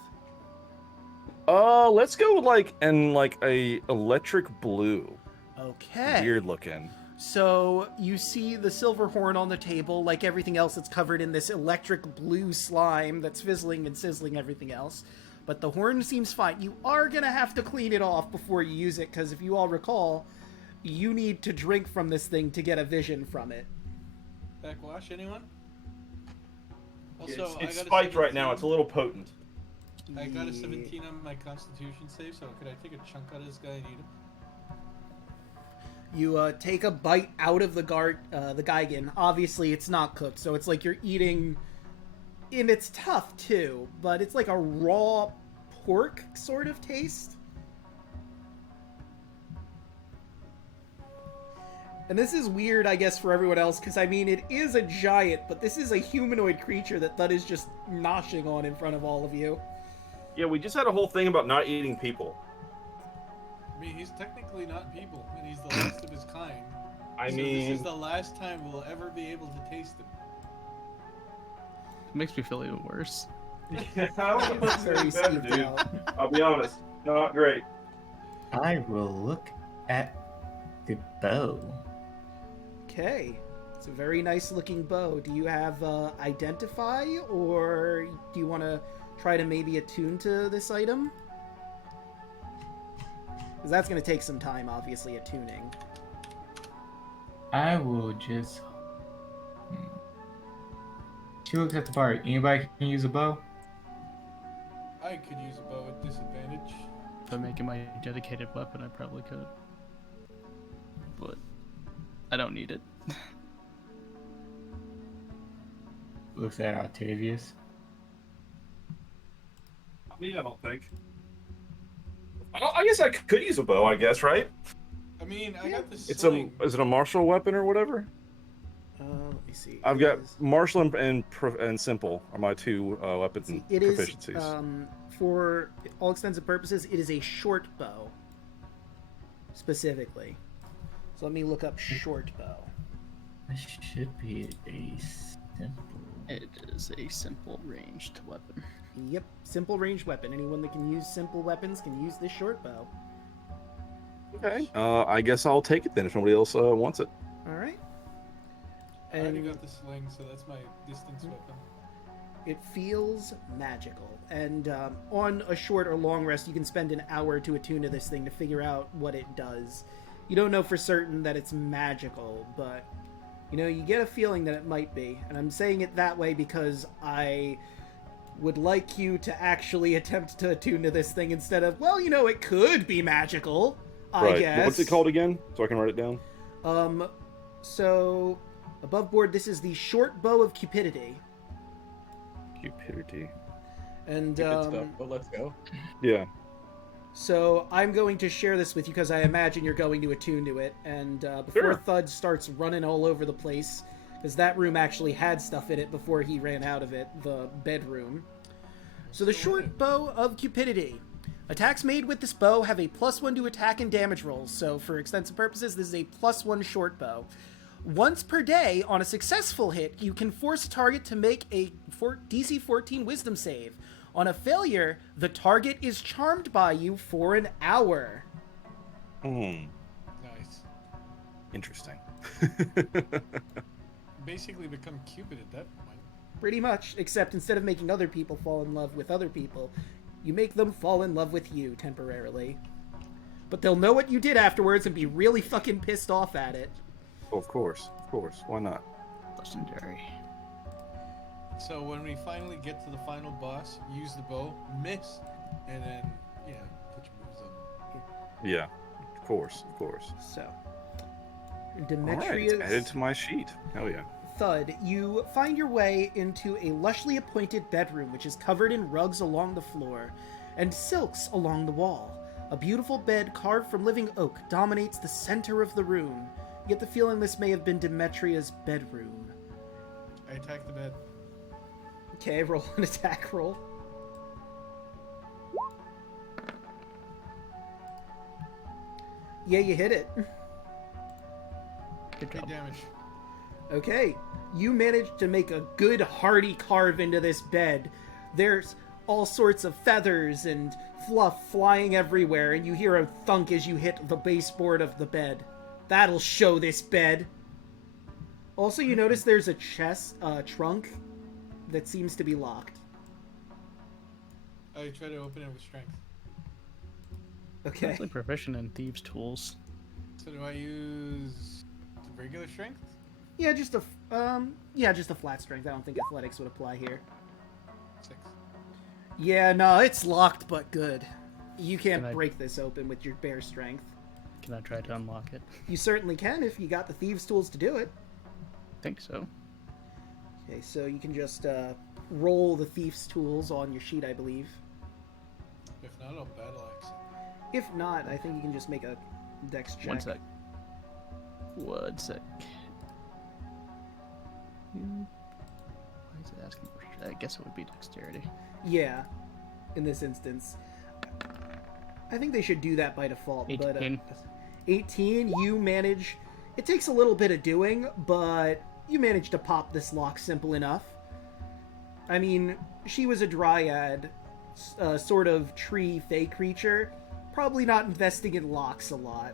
Let's go with like a electric blue. Okay. Weird looking. So you see the silver horn on the table, like everything else, it's covered in this electric blue slime that's fizzling and sizzling everything else. But the horn seems fine. You are gonna have to clean it off before you use it, because if you all recall, you need to drink from this thing to get a vision from it. Backwash, anyone? Also, It's I got a spiked right now. 17. It's a little potent. I got a 17 on my Constitution save, so could I take a chunk out of this guy and eat him? You take a bite out of the Gigan. Obviously, it's not cooked, so it's like you're eating... And it's tough, too, but it's like a raw pork sort of taste. And this is weird, I guess, for everyone else, because, I mean, it is a giant, but this is a humanoid creature that is just noshing on in front of all of you. Yeah, we just had a whole thing about not eating people. I mean, he's technically not people, and he's the last of his kind. I So mean, this is the last time we'll ever be able to taste him. It makes me feel even worse. I don't think Very it's better, skeeved dude. out. I'll be honest, not great. I will look at the bow. Okay. It's a very nice looking bow. Do you have identify, or do you want to try to maybe attune to this item? Because that's going to take some time, obviously, attuning. I will just. She looks at the party. Anybody can use a bow? I could use a bow at disadvantage. If I'm making my dedicated weapon, I probably could. But I don't need it. Looks at Octavius. I mean, I don't think. I guess I could use a bow, I guess, right? I mean, I got this. Is it a martial weapon or whatever? Let me see. I've got martial and simple are my two weapon proficiencies. For all extents and purposes, it is a short bow. Specifically. So let me look up short bow. This should be a simple. It is a simple ranged weapon. Yep, simple ranged weapon. Anyone that can use simple weapons can use this short bow. Okay. I guess I'll take it then if nobody else wants it. All right. I already And got the sling, so that's my distance weapon. it feels magical. And on a short or long rest, you can spend an hour to attune to this thing to figure out what it does. You don't know for certain that it's magical, but you get a feeling that it might be. And I'm saying it that way because I would like you to actually attempt to attune to this thing instead of, well, it could be magical, I guess. What's it called again? So I can write it down. So above board, this is the short bow of cupidity. Cupidity. And Good stuff. Well, let's go. Yeah. so I'm going to share this with you because I imagine you're going to attune to it. And before Sure. Thud starts running all over the place, because that room actually had stuff in it before he ran out of it, the bedroom. So the short bow of cupidity. Attacks made with this bow have a +1 to attack and damage rolls. So for extensive purposes, this is a +1 short bow. Once per day, on a successful hit, you can force a target to make a DC 14 Wisdom save. On a failure, the target is charmed by you for an hour. Hmm. Nice. Interesting. Basically become Cupid at that point. Pretty much, except instead of making other people fall in love with other people, you make them fall in love with you temporarily. But they'll know what you did afterwards and be really fucking pissed off at it. Of course. Why not? Legendary. So when we finally get to the final boss, use the bow, miss, and then, put your moves on. Yeah. Of course. So, All right, Demetria's it's added to my sheet. Hell yeah. Thud, you find your way into a lushly appointed bedroom which is covered in rugs along the floor and silks along the wall. A beautiful bed carved from living oak dominates the center of the room. You get the feeling this may have been Demetria's bedroom. I attack the bed. Okay, roll an attack roll. Yeah, you hit it. Good Take job. damage. Okay, you managed to make a good hearty carve into this bed. There's all sorts of feathers and fluff flying everywhere, and you hear a thunk as you hit the baseboard of the bed. That'll show this bed. Also, you notice there's a trunk that seems to be locked. I try to open it with strength. I'm Okay. actually proficient in thieves' tools. So do I use the regular strength? Yeah, just a flat strength. I don't think athletics would apply here. 6. Yeah, no, it's locked, but good. You can't Can I- break this open with your bare strength. Can I try to unlock it? You certainly can if you got the thieves' tools to do it. I think so. Okay, so you can just roll the thief's tools on your sheet, I believe. If not, I'll battle axe it. If not, I think you can just make a dex check. 1 sec. 1 sec. Why is it asking for? I guess it would be dexterity. Yeah, in this instance. I think they should do that by default. 18. But 18, you manage. It takes a little bit of doing, but you manage to pop this lock simple enough. I mean, she was a dryad, sort of tree fey creature. probably not investing in locks a lot.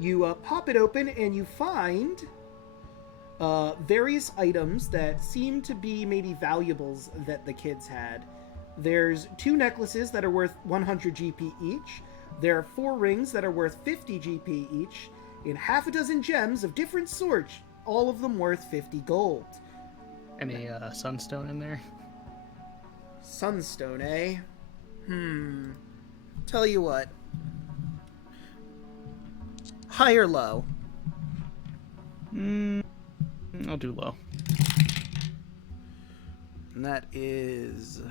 You pop it open and you find various items that seem to be maybe valuables that the kids had. There's 2 necklaces that are worth 100 GP each. There are 4 rings that are worth 50 GP each, and half a dozen gems of different sorts, all of them worth 50 gold. Any sunstone in there? Sunstone, eh? Tell you what. High or low? I'll do low. And that is...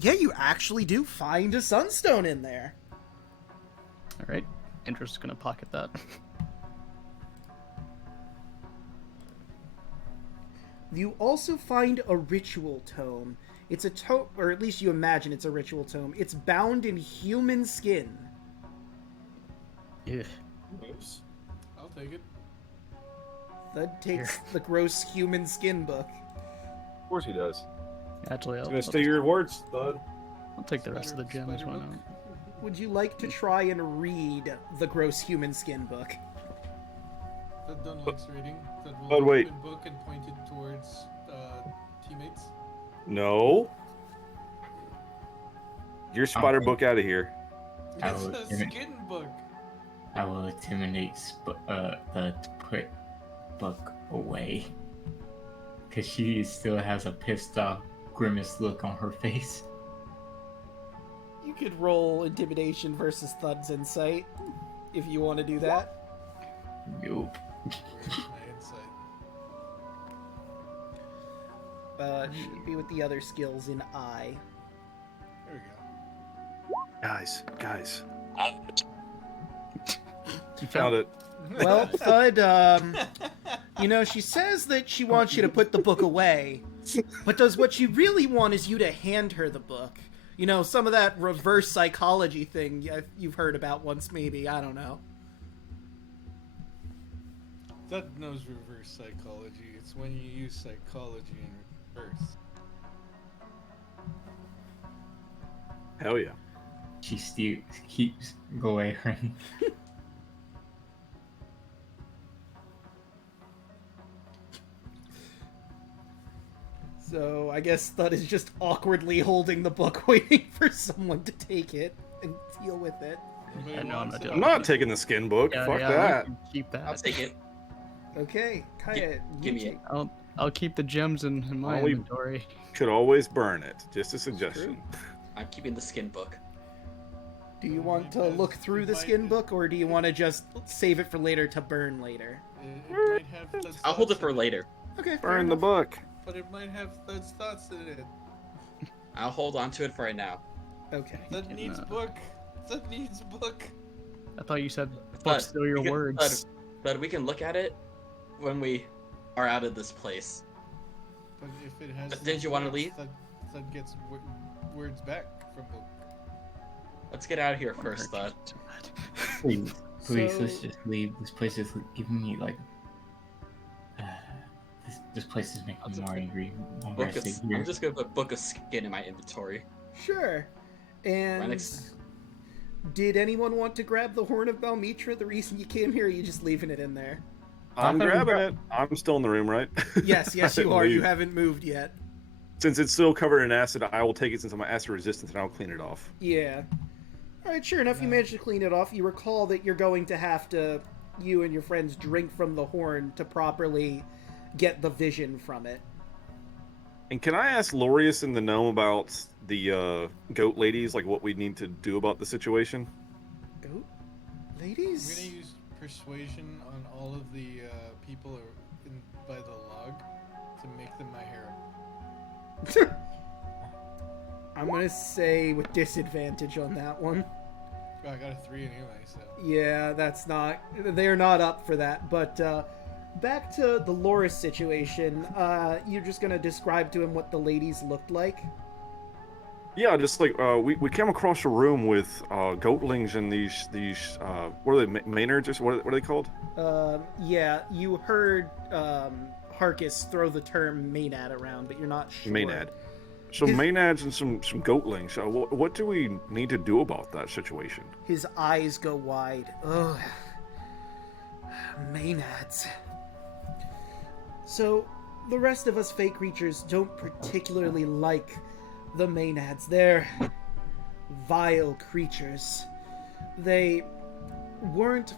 Yeah, you actually do find a sunstone in there. Alright. Indra's gonna pocket that. You also find a ritual tome. It's a tome, or at least you imagine it's a ritual tome. It's bound in human skin. Yeah. I'll take it. That takes the gross human skin book. Of course he does. Actually, He's I'll, gonna steal your words, bud. I'll take the rest of the gems. Why not? Would you like to try and read the gross human skin book? That done likes reading. That will But wait. open book and point it towards teammates. No. Your spider Okay. book out of here. I It's will a give it- skin book. I will intimidate the put book away. Because she still has a pissed off, grimace look on her face. You could roll intimidation versus Thud's insight if you want to do that. Nope. Where's my insight? Should be with the other skills in I. There we go. Guys. You Found it. Well, Thud, you know, she says that she wants you to put the book away, but does what she really want is you to hand her the book. You know, some of that reverse psychology thing you've heard about once, maybe. I don't know. That knows reverse psychology. It's when you use psychology in reverse. Hell yeah. She still keeps going. So I guess Thud is just awkwardly holding the book, waiting for someone to take it and deal with it. Nobody Yeah, no, I'm wants not it. doing I'm not taking the skin book. Yeah, Fuck yeah, that. you can keep I'll that. take it. Okay, Kaya, give you me take... I'll keep the gems in my Well, we- inventory. Could always burn it. Just a suggestion. I'm keeping the skin book. Do you want to look through the skin book, or do you want to just save it for later to burn later? It might have Thud's I'll hold it thoughts for in later. Okay, fair Burn the enough. book. But it might have Thud's thoughts in it. I'll hold on to it for right now. Okay. Thud can, needs book. Thud needs book. I thought you said But book steal your we can- words. But we can look at it when we are out of this place. But if it has. But didn't you wanna words, leave? Thud gets words back from book. Let's get out of here first, Thud. Please, So- let's just leave. This place is giving me like. This place is making me more angry. I'm Book gonna of, stay here. I'm just gonna put book of skin in my inventory. Sure. And next- did anyone want to grab the Horn of Balmytria? The reason you came here, or are you just leaving it in there? I'm grabbing it. I'm still in the room, right? Yes, yes, I you are. You leave. haven't moved yet. Since it's still covered in acid, I will take it since I'm acid resistant, and I'll clean it off. Yeah. All right, sure enough, you managed to clean it off. You recall that you're going to have to, you and your friends, drink from the horn to properly get the vision from it. And can I ask Lorius and the gnome about the goat ladies, like what we need to do about the situation? Goat I'm ladies? gonna use persuasion on all of the people by the log to make them my hero. I'm gonna say with disadvantage on that one. Oh, I got a 3 anyway, so. Yeah, that's not. They're not up for that. But back to the Loris situation. You're just gonna describe to him what the ladies looked like. Yeah, just like we came across a room with goatlings and these what are they, Maynards or what are they called? Yeah, you heard Harkis throw the term Maynad around, but you're not sure. Maynad. some maenads and some goatlings. What do we need to do about that situation? His eyes go wide. Ugh. Maenads. So, the rest of us fey creatures don't particularly like the maenads. They're vile creatures. They weren't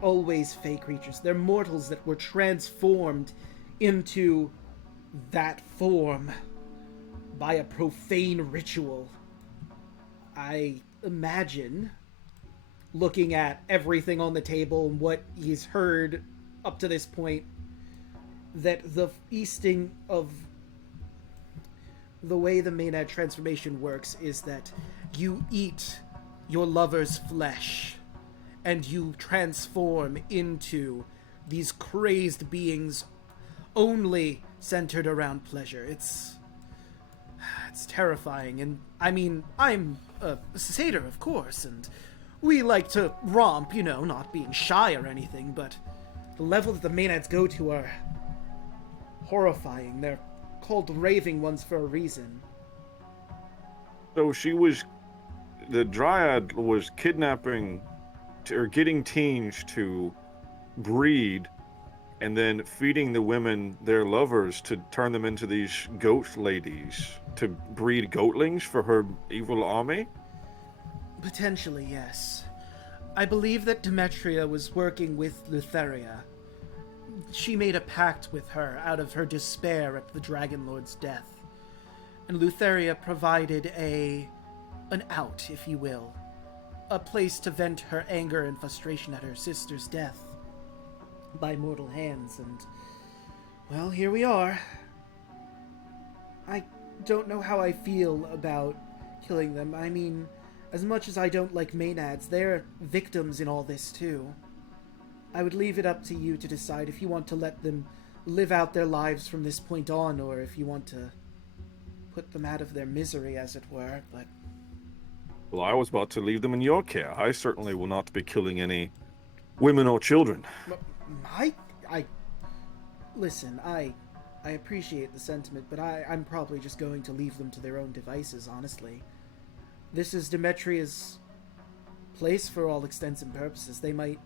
always fey creatures. They're mortals that were transformed into that form by a profane ritual. I imagine, looking at everything on the table and what he's heard up to this point, that the feasting of the way the Maenad transformation works is that you eat your lover's flesh and you transform into these crazed beings only centered around pleasure. It's terrifying, and I mean, I'm a satyr, of course, and we like to romp, you know, not being shy or anything, but the level that the Maenads go to are horrifying. They're called raving ones for a reason. So the Dryad was kidnapping, or getting teens to breed, and then feeding the women their lovers to turn them into these goat ladies to breed goatlings for her evil army? Potentially, yes. I believe that Demetria was working with Lutheria. She made a pact with her out of her despair at the Dragon Lord's death. And Lutheria provided an out, if you will. A place to vent her anger and frustration at her sister's death by mortal hands, and, well, here we are. I don't know how I feel about killing them. I mean, as much as I don't like Maenads, they're victims in all this, too. I would leave it up to you to decide if you want to let them live out their lives from this point on, or if you want to put them out of their misery, as it were, but... Well, I was about to leave them in your care. I certainly will not be killing any women or children. Listen, I appreciate the sentiment, but I'm probably just going to leave them to their own devices, honestly. This is Demetria's place for all extents and purposes. They might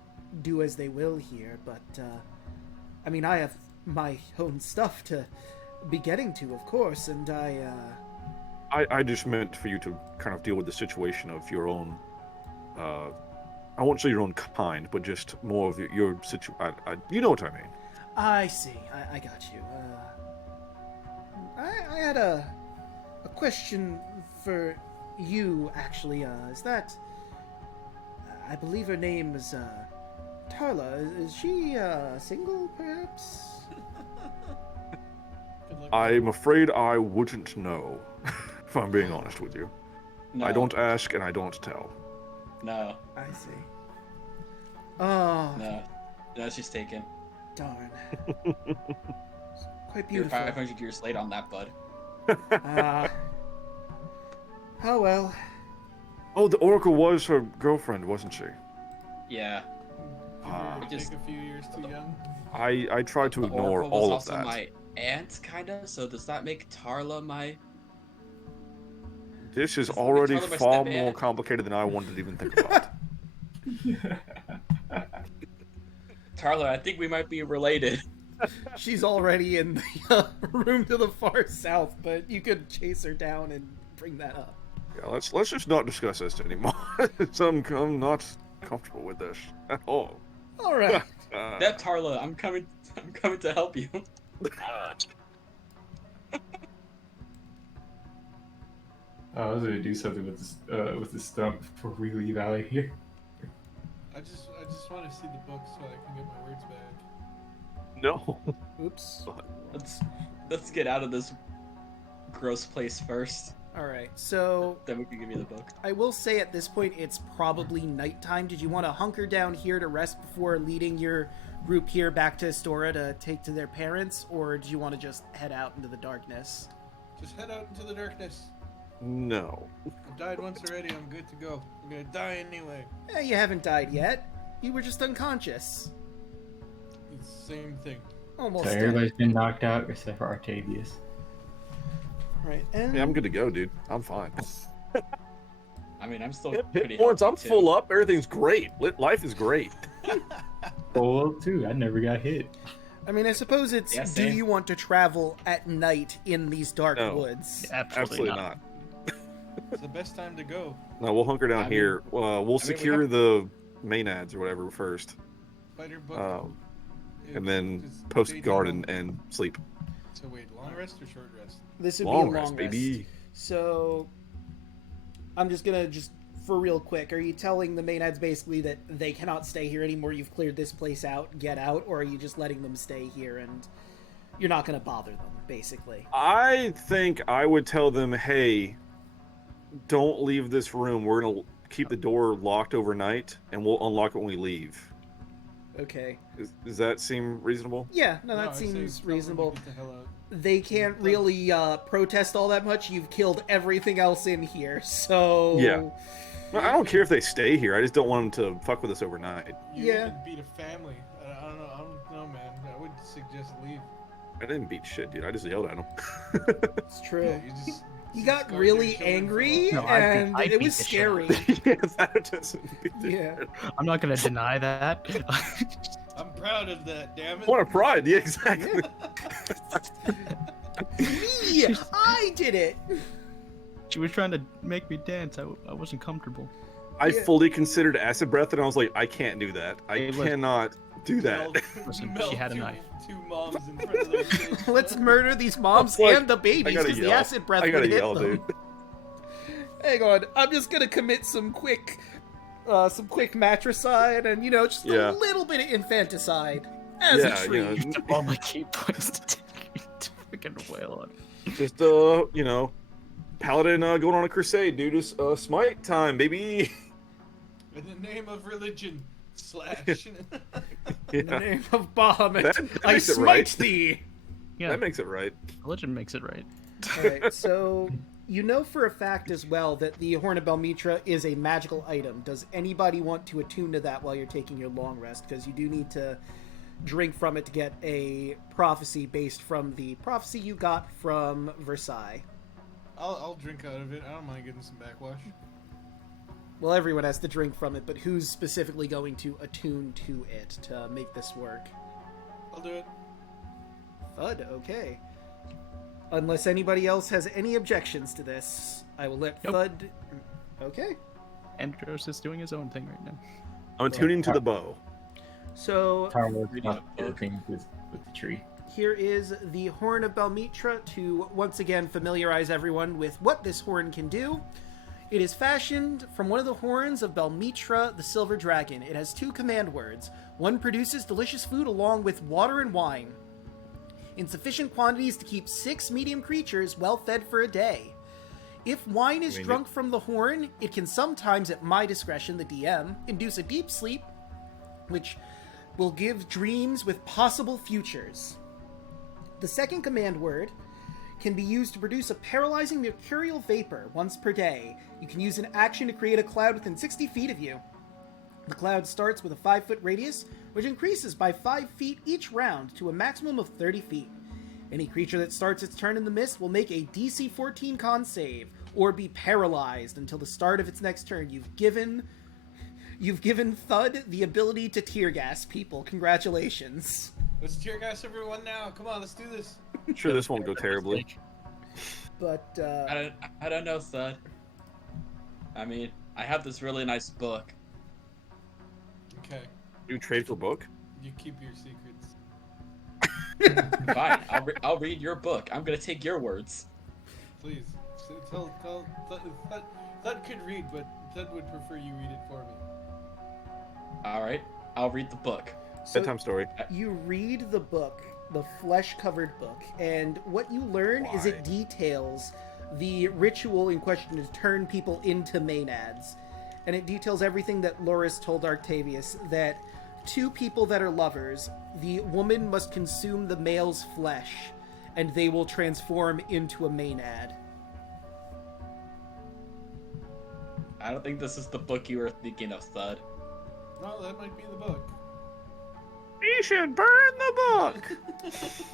do as they will here, but, I mean, I have my own stuff to be getting to, of course, and I just meant for you to kind of deal with the situation of your own, I won't say your own kind, but just more of your situation. You know what I mean. I see. I got you. I had a question for you, actually. Is that... I believe her name is, Tarla. Is she, single, perhaps? I'm afraid I wouldn't know, if I'm being honest with you. No. I don't ask and I don't tell. No. I see. Oh. No, she's taken. Darn. Quite You're beautiful. 500 years late on that, bud. Oh well. Oh, the Oracle was her girlfriend, wasn't she? Yeah. Take a few years too young. I tried to The ignore Oracle was all of also that. my aunt, kinda, so does that make Tarla my... This is Does that already make Tarla my far step-aunt? more complicated than I wanted to even think about. Tarla, I think we might be related. She's already in the room to the far south, but you could chase her down and bring that up. Yeah, let's just not discuss this anymore. I'm not comfortable with this at all. All right. That Tarla, I'm coming to help you. I was gonna do something with this stump before we leave out of here. I just want to see the book so I can get my words back. No. Oops. Let's get out of this gross place first. All right. So Then we can give you the book. I will say at this point it's probably nighttime. Did you want to hunker down here to rest before leading your group here back to Astora to take to their parents, or do you want to just head out into the darkness? Just head out into the darkness. No. I've died once already. I'm good to go. I'm gonna die anyway. You haven't died yet. You were just unconscious. It's the same thing. Almost. So dead. everybody's been knocked out except for Artavius. Right. And Yeah, I'm good to go, dude. I'm fine. I mean, I'm still Hit pretty points. healthy, I'm too. full up. Everything's great. Life is great. Full too. I never got hit. I mean, I suppose it's Yeah, do same. you want to travel at night in these dark No. woods? Absolutely, Absolutely not. not. It's the best time to go. No, we'll hunker down I mean- here. We'll we secure have- the mainads or whatever first, Spider book. and then It's post daytime garden only. and sleep. So wait, long rest or short rest? This would Long be a rest, long rest. baby. So, I'm just gonna for real quick. Are you telling the Maenads basically that they cannot stay here anymore? You've cleared this place out, get out, or are you just letting them stay here and you're not gonna bother them, basically? I think I would tell them, hey, don't leave this room. We're gonna keep the door locked overnight, and we'll unlock it when we leave. Okay. Does that seem reasonable? Yeah, no, that I'd say seems tell them to reasonable. get the hell out. They can't really protest all that much. You've killed everything else in here, so Yeah. No, I don't care if they stay here. I just don't want them to fuck with us overnight. You Yeah. even beat a family. I don't know. I don't know, man. I would suggest leave. I didn't beat shit, dude. I just yelled at them. It's true. Yeah, you just. You got discard really their children angry, No, and I it beat was the shit out scary. of Yeah, that doesn't beat the Yeah. shit. I'm not gonna deny that. I'm proud of that. Damn it. What a pride! Yeah, exactly. Me! I did it! She was trying to make me dance. I wasn't comfortable. I Yeah. fully considered acid breath, and I was like, I can't do that. I It was- cannot do that. Listen, Melt she had a two- knife. Two moms in front of their kids. Let's murder these moms Like, and the babies I gotta because the yell. acid breath I would gotta hit yell, them. dude. Hang on, I'm just gonna commit some quick matricide and just Yeah. a little bit of infanticide as Yeah, a treat. you know, All my key points to freaking wail on. just paladin going on a crusade, dude. It's smite time, baby. In the name of religion. Slash. In the Yeah, name of Bahamut, That I makes it smite right. thee! Yeah, that makes it right. religion makes it right. Alright, so you know for a fact as well that the Horn of Balmytria is a magical item. Does anybody want to attune to that while you're taking your long rest? Because you do need to drink from it to get a prophecy based from the prophecy you got from Versailles. I'll drink out of it. I don't mind getting some backwash. Well, everyone has to drink from it, but who's specifically going to attune to it to make this work? I'll do it. Thud, okay. Unless anybody else has any objections to this, I will let Nope. Thud... Okay. Andros is doing his own thing right now. I'm attuning to the bow. So, Tarmo's Reading a not book. working with the tree. here is the Horn of Balmytria to once again familiarize everyone with what this horn can do. It is fashioned from one of the horns of Balmytria, the Silver Dragon. It has two command words. One produces delicious food along with water and wine, in sufficient quantities to keep 6 medium creatures well fed for a day. If wine is drunk from the horn, it can sometimes, at my discretion, the DM, induce a deep sleep, which will give dreams with possible futures. The second command word can be used to produce a paralyzing mercurial vapor once per day. You can use an action to create a cloud within 60 feet of you. The cloud starts with a 5-foot radius, which increases by 5 feet each round to a maximum of 30 feet. Any creature that starts its turn in the mist will make a DC 14 con save, or be paralyzed until the start of its next turn. You've given Thud the ability to tear gas people. Congratulations. Let's tear gas everyone now. Come on, let's do this. I'm sure this won't go terribly. But, I don't know, Thud. I mean, I have this really nice book. Okay. You trade for book? You keep your secrets. Fine, I'll read your book. I'm gonna take your words. Please. Tell Thud could read, but Thud would prefer you read it for me. All right, I'll read the book. so Bedtime story. you read the book, the flesh-covered book, and what you learn is it details the ritual in question to turn people into Maenads. And it details everything that Loris told Octavius, that two people that are lovers, the woman must consume the male's flesh, and they will transform into a Maenad. I don't think this is the book you were thinking of, Thud. No, that might be the book. He should burn the book.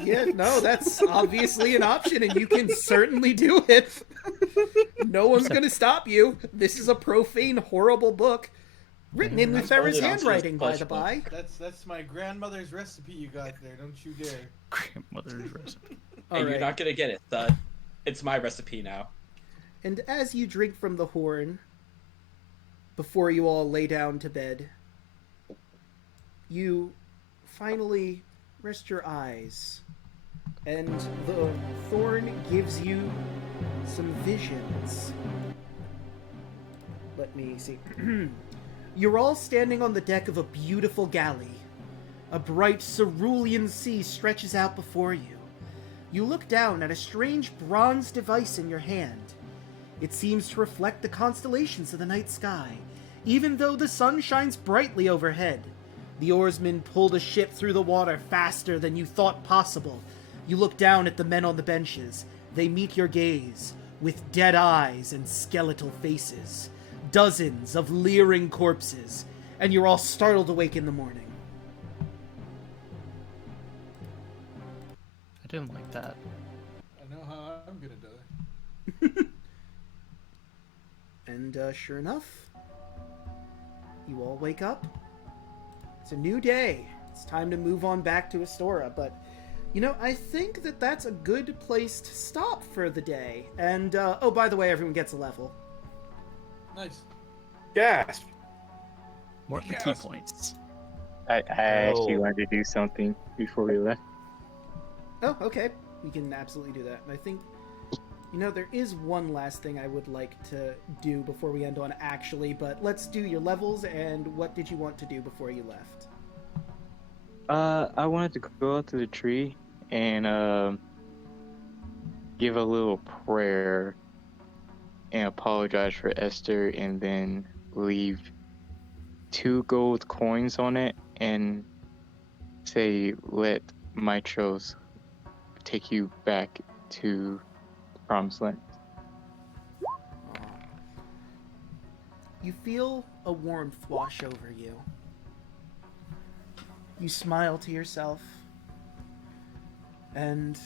Yeah, no, that's obviously an option, and you can certainly do it. No one's gonna stop you. This is a profane, horrible book. Written in That's Luther's only an handwriting, by option the is by. That's my grandmother's recipe you got there. Don't you dare. Grandmother's recipe. Hey, you're not gonna get it, thud. It's my recipe now. And as you drink from the horn, before you all lay down to bed, you finally rest your eyes, and the thorn gives you some visions. Let me see. You're all standing on the deck of a beautiful galley. A bright cerulean sea stretches out before you. You look down at a strange bronze device in your hand. It seems to reflect the constellations of the night sky, even though the sun shines brightly overhead. The oarsmen pull the ship through the water faster than you thought possible. You look down at the men on the benches. They meet your gaze, with dead eyes and skeletal faces. Dozens of leering corpses, and you're all startled awake in the morning. I didn't like that. I know how I'm gonna die. And sure enough, you all wake up. It's a new day. It's time to move on back to Astora, but you know, I think that that's a good place to stop for the day. And oh, by the way, everyone gets a level. Nice. Gasp. More than key points. I actually wanted to do something before we left. Oh, okay. We can absolutely do that. And I think, you know, there is one last thing I would like to do before we end on actually, but let's do your levels, and what did you want to do before you left? I wanted to go out to the tree and give a little prayer and apologize for Esther, and then leave 2 gold coins on it and say, let Mitros take you back to the Promised Land. You feel a warmth wash over you. You smile to yourself, and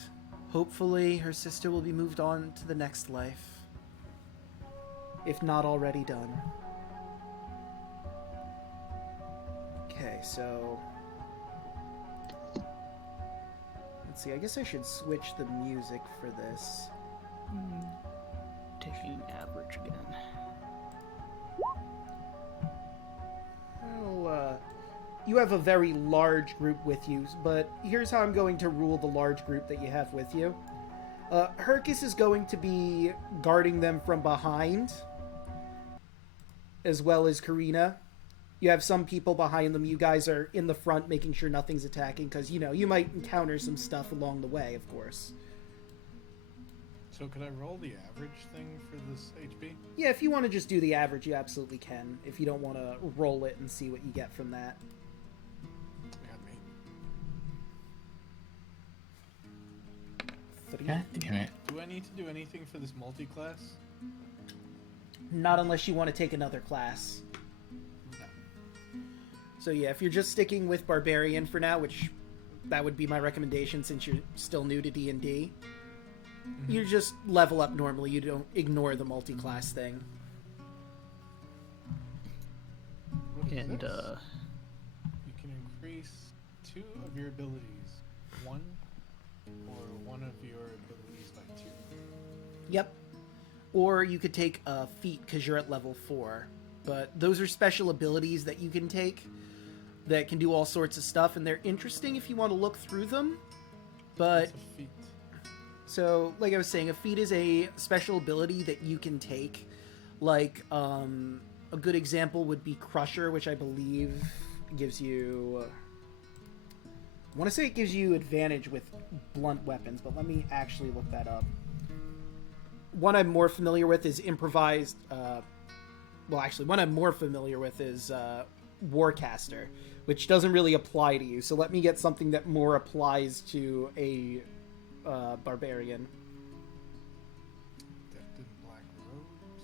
hopefully her sister will be moved on to the next life, if not already done. Okay, so let's see, I guess I should switch the music for this. Taking average again. Well, you have a very large group with you, but here's how I'm going to rule the large group that you have with you. Hercus is going to be guarding them from behind, as well as Karina. You have some people behind them. You guys are in the front making sure nothing's attacking, because, you know, you might encounter some stuff along the way, of course. So could I roll the average thing for this HP? Yeah, if you want to just do the average, you absolutely can. If you don't want to roll it and see what you get from that. Got me. God damn it. Do I need to do anything for this multi-class? Not unless you want to take another class. So yeah, if you're just sticking with Barbarian for now, which that would be my recommendation since you're still new to D&D, you just level up normally. You don't ignore the multi-class thing. And you can increase 2 of your abilities, 1 or 1 of your abilities by 2. Yep. Or you could take a feat because you're at level 4. But those are special abilities that you can take that can do all sorts of stuff, and they're interesting if you want to look through them. But What's a feat? so, like I was saying, a feat is a special ability that you can take. Like, a good example would be Crusher, which I believe gives you... I want to say it gives you advantage with blunt weapons, but let me actually look that up. One I'm more familiar with is improvised... well, actually, one I'm more familiar with is Warcaster, which doesn't really apply to you. So let me get something that more applies to a barbarian. Decked in black robes.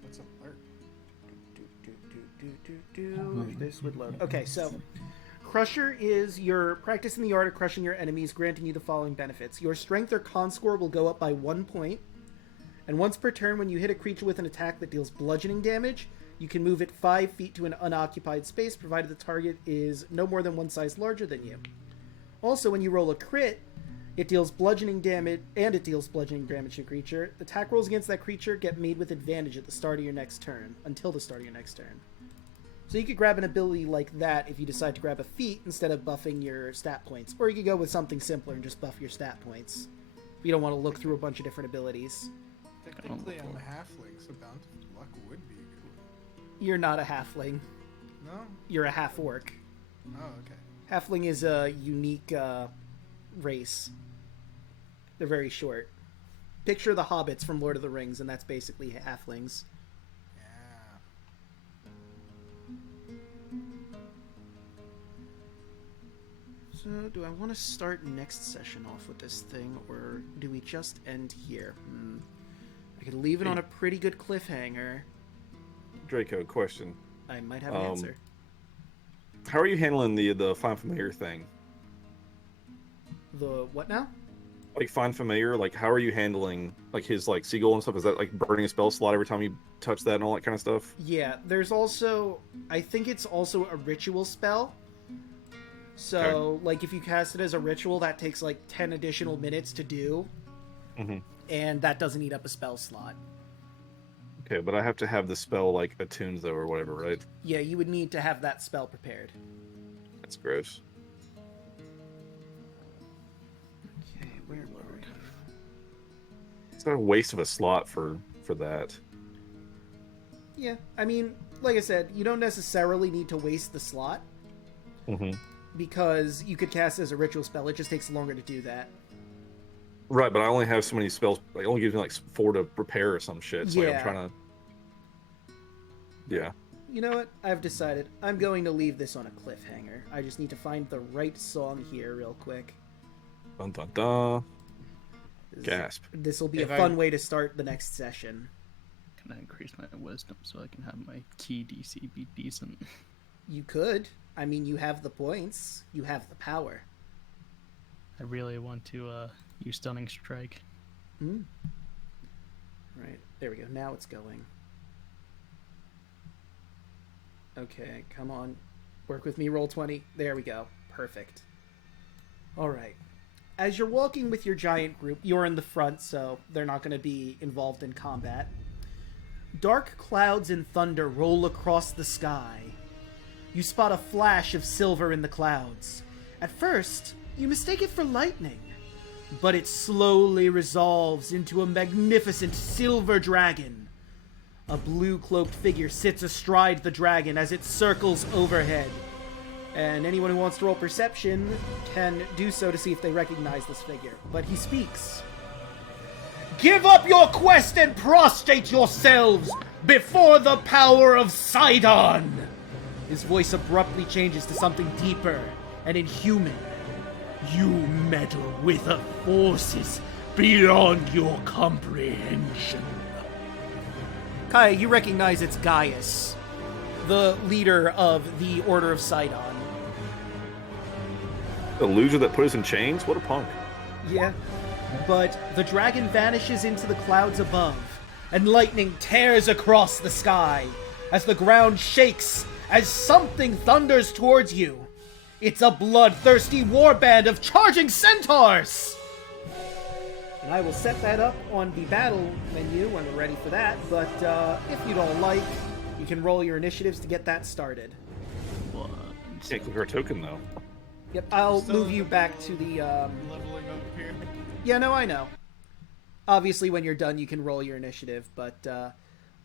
What's alert? This would load. Okay, so Crusher is your practice in the art of crushing your enemies, granting you the following benefits. Your strength or con score will go up by 1 point. And once per turn, when you hit a creature with an attack that deals bludgeoning damage, you can move it 5 feet to an unoccupied space, provided the target is no more than one size larger than you. Also, when you roll a crit, it deals bludgeoning damage, and it deals bludgeoning damage to a creature. The attack rolls against that creature get made with advantage at the start of your next turn, until the start of your next turn. So you could grab an ability like that if you decide to grab a feat instead of buffing your stat points. Or you could go with something simpler and just buff your stat points. If you don't want to look through a bunch of different abilities. Technically, I'm a halfling, so Bountiful Luck would be a good one. You're not a halfling. No? You're a half-orc. Oh, okay. Halfling is a unique race. They're very short. Picture the hobbits from Lord of the Rings, and that's basically halflings. Yeah. So, do I want to start next session off with this thing, or do we just end here? I could leave it on a pretty good cliffhanger. Draco, question. I might have an answer. How are you handling the Find Familiar thing? The what now? Like Find Familiar, like how are you handling like his like seagull and stuff? Is that like burning a spell slot every time you touch that and all that kind of stuff? Yeah, there's also, I think it's also a ritual spell. So, Okay. like if you cast it as a ritual, that takes like 10 additional minutes to do. Mm-hmm. And that doesn't eat up a spell slot. Okay, but I have to have the spell like attuned though or whatever, right? Yeah, you would need to have that spell prepared. That's gross. Okay, where were we? It's not a waste of a slot for that. Yeah, I mean, like I said, you don't necessarily need to waste the slot. Mm-hmm. Because you could cast it as a ritual spell. It just takes longer to do that. Right, but I only have so many spells. It only gives me like 4 to prepare or some shit. So like, I'm trying to. Yeah. You know what? I've decided. I'm going to leave this on a cliffhanger. I just need to find the right song here real quick. Dun dun dun. Gasp. This will be If a fun way to start the next session. Can I increase my wisdom so I can have my key DC be decent? You could. I mean, you have the points. You have the power. I really want to use Stunning Strike. Right. There we go. Now it's going. Okay, come on. Work with me, roll 20. There we go. Perfect. Alright. As you're walking with your giant group, you're in the front, so they're not going to be involved in combat. Dark clouds and thunder roll across the sky. You spot a flash of silver in the clouds. At first, you mistake it for lightning, but it slowly resolves into a magnificent silver dragon. A blue-cloaked figure sits astride the dragon as it circles overhead. And anyone who wants to roll perception can do so to see if they recognize this figure. But he speaks. Give up your quest and prostrate yourselves before the power of Sidon! His voice abruptly changes to something deeper and inhuman. You meddle with the forces beyond your comprehension. Kaya, you recognize it's Gaius, the leader of the Order of Sidon. The loser that put us in chains? What a punk. Yeah, but the dragon vanishes into the clouds above, and lightning tears across the sky as the ground shakes as something thunders towards you. It's a bloodthirsty warband of charging centaurs! And I will set that up on the battle menu when we're ready for that, but if you don't like, you can roll your initiatives to get that started. Can't click our token though. Yep, I'll Still move you back to the... Leveling up here. Yeah, no, I know. Obviously, when you're done, you can roll your initiative, but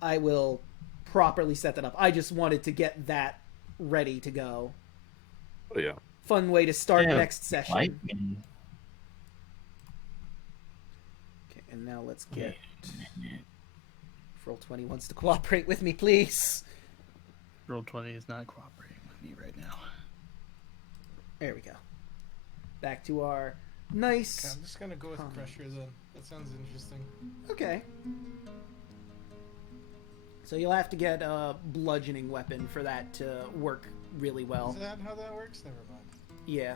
I will properly set that up. I just wanted to get that ready to go. Oh yeah. Fun way to start Yeah, next session. Lightning. Okay, and now let's get... Roll20 wants to cooperate with me, please. Roll20 is not cooperating with me right now. There we go. Back to our nice... Okay, I'm just gonna go with Crusher then. That sounds interesting. Okay. So you'll have to get a bludgeoning weapon for that to work really well. Is that how that works? Never mind. Yeah.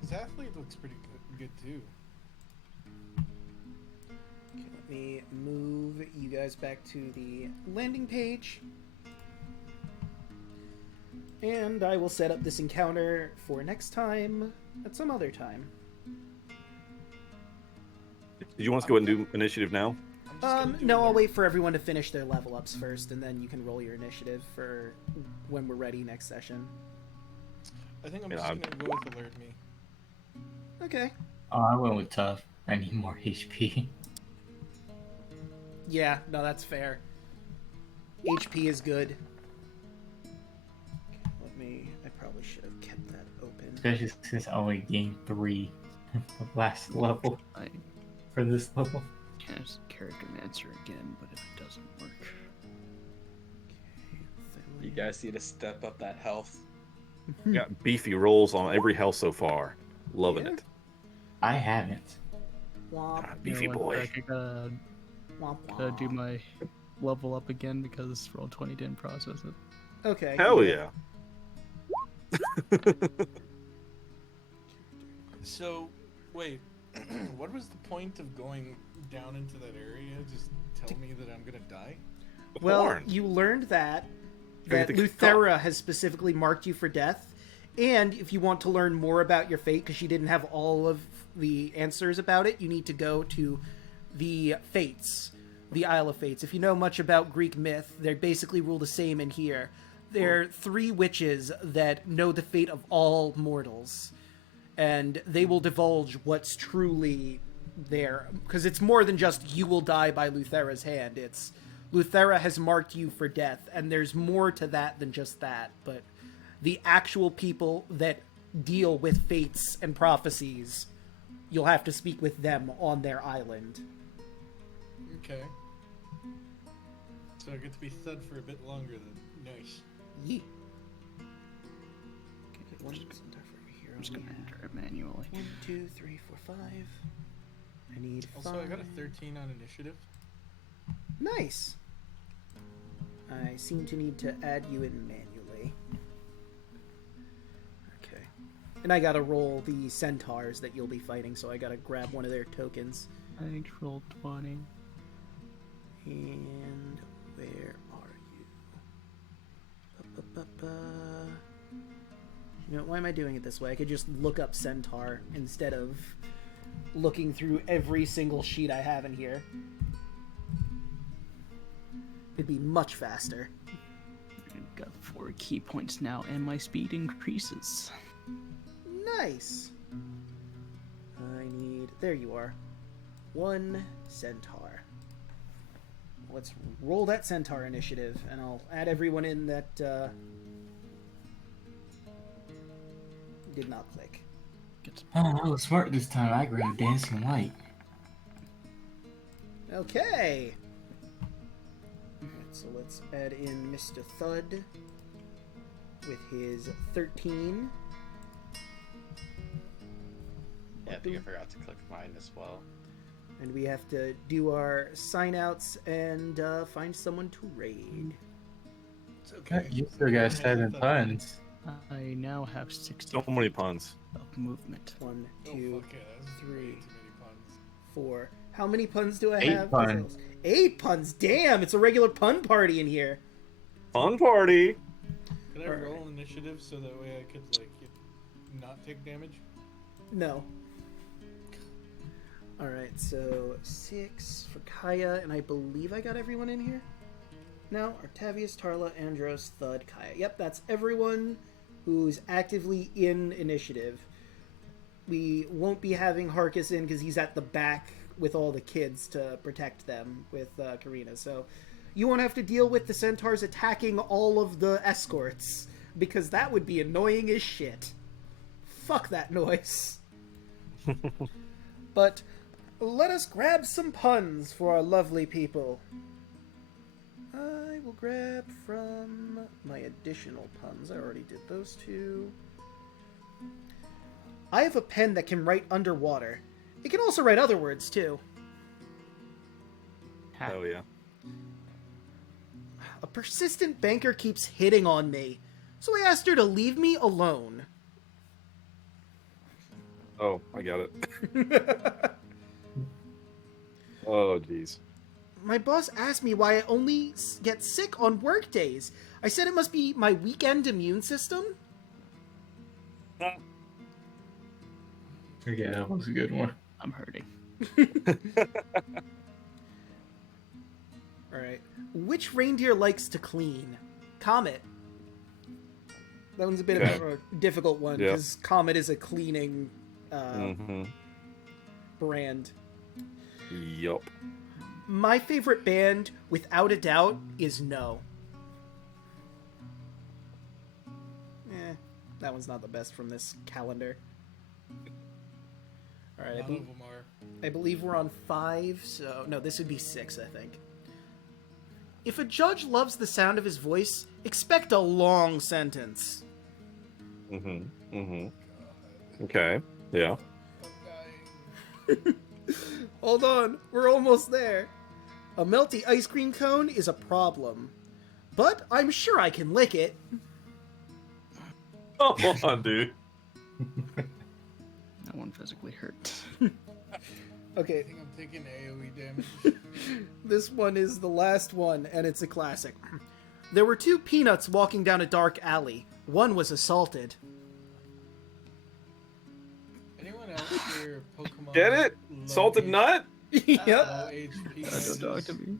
His athlete looks pretty good too. Okay, let me move you guys back to the landing page. And I will set up this encounter for next time at some other time. Did you want us to go ahead and do initiative now? No, I'll wait for everyone to finish their level ups first, and then you can roll your initiative for when we're ready next session. I think I'm just gonna go with alert me. Okay. Oh, I went with tough. I need more HP. Yeah, no, that's fair. HP is good. I probably should have kept that open. Especially since I only gained 3 the last level for this level. Yes, character mancer again, but if it doesn't work. You guys need to step up that health. Got beefy rolls on every health so far. Loving it. I haven't. Beefy boy. I gotta do my level up again because Roll20 didn't process it. Okay. Hell yeah. So, wait. What was the point of going down into that area? Just tell me that I'm gonna die? Well, you learned that Luthera has specifically marked you for death, and if you want to learn more about your fate, because she didn't have all of the answers about it, you need to go to the Fates, the Isle of Fates. If you know much about Greek myth, they basically rule the same in here. They're 3 witches that know the fate of all mortals, and they will divulge what's truly there, because it's more than just you will die by Luthera's hand. It's Luthera has marked you for death, and there's more to that than just that. But the actual people that deal with fates and prophecies, you'll have to speak with them on their island. Okay. So I get to be thud for a bit longer then. Nice. Yee. I'm just gonna enter it manually. 1, 2, 3, 4, 5. I need 5. Also, I got a 13 on initiative. Nice. I seem to need to add you in manually. Okay. And I gotta roll the centaurs that you'll be fighting, so I gotta grab one of their tokens. I rolled 20. And where are you? You know, why am I doing it this way? I could just look up centaur instead of looking through every single sheet I have in here. It'd be much faster. I've got 4 key points now, and my speed increases. Nice. I need... There you are. 1 centaur. Let's roll that centaur initiative, and I'll add everyone in that did not click. Oh, I was smart this time. I grabbed dancing light. Okay. Alright, so let's add in Mr. Thud with his 13. Yeah, I think I forgot to click mine as well. And we have to do our sign-outs and find someone to raid. It's okay. You still got 7 puns. I now have 60 So many puns. of movement. 1, Oh, 2, fuck yeah, that's 3, way too many puns. 4. How many puns do I 8 have? puns. 8 puns. Damn, it's a regular pun party in here. Fun party. Can I Alright. roll initiative so that way I could, like, not take damage? No. Alright, so 6 for Kaya, and I believe I got everyone in here? No, Octavius, Tarla, Andros, Thud, Kaya. Yep, that's everyone who's actively in initiative. We won't be having Harkus in because he's at the back with all the kids to protect them with Karina. So you won't have to deal with the centaurs attacking all of the escorts because that would be annoying as shit. Fuck that noise. But let us grab some puns for our lovely people. I will grab from my additional puns. I already did those 2. I have a pen that can write underwater. It can also write other words, too. Hell yeah. A persistent banker keeps hitting on me, so I asked her to leave me alone. Oh, I got it. Oh, jeez. My boss asked me why I only get sick on work days. I said it must be my weekend immune system. Yeah, that was a good one. I'm hurting. Alright. Which reindeer likes to clean? Comet. That one's a bit of a difficult one, Yeah. because Comet is a cleaning Mm-hmm. brand. Yup. My favorite band, without a doubt, is No. That one's not the best from this calendar. Alright, None of them are. I believe we're on 5, so... No, this would be 6, I think. If a judge loves the sound of his voice, expect a long sentence. Mm-hmm. Mm-hmm. Okay. Yeah. Hold on, we're almost there. A melty ice cream cone is a problem. But I'm sure I can lick it. Oh, hold on, dude. That one physically hurt. Okay, I think I'm taking AoE damage. this one is the last one, and it's a classic. There were 2 peanuts walking down a dark alley. One was assaulted. Anyone else hear Pokemon? Get it? low Salted H- nut? Yep. Low HP. Don't talk to me.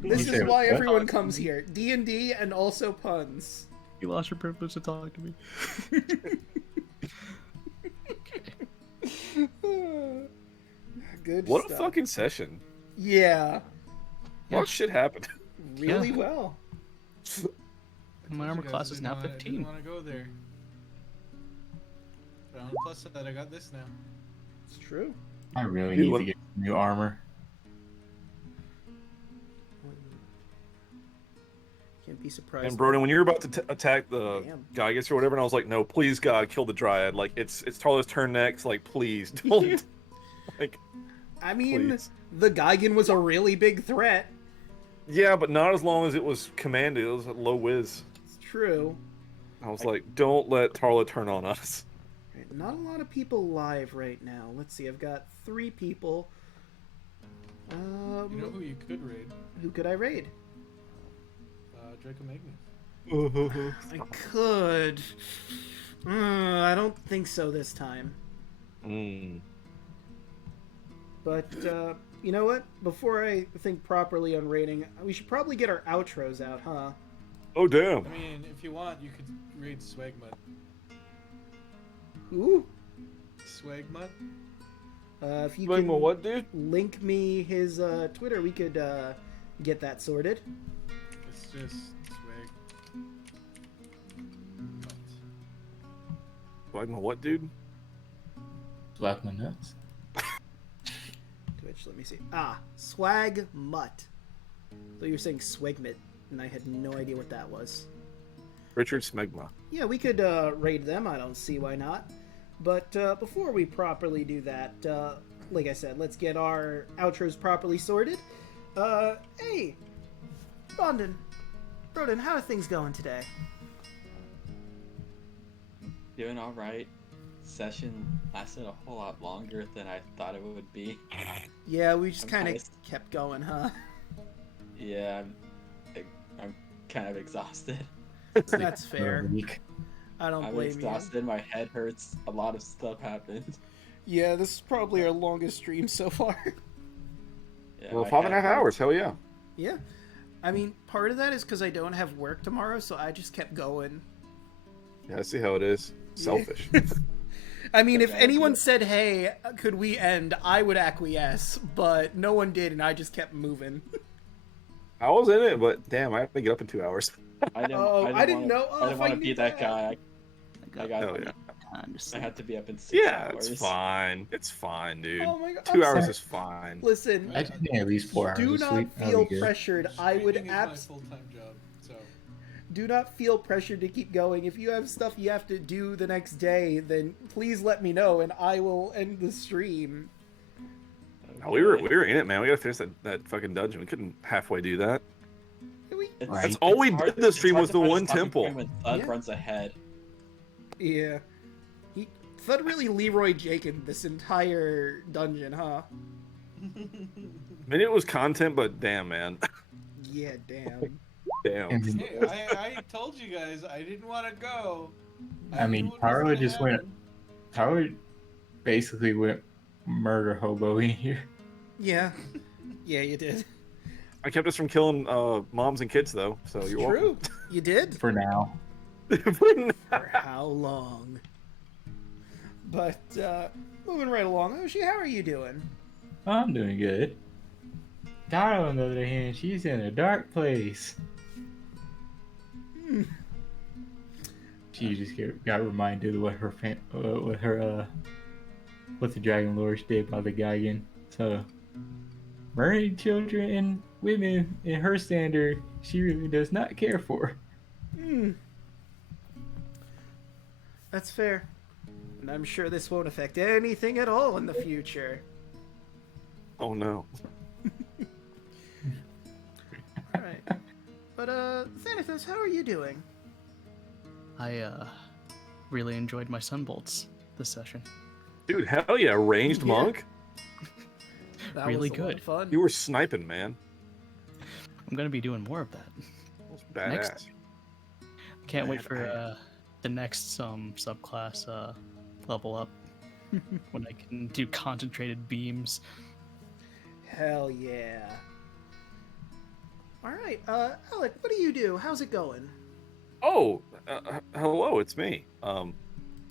This You is say why what? everyone comes here. D&D and also puns. You lost your privilege to talk to me. Good What stuff. a fucking session. Yeah. What shit happened? Really Yeah. well. My armor class is now I 15. didn't want to go there. But on the plus side, I got this now. It's true. I really Dude, need what- to get new armor. Can't be surprised. And Broden, when you're about to attack the Damn. Gygus or whatever, and I was like, no, please God, kill the Dryad. Like, it's Tarlo's turn next. Like, please don't. Like, I mean, please. the Gigan was a really big threat. Yeah, but not as long as it was commanded. It was a low whiz. It's true. I was like, don't let Tarlo turn on us. Right, not a lot of people live right now. Let's see, I've got 3 people. You know who you could raid? Who could I raid? Draco Magnius. I could. I don't think so this time. Mm. But, you know what? Before I think properly on raiding, we should probably get our outros out, huh? Oh, damn. I mean, if you want, you could raid Swagmut. Who? Swagmut? If you Wait, can what, dude? link me his Twitter, we could get that sorted. It's just Swag. Like my what, dude? Slap my nuts. Twitch, let me see. Swag Mutt. So you were saying Swagmit, and I had no idea what that was. Richard Smegma. Yeah, we could raid them. I don't see why not. But before we properly do that, like I said, let's get our outros properly sorted. Hey, Broden, how are things going today? Doing all right. Session lasted a whole lot longer than I thought it would be. Yeah, we just I'm kind of kinda- kept going, huh? Yeah, I'm kind of exhausted. That's fair. Weak. I don't I'm blame you. exhausted. My head hurts. A lot of stuff happened. Yeah, this is probably our longest stream so far. Yeah, Well, my 5.5 head hurts. hours. Hell yeah. Yeah. I mean, part of that is because I don't have work tomorrow, so I just kept going. Yeah, I see how it is. Selfish. I mean, if anyone said, hey, could we end, I would acquiesce, but no one did, and I just kept moving. I was in it, but damn, I have to get up in 2 hours. I didn't, Oh, I didn't wanna- know. Oh, I didn't if want I to knew be that that. guy. I got. Hell yeah. Time to I sleep. had to be up in 6 Yeah, hours. it's fine. It's fine, dude. Oh my god. 2 hours sorry. is fine. Listen, I just need at least 4 hours do of not sleep. That'll feel be good. pressured. I would Streaming is my full-time job, so do not feel pressured to keep going. If you have stuff you have to do the next day, then please let me know, and I will end the stream. We were in it, man. We gotta finish that fucking dungeon. We couldn't halfway do that. That's all we did this stream was the one temple. When Thud Yeah. runs ahead. Yeah. Thud really Leroy Jenkins this entire dungeon, huh? I mean, it was content, but damn, man. Yeah, damn. Damn. Hey, I told you guys I didn't want to go. I mean, knew what was Taro gonna just went. happen. Taro basically went murder hobo in here. Yeah. Yeah, you did. I kept us from killing moms and kids, though. So you're True. You did? For now. welcome. For how long? But, moving right along. Hoshi, how are you doing? I'm doing good. Taro, on the other hand, she's in a dark place. Hmm. She just got reminded of what what the Dragon Lords did by the Gigan. So, murdering children and women in her standard, she really does not care for. Hmm. That's fair. And I'm sure this won't affect anything at all in the future. Oh no. Alright. But, Xanathos, how are you doing? I really enjoyed my sunbolts this session. Dude, hell yeah, ranged Yeah. monk. That Really was a lot good. of fun. You were sniping, man. I'm gonna be doing more of that. That was badass. Next. Can't wait for the next subclass level up when I can do concentrated beams. Hell yeah. Alright, Alek, what do you do? How's it going? Oh, hello, it's me.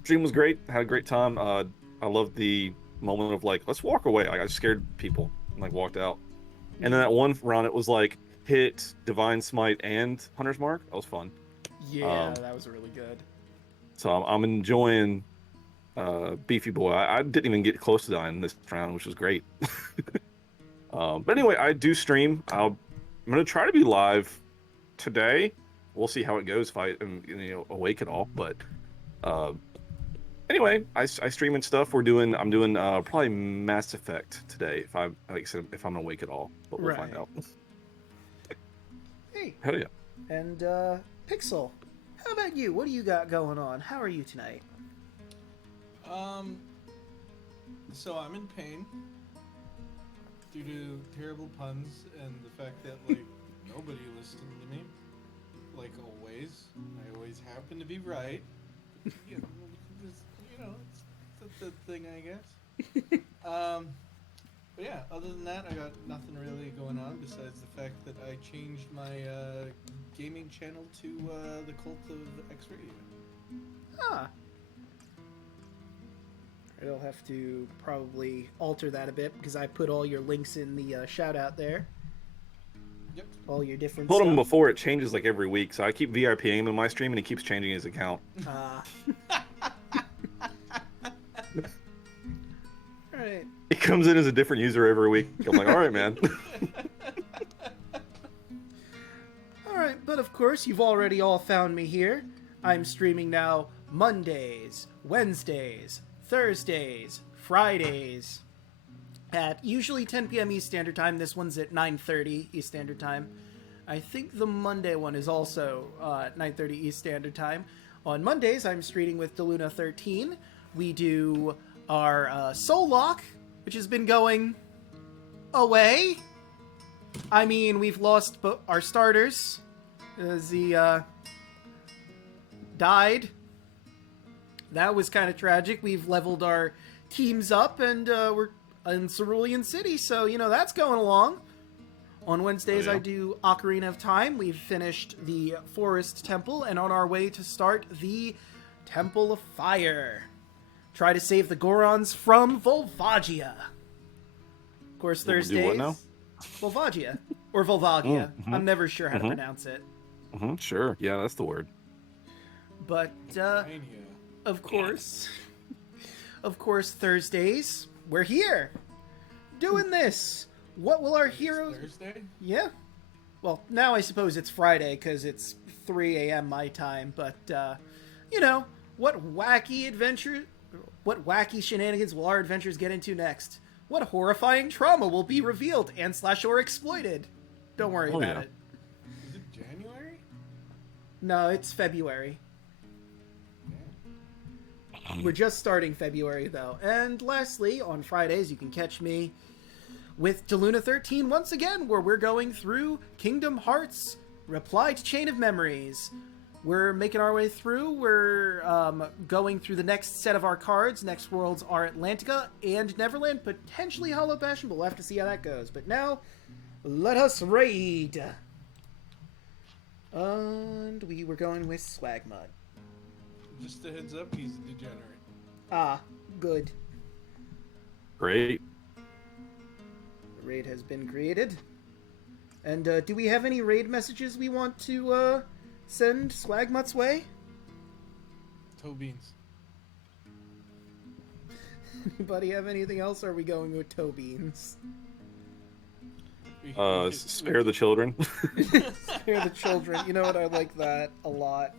Stream was great. Had a great time. I loved the moment of like, let's walk away. Like, I scared people and like walked out. And then that one round, it was like hit Divine Smite and Hunter's Mark. That was fun. Yeah, that was really good. So I'm enjoying Beefy Boy. I didn't even get close to dying this round, which was great. But anyway, I do stream. I'm gonna try to be live today. We'll see how it goes if I am awake at all. But anyway, I stream and stuff. I'm doing probably Mass Effect today if I'm awake at all. But we'll find Right. out. Hey, Hell yeah. and Pixel, how about you? What do you got going on? How are you tonight? So I'm in pain due to terrible puns and the fact that like nobody listened to me. Like always, I always happen to be right. You know, it's the thing, I guess. But yeah, other than that, I got nothing really going on besides the fact that I changed my gaming channel to the Cult of X Radio. Ah. I'll have to probably alter that a bit because I put all your links in the shout out there. Yep. All your different Told him stuff. before it changes like every week, so I keep VIPing him in my stream and he keeps changing his account. Alright. He comes in as a different user every week. I'm like, all right, man. Alright, but of course, you've already all found me here. I'm streaming now Mondays, Wednesdays, Thursdays, Fridays, at usually 10 p.m. East Standard Time. This one's at 9:30 East Standard Time. I think the Monday one is also 9:30 East Standard Time. On Mondays, I'm streaming with Deluna 13. We do our Soul Lock, which has been going away. I mean, we've lost our starters. Z died. That was kind of tragic. We've leveled our teams up, and we're in Cerulean City, so, you know, that's going along. On Wednesdays, I do Ocarina of Time. We've finished the Forest Temple, and on our way to start the Temple of Fire. Try to save the Gorons from Volvagia. Of course, We'll do Thursdays... what now? Volvagia. Or Volvagia. Mm-hmm. I'm never sure how to pronounce it. Mm-hmm, sure. Yeah, that's the word. But, of course, Thursdays, we're here, doing this. What will our heroes... Thursday? Yeah. Well, now I suppose it's Friday, because it's 3 a.m. my time, but, you know, what wacky shenanigans will our adventurers get into next? What horrifying trauma will be revealed and/or exploited? Don't worry about it. Is it January? No, it's February. We're just starting February, though. And lastly, on Fridays, you can catch me with Deluna 13 once again, where we're going through Kingdom Hearts Reply to Chain of Memories. We're making our way through. We're going through the next set of our cards. Next worlds are Atlantica and Neverland, potentially Hollow Bastion, but we'll have to see how that goes. But now, let us raid! And we were going with Swagmud. Just a heads up, he's a degenerate. Ah, good. Great. The raid has been created. And do we have any raid messages we want to send Swagmutt's way? Toe beans. Anybody have anything else, or are we going with toe beans? Spare the children. Spare the children. You know what? I like that a lot.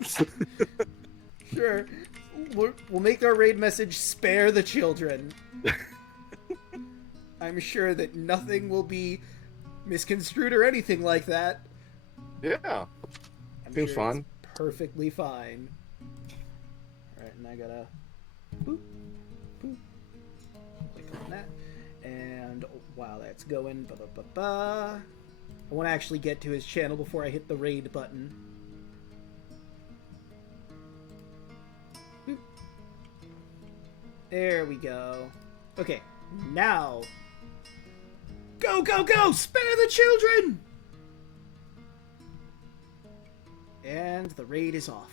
Sure. We'll make our raid message spare the children. I'm sure that nothing will be misconstrued or anything like that. Yeah. Seems sure fun. Perfectly fine. Alright, and I gotta boop, boop. Click on that. And while that's going, I want to actually get to his channel before I hit the raid button. Boop. There we go. Okay, now. Go, go, go! Spare the children! And the raid is off.